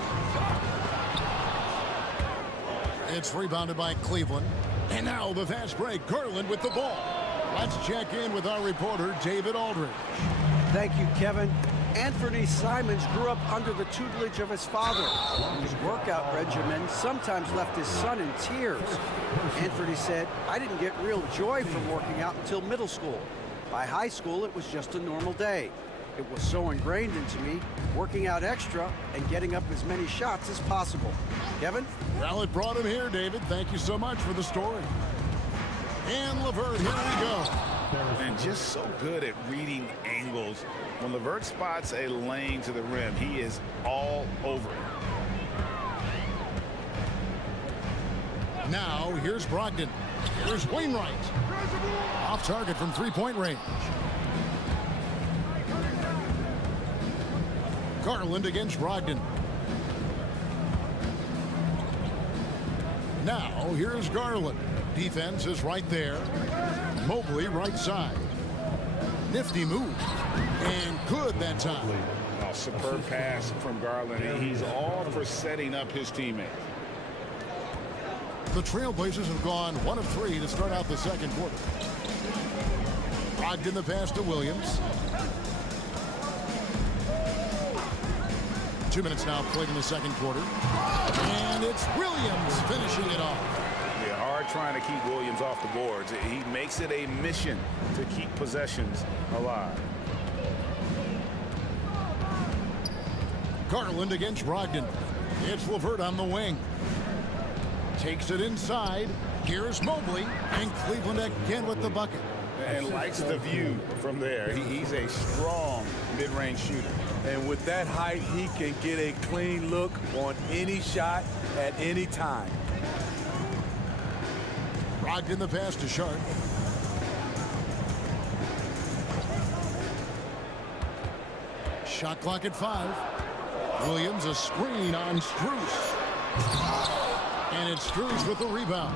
It's rebounded by Cleveland. And now the fast break. Garland with the ball. Let's check in with our reporter, David Aldridge. Thank you, Kevin. Anthony Simons grew up under the tutelage of his father, whose workout regimen sometimes left his son in tears. Anthony said, "I didn't get real joy from working out until middle school. By high school, it was just a normal day. It was so ingrained into me, working out extra and getting up as many shots as possible." Kevin? Well, it brought him here, David. Thank you so much for the story. And LeVert, here we go. And just so good at reading angles. When LeVert spots a lane to the rim, he is all over it. Now, here's Brogdon. Here's Wainwright. Off target from three-point range. Garland against Brogdon. Now, here's Garland. Defense is right there. Mobley right side. Nifty move. And good that time. Oh, superb pass from Garland. He's all for setting up his teammates. The Trailblazers have gone 1 of 3 to start out the second quarter. Brogdon the pass to Williams. 2 minutes now played in the second quarter. And it's Williams finishing it off. Yeah, hard trying to keep Williams off the boards. He makes it a mission to keep possessions alive. Garland against Brogdon. It's LeVert on the wing. Takes it inside. Here's Mobley. And Cleveland again with the bucket. And likes the view from there. He's a strong mid-range shooter. And with that height, he can get a clean look on any shot at any time. Brogdon the pass to Sharp. Shot clock at 5. Williams a screen on Strus. And it's Strus with the rebound.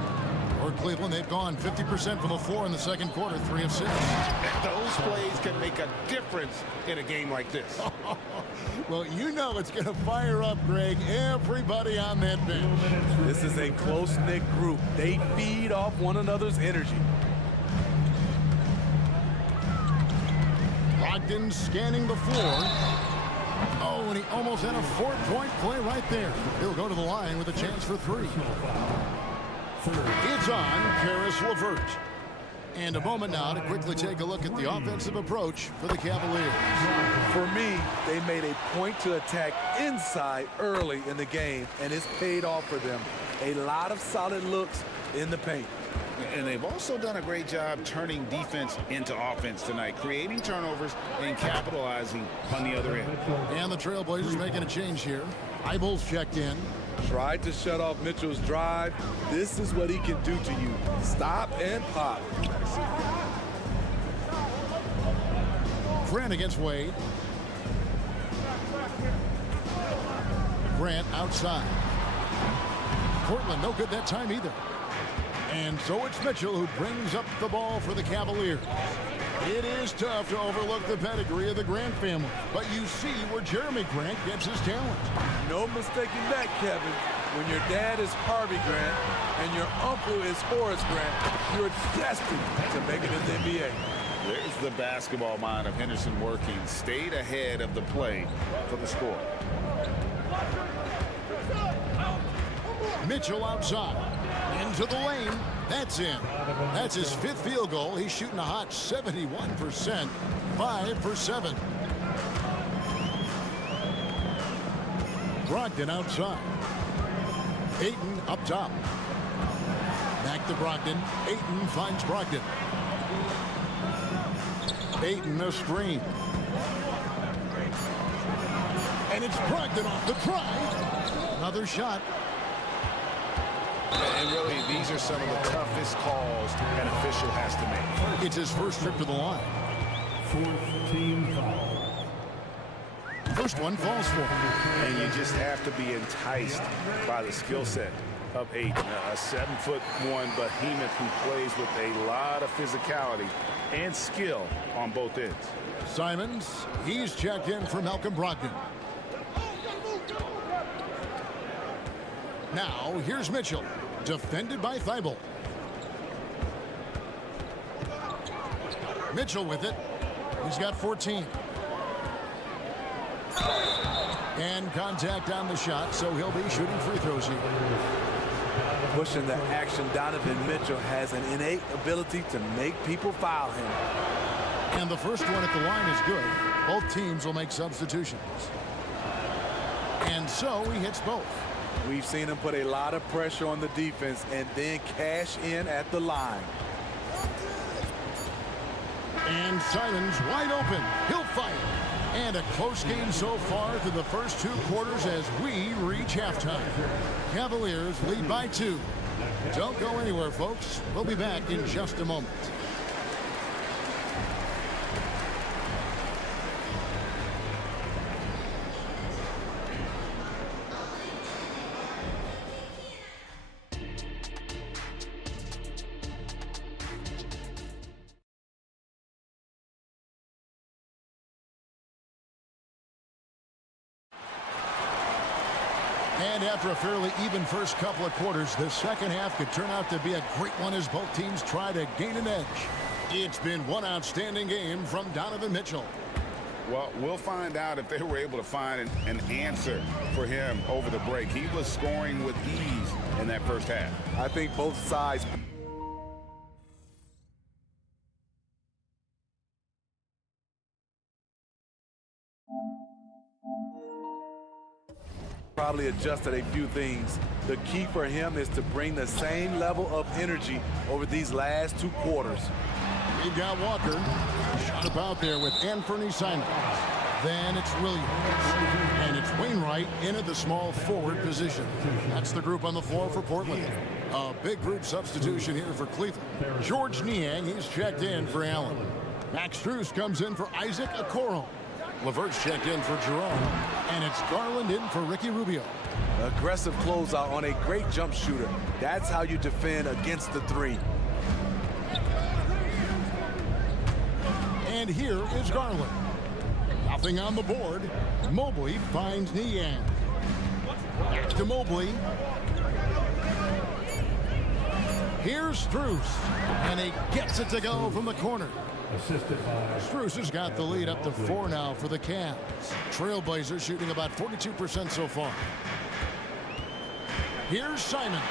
For Cleveland, they've gone 50% from the floor in the second quarter, 3 of 6. Those plays can make a difference in a game like this. Well, you know it's going to fire up, Greg, everybody on that bench. This is a close-knit group. They feed off one another's energy. Brogdon scanning the floor. Oh, and he almost had a 4-point play right there. He'll go to the line with a chance for 3. It's on Karis LeVert. And a moment now to quickly take a look at the offensive approach for the Cavaliers. For me, they made a point to attack inside early in the game, and it's paid off for them. A lot of solid looks in the paint. And they've also done a great job turning defense into offense tonight, creating turnovers and capitalizing on the other end. And the Trailblazers making a change here. Eibel's checked in. Tried to shut off Mitchell's drive. This is what he can do to you. Stop and pop. Grant against Wade. Grant outside. Portland no good that time either. And so it's Mitchell who brings up the ball for the Cavaliers. It is tough to overlook the pedigree of the Grant family, but you see where Jeremy Grant gets his talent. No mistaking that, Kevin. When your dad is Harvey Grant and your uncle is Horace Grant, you're destined to make it in the NBA. There's the basketball mind of Henderson working. Stayed ahead of the play for the score. Mitchell outside. Into the lane. That's in. That's his 5th field goal. He's shooting a hot 71%. 5 for 7. Brogdon outside. Ayton up top. Back to Brogdon. Ayton finds Brogdon. Ayton a screen. And it's Brogdon off the drive. Another shot. And really, these are some of the toughest calls an official has to make. It's his first trip to the line. 4th team foul. First one falls for him. And you just have to be enticed by the skill set of Ayton. A 7'1" behemoth who plays with a lot of physicality and skill on both ends. Simons, he's checked in for Malcolm Brogdon. Now, here's Mitchell, defended by Thibault. Mitchell with it. He's got 14. And contact on the shot, so he'll be shooting free throws here. Pushing the action, Donovan Mitchell has an innate ability to make people foul him. And the first one at the line is good. Both teams will make substitutions. And so he hits both. We've seen him put a lot of pressure on the defense and then cash in at the line. And Simons wide open. He'll fire. And a close game so far through the first 2 quarters as we reach halftime. Cavaliers lead by 2. Don't go anywhere, folks. We'll be back in just a moment. And after a fairly even first couple of quarters, the second half could turn out to be a great one as both teams try to gain an edge. It's been one outstanding game from Donovan Mitchell. Well, we'll find out if they were able to find an answer for him over the break. He was scoring with ease in that first half. I think both sides probably adjusted a few things. The key for him is to bring the same level of energy over these last 2 quarters. We've got Walker. Shot about there with Anthony Simons. Then it's Williams. And it's Wainwright in at the small forward position. That's the group on the floor for Portland. A big group substitution here for Cleveland. George Niang, he's checked in for Allen. Max Strus comes in for Isaac Okoro. LeVert's checked in for Jerome. And it's Garland in for Ricky Rubio. Aggressive closeout on a great jump shooter. That's how you defend against the three. And here is Garland. Nothing on the board. Mobley finds Niang. Back to Mobley. Here's Strus. And he gets it to go from the corner. Assisted by Strus has got the lead up to 4 now for the Cavs. Trailblazers shooting about 42% so far. Here's Simons.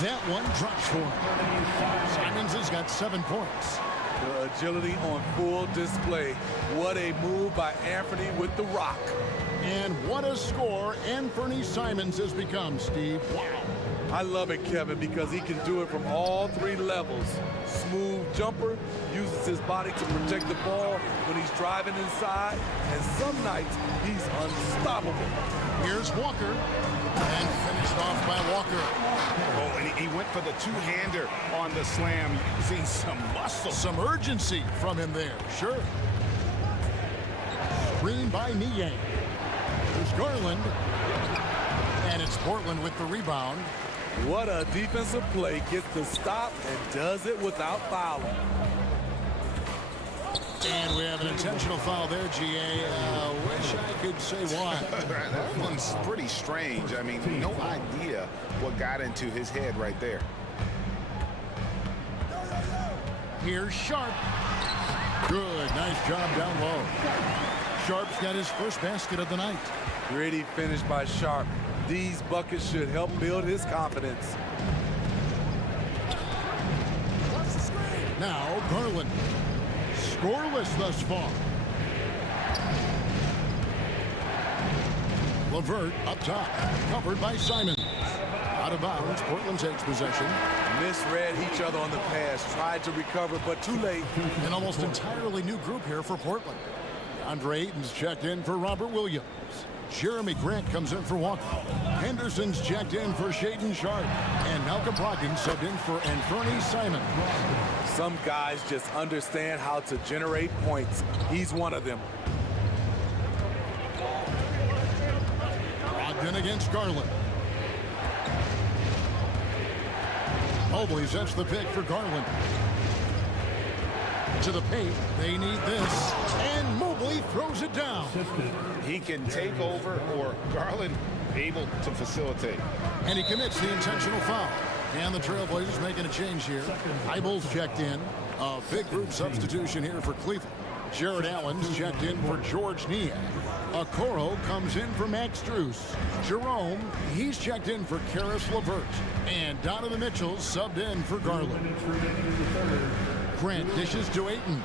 That one drops for him. Simons has got 7 points. The agility on full display. What a move by Anthony with the rock. And what a score Anthony Simons has become, Steve. Wow. I love it, Kevin, because he can do it from all 3 levels. Smooth jumper, uses his body to protect the ball when he's driving inside, and some nights he's unstoppable. Here's Walker, and finished off by Walker. Oh, and he went for the two-hander on the slam, using some muscle. Some urgency from him there, sure. Screen by Niang. There's Garland, and it's Portland with the rebound. What a defensive play. Gets the stop and does it without fouling. And we have an intentional foul there, GA. Wish I could say why. That one's pretty strange. I mean, no idea what got into his head right there. Here's Sharp. Good, nice job down low. Sharp's got his first basket of the night. Gritty finish by Sharp. These buckets should help build his confidence. Now Garland. Scoreless thus far. LeVert up top. Covered by Simons. Out of bounds. Portland takes possession. Misread each other on the pass. Tried to recover, but too late. An almost entirely new group here for Portland. Andre Ayton's checked in for Robert Williams. Jeremy Grant comes in for Walker. Henderson's checked in for Shaedon Sharp. And Malcolm Brogdon subbed in for Anthony Simons. Some guys just understand how to generate points. He's one of them. Brogdon against Garland. Mobley sets the pick for Garland. To the paint, they need this. And Mobley throws it down. He can take over, or Garland able to facilitate. And he commits the intentional foul. And the Trailblazers making a change here. Eibel's checked in. A big group substitution here for Cleveland. Jared Allen's checked in for George Niang. Okoro comes in for Max Strus. Jerome, he's checked in for Karis LeVert. And Donovan Mitchell subbed in for Garland. Grant dishes to Ayton.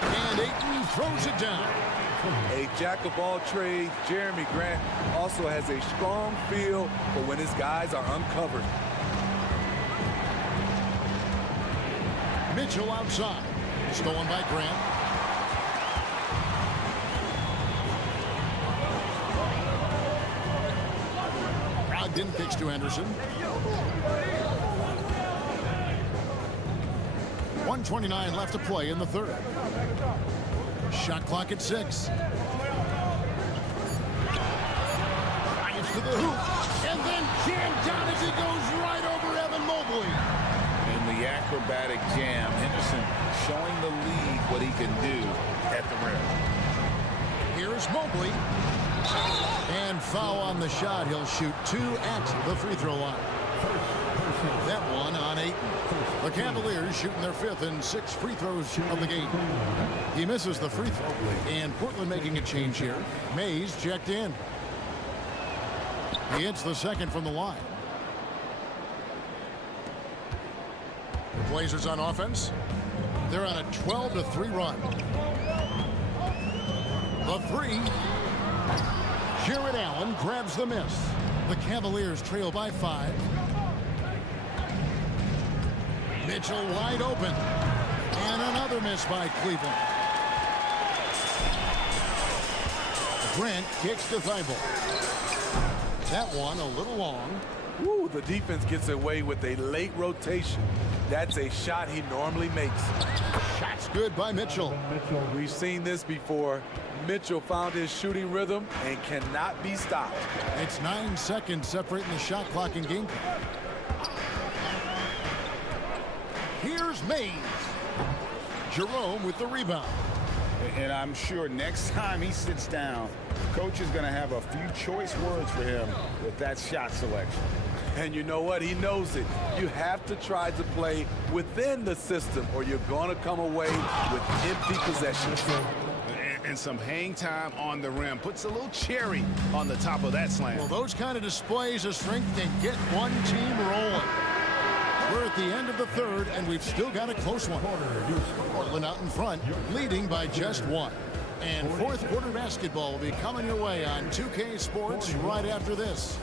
And Ayton throws it down. A jack of all trades, Jeremy Grant also has a strong feel for when his guys are uncovered. Mitchell outside. Stolen by Grant. Brogdon kicks to Henderson. 1:29 left to play in the third. Shot clock at 6. Drives to the hoop. And then jammed down as he goes right over Evan Mobley. In the acrobatic jam, Henderson showing the league what he can do at the rim. Here's Mobley. And foul on the shot. He'll shoot 2 at the free throw line. That one on Ayton. The Cavaliers shooting their 5th and 6th free throws of the game. He misses the free throw. And Portland making a change here. Mays checked in. He hits the second from the line. The Blazers on offense. They're on a 12-3 run. The 3. Jared Allen grabs the miss. The Cavaliers trail by 5. Mitchell wide open. And another miss by Cleveland. Grant kicks to Thibault. That one a little long. Ooh, the defense gets away with a late rotation. That's a shot he normally makes. Shot's good by Mitchell. We've seen this before. Mitchell found his shooting rhythm and cannot be stopped. It's 9 seconds separating the shot clock and game clock. Here's Mays. Jerome with the rebound. And I'm sure next time he sits down, coach is going to have a few choice words for him with that shot selection. And you know what? He knows it. You have to try to play within the system or you're going to come away with empty possessions. And some hang time on the rim. Puts a little cherry on the top of that slam. Well, those kind of displays of strength can get one team rolling. We're at the end of the third, and we've still got a close one. Portland out in front, leading by just one. And fourth quarter basketball will be coming your way on 2K Sports right after this.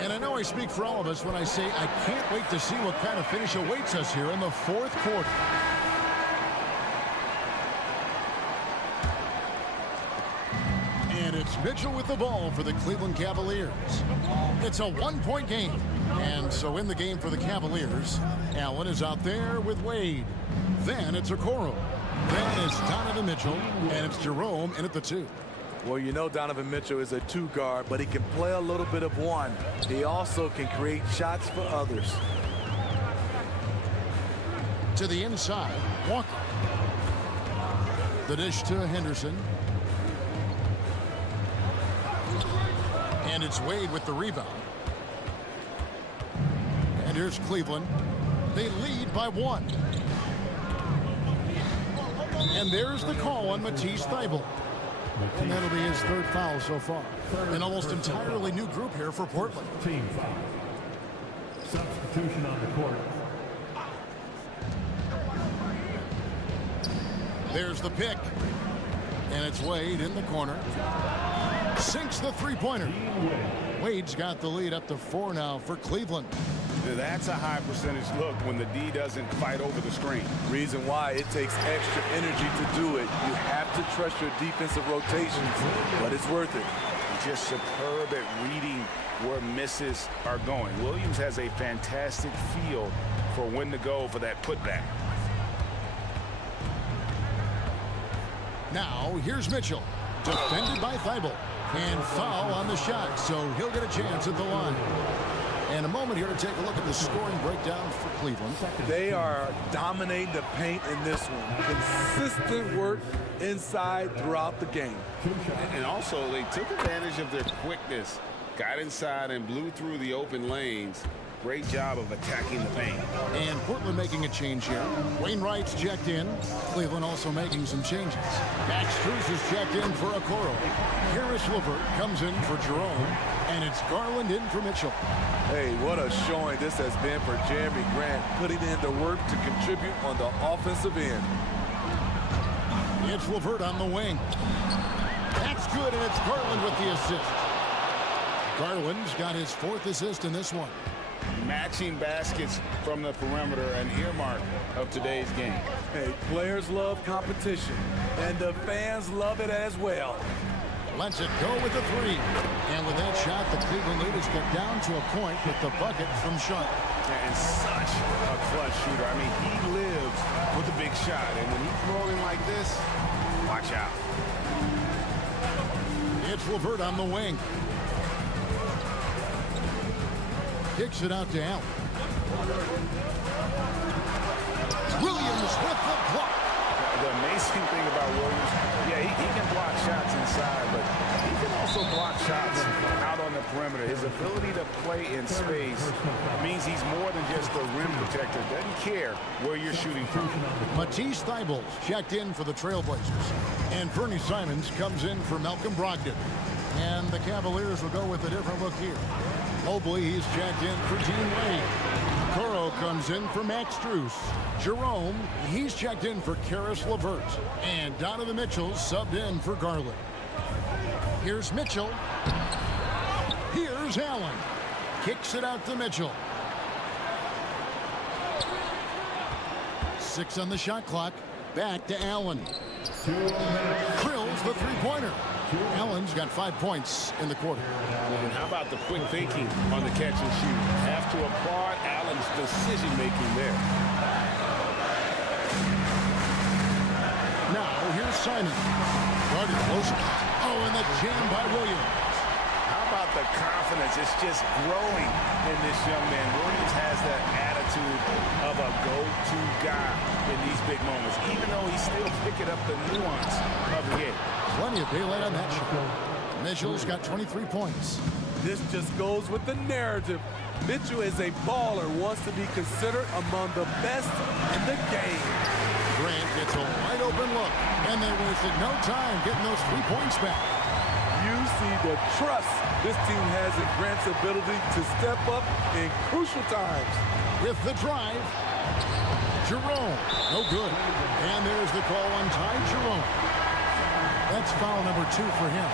And I know I speak for all of us when I say I can't wait to see what kind of finish awaits us here in the fourth quarter. And it's Mitchell with the ball for the Cleveland Cavaliers. It's a one-point game. And so in the game for the Cavaliers, Allen is out there with Wade. Then it's Okoro. Then it's Donovan Mitchell. And it's Jerome in at the 2. Well, you know Donovan Mitchell is a 2 guard, but he can play a little bit of 1. He also can create shots for others. To the inside, Walker. The dish to Henderson. And it's Wade with the rebound. And here's Cleveland. They lead by 1. And there's the call on Matisse Thybulle. And that'll be his 3rd foul so far. An almost entirely new group here for Portland. Team foul. Substitution on the court. There's the pick. And it's Wade in the corner. Sinks the three-pointer. Wade's got the lead up to 4 now for Cleveland. That's a high percentage look when the D doesn't fight over the screen. Reason why it takes extra energy to do it. You have to trust your defensive rotations, but it's worth it. Just superb at reading where misses are going. Williams has a fantastic feel for when to go for that putback. Now here's Mitchell, defended by Thybulle, and foul on the shot, so he'll get a chance at the line. And a moment here to take a look at the scoring breakdown for Cleveland. They are dominating the paint in this one. Consistent work inside throughout the game. And also, they took advantage of their quickness, got inside and blew through the open lanes. Great job of attacking the paint. And Portland making a change here. Wainwright's checked in. Cleveland also making some changes. Max Strus is checked in for Okoro. Harris Levert comes in for Jerome. And it's Garland in for Mitchell. Hey, what a showing this has been for Jeremy Grant, putting in the work to contribute on the offensive end. It's Levert on the wing. That's good, and it's Garland with the assist. Garland's got his 4th assist in this one. Matching baskets from the perimeter, an earmark of today's game. Hey, players love competition, and the fans love it as well. Lets it go with the 3. And with that shot, the Cleveland lead is cut down to a point with the bucket from Sharp. And such a clutch shooter. I mean, he lives with a big shot. And when he's rolling like this, watch out. It's Levert on the wing. Kicks it out to Allen. Williams with the block. The amazing thing about Williams, yeah, he can block shots inside, but he can also block shots out on the perimeter. His ability to play in space means he's more than just a rim protector. Doesn't care where you're shooting from. Matisse Thybulle checked in for the Trailblazers. And Fernie Simons comes in for Malcolm Brogdon. And the Cavaliers will go with a different look here. Mobley, he's checked in for Dean Wade. Okoro comes in for Max Strus. Jerome, he's checked in for Karis LeVert. And Donovan Mitchell subbed in for Garland. Here's Mitchell. Here's Allen. Kicks it out to Mitchell. 6 on the shot clock. Back to Allen. Drills the three-pointer. Allen's got 5 points in the quarter. And how about the quick thinking on the catch and shoot? Have to applaud Allen's decision-making there. Now, here's Simon. Guarded closer. Oh, and the jam by Williams. How about the confidence? It's just growing in this young man. Williams has that attitude of a go-to guy in these big moments, even though he's still picking up the nuance of the game. Plenty of daylight on that shot. Mitchell's got 23 points. This just goes with the narrative. Mitchell is a baller, wants to be considered among the best in the game. Grant gets a wide open look, and they wasted no time getting those 3 points back. You see the trust this team has in Grant's ability to step up in crucial times. With the drive, Jerome, no good. And there's the call on Ty Jerome. That's foul number 2 for him.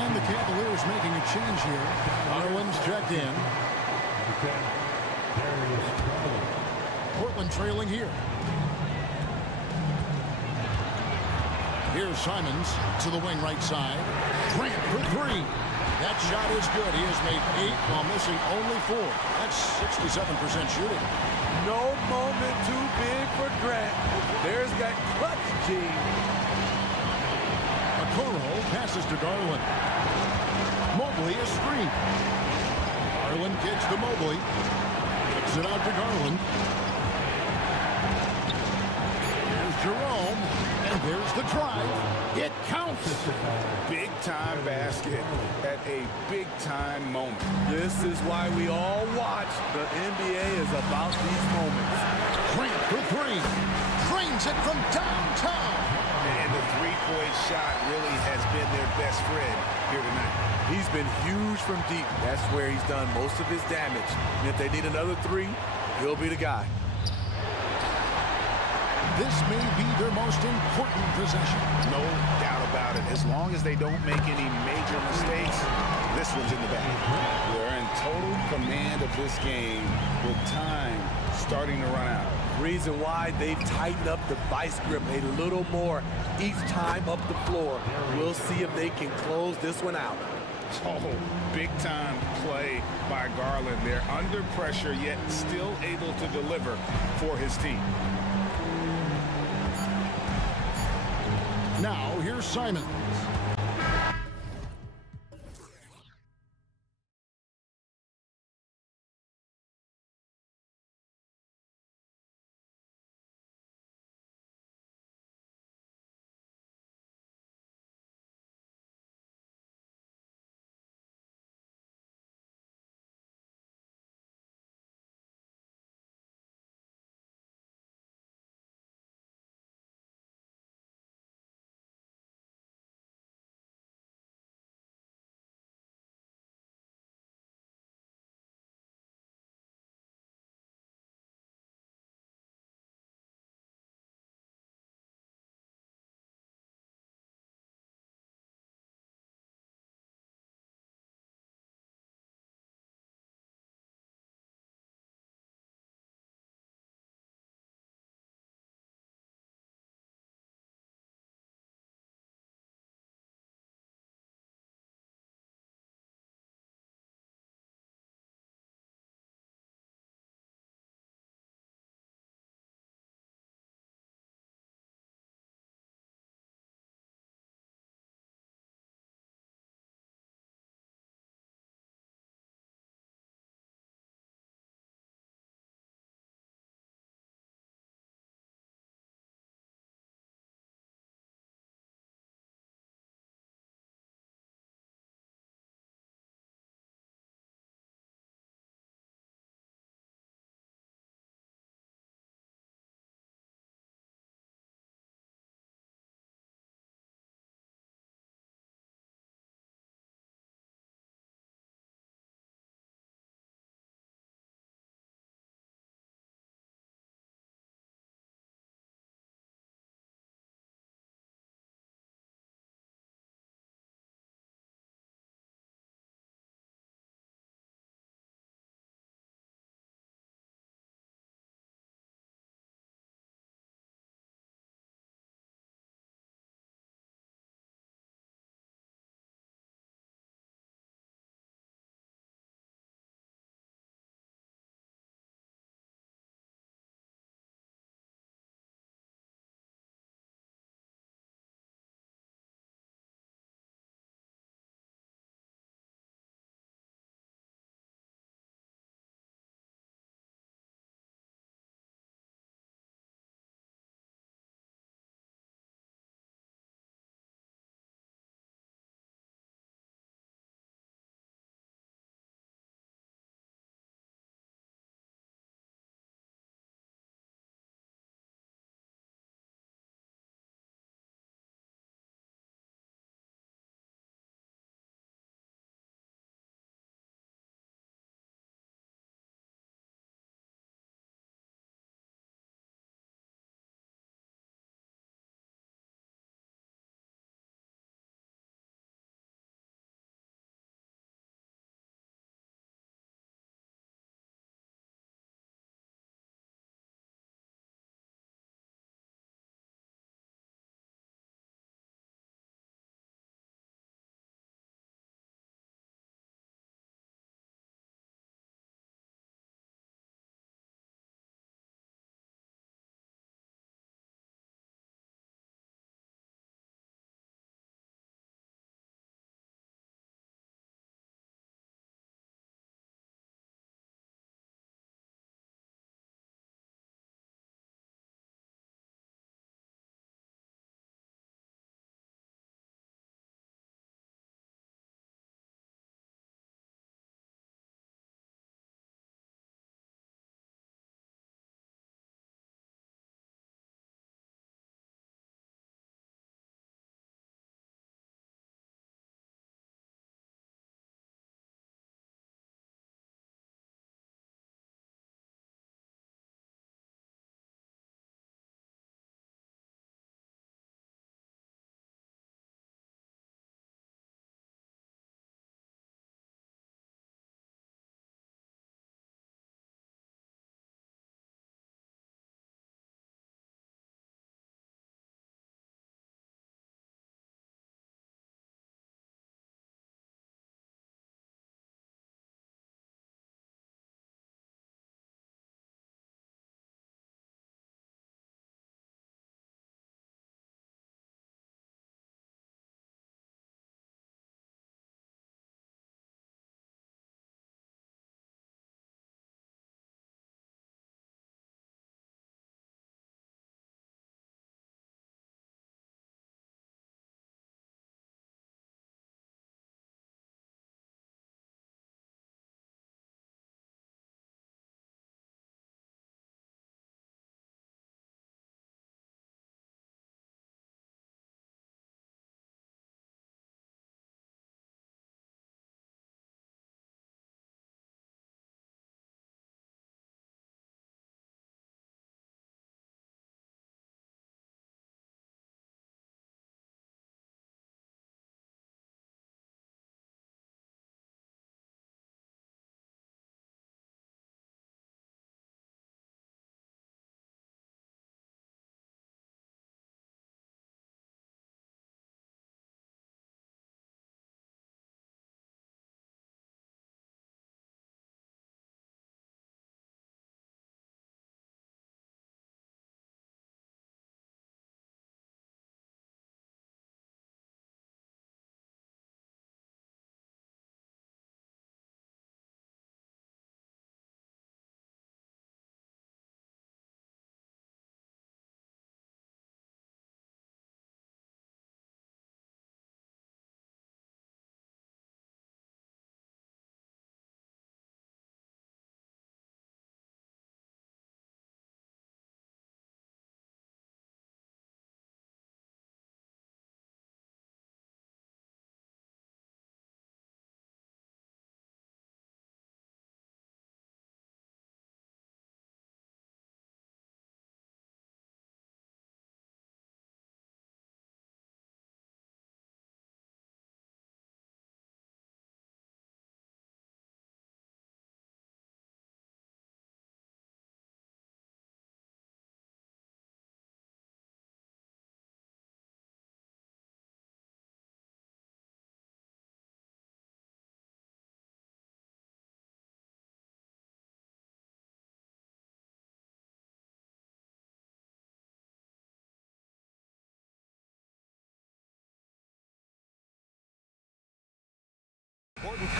And the Cavaliers making a change here. Ireland's checked in. Portland trailing here. Here's Simons to the wing right side. Grant for 3. That shot is good. He has made 8 while missing only 4. That's 67% shooting. No moment too big for Grant. There's that clutch gene. Okoro passes to Garland. Mobley a screen. Garland kicks to Mobley. Kicks it out to Garland. Here's Jerome. And there's the drive. It counts. Big-time basket at a big-time moment. This is why we all watch. The NBA is about these moments. Grant for 3. Drains it from downtown. And the three-point shot really has been their best friend here tonight. He's been huge from deep. That's where he's done most of his damage. And if they need another 3, he'll be the guy. This may be their most important possession. No doubt about it. As long as they don't make any major mistakes, this one's in the bag. They're in total command of this game with time starting to run out. Reason why they've tightened up the vice grip a little more each time up the floor. We'll see if they can close this one out. Oh, big-time play by Garland. They're under pressure, yet still able to deliver for his team. Now, here's Simons.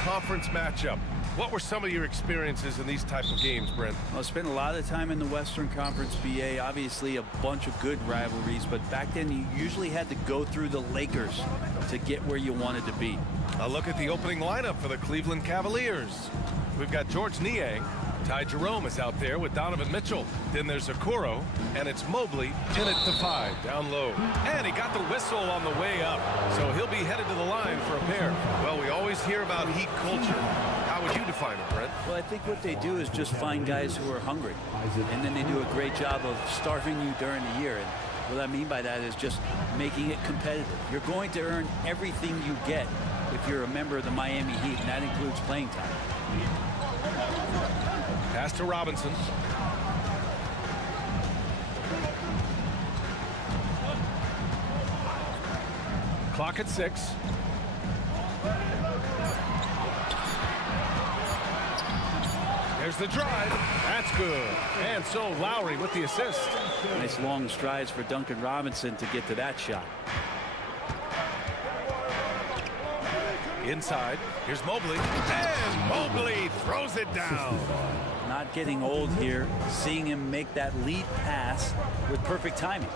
conference matchup. What were some of your experiences in these type of games, Brent? Well, I spent a lot of time in the Western Conference, BA. Obviously, a bunch of good rivalries, but back then you usually had to go through the Lakers to get where you wanted to be. A look at the opening lineup for the Cleveland Cavaliers. We've got George Niang. Ty Jerome is out there with Donovan Mitchell. Then there's Okoro, and it's Mobley in at the 5, down low. And he got the whistle on the way up, so he'll be headed to the line for a pair. Well, we always hear about Heat culture. How would you define it, Brent? Well, I think what they do is just find guys who are hungry, and then they do a great job of starving you during the year. And what I mean by that is just making it competitive. You're going to earn everything you get if you're a member of the Miami Heat, and that includes playing time. Pass to Robinson. Clock at 6. There's the drive. That's good. And so Lowry with the assist. Nice long strides for Duncan Robinson to get to that shot. Inside. Here's Mobley. And Mobley throws it down. Not getting old here. Seeing him make that lead pass with perfect timing.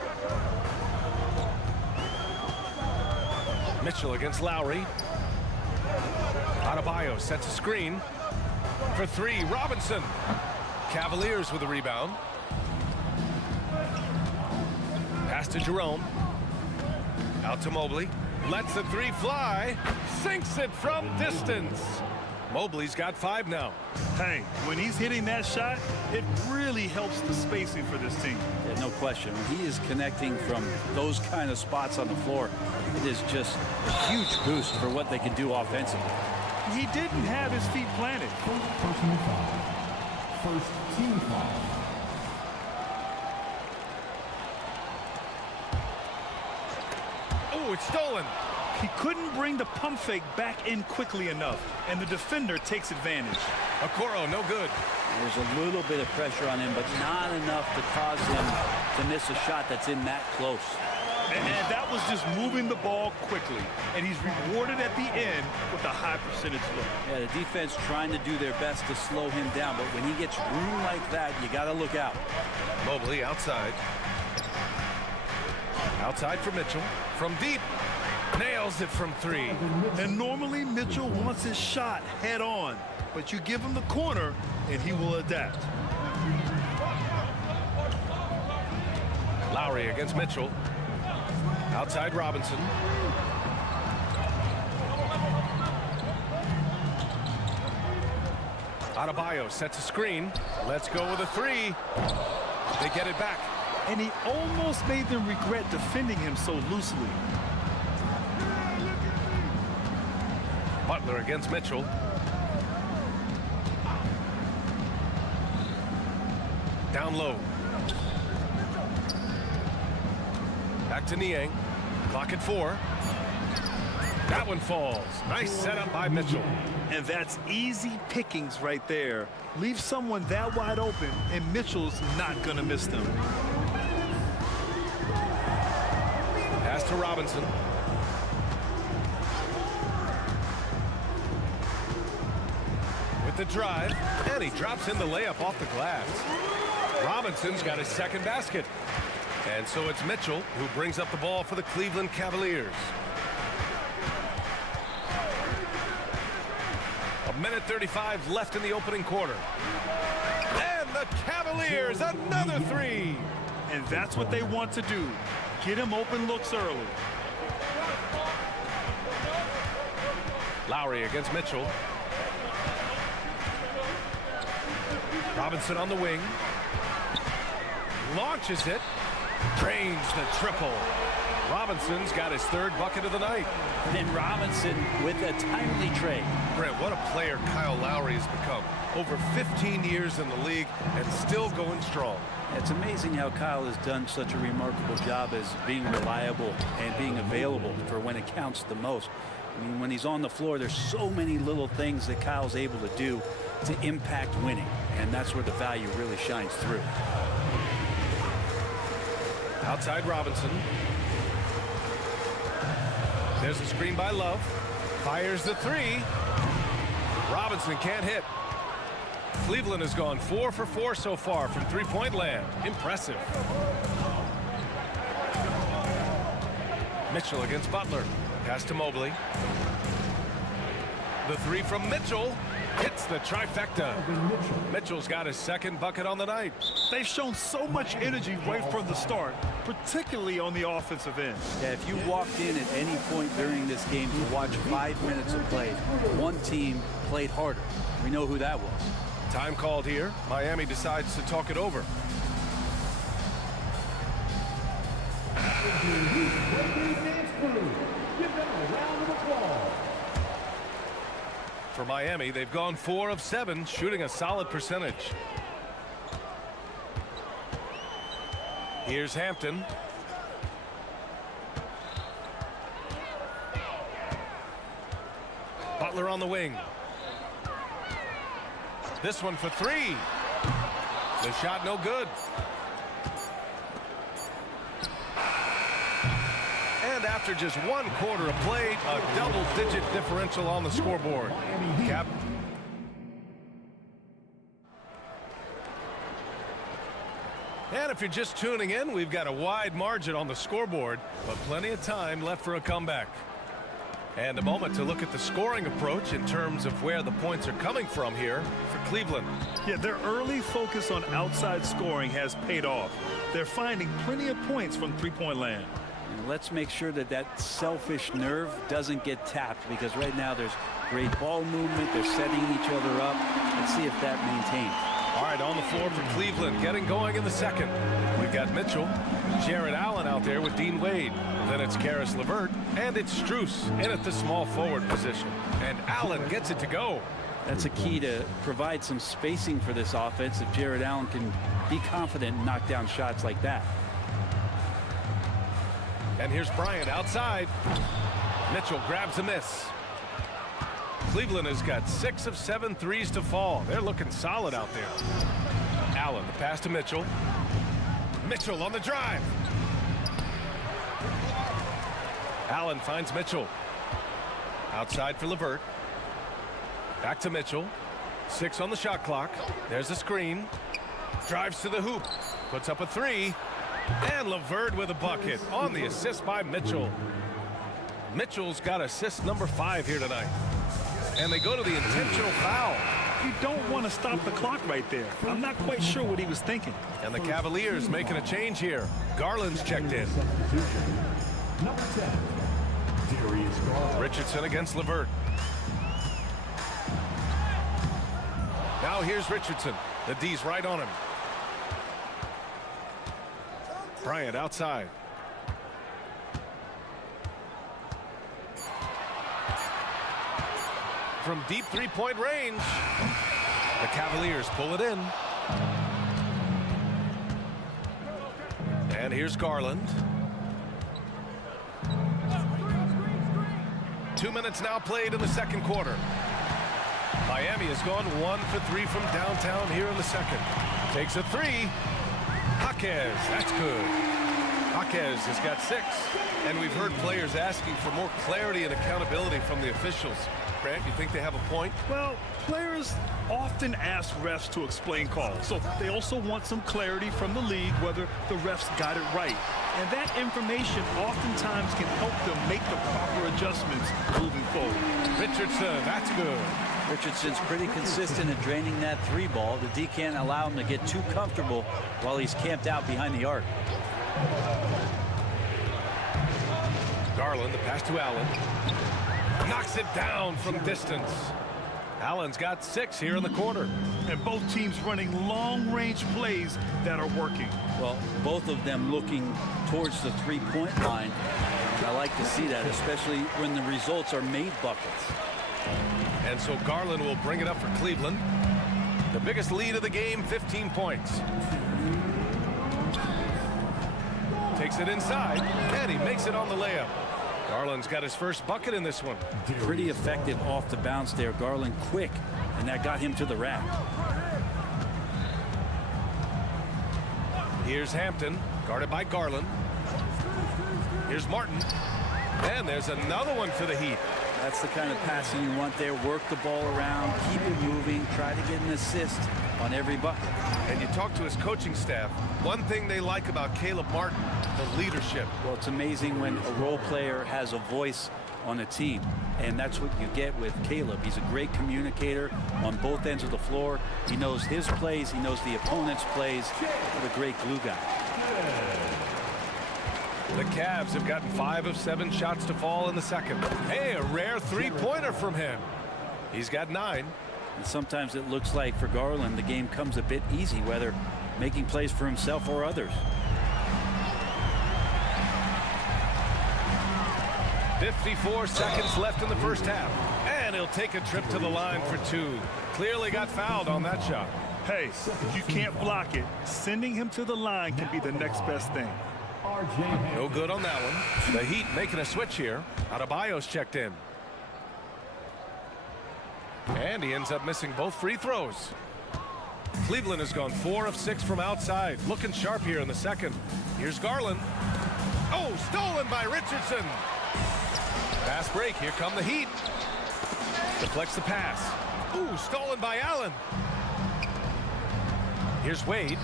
Mitchell against Lowry. Adebayo sets a screen. For 3, Robinson. Cavaliers with a rebound. Pass to Jerome. Out to Mobley. Lets the 3 fly. Sinks it from distance. Mobley's got 5 now. Hey, when he's hitting that shot, it really helps the spacing for this team. Yeah, no question. When he is connecting from those kind of spots on the floor, it is just a huge boost for what they can do offensively. He didn't have his feet planted. Personal foul. First team foul. Oh, it's stolen. He couldn't bring the pump fake back in quickly enough, and the defender takes advantage. Okoro, no good. There's a little bit of pressure on him, but not enough to cause him to miss a shot that's in that close. And that was just moving the ball quickly, and he's rewarded at the end with a high percentage look. Yeah, the defense trying to do their best to slow him down, but when he gets room like that, you got to look out. Mobley outside. Outside for Mitchell. From deep. Nails it from 3. And normally Mitchell wants his shot head on, but you give him the corner and he will adapt. Lowry against Mitchell. Outside Robinson. Adebayo sets a screen. Let's go with a 3. They get it back. And he almost made them regret defending him so loosely. Butler against Mitchell. Down low. Back to Niang. Clock at 4. That one falls. Nice setup by Mitchell. And that's easy pickings right there. Leave someone that wide open, and Mitchell's not going to miss them. Pass to Robinson. With the drive, and he drops in the layup off the glass. Robinson's got his second basket. And so it's Mitchell who brings up the ball for the Cleveland Cavaliers. A minute 35 left in the opening quarter. And the Cavaliers, another 3. And that's what they want to do. Get him open looks early. Lowry against Mitchell. Robinson on the wing. Launches it. Drains the triple. Robinson's got his 3rd bucket of the night. And Robinson with a timely trade. Brent, what a player Kyle Lowry has become. Over 15 years in the league and still going strong. It's amazing how Kyle has done such a remarkable job as being reliable and being available for when it counts the most. I mean, when he's on the floor, there's so many little things that Kyle's able to do to impact winning, and that's where the value really shines through. Outside Robinson. There's a screen by Love. Fires the 3. Robinson can't hit. Cleveland has gone 4 for 4 so far from three-point land. Impressive. Mitchell against Butler. Pass to Mobley. The three from Mitchell hits the trifecta. Mitchell's got his second bucket on the night. They've shown so much energy right from the start, particularly on the offensive end. Yeah, if you walked in at any point during this game to watch 5 minutes of play, one team played harder. We know who that was. Time called here. Miami decides to talk it over. For Miami, they've gone 4 of 7, shooting a solid percentage. Here's Hampton. Butler on the wing. This one for 3. The shot no good. And after just 1 quarter of play, a double-digit differential on the scoreboard. Cap. And if you're just tuning in, we've got a wide margin on the scoreboard, but plenty of time left for a comeback. And a moment to look at the scoring approach in terms of where the points are coming from here for Cleveland. Yeah, their early focus on outside scoring has paid off. They're finding plenty of points from three-point land. And let's make sure that that selfish nerve doesn't get tapped, because right now there's great ball movement. They're setting each other up. Let's see if that maintains. All right, on the floor for Cleveland, getting going in the second. We've got Mitchell, Jared Allen out there with Dean Wade. Then it's Karis LeVert, and it's Strus in at the small forward position. And Allen gets it to go. That's a key to provide some spacing for this offense if Jared Allen can be confident and knock down shots like that. And here's Bryant outside. Mitchell grabs a miss. Cleveland has got 6 of 7 threes to fall. They're looking solid out there. Allen, the pass to Mitchell. Mitchell on the drive. Allen finds Mitchell. Outside for LeVert. Back to Mitchell. 6 on the shot clock. There's a screen. Drives to the hoop. Puts up a 3. And LeVert with a bucket on the assist by Mitchell. Mitchell's got assist number 5 here tonight. And they go to the intentional foul. You don't want to stop the clock right there. I'm not quite sure what he was thinking. And the Cavaliers making a change here. Garland's checked in. Number 10, Darius Garland. Richardson against LeVert. Now here's Richardson. The D's right on him. Bryant outside. From deep three-point range, the Cavaliers pull it in. And here's Garland. 2 minutes now played in the second quarter. Miami has gone 1 for 3 from downtown here in the second. Takes a 3. Jaquez, that's good. Jaquez has got 6. And we've heard players asking for more clarity and accountability from the officials. Grant, you think they have a point? Well, players often ask refs to explain calls, so they also want some clarity from the league whether the refs got it right. And that information oftentimes can help them make the proper adjustments moving forward. Richardson, that's good. Richardson's pretty consistent in draining that 3 ball. The D can't allow him to get too comfortable while he's camped out behind the arc. Garland, the pass to Allen. Knocks it down from distance. Allen's got 6 here in the quarter. And both teams running long-range plays that are working. Well, both of them looking towards the three-point line. I like to see that, especially when the results are made buckets. And so Garland will bring it up for Cleveland. The biggest lead of the game, 15 points. Takes it inside, and he makes it on the layup. Garland's got his first bucket in this one. Pretty effective off the bounce there. Garland quick, and that got him to the rack. Here's Hampton, guarded by Garland. Here's Martin. And there's another one for the Heat. That's the kind of passing you want there. Work the ball around, keep it moving, try to get an assist on every bucket. And you talk to his coaching staff, one thing they like about Caleb Martin, the leadership. Well, it's amazing when a role player has a voice on a team, and that's what you get with Caleb. He's a great communicator on both ends of the floor. He knows his plays, he knows the opponent's plays. What a great glue guy. The Cavs have gotten 5 of 7 shots to fall in the second. Hey, a rare three-pointer from him. He's got 9. And sometimes it looks like for Garland, the game comes a bit easy, whether making plays for himself or others. 54 seconds left in the first half. And he'll take a trip to the line for 2. Clearly got fouled on that shot. Hey, if you can't block it, sending him to the line can be the next best thing. No good on that one. The Heat making a switch here. Adebayo's checked in. And he ends up missing both free throws. Cleveland has gone 4 of 6 from outside. Looking sharp here in the second. Here's Garland. Oh, stolen by Richardson. Fast break. Here come the Heat. Deflects the pass. Ooh, stolen by Allen. Here's Wade.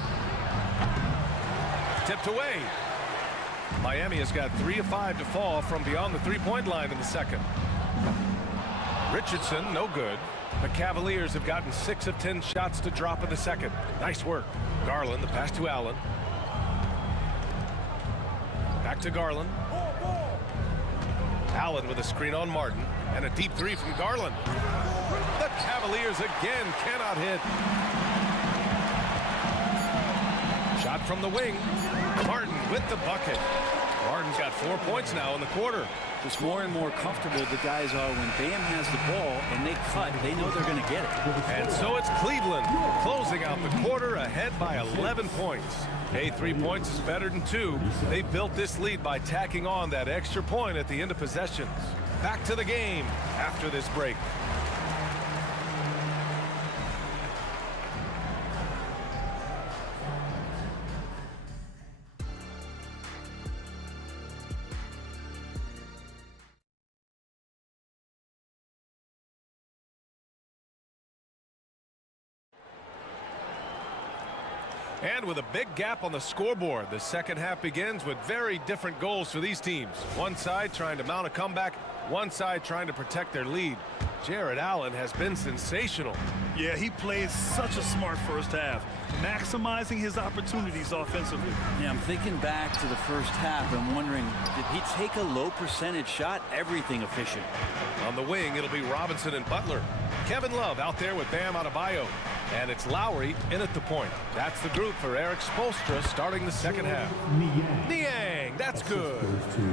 Tipped away. Miami has got 3 of 5 to fall from beyond the three-point line in the second. Richardson, no good. The Cavaliers have gotten 6 of 10 shots to drop in the second. Nice work. Garland, the pass to Allen. Back to Garland. Allen with a screen on Martin. And a deep 3 from Garland. The Cavaliers again cannot hit. Shot from the wing. Martin with the bucket. Martin's got 4 points now in the quarter. Just more and more comfortable the guys are when Bam has the ball and they cut. They know they're going to get it. And so it's Cleveland closing out the quarter ahead by 11 points. Hey, 3 points is better than 2. They built this lead by tacking on that extra point at the end of possessions. Back to the game after this break. And with a big gap on the scoreboard, the second half begins with very different goals for these teams. One side trying to mount a comeback, one side trying to protect their lead. Jared Allen has been sensational. Yeah, he played such a smart first half, maximizing his opportunities offensively. Yeah, I'm thinking back to the first half. I'm wondering, did he take a low percentage shot? Everything efficient. On the wing, it'll be Robinson and Butler. Kevin Love out there with Bam Adebayo. And it's Lowry in at the point. That's the group for Eric Spoelstra starting the second half. Niang, that's good.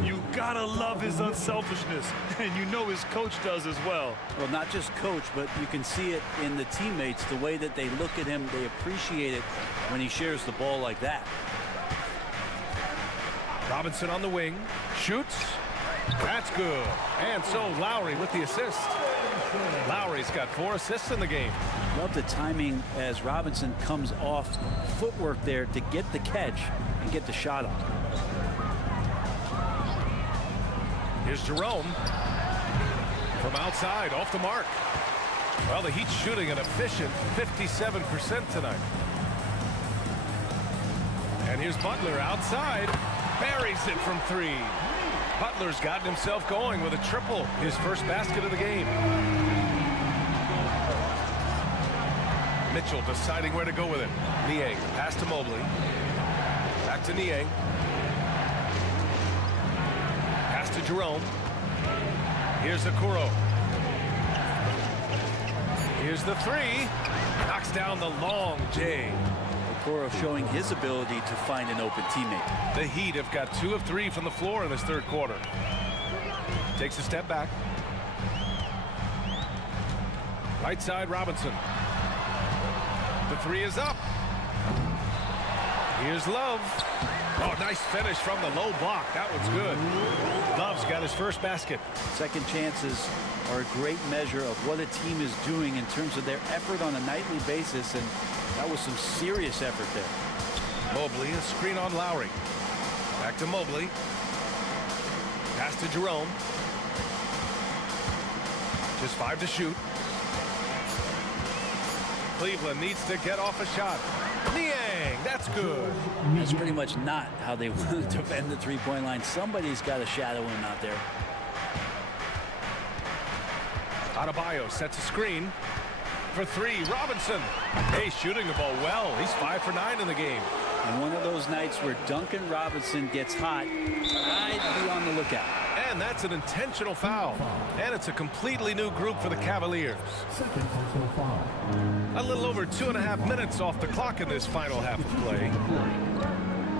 You gotta love his unselfishness, and you know his coach does as well. Well, not just coach, but you can see it in the teammates, the way that they look at him. They appreciate it when he shares the ball like that. Robinson on the wing, shoots. That's good. And so Lowry with the assist. Lowry's got 4 assists in the game. Love the timing as Robinson comes off footwork there to get the catch and get the shot up. Here's Jerome. From outside, off the mark. Well, the Heat's shooting an efficient 57% tonight. And here's Butler outside. Buries it from 3. Butler's gotten himself going with a triple, his first basket of the game. Mitchell deciding where to go with it. Niang, pass to Mobley. Back to Niang. Pass to Jerome. Here's Okoro. Here's the 3. Knocks down the long J. Okoro showing his ability to find an open teammate. The Heat have got 2 of 3 from the floor in this third quarter. Takes a step back. Right side, Robinson. The 3 is up. Here's Love. Oh, nice finish from the low block. That one's good. Love's got his first basket. Second chances are a great measure of what a team is doing in terms of their effort on a nightly basis, and that was some serious effort there. Mobley, a screen on Lowry. Back to Mobley. Pass to Jerome. Just 5 to shoot. Cleveland needs to get off a shot. Niang, that's good. That's pretty much not how they want to defend the three-point line. Somebody's got to shadow him out there. Adebayo sets a screen for 3. Robinson. Hey, shooting the ball well. He's 5 for 9 in the game. And one of those nights where Duncan Robinson gets hot, I'd be on the lookout. And that's an intentional foul. And it's a completely new group for the Cavaliers. A little over 2.5 minutes off the clock in this final half of play.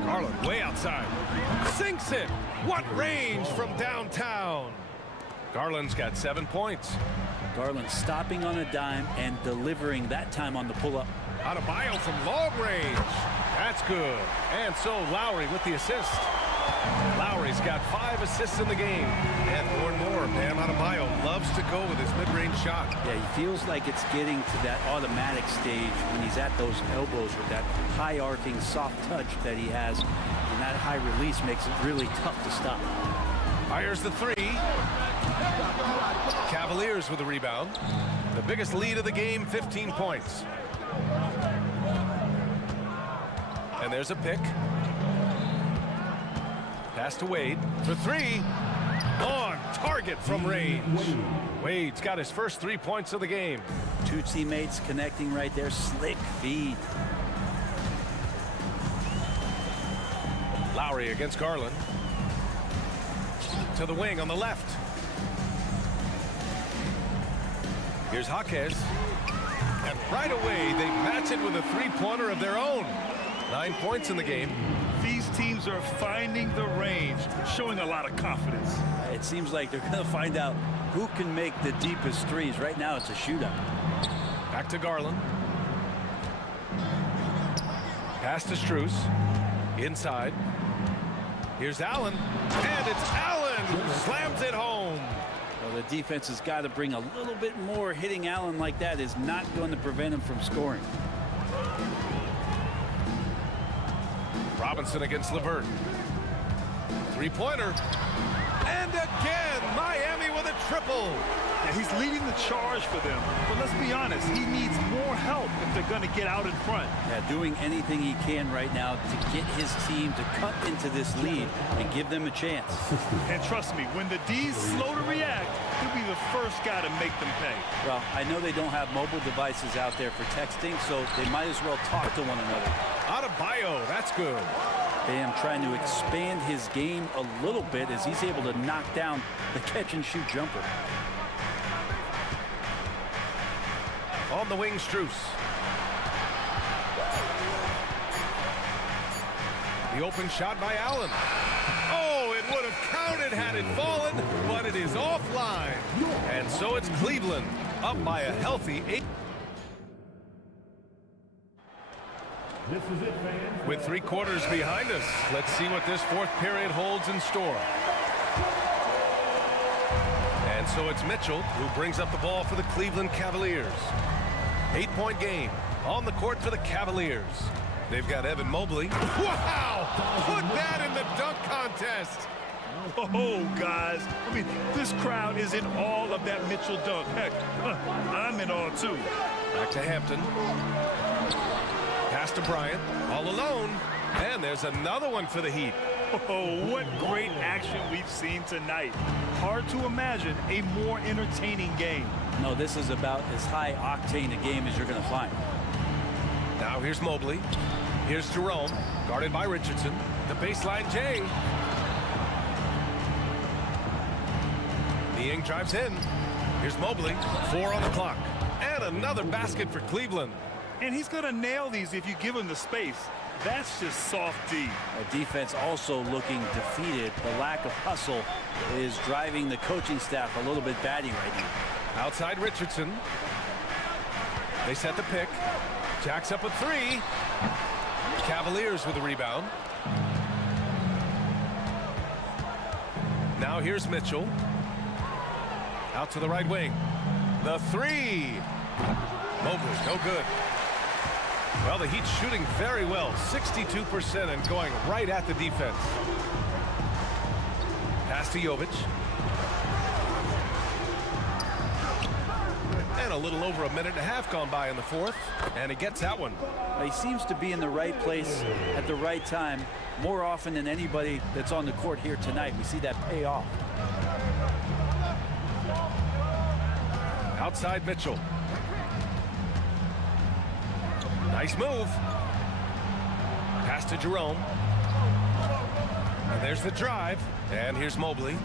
Garland way outside. Sinks it. What range from downtown. Garland's got 7 points. Garland stopping on a dime and delivering that time on the pull-up. Adebayo from long range. That's good. And so Lowry with the assist. Lowry's got 5 assists in the game. And more, Bam Adebayo loves to go with his mid-range shot. Yeah, he feels like it's getting to that automatic stage when he's at those elbows with that high-arcing soft touch that he has. And that high release makes it really tough to stop. Fires the 3. Cavaliers with a rebound. The biggest lead of the game, 15 points. And there's a pick. Pass to Wade for 3. On target from range. Wade's got his first 3 points of the game. 2 teammates connecting right there. Slick feed. Lowry against Garland. To the wing on the left. Here's Jaquez. And right away, they match it with a 3-pointer of their own. 9 points in the game. These teams are finding the range, showing a lot of confidence. It seems like they're going to find out who can make the deepest threes. Right now, it's a shootout. Back to Garland. Pass to Strus. Inside. Here's Allen. And it's Allen who slams it home. Well, the defense has got to bring a little bit more. Hitting Allen like that is not going to prevent him from scoring. Robinson against LeVert. 3-pointer. And again, Miami with a triple. And he's leading the charge for them. But let's be honest, he needs more help if they're going to get out in front. Yeah, doing anything he can right now to get his team to cut into this lead and give them a chance. And trust me, when the D's slow to react, he'll be the first guy to make them pay. Well, I know they don't have mobile devices out there for texting, so they might as well talk to one another. Adebayo, that's good. Bam trying to expand his game a little bit as he's able to knock down the catch-and-shoot jumper. On the wing, Strus. The open shot by Allen. Oh, it would have counted had it fallen, but it is offline. And so it's Cleveland up by a healthy 8. This is it, fans. With 3 quarters behind us, let's see what this 4th period holds in store. And so it's Mitchell who brings up the ball for the Cleveland Cavaliers. 8-point game on the court for the Cavaliers. They've got Evan Mobley. Wow! Put that in the dunk contest. Oh, guys. I mean, this crowd is in awe of that Mitchell dunk. Heck, I'm in awe, too. Back to Hampton. Pass to Bryant. All alone. And there's another one for the Heat. Oh, what great action we've seen tonight. Hard to imagine a more entertaining game. No, this is about as high-octane a game as you're going to find. Now here's Mobley. Here's Jerome, guarded by Richardson. The baseline J. Niang drives in. Here's Mobley. 4 on the clock. And another basket for Cleveland. And he's going to nail these if you give him the space. That's just soft D. A defense also looking defeated. The lack of hustle is driving the coaching staff a little bit batty right now. Outside Richardson. They set the pick. Jacks up with 3. Cavaliers with a rebound. Now here's Mitchell. Out to the right wing. The 3. Mobley, no good. Well, the Heat's shooting very well. 62% and going right at the defense. Pass to Jovic. And a little over a minute and a half gone by in the fourth, and he gets that one. He seems to be in the right place at the right time more often than anybody that's on the court here tonight. We see that pay off. Outside Mitchell. Nice move. Pass to Jerome. And there's the drive. And here's Mobley.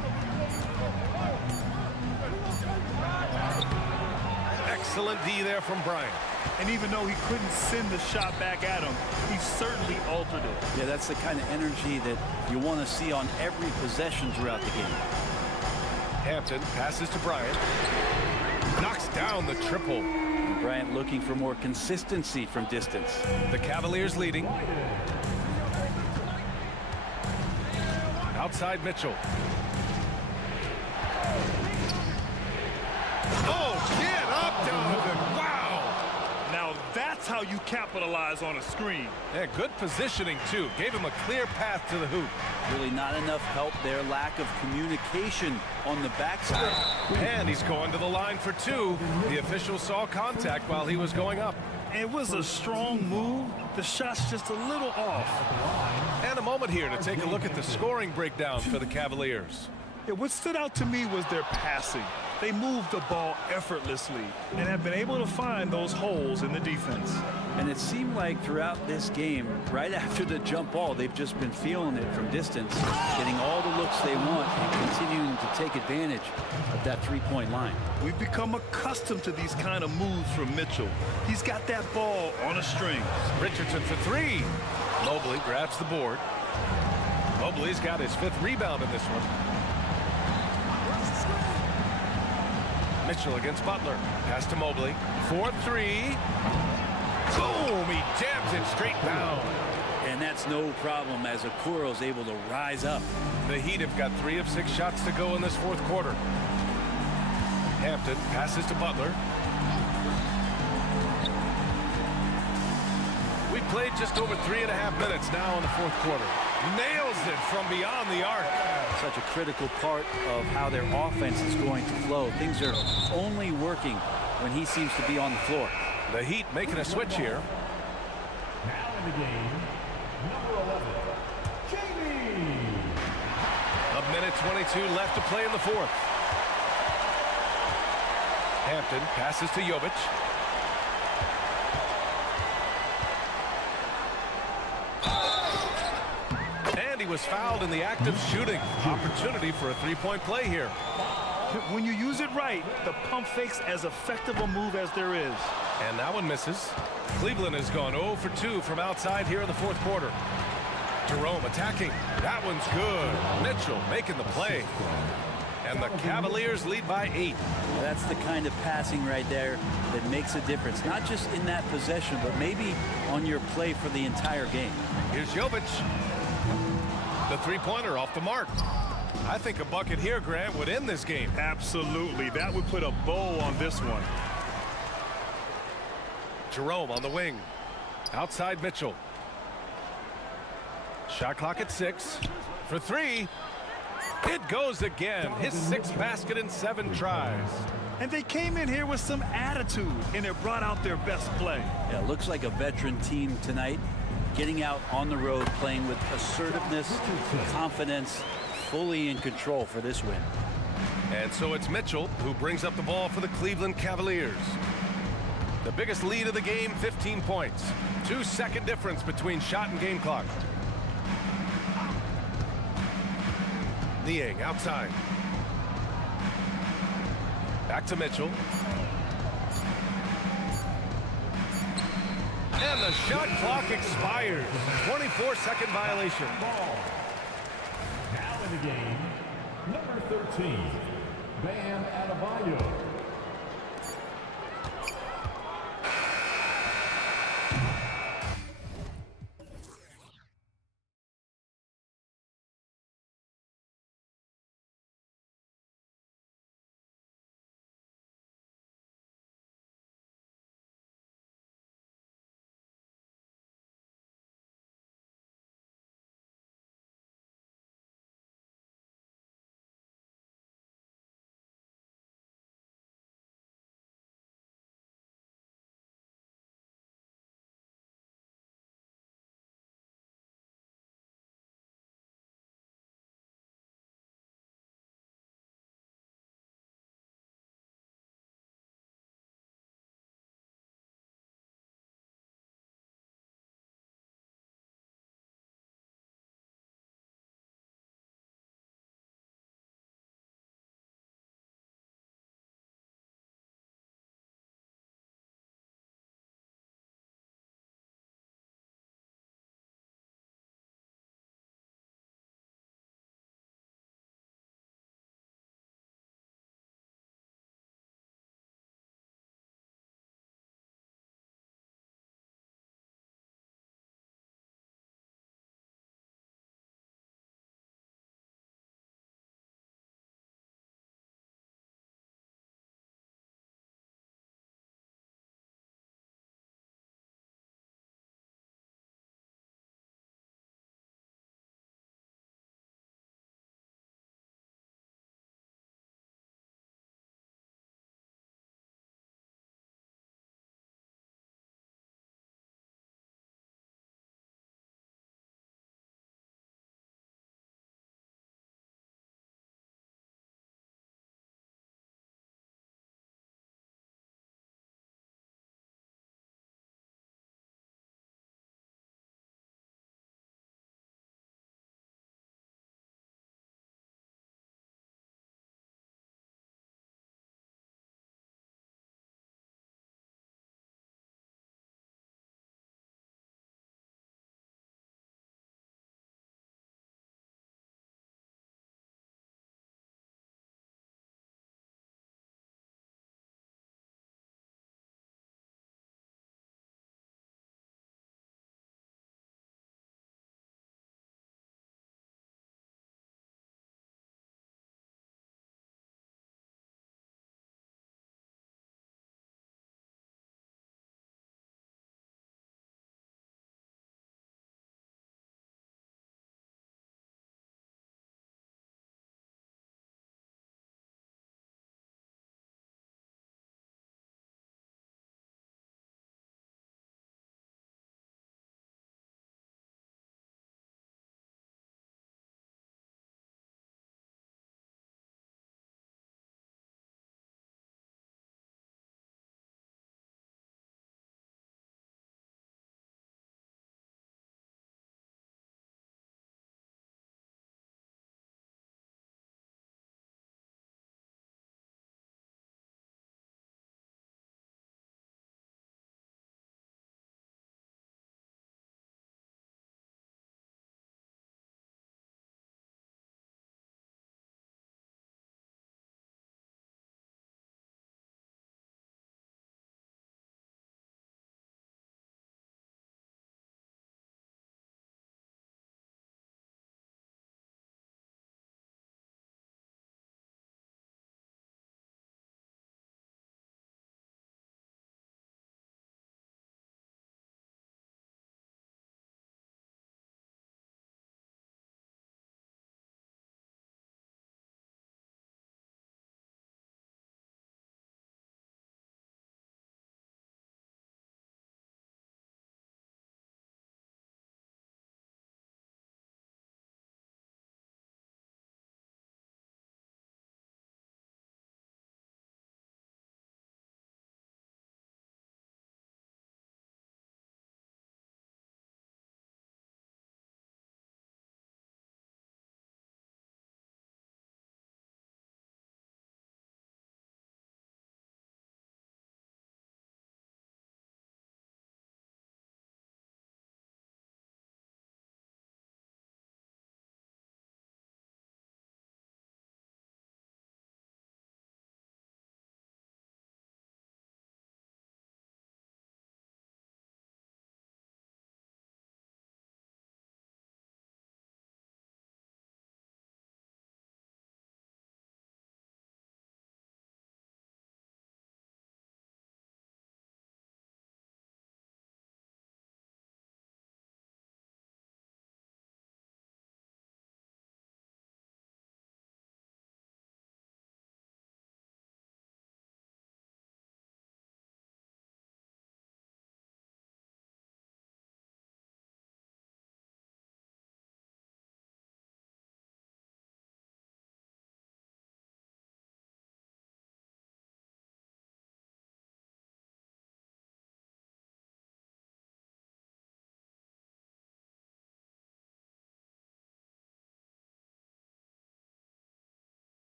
Excellent D there from Bryant. And even though he couldn't send the shot back at him, he certainly altered it. Yeah, that's the kind of energy that you want to see on every possession throughout the game. Hampton passes to Bryant. Knocks down the triple. And Bryant looking for more consistency from distance. The Cavaliers leading. Outside Mitchell. Oh, get up, Donovan. Wow. Now that's how you capitalize on a screen. Yeah, good positioning, too. Gave him a clear path to the hoop. Really not enough help there. Lack of communication on the backside. And he's going to the line for two. The official saw contact while he was going up. It was a strong move. The shot's just a little off. And a moment here to take a look at the scoring breakdown for the Cavaliers. Yeah, what stood out to me was their passing. They moved the ball effortlessly and have been able to find those holes in the defense. And it seemed like throughout this game, right after the jump ball, they've just been feeling it from distance, getting all the looks they want and continuing to take advantage of that three-point line. We've become accustomed to these kind of moves from Mitchell. He's got that ball on a string. Richardson for three. Mobley grabs the board. Mobley's got his fifth rebound in this one. Mitchell against Butler. Pass to Mobley. 4-3. Boom! He jams it straight down. And that's no problem as Okoro's able to rise up. The Heat have got 3 of 6 shots to go in this fourth quarter. Hampton passes to Butler. We played just over 3.5 minutes now in the fourth quarter. Nails it from beyond the arc. Such a critical part of how their offense is going to flow. Things are only working when he seems to be on the floor. The Heat making a switch here. Now in the game, number 11, JB. A minute 22 left to play in the fourth. Hampton passes to Jovic. And he was fouled in the act of shooting. Opportunity for a three-point play here. When you use it right, the pump fake's as effective a move as there is. And that one misses. Cleveland has gone 0 for 2 from outside here in the fourth quarter. Jerome attacking. That one's good. Mitchell making the play. And the Cavaliers lead by 8. That's the kind of passing right there that makes a difference. Not just in that possession, but maybe on your play for the entire game. Here's Jovic. The three-pointer off the mark. I think a bucket here, Grant, would end this game. Absolutely. That would put a bow on this one. Jerome on the wing. Outside Mitchell. Shot clock at 6. For 3. It goes again. His 6th basket in 7 tries. And they came in here with some attitude, and it brought out their best play. Yeah, looks like a veteran team tonight. Getting out on the road, playing with assertiveness, confidence, fully in control for this win. And so it's Mitchell who brings up the ball for the Cleveland Cavaliers. The biggest lead of the game, 15 points. 2-second difference between shot and game clock. Niang outside. Back to Mitchell. And the shot clock expires. 24-second violation. Ball. Now in the game, number 13, Bam Adebayo.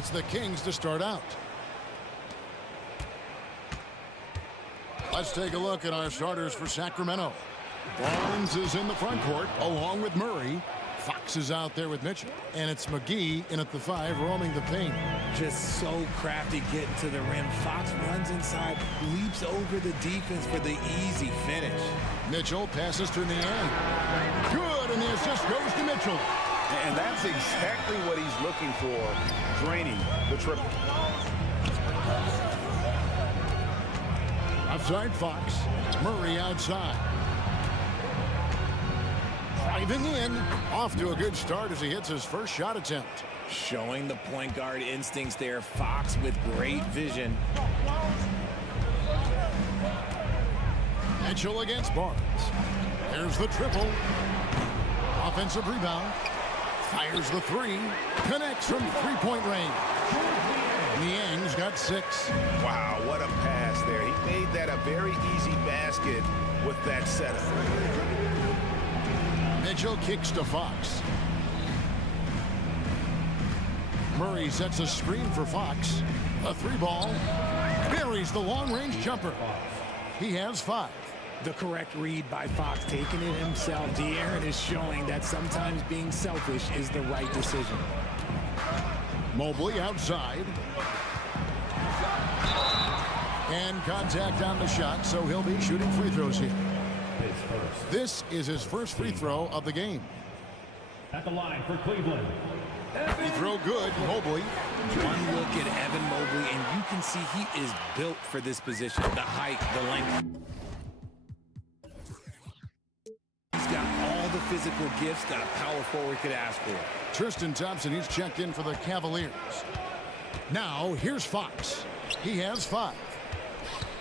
it's the Kings to start out. Let's take a look at our starters for Sacramento. Barnes is in the front court along with Murray. Fox is out there with Mitchell. And it's McGee in at the 5 roaming the paint. Just so crafty getting to the rim. Fox runs inside, leaps over the defense for the easy finish. Mitchell passes to Niang. Good, and the assist goes to Mitchell. And that's exactly what he's looking for, draining the triple. Outside Fox. Murray outside. Driving in. Off to a good start as he hits his first shot attempt. Showing the point guard instincts there. Fox with great vision. Mitchell against Barnes. There's the triple. Offensive rebound. Fires the 3. Connects from three-point range. Niang's got 6. Wow, what a pass there. He made that a very easy basket with that setup. Mitchell kicks to Fox. Murray sets a screen for Fox. A 3-ball. Buries the long-range jumper. He has 5. The correct read by Fox, taking it himself. De'Aaron is showing that sometimes being selfish is the right decision. Mobley outside. And contact on the shot, so he'll be shooting free throws here. This is his first free throw of the game. At the line for Cleveland. Free throw good, Mobley. One look at Evan Mobley, and you can see he is built for this position. The height, the length. He's got all the physical gifts that a power forward could ask for. Tristan Thompson, he's checked in for the Cavaliers. Now, here's Fox. He has 5.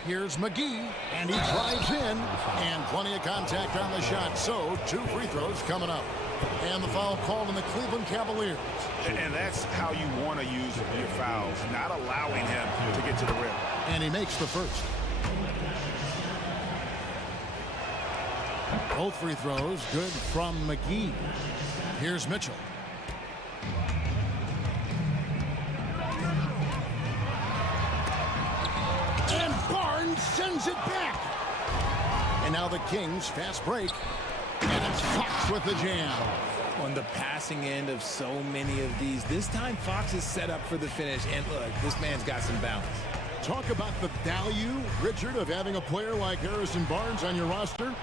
Here's McGee, and he drives in, and plenty of contact on the shot. So, 2 free throws coming up. And the foul called on the Cleveland Cavaliers. And that's how you want to use your fouls, not allowing him to get to the rim. And he makes the first. Both free throws good from McGee. Here's Mitchell. And Barnes sends it back. And now the Kings fast break. And it's Fox with the jam. On the passing end of so many of these, this time Fox is set up for the finish. And look, this man's got some bounce. Talk about the value, Richard, of having a player like Harrison Barnes on your roster.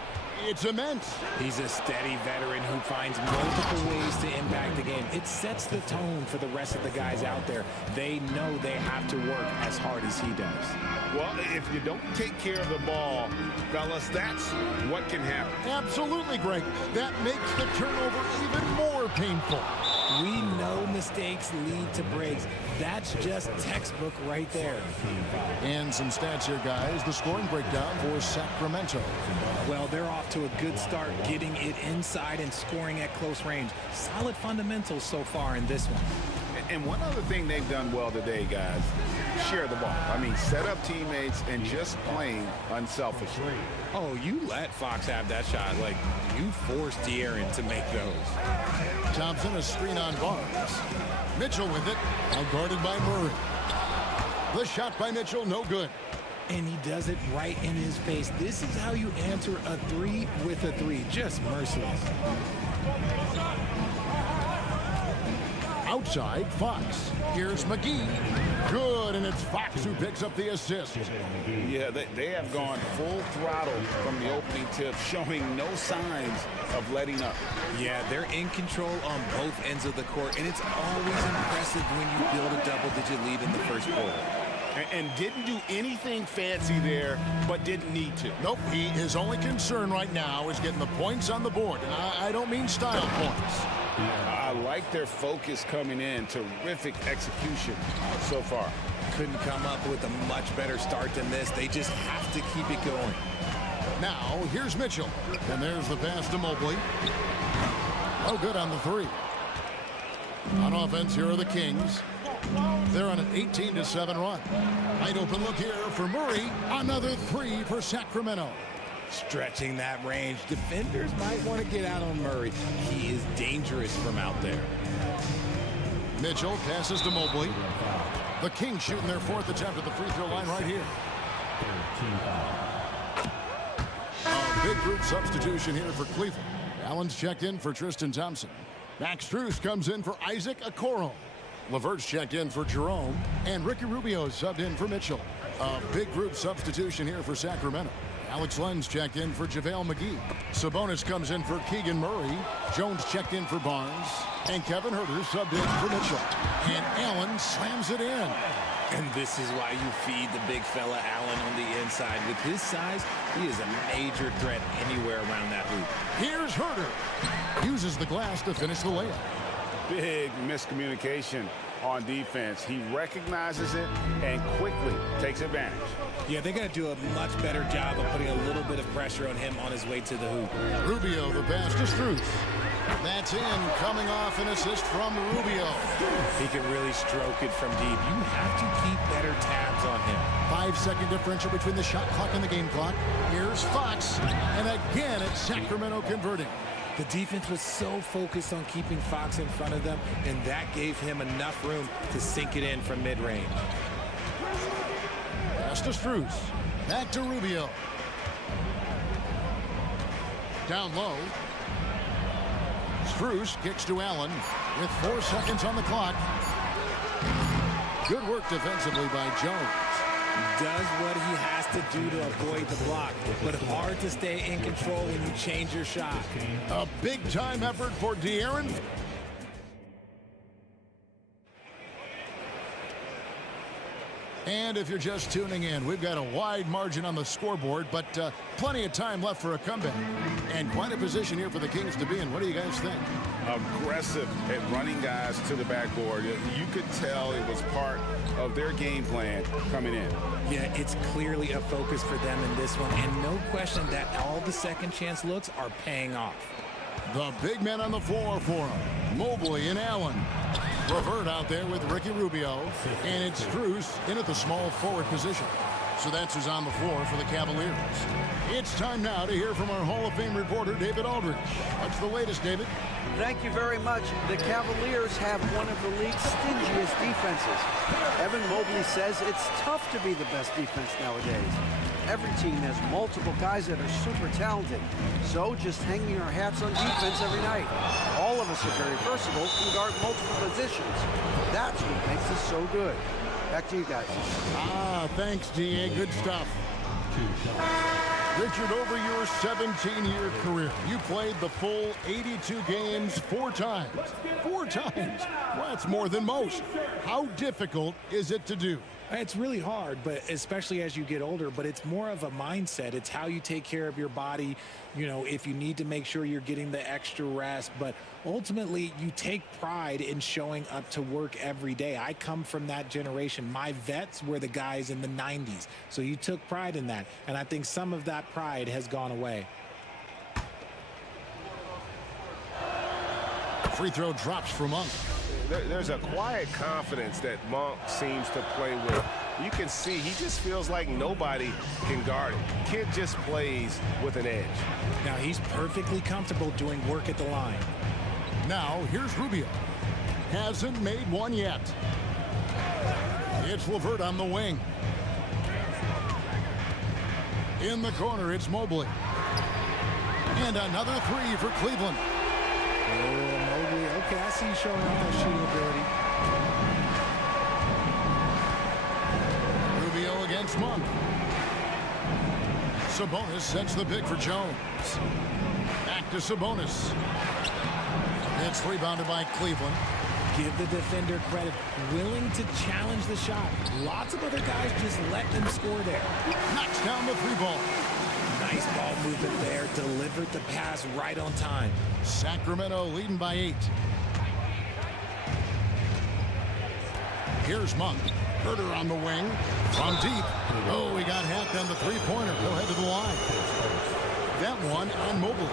It's immense. He's a steady veteran who finds multiple ways to impact the game. It sets the tone for the rest of the guys out there. They know they have to work as hard as he does. Well, if you don't take care of the ball, fellas, that's what can happen. Absolutely, Greg. That makes the turnover even more painful. We know mistakes lead to breaks. That's just textbook right there. And some stats here, guys. The scoring breakdown for Sacramento. Well, they're off to a good start, getting it inside and scoring at close range. Solid fundamentals so far in this one. And one other thing they've done well today, guys, share the ball. I mean, set up teammates and just playing unselfishly. Oh, you let Fox have that shot. Like, you forced De'Aaron to make those. Thompson, a screen on Barnes. Mitchell with it, now guarded by Murray. The shot by Mitchell, no good. And he does it right in his face. This is how you answer a 3 with a 3. Just merciless. Outside, Fox. Here's McGee. Good, and it's Fox who picks up the assist. Yeah, they have gone full throttle from the opening tip, showing no signs of letting up. Yeah, they're in control on both ends of the court, and it's always impressive when you build a double-digit lead in the first quarter. And didn't do anything fancy there, but didn't need to. Nope, his only concern right now is getting the points on the board, and I don't mean style points. I like their focus coming in. Terrific execution so far. Couldn't come up with a much better start than this. They just have to keep it going. Now, here's Mitchell. And there's the pass to Mobley. Oh, good on the 3. On offense, here are the Kings. They're on an 18-7 run. Wide open look here for Murray. Another 3 for Sacramento. Stretching that range. Defenders might want to get out on Murray. He is dangerous from out there. Mitchell passes to Mobley. The Kings shooting their fourth attempt at the free throw line right here. A big group substitution here for Cleveland. Allen's checked in for Tristan Thompson. Max Strus comes in for Isaac Okoro. Levert's checked in for Jerome. And Ricky Rubio subbed in for Mitchell. A big group substitution here for Sacramento. Alex Len's checked in for JaVale McGee. Sabonis comes in for Keegan Murray. Jones checked in for Barnes. And Kevin Huerter subbed in for Mitchell. And Allen slams it in. And this is why you feed the big fella Allen on the inside. With his size, he is a major threat anywhere around that hoop. Here's Huerter. Uses the glass to finish the layup. Big miscommunication on defense. He recognizes it and quickly takes advantage. Yeah, they got to do a much better job of putting a little bit of pressure on him on his way to the hoop. Rubio, the pass to Strus. That's in, coming off an assist from Rubio. He can really stroke it from deep. You have to keep better tabs on him. 5-second differential between the shot clock and the game clock. Here's Fox, and again it's Sacramento converting. The defense was so focused on keeping Fox in front of them, and that gave him enough room to sink it in from mid-range. Pass to Strus. Back to Rubio. Down low. Strus kicks to Allen with 4 seconds on the clock. Good work defensively by Jones. Does what he has to do to avoid the block, but hard to stay in control when you change your shot. A big-time effort for De'Aaron. And if you're just tuning in, we've got a wide margin on the scoreboard, but plenty of time left for a comeback. And quite a position here for the Kings to be in. What do you guys think? Aggressive at running guys to the backboard. You could tell it was part of their game plan coming in. Yeah, it's clearly a focus for them in this one, and no question that all the second chance looks are paying off. The big men on the floor for him. Mobley and Allen. Levert out there with Ricky Rubio. And it's Strus in at the small forward position. So that's who's on the floor for the Cavaliers. It's time now to hear from our Hall of Fame reporter, David Aldridge. What's the latest, David? Thank you very much. The Cavaliers have one of the league's stingiest defenses. Evan Mobley says it's tough to be the best defense nowadays. Every team has multiple guys that are super talented. So just hanging our hats on defense every night. All of us are very versatile, can guard multiple positions. That's what makes us so good. Back to you guys. Thanks, D.A. Good stuff. Richard, over your 17-year career, you played the full 82 games 4 times. 4 times? Well, that's more than most. How difficult is it to do? It's really hard, but especially as you get older, but it's more of a mindset. It's how you take care of your body, you know, if you need to make sure you're getting the extra rest, but ultimately you take pride in showing up to work every day. I come from that generation. My vets were the guys in the 90s, so you took pride in that, and I think some of that pride has gone away. Free throw drops for Monk. There's a quiet confidence that Monk seems to play with. You can see he just feels like nobody can guard him. Kid just plays with an edge. Now he's perfectly comfortable doing work at the line. Now here's Rubio. Hasn't made one yet. It's Levert on the wing. In the corner, it's Mobley. And another 3 for Cleveland. Mobley, okay, I see you showing off that shooting ability. Rubio against Monk. Sabonis sets the pick for Jones. Back to Sabonis. It's rebounded by Cleveland. Give the defender credit. Willing to challenge the shot. Lots of other guys just let them score there. Knocks down the 3-ball. Nice ball movement there. Delivered the pass right on time. Sacramento leading by 8. Here's Monk. Huerter on the wing. From deep. Oh, he got hacked on the 3-pointer. Go ahead to the line. That one on Mobley.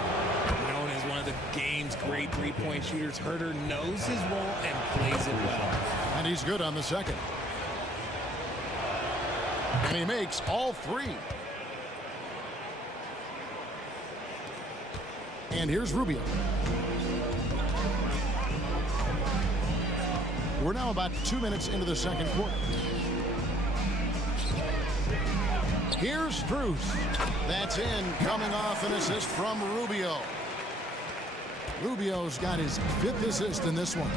Known as one of the game's great 3-point shooters, Huerter knows his role and plays it well. And he's good on the second. And he makes all 3. And here's Rubio. We're now about 2 minutes into the second quarter. Here's Strus. That's in, coming off an assist from Rubio. Rubio's got his 5th assist in this one.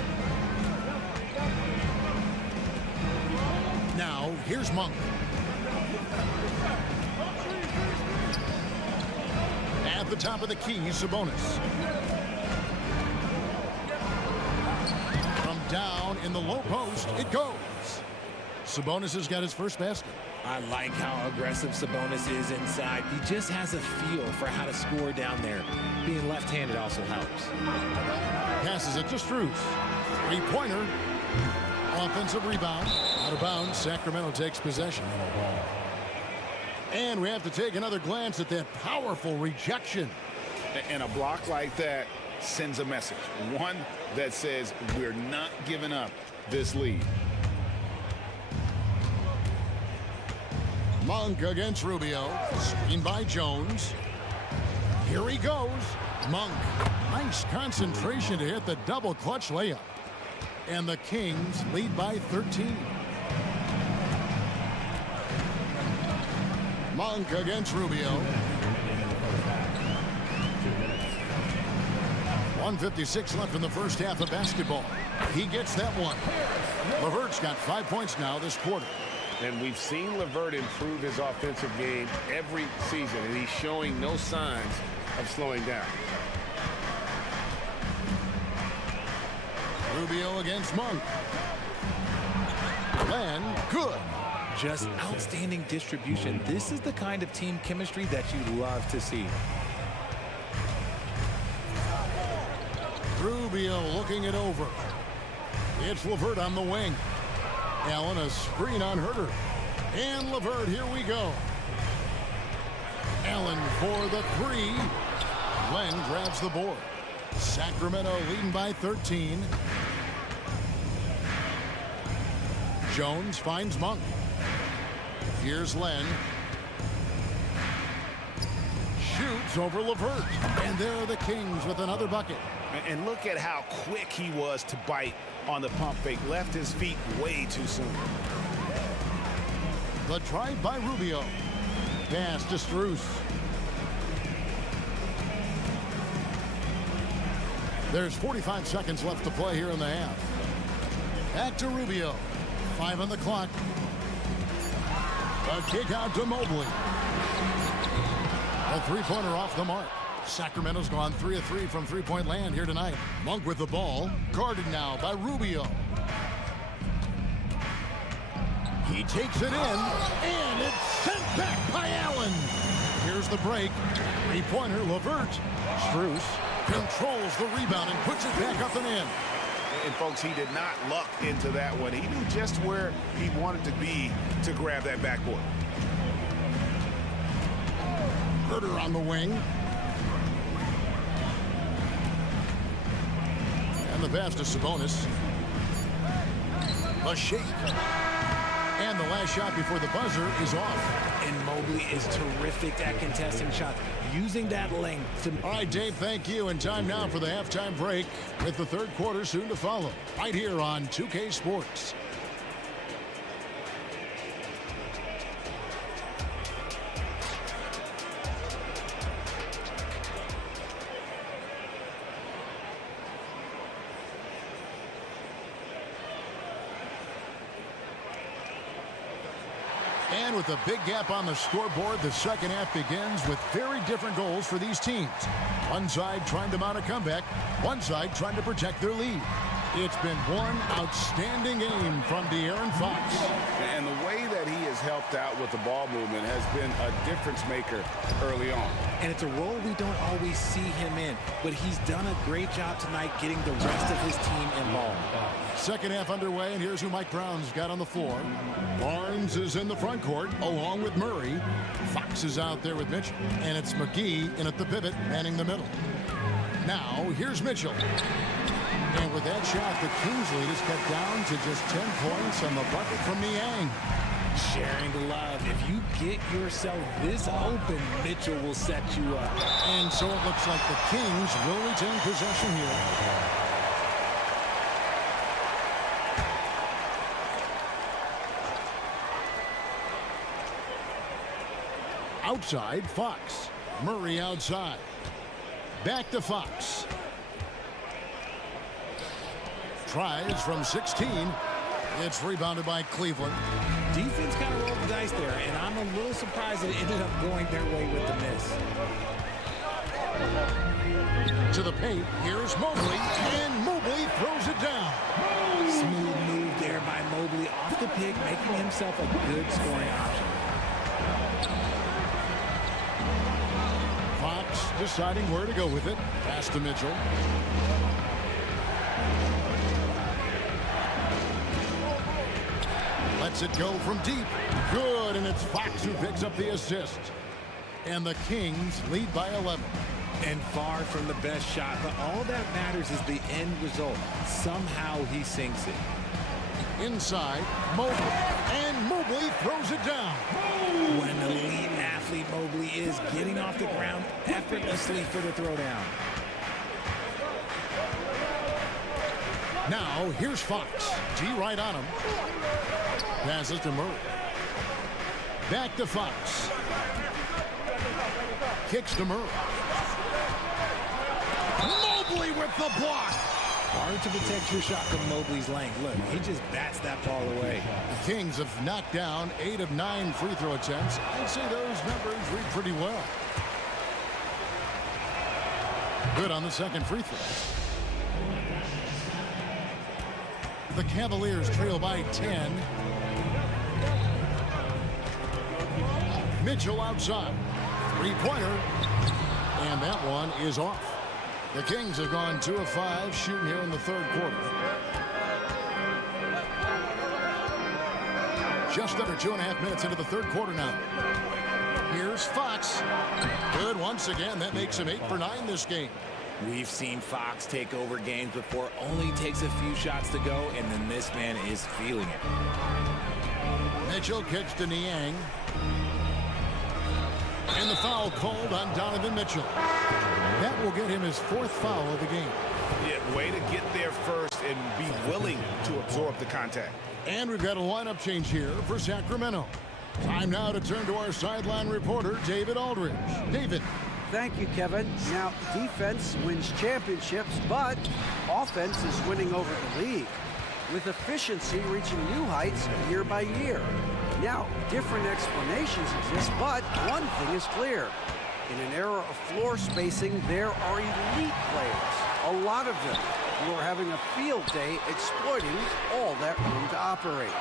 Now, here's Monk. At the top of the key, Sabonis. From down in the low post, it goes. Sabonis has got his first basket. I like how aggressive Sabonis is inside. He just has a feel for how to score down there. Being left-handed also helps. Passes it to Strus. Three-pointer. Offensive rebound. Out of bounds. Sacramento takes possession. And we have to take another glance at that powerful rejection. And a block like that sends a message. One that says we're not giving up this lead. Monk against Rubio. Screen by Jones. Here he goes. Monk. Nice concentration to hit the double clutch layup. And the Kings lead by 13. Monk against Rubio. 1:56 left in the first half of basketball. He gets that one. LeVert's got 5 points now this quarter. And we've seen LeVert improve his offensive game every season, and he's showing no signs of slowing down. Rubio against Monk. Len, good. Just outstanding distribution. This is the kind of team chemistry that you love to see. Rubio looking it over. It's LeVert on the wing. Allen, a screen on Herter. And LeVert, here we go. Allen for the three. Len grabs the board. Sacramento leading by 13. Jones finds Monk. Here's Len. Shoots over LeVert. And there are the Kings with another bucket. And look at how quick he was to bite on the pump fake. Left his feet way too soon. The drive by Rubio. Pass to Strus. There's 45 seconds left to play here in the half. Back to Rubio. 5 on the clock. A kick out to Mobley. A three-pointer off the mark. Sacramento's gone 3 of 3 from three-point land here tonight. Monk with the ball. Guarded now by Rubio. He takes it in, and it's sent back by Allen. Here's the break. Three-pointer, LeVert. Strus controls the rebound and puts it back up and in. And folks, he did not luck into that one. He knew just where he wanted to be to grab that backboard. Herter on the wing. And the pass to Sabonis. A shake. And the last shot before the buzzer is off. And Mobley is terrific at contesting shots, using that length to... All right, Dave, thank you. And time now for the halftime break with the third quarter soon to follow. Right here on 2K Sports. And with a big gap on the scoreboard, the second half begins with very different goals for these teams. One side trying to mount a comeback, one side trying to protect their lead. It's been one outstanding game from De'Aaron Fox. And the way that he has helped out with the ball movement has been a difference maker early on. And it's a role we don't always see him in, but he's done a great job tonight getting the rest of his team involved. Second half underway, and here's who Mike Brown's got on the floor. Barnes is in the front court, along with Murray. Fox is out there with Mitchell, and it's McGee in at the pivot, manning the middle. Now, here's Mitchell. And with that shot, the Kings lead is cut down to just 10 points on the bucket from Niang. Sharing the love. If you get yourself this open, Mitchell will set you up. And so it looks like the Kings will retain possession here. Outside, Fox. Murray outside. Back to Fox. Tries from 16. It's rebounded by Cleveland. Defense kind of rolled the dice there, and I'm a little surprised that it ended up going their way with the miss. To the paint, here's Mobley, and Mobley throws it down. Smooth move there by Mobley off the pick, making himself a good scoring option. Fox deciding where to go with it. Pass to Mitchell. Lets it go from deep. Good, and it's Fox who picks up the assist. And the Kings lead by 11. And far from the best shot, but all that matters is the end result. Somehow he sinks it. Inside, Mobley, and Mobley throws it down. What an elite athlete Mobley is, getting off the ground effortlessly for the throwdown. Now, here's Fox. G right on him. Passes to Murray. Back to Fox. Kicks to Murray. Mobley with the block. Hard to protect your shot from Mobley's length. Look, he just bats that ball away. The Kings have knocked down 8 of 9 free throw attempts. I'd say those numbers read pretty well. Good on the second free throw. The Cavaliers trail by 10. Mitchell outside. Three-pointer. And that one is off. The Kings have gone 2 of 5 shooting here in the third quarter. Just under 2.5 minutes into the third quarter now. Here's Fox. Good once again. That makes him 8 for 9 this game. We've seen Fox take over games before. Only takes a few shots to go, and then this man is feeling it. Mitchell kicks to Niang. And the foul called on Donovan Mitchell. That will get him his 4th foul of the game. Yeah, way to get there first and be willing to absorb the contact. And we've got a lineup change here for Sacramento. Time now to turn to our sideline reporter, David Aldridge. David. Thank you, Kevin. Now, defense wins championships, but offense is winning over the league, with efficiency reaching new heights year by year. Now, different explanations exist, but one thing is clear. In an era of floor spacing, there are elite players, a lot of them, who are having a field day exploiting all that room to operate.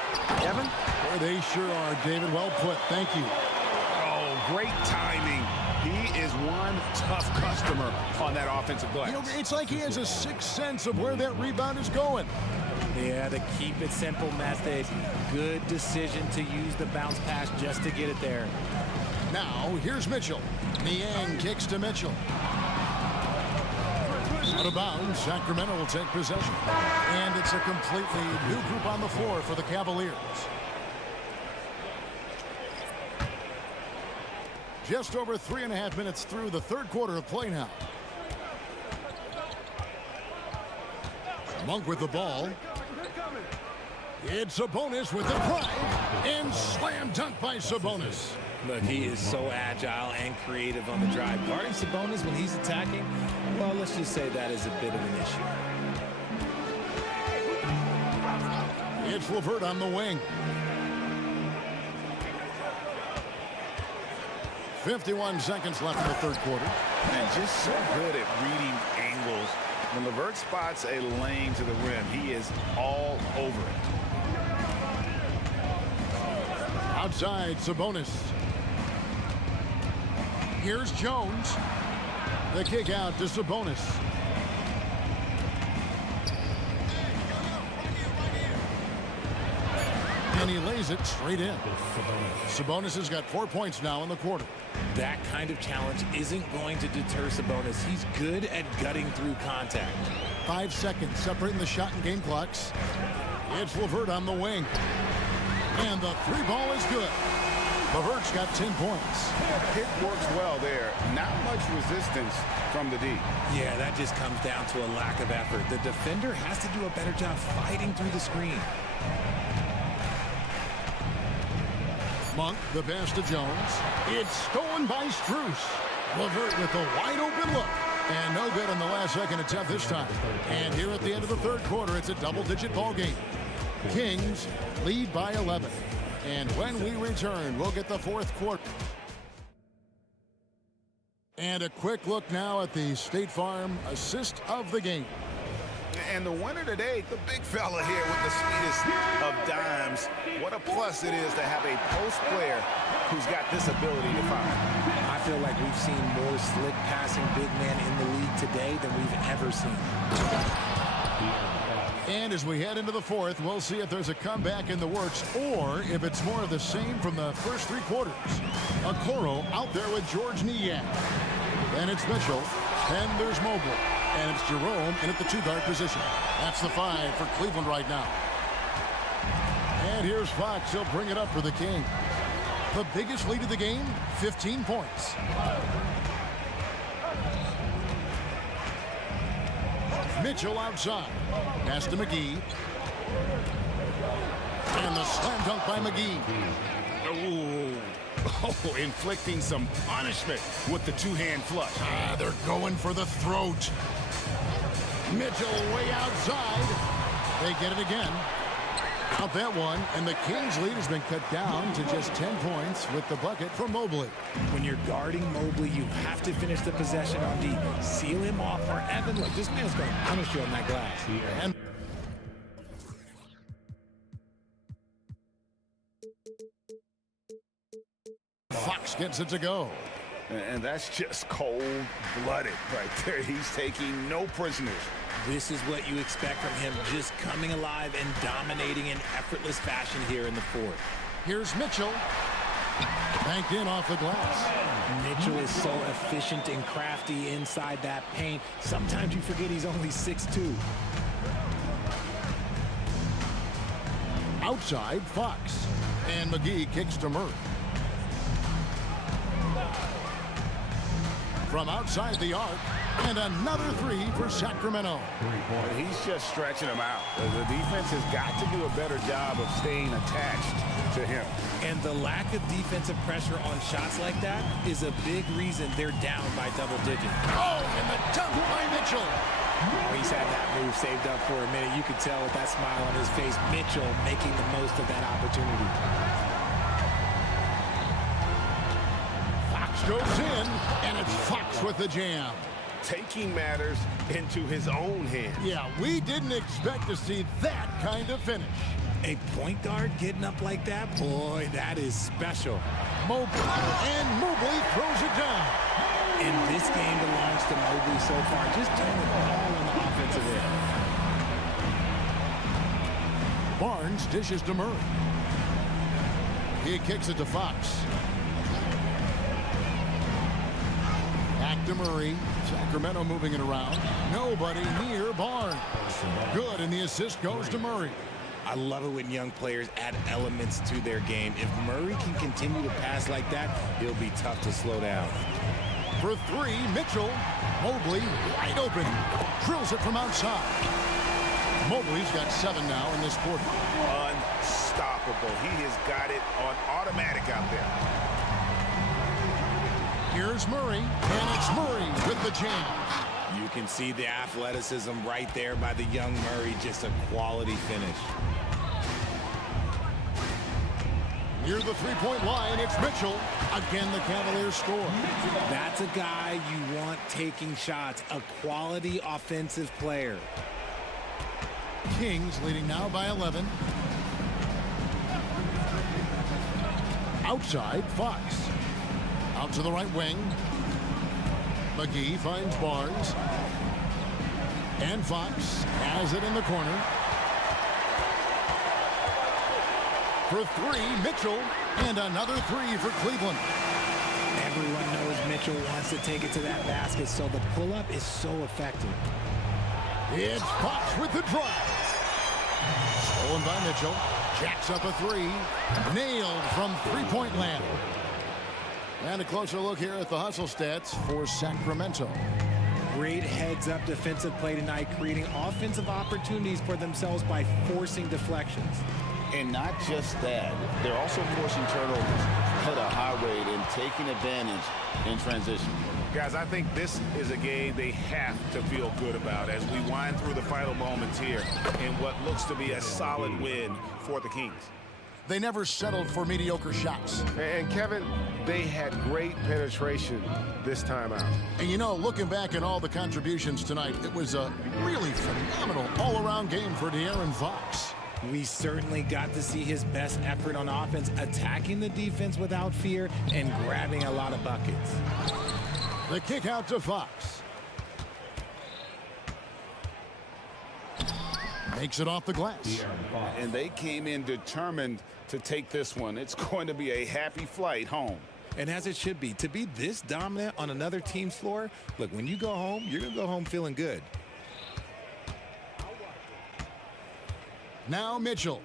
Kevin? Boy, they sure are, David. Well put. Thank you. Oh, great timing. He is one tough customer on that offensive glass. You know, it's like he has a sixth sense of where that rebound is going. Yeah, the keep it simple method. Good decision to use the bounce pass just to get it there. Now, here's Mitchell. Niang kicks to Mitchell. Out of bounds, Sacramento will take possession. And it's a completely new group on the floor for the Cavaliers. Just over 3.5 minutes through the third quarter of play now. Monk with the ball. It's Sabonis with the drive. And slam dunk by Sabonis. Look, he is so agile and creative on the drive. Guarding Sabonis when he's attacking, well, let's just say that is a bit of an issue. It's LeVert on the wing. 51 seconds left in the third quarter. And just so good at reading angles. When LeVert spots a lane to the rim, he is all over it. Outside, Sabonis. Here's Jones. The kick out to Sabonis. And he lays it straight in. Sabonis has got 4 points now in the quarter. That kind of challenge isn't going to deter Sabonis. He's good at gutting through contact. 5 seconds separating the shot and game clocks. It's LeVert on the wing. And the three ball is good. LeVert's got 10 points. Pick works well there. Not much resistance from the D. Yeah, that just comes down to a lack of effort. The defender has to do a better job fighting through the screen. Monk, the pass to Jones. It's stolen by Strus. Levert with a wide open look. And no good on the last second attempt this time. And here at the end of the third quarter, it's a double-digit ball game. Kings lead by 11. And when we return, we'll get the fourth quarter. And a quick look now at the State Farm assist of the game. And the winner today, the big fella here with the sweetest of dimes. What a plus it is to have a post player who's got this ability to fire. I feel like we've seen more slick passing big men in the league today than we've ever seen. And as we head into the fourth, we'll see if there's a comeback in the works or if it's more of the same from the first three quarters. Okoro out there with George Niang. Then it's Mitchell. Then there's Mobley. And it's Jerome in at the two-guard position. That's the 5 for Cleveland right now. And here's Fox. He'll bring it up for the King. The biggest lead of the game, 15 points. Mitchell outside. Pass to McGee. And the slam dunk by McGee. Oh, inflicting some punishment with the two-hand flush. They're going for the throat. Mitchell way outside. They get it again. Out that one, and the Kings' lead has been cut down to just 10 points with the bucket from Mobley. When you're guarding Mobley, you have to finish the possession on D. Seal him off, or Evan, look, this man's going to punish you on that glass. And Fox gets it to go. And that's just cold-blooded right there. He's taking no prisoners. This is what you expect from him, just coming alive and dominating in effortless fashion here in the fourth. Here's Mitchell. Banked in off the glass. Mitchell is so efficient and crafty inside that paint. Sometimes you forget he's only 6'2". Outside, Fox. And McGee kicks to Murray. From outside the arc, and another 3 for Sacramento. He's just stretching him out. The defense has got to do a better job of staying attached to him. And the lack of defensive pressure on shots like that is a big reason they're down by double digits. Oh, and the dunk by Mitchell. Oh, he's had that move saved up for a minute. You could tell with that smile on his face, Mitchell making the most of that opportunity. Goes in, and it's Fox with the jam. Taking matters into his own hands. Yeah, we didn't expect to see that kind of finish. A point guard getting up like that, boy, that is special. Mobley, and Mobley throws it down. And this game belongs to Mobley so far. Just turn the ball on the offensive end. Barnes dishes to Murray. He kicks it to Fox. Back to Murray. Sacramento moving it around. Nobody near Barnes. Good, and the assist goes to Murray. I love it when young players add elements to their game. If Murray can continue to pass like that, he'll be tough to slow down. For 3, Mitchell. Mobley wide open. Drills it from outside. Mobley's got 7 now in this quarter. Unstoppable. He has got it on automatic out there. Here's Murray, and it's Murray with the jam. You can see the athleticism right there by the young Murray, just a quality finish. Near the three-point line, it's Mitchell. Again, the Cavaliers score. That's a guy you want taking shots, a quality offensive player. Kings leading now by 11. Outside, Fox. Out to the right wing. McGee finds Barnes. And Fox has it in the corner. For 3, Mitchell. And another 3 for Cleveland. Everyone knows Mitchell wants to take it to that basket, so the pull-up is so effective. It's Fox with the drive. Stolen by Mitchell. Jacks up a 3. Nailed from three-point land. And a closer look here at the hustle stats for Sacramento. Great heads-up defensive play tonight, creating offensive opportunities for themselves by forcing deflections. And not just that, they're also forcing turnovers at a high rate and taking advantage in transition. Guys, I think this is a game they have to feel good about as we wind through the final moments here in what looks to be a solid win for the Kings. They never settled for mediocre shots. And Kevin, they had great penetration this time out. And you know, looking back at all the contributions tonight, it was a really phenomenal all-around game for De'Aaron Fox. We certainly got to see his best effort on offense, attacking the defense without fear and grabbing a lot of buckets. The kick out to Fox. Makes it off the glass. And they came in determined to take this one. It's going to be a happy flight home. And as it should be, to be this dominant on another team's floor, look, when you go home, you're going to go home feeling good. Now Mitchell.